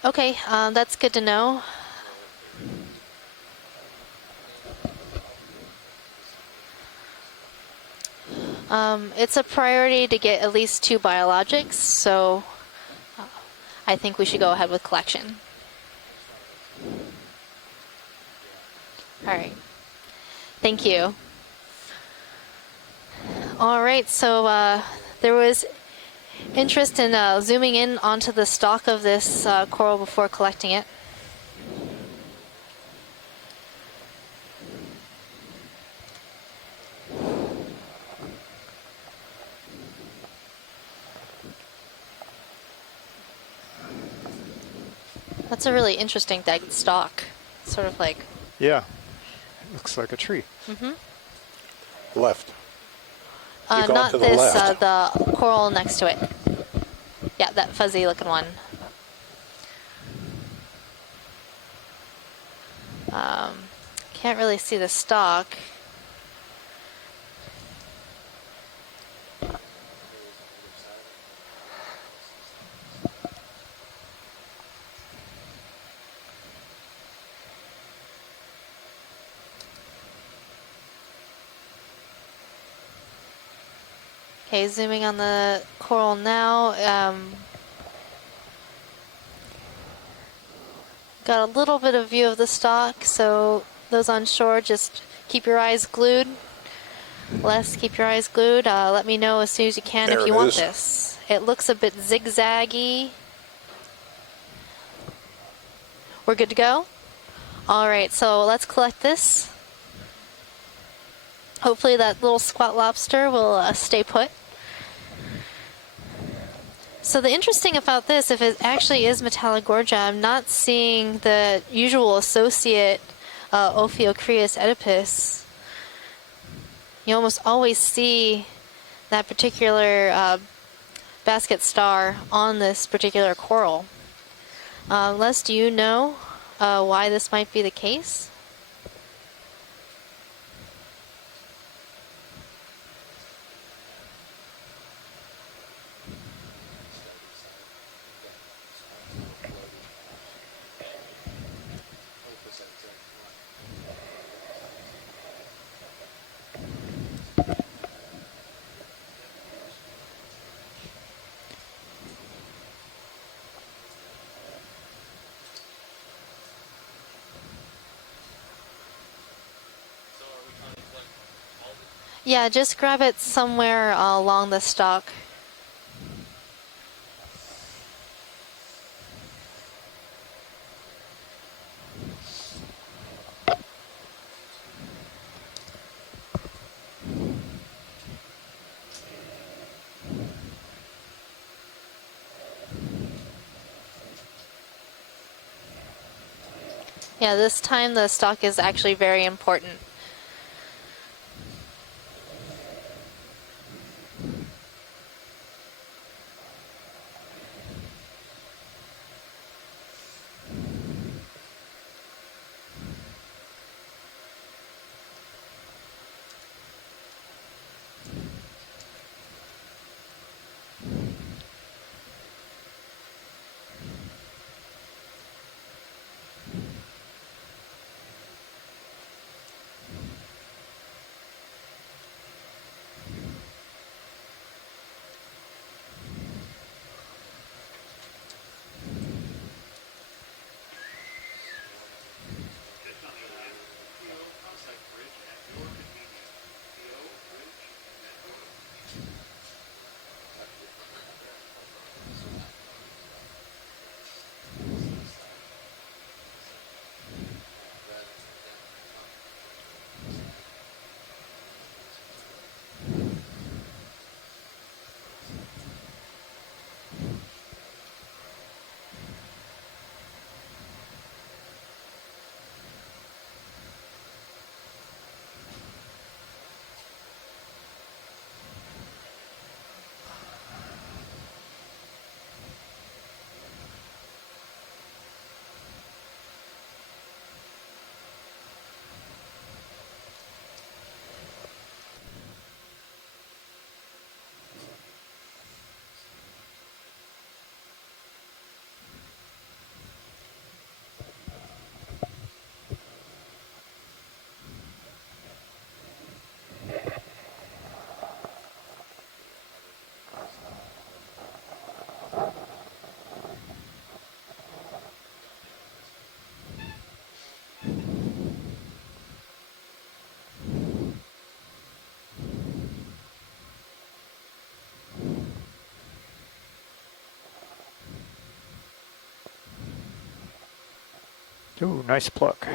Okay, that's good to know. It's a priority to get at least 2 biologics, so I think we should go ahead with collection. All right, thank you. All right, so there was interest in zooming in onto the stalk of this coral before collecting it. That's a really interesting dead stalk. Sort of like... Yeah, looks like a tree. Mm-hmm. Left. Not this, the coral next to it. Yeah, that fuzzy looking one. Can't really see the stalk. Okay, zooming on the coral now. Got a little bit of view of the stalk, so those on shore, just keep your eyes glued. Les, keep your eyes glued. Let me know as soon as you can if you want this. It looks a bit zigzaggy. We're good to go? All right, so let's collect this. Hopefully that little squat lobster will stay put. So the interesting about this, if it actually is Metallogorgia, I'm not seeing the usual associate Ophiocreus oedipus. You almost always see that particular basket star on this particular coral. Les, do you know why this might be the case? Yeah, just grab it somewhere along the stalk. Yeah, this time the stalk is actually very important. Ooh, nice pluck.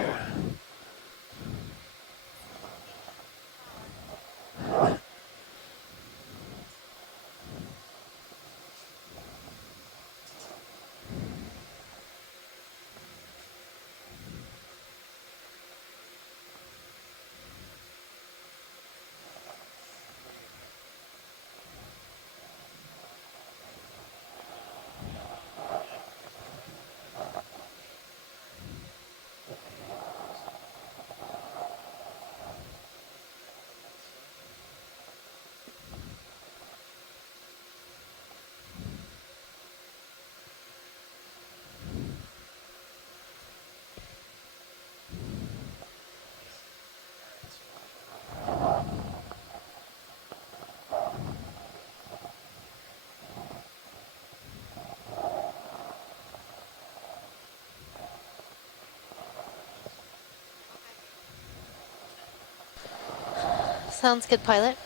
Sounds good, pilot.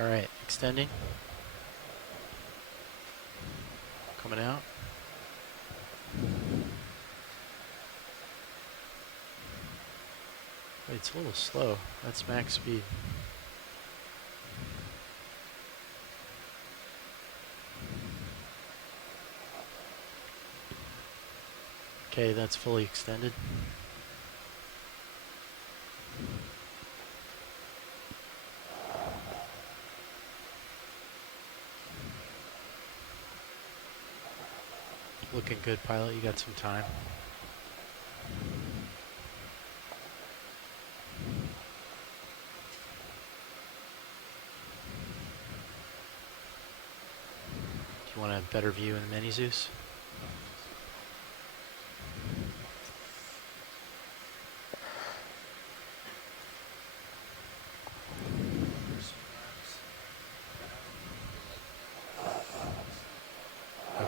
All right, extending. Coming out. Wait, it's a little slow. That's max speed. Okay, that's fully extended. Looking good, pilot. You got some time. Do you want a better view in the Mini Zeus?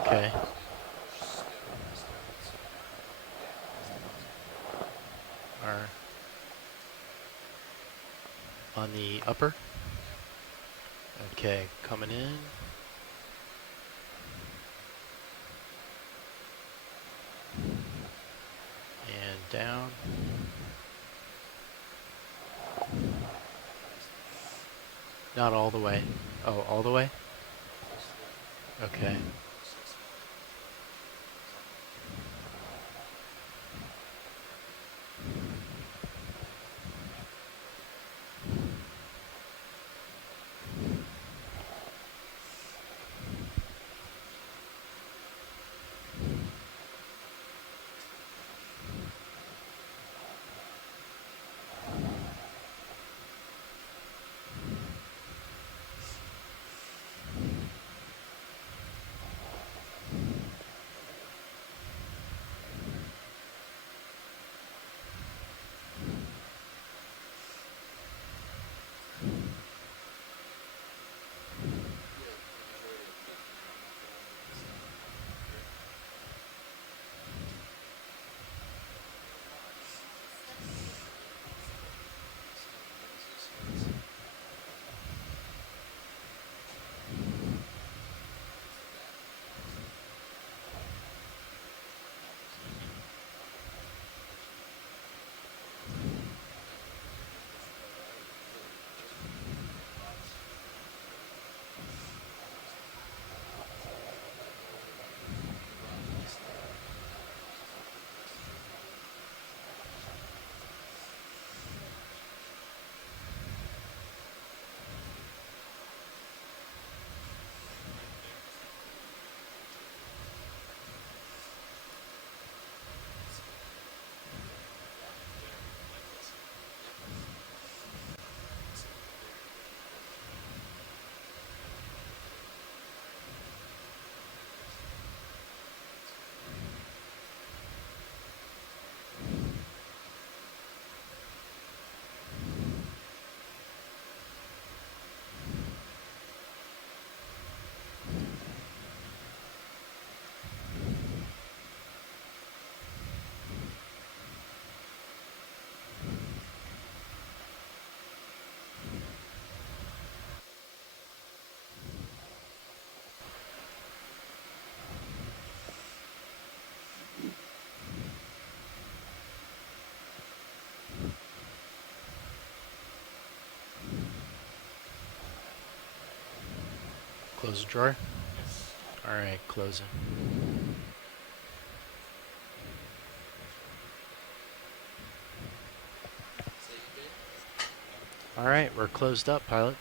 Okay. Are on the upper. Okay, coming in. And down. Not all the way. Oh, all the way? Okay. Close the drawer? Yes. Alright, closing. Alright, we're closed up, pilot.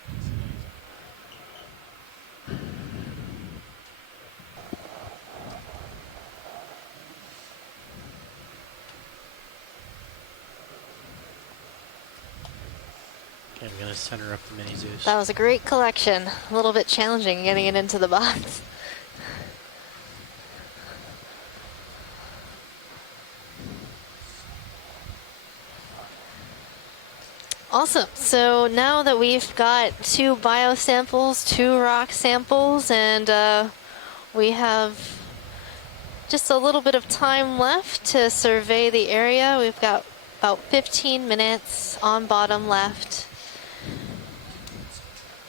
Okay, I'm going to center up the Mini Zeus. That was a great collection. A little bit challenging getting it into the box. Awesome. So now that we've got 2 bio samples, 2 rock samples, and we have just a little bit of time left to survey the area. We've got about 15 minutes on bottom left.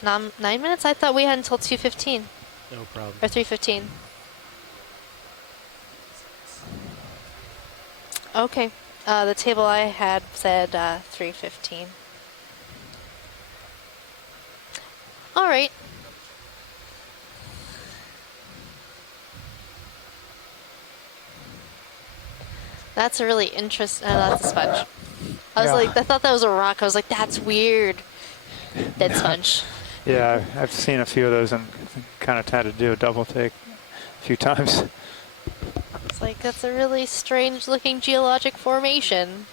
9 minutes? I thought we had until 2:15. No problem. Or 3:15. Okay. The table I had said 3:15. All right. That's a really interesting. That's a sponge. I thought that was a rock. I was like, that's weird. Dead sponge. Yeah, I've seen a few of those and kind of had to do a double take a few times. It's like, that's a really strange looking geologic formation.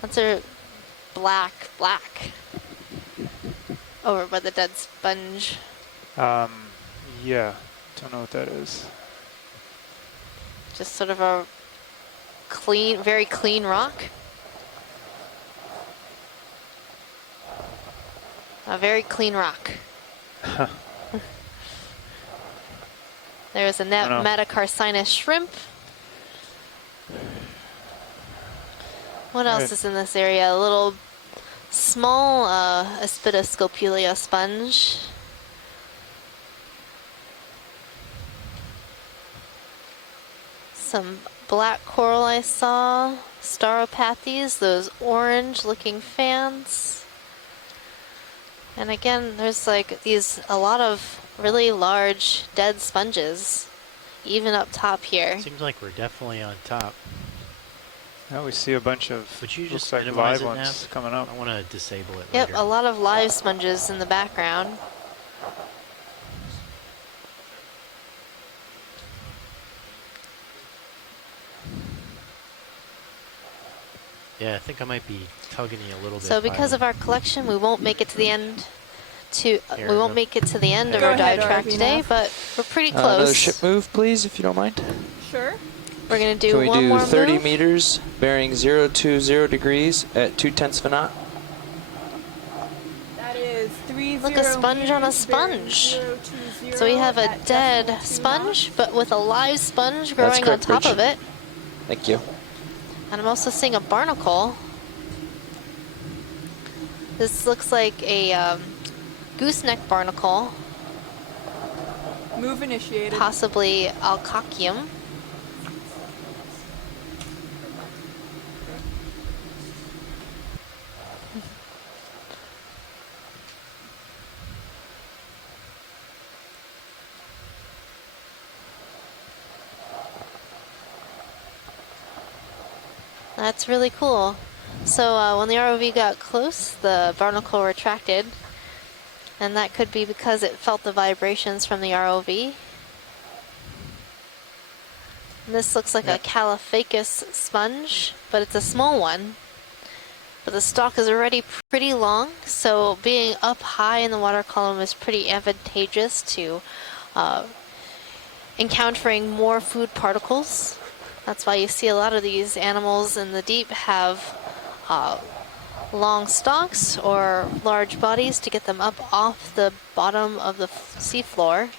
That's a black. Over by the dead sponge. Yeah, don't know what that is. Just sort of a clean, very clean rock. A very clean rock. There's a metacarcinus shrimp. What else is in this area? A little small Aspidoscopulia sponge. Some black coral I saw. Stauropathes, those orange looking fans. And again, there's like a lot of really large dead sponges, even up top here. Seems like we're definitely on top. Now we see a bunch of, Would you just like minimize live it, ones Nav? coming up. I want to disable it Yep, later. a lot of live sponges in the background. Yeah, I think I might be tugging you a little bit. So because of our collection, we won't make it to the end. We won't make it to the end of Go our ahead, dive track RV today, Nav. but we're pretty Another close. ship move, please, if you don't mind. Sure. We're gonna do Can we one do more 30 move. meters, bearing 020 degrees at 2/10 of a knot? That is 30 Look, a sponge on a meters, sponge. bearing 020 So we have a at dead decimal 2 sponge, knots. but with a live sponge That's growing on correct, top Bridge. of it. Thank you. And I'm also seeing a barnacle. This looks like a gooseneck barnacle, Move initiated. possibly Alcochium. That's really cool. So when the ROV got close, the barnacle retracted, and that could be because it felt the vibrations from the ROV. And this looks like a Caliphacus sponge, but it's a small one. But the stalk is already pretty long, so being up high in the water column is pretty advantageous to encountering more food particles. That's why you see a lot of these animals in the deep have long stalks or large bodies to get them up off the bottom of the seafloor.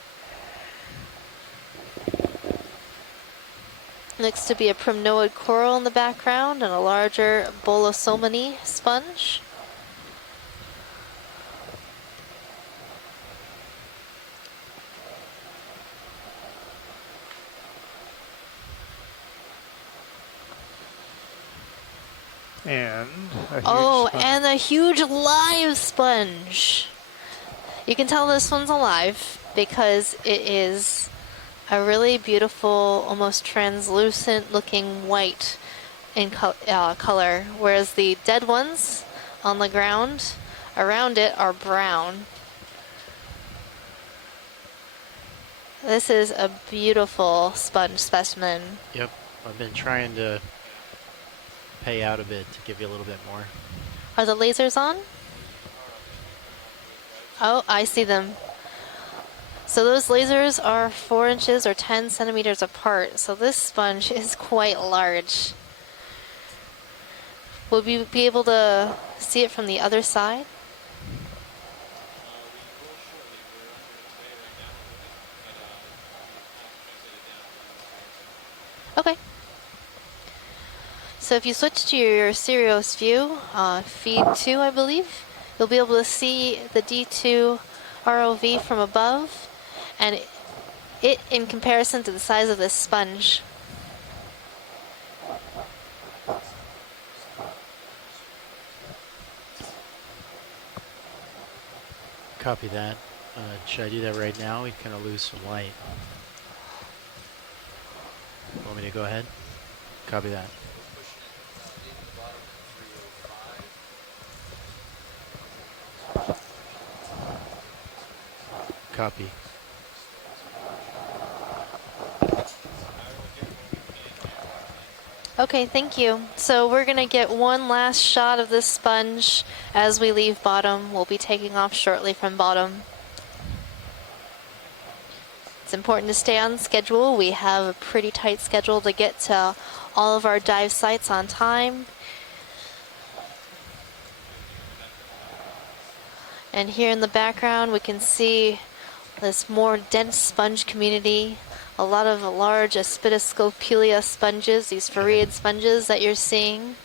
Looks to be a primnoid coral in the background and a larger Bolosomini sponge. And a huge sponge. And a huge live sponge. You can tell this one's alive because it is a really beautiful, almost translucent looking white in color, whereas the dead ones on the ground around it are brown. This is a beautiful sponge specimen. Yep, I've been trying to pay out a bit to give you a little bit more. Are the lasers on? Oh, I see them. So those lasers are 4 inches or 10 centimeters apart. So this sponge is quite large. Will we be able to see it from the other side? Okay. So if you switch to your Sirius view, feed 2, I believe, you'll be able to see the D2 ROV from above, and it in comparison to the size of this sponge. Copy that. Should I do that right now? We'd kind of lose some light. Want me to go ahead? Copy that. Copy. Okay, thank you. So we're gonna get one last shot of this sponge as we leave bottom. We'll be taking off shortly from bottom. It's important to stay on schedule. We have a pretty tight schedule to get to all of our dive sites on time. And here in the background, we can see this more dense sponge community. A lot of large Aspidoscopelia sponges, these farreid sponges that you're seeing.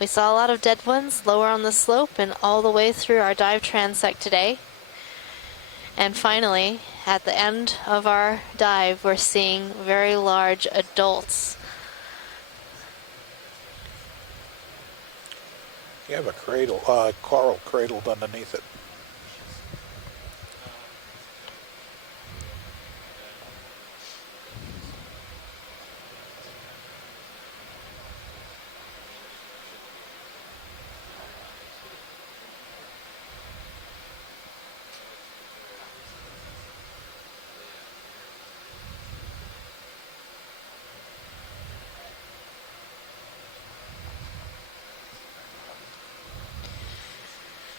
We saw a lot of dead ones lower on the slope and all the way through our dive transect today. And finally, at the end of our dive, we're seeing very large adults. You have a cradle, coral cradled underneath it.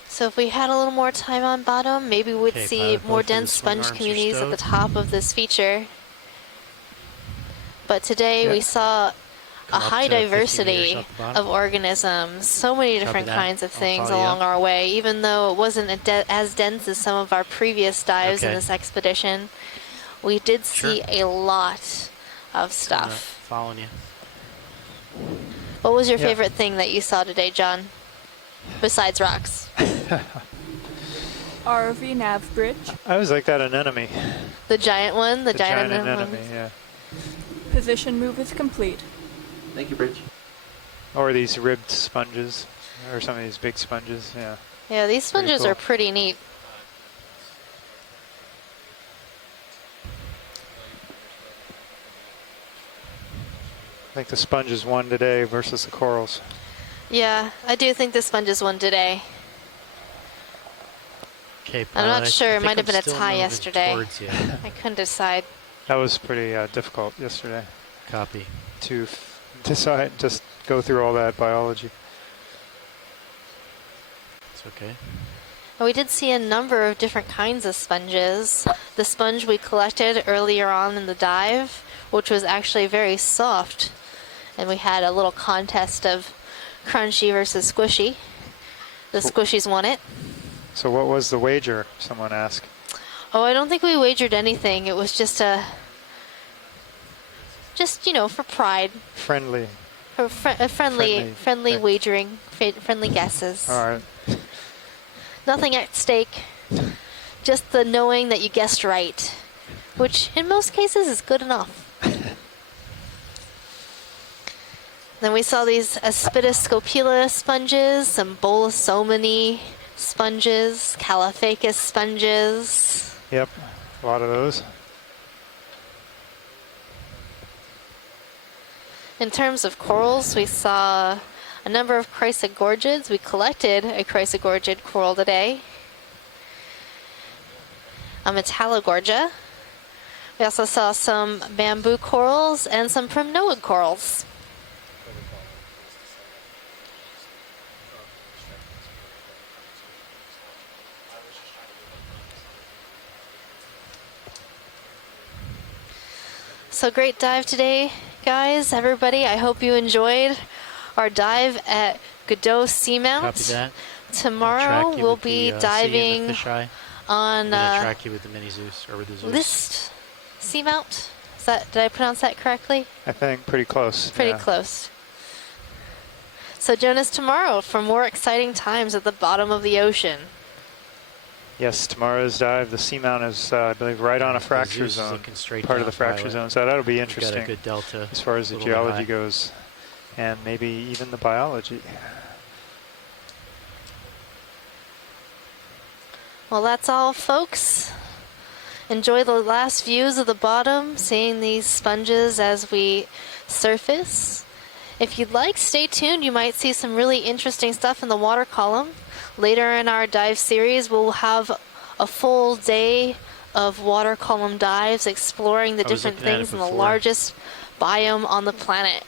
So if we had a little more time on bottom, maybe we'd see more dense sponge communities at the top of this feature. But today we saw a high diversity of organisms, so many different kinds of things along our way, even though it wasn't as dense as some of our previous dives in this expedition. We did see a lot of stuff. Following you. What was your favorite thing that you saw today, John? Besides rocks. ROV nav bridge. I was like that anemone. The giant one? The giant anemone, yeah. Position move is complete. Thank you, Bridge. Or these ribbed sponges, or some of these big sponges, yeah. Yeah, these sponges are pretty neat. I think the sponges won today versus the corals. Yeah, I do think the sponges won today. Okay, I'm not sure. It might have been a tie yesterday. I couldn't decide. That was pretty difficult yesterday. Copy. To decide, just go through all that biology. It's okay. We did see a number of different kinds of sponges. The sponge we collected earlier on in the dive, which was actually very soft. And we had a little contest of crunchy versus squishy. The squishies won it. So what was the wager, someone asked? Oh, I don't think we wagered anything. It was just you know, for pride. Friendly. For friendly wagering, friendly guesses. All right. Nothing at stake. Just the knowing that you guessed right, which in most cases is good enough. Then we saw these Aspidoscopelia sponges, some Bolosomini sponges, Caliphacus sponges. Yep, a lot of those. In terms of corals, we saw a number of chrysogorgids. We collected a chrysogorgid coral today. A Metallogorgia. We also saw some bamboo corals and some primnoid corals. So great dive today, guys, everybody. I hope you enjoyed our dive at Gounod Seamount. Copy that. Tomorrow we'll be diving on track you with the mini Zeus or with the Zeus. List Seamount. Did I pronounce that correctly? I think pretty close. Pretty close. So join us tomorrow for more exciting times at the bottom of the ocean. Yes, tomorrow's dive, the Seamount is, I believe, right on a fracture zone, part of the fracture zone. So that'll be interesting got a good delta, as far as the geology goes, and maybe even the biology. Well, that's all, folks. Enjoy the last views of the bottom, seeing these sponges as we surface. If you'd like, stay tuned. You might see some really interesting stuff in the water column. Later in our dive series, we'll have a full day of water column dives exploring the different things in the largest biome on the planet.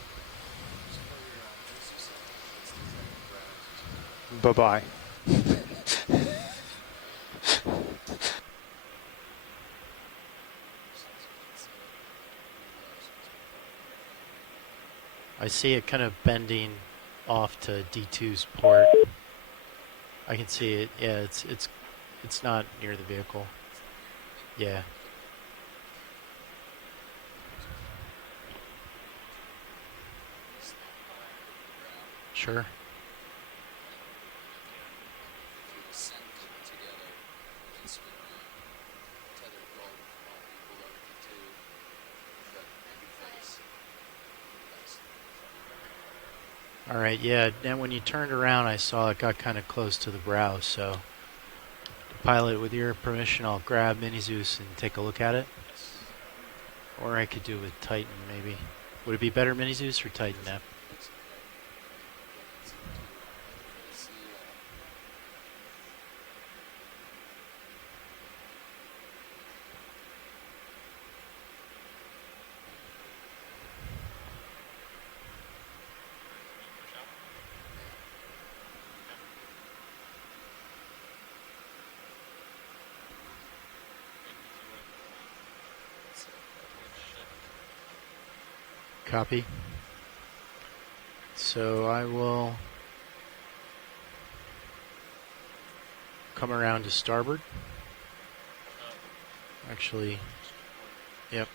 Bye-bye. I see it kind of bending off to D2's port. I can see it. Yeah, it's not near the vehicle. Yeah. Sure. All right, yeah, and when you turned around, I saw it got kind of close to the brow, so pilot, with your permission, I'll grab Mini Zeus and take a look at it. Or I could do it with Titan, maybe. Would it be better Mini Zeus or Titan now? Copy. So I will come around to starboard. Actually, yep.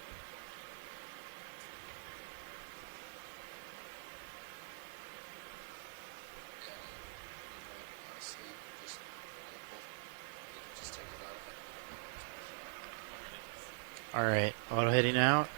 All right, auto heading out.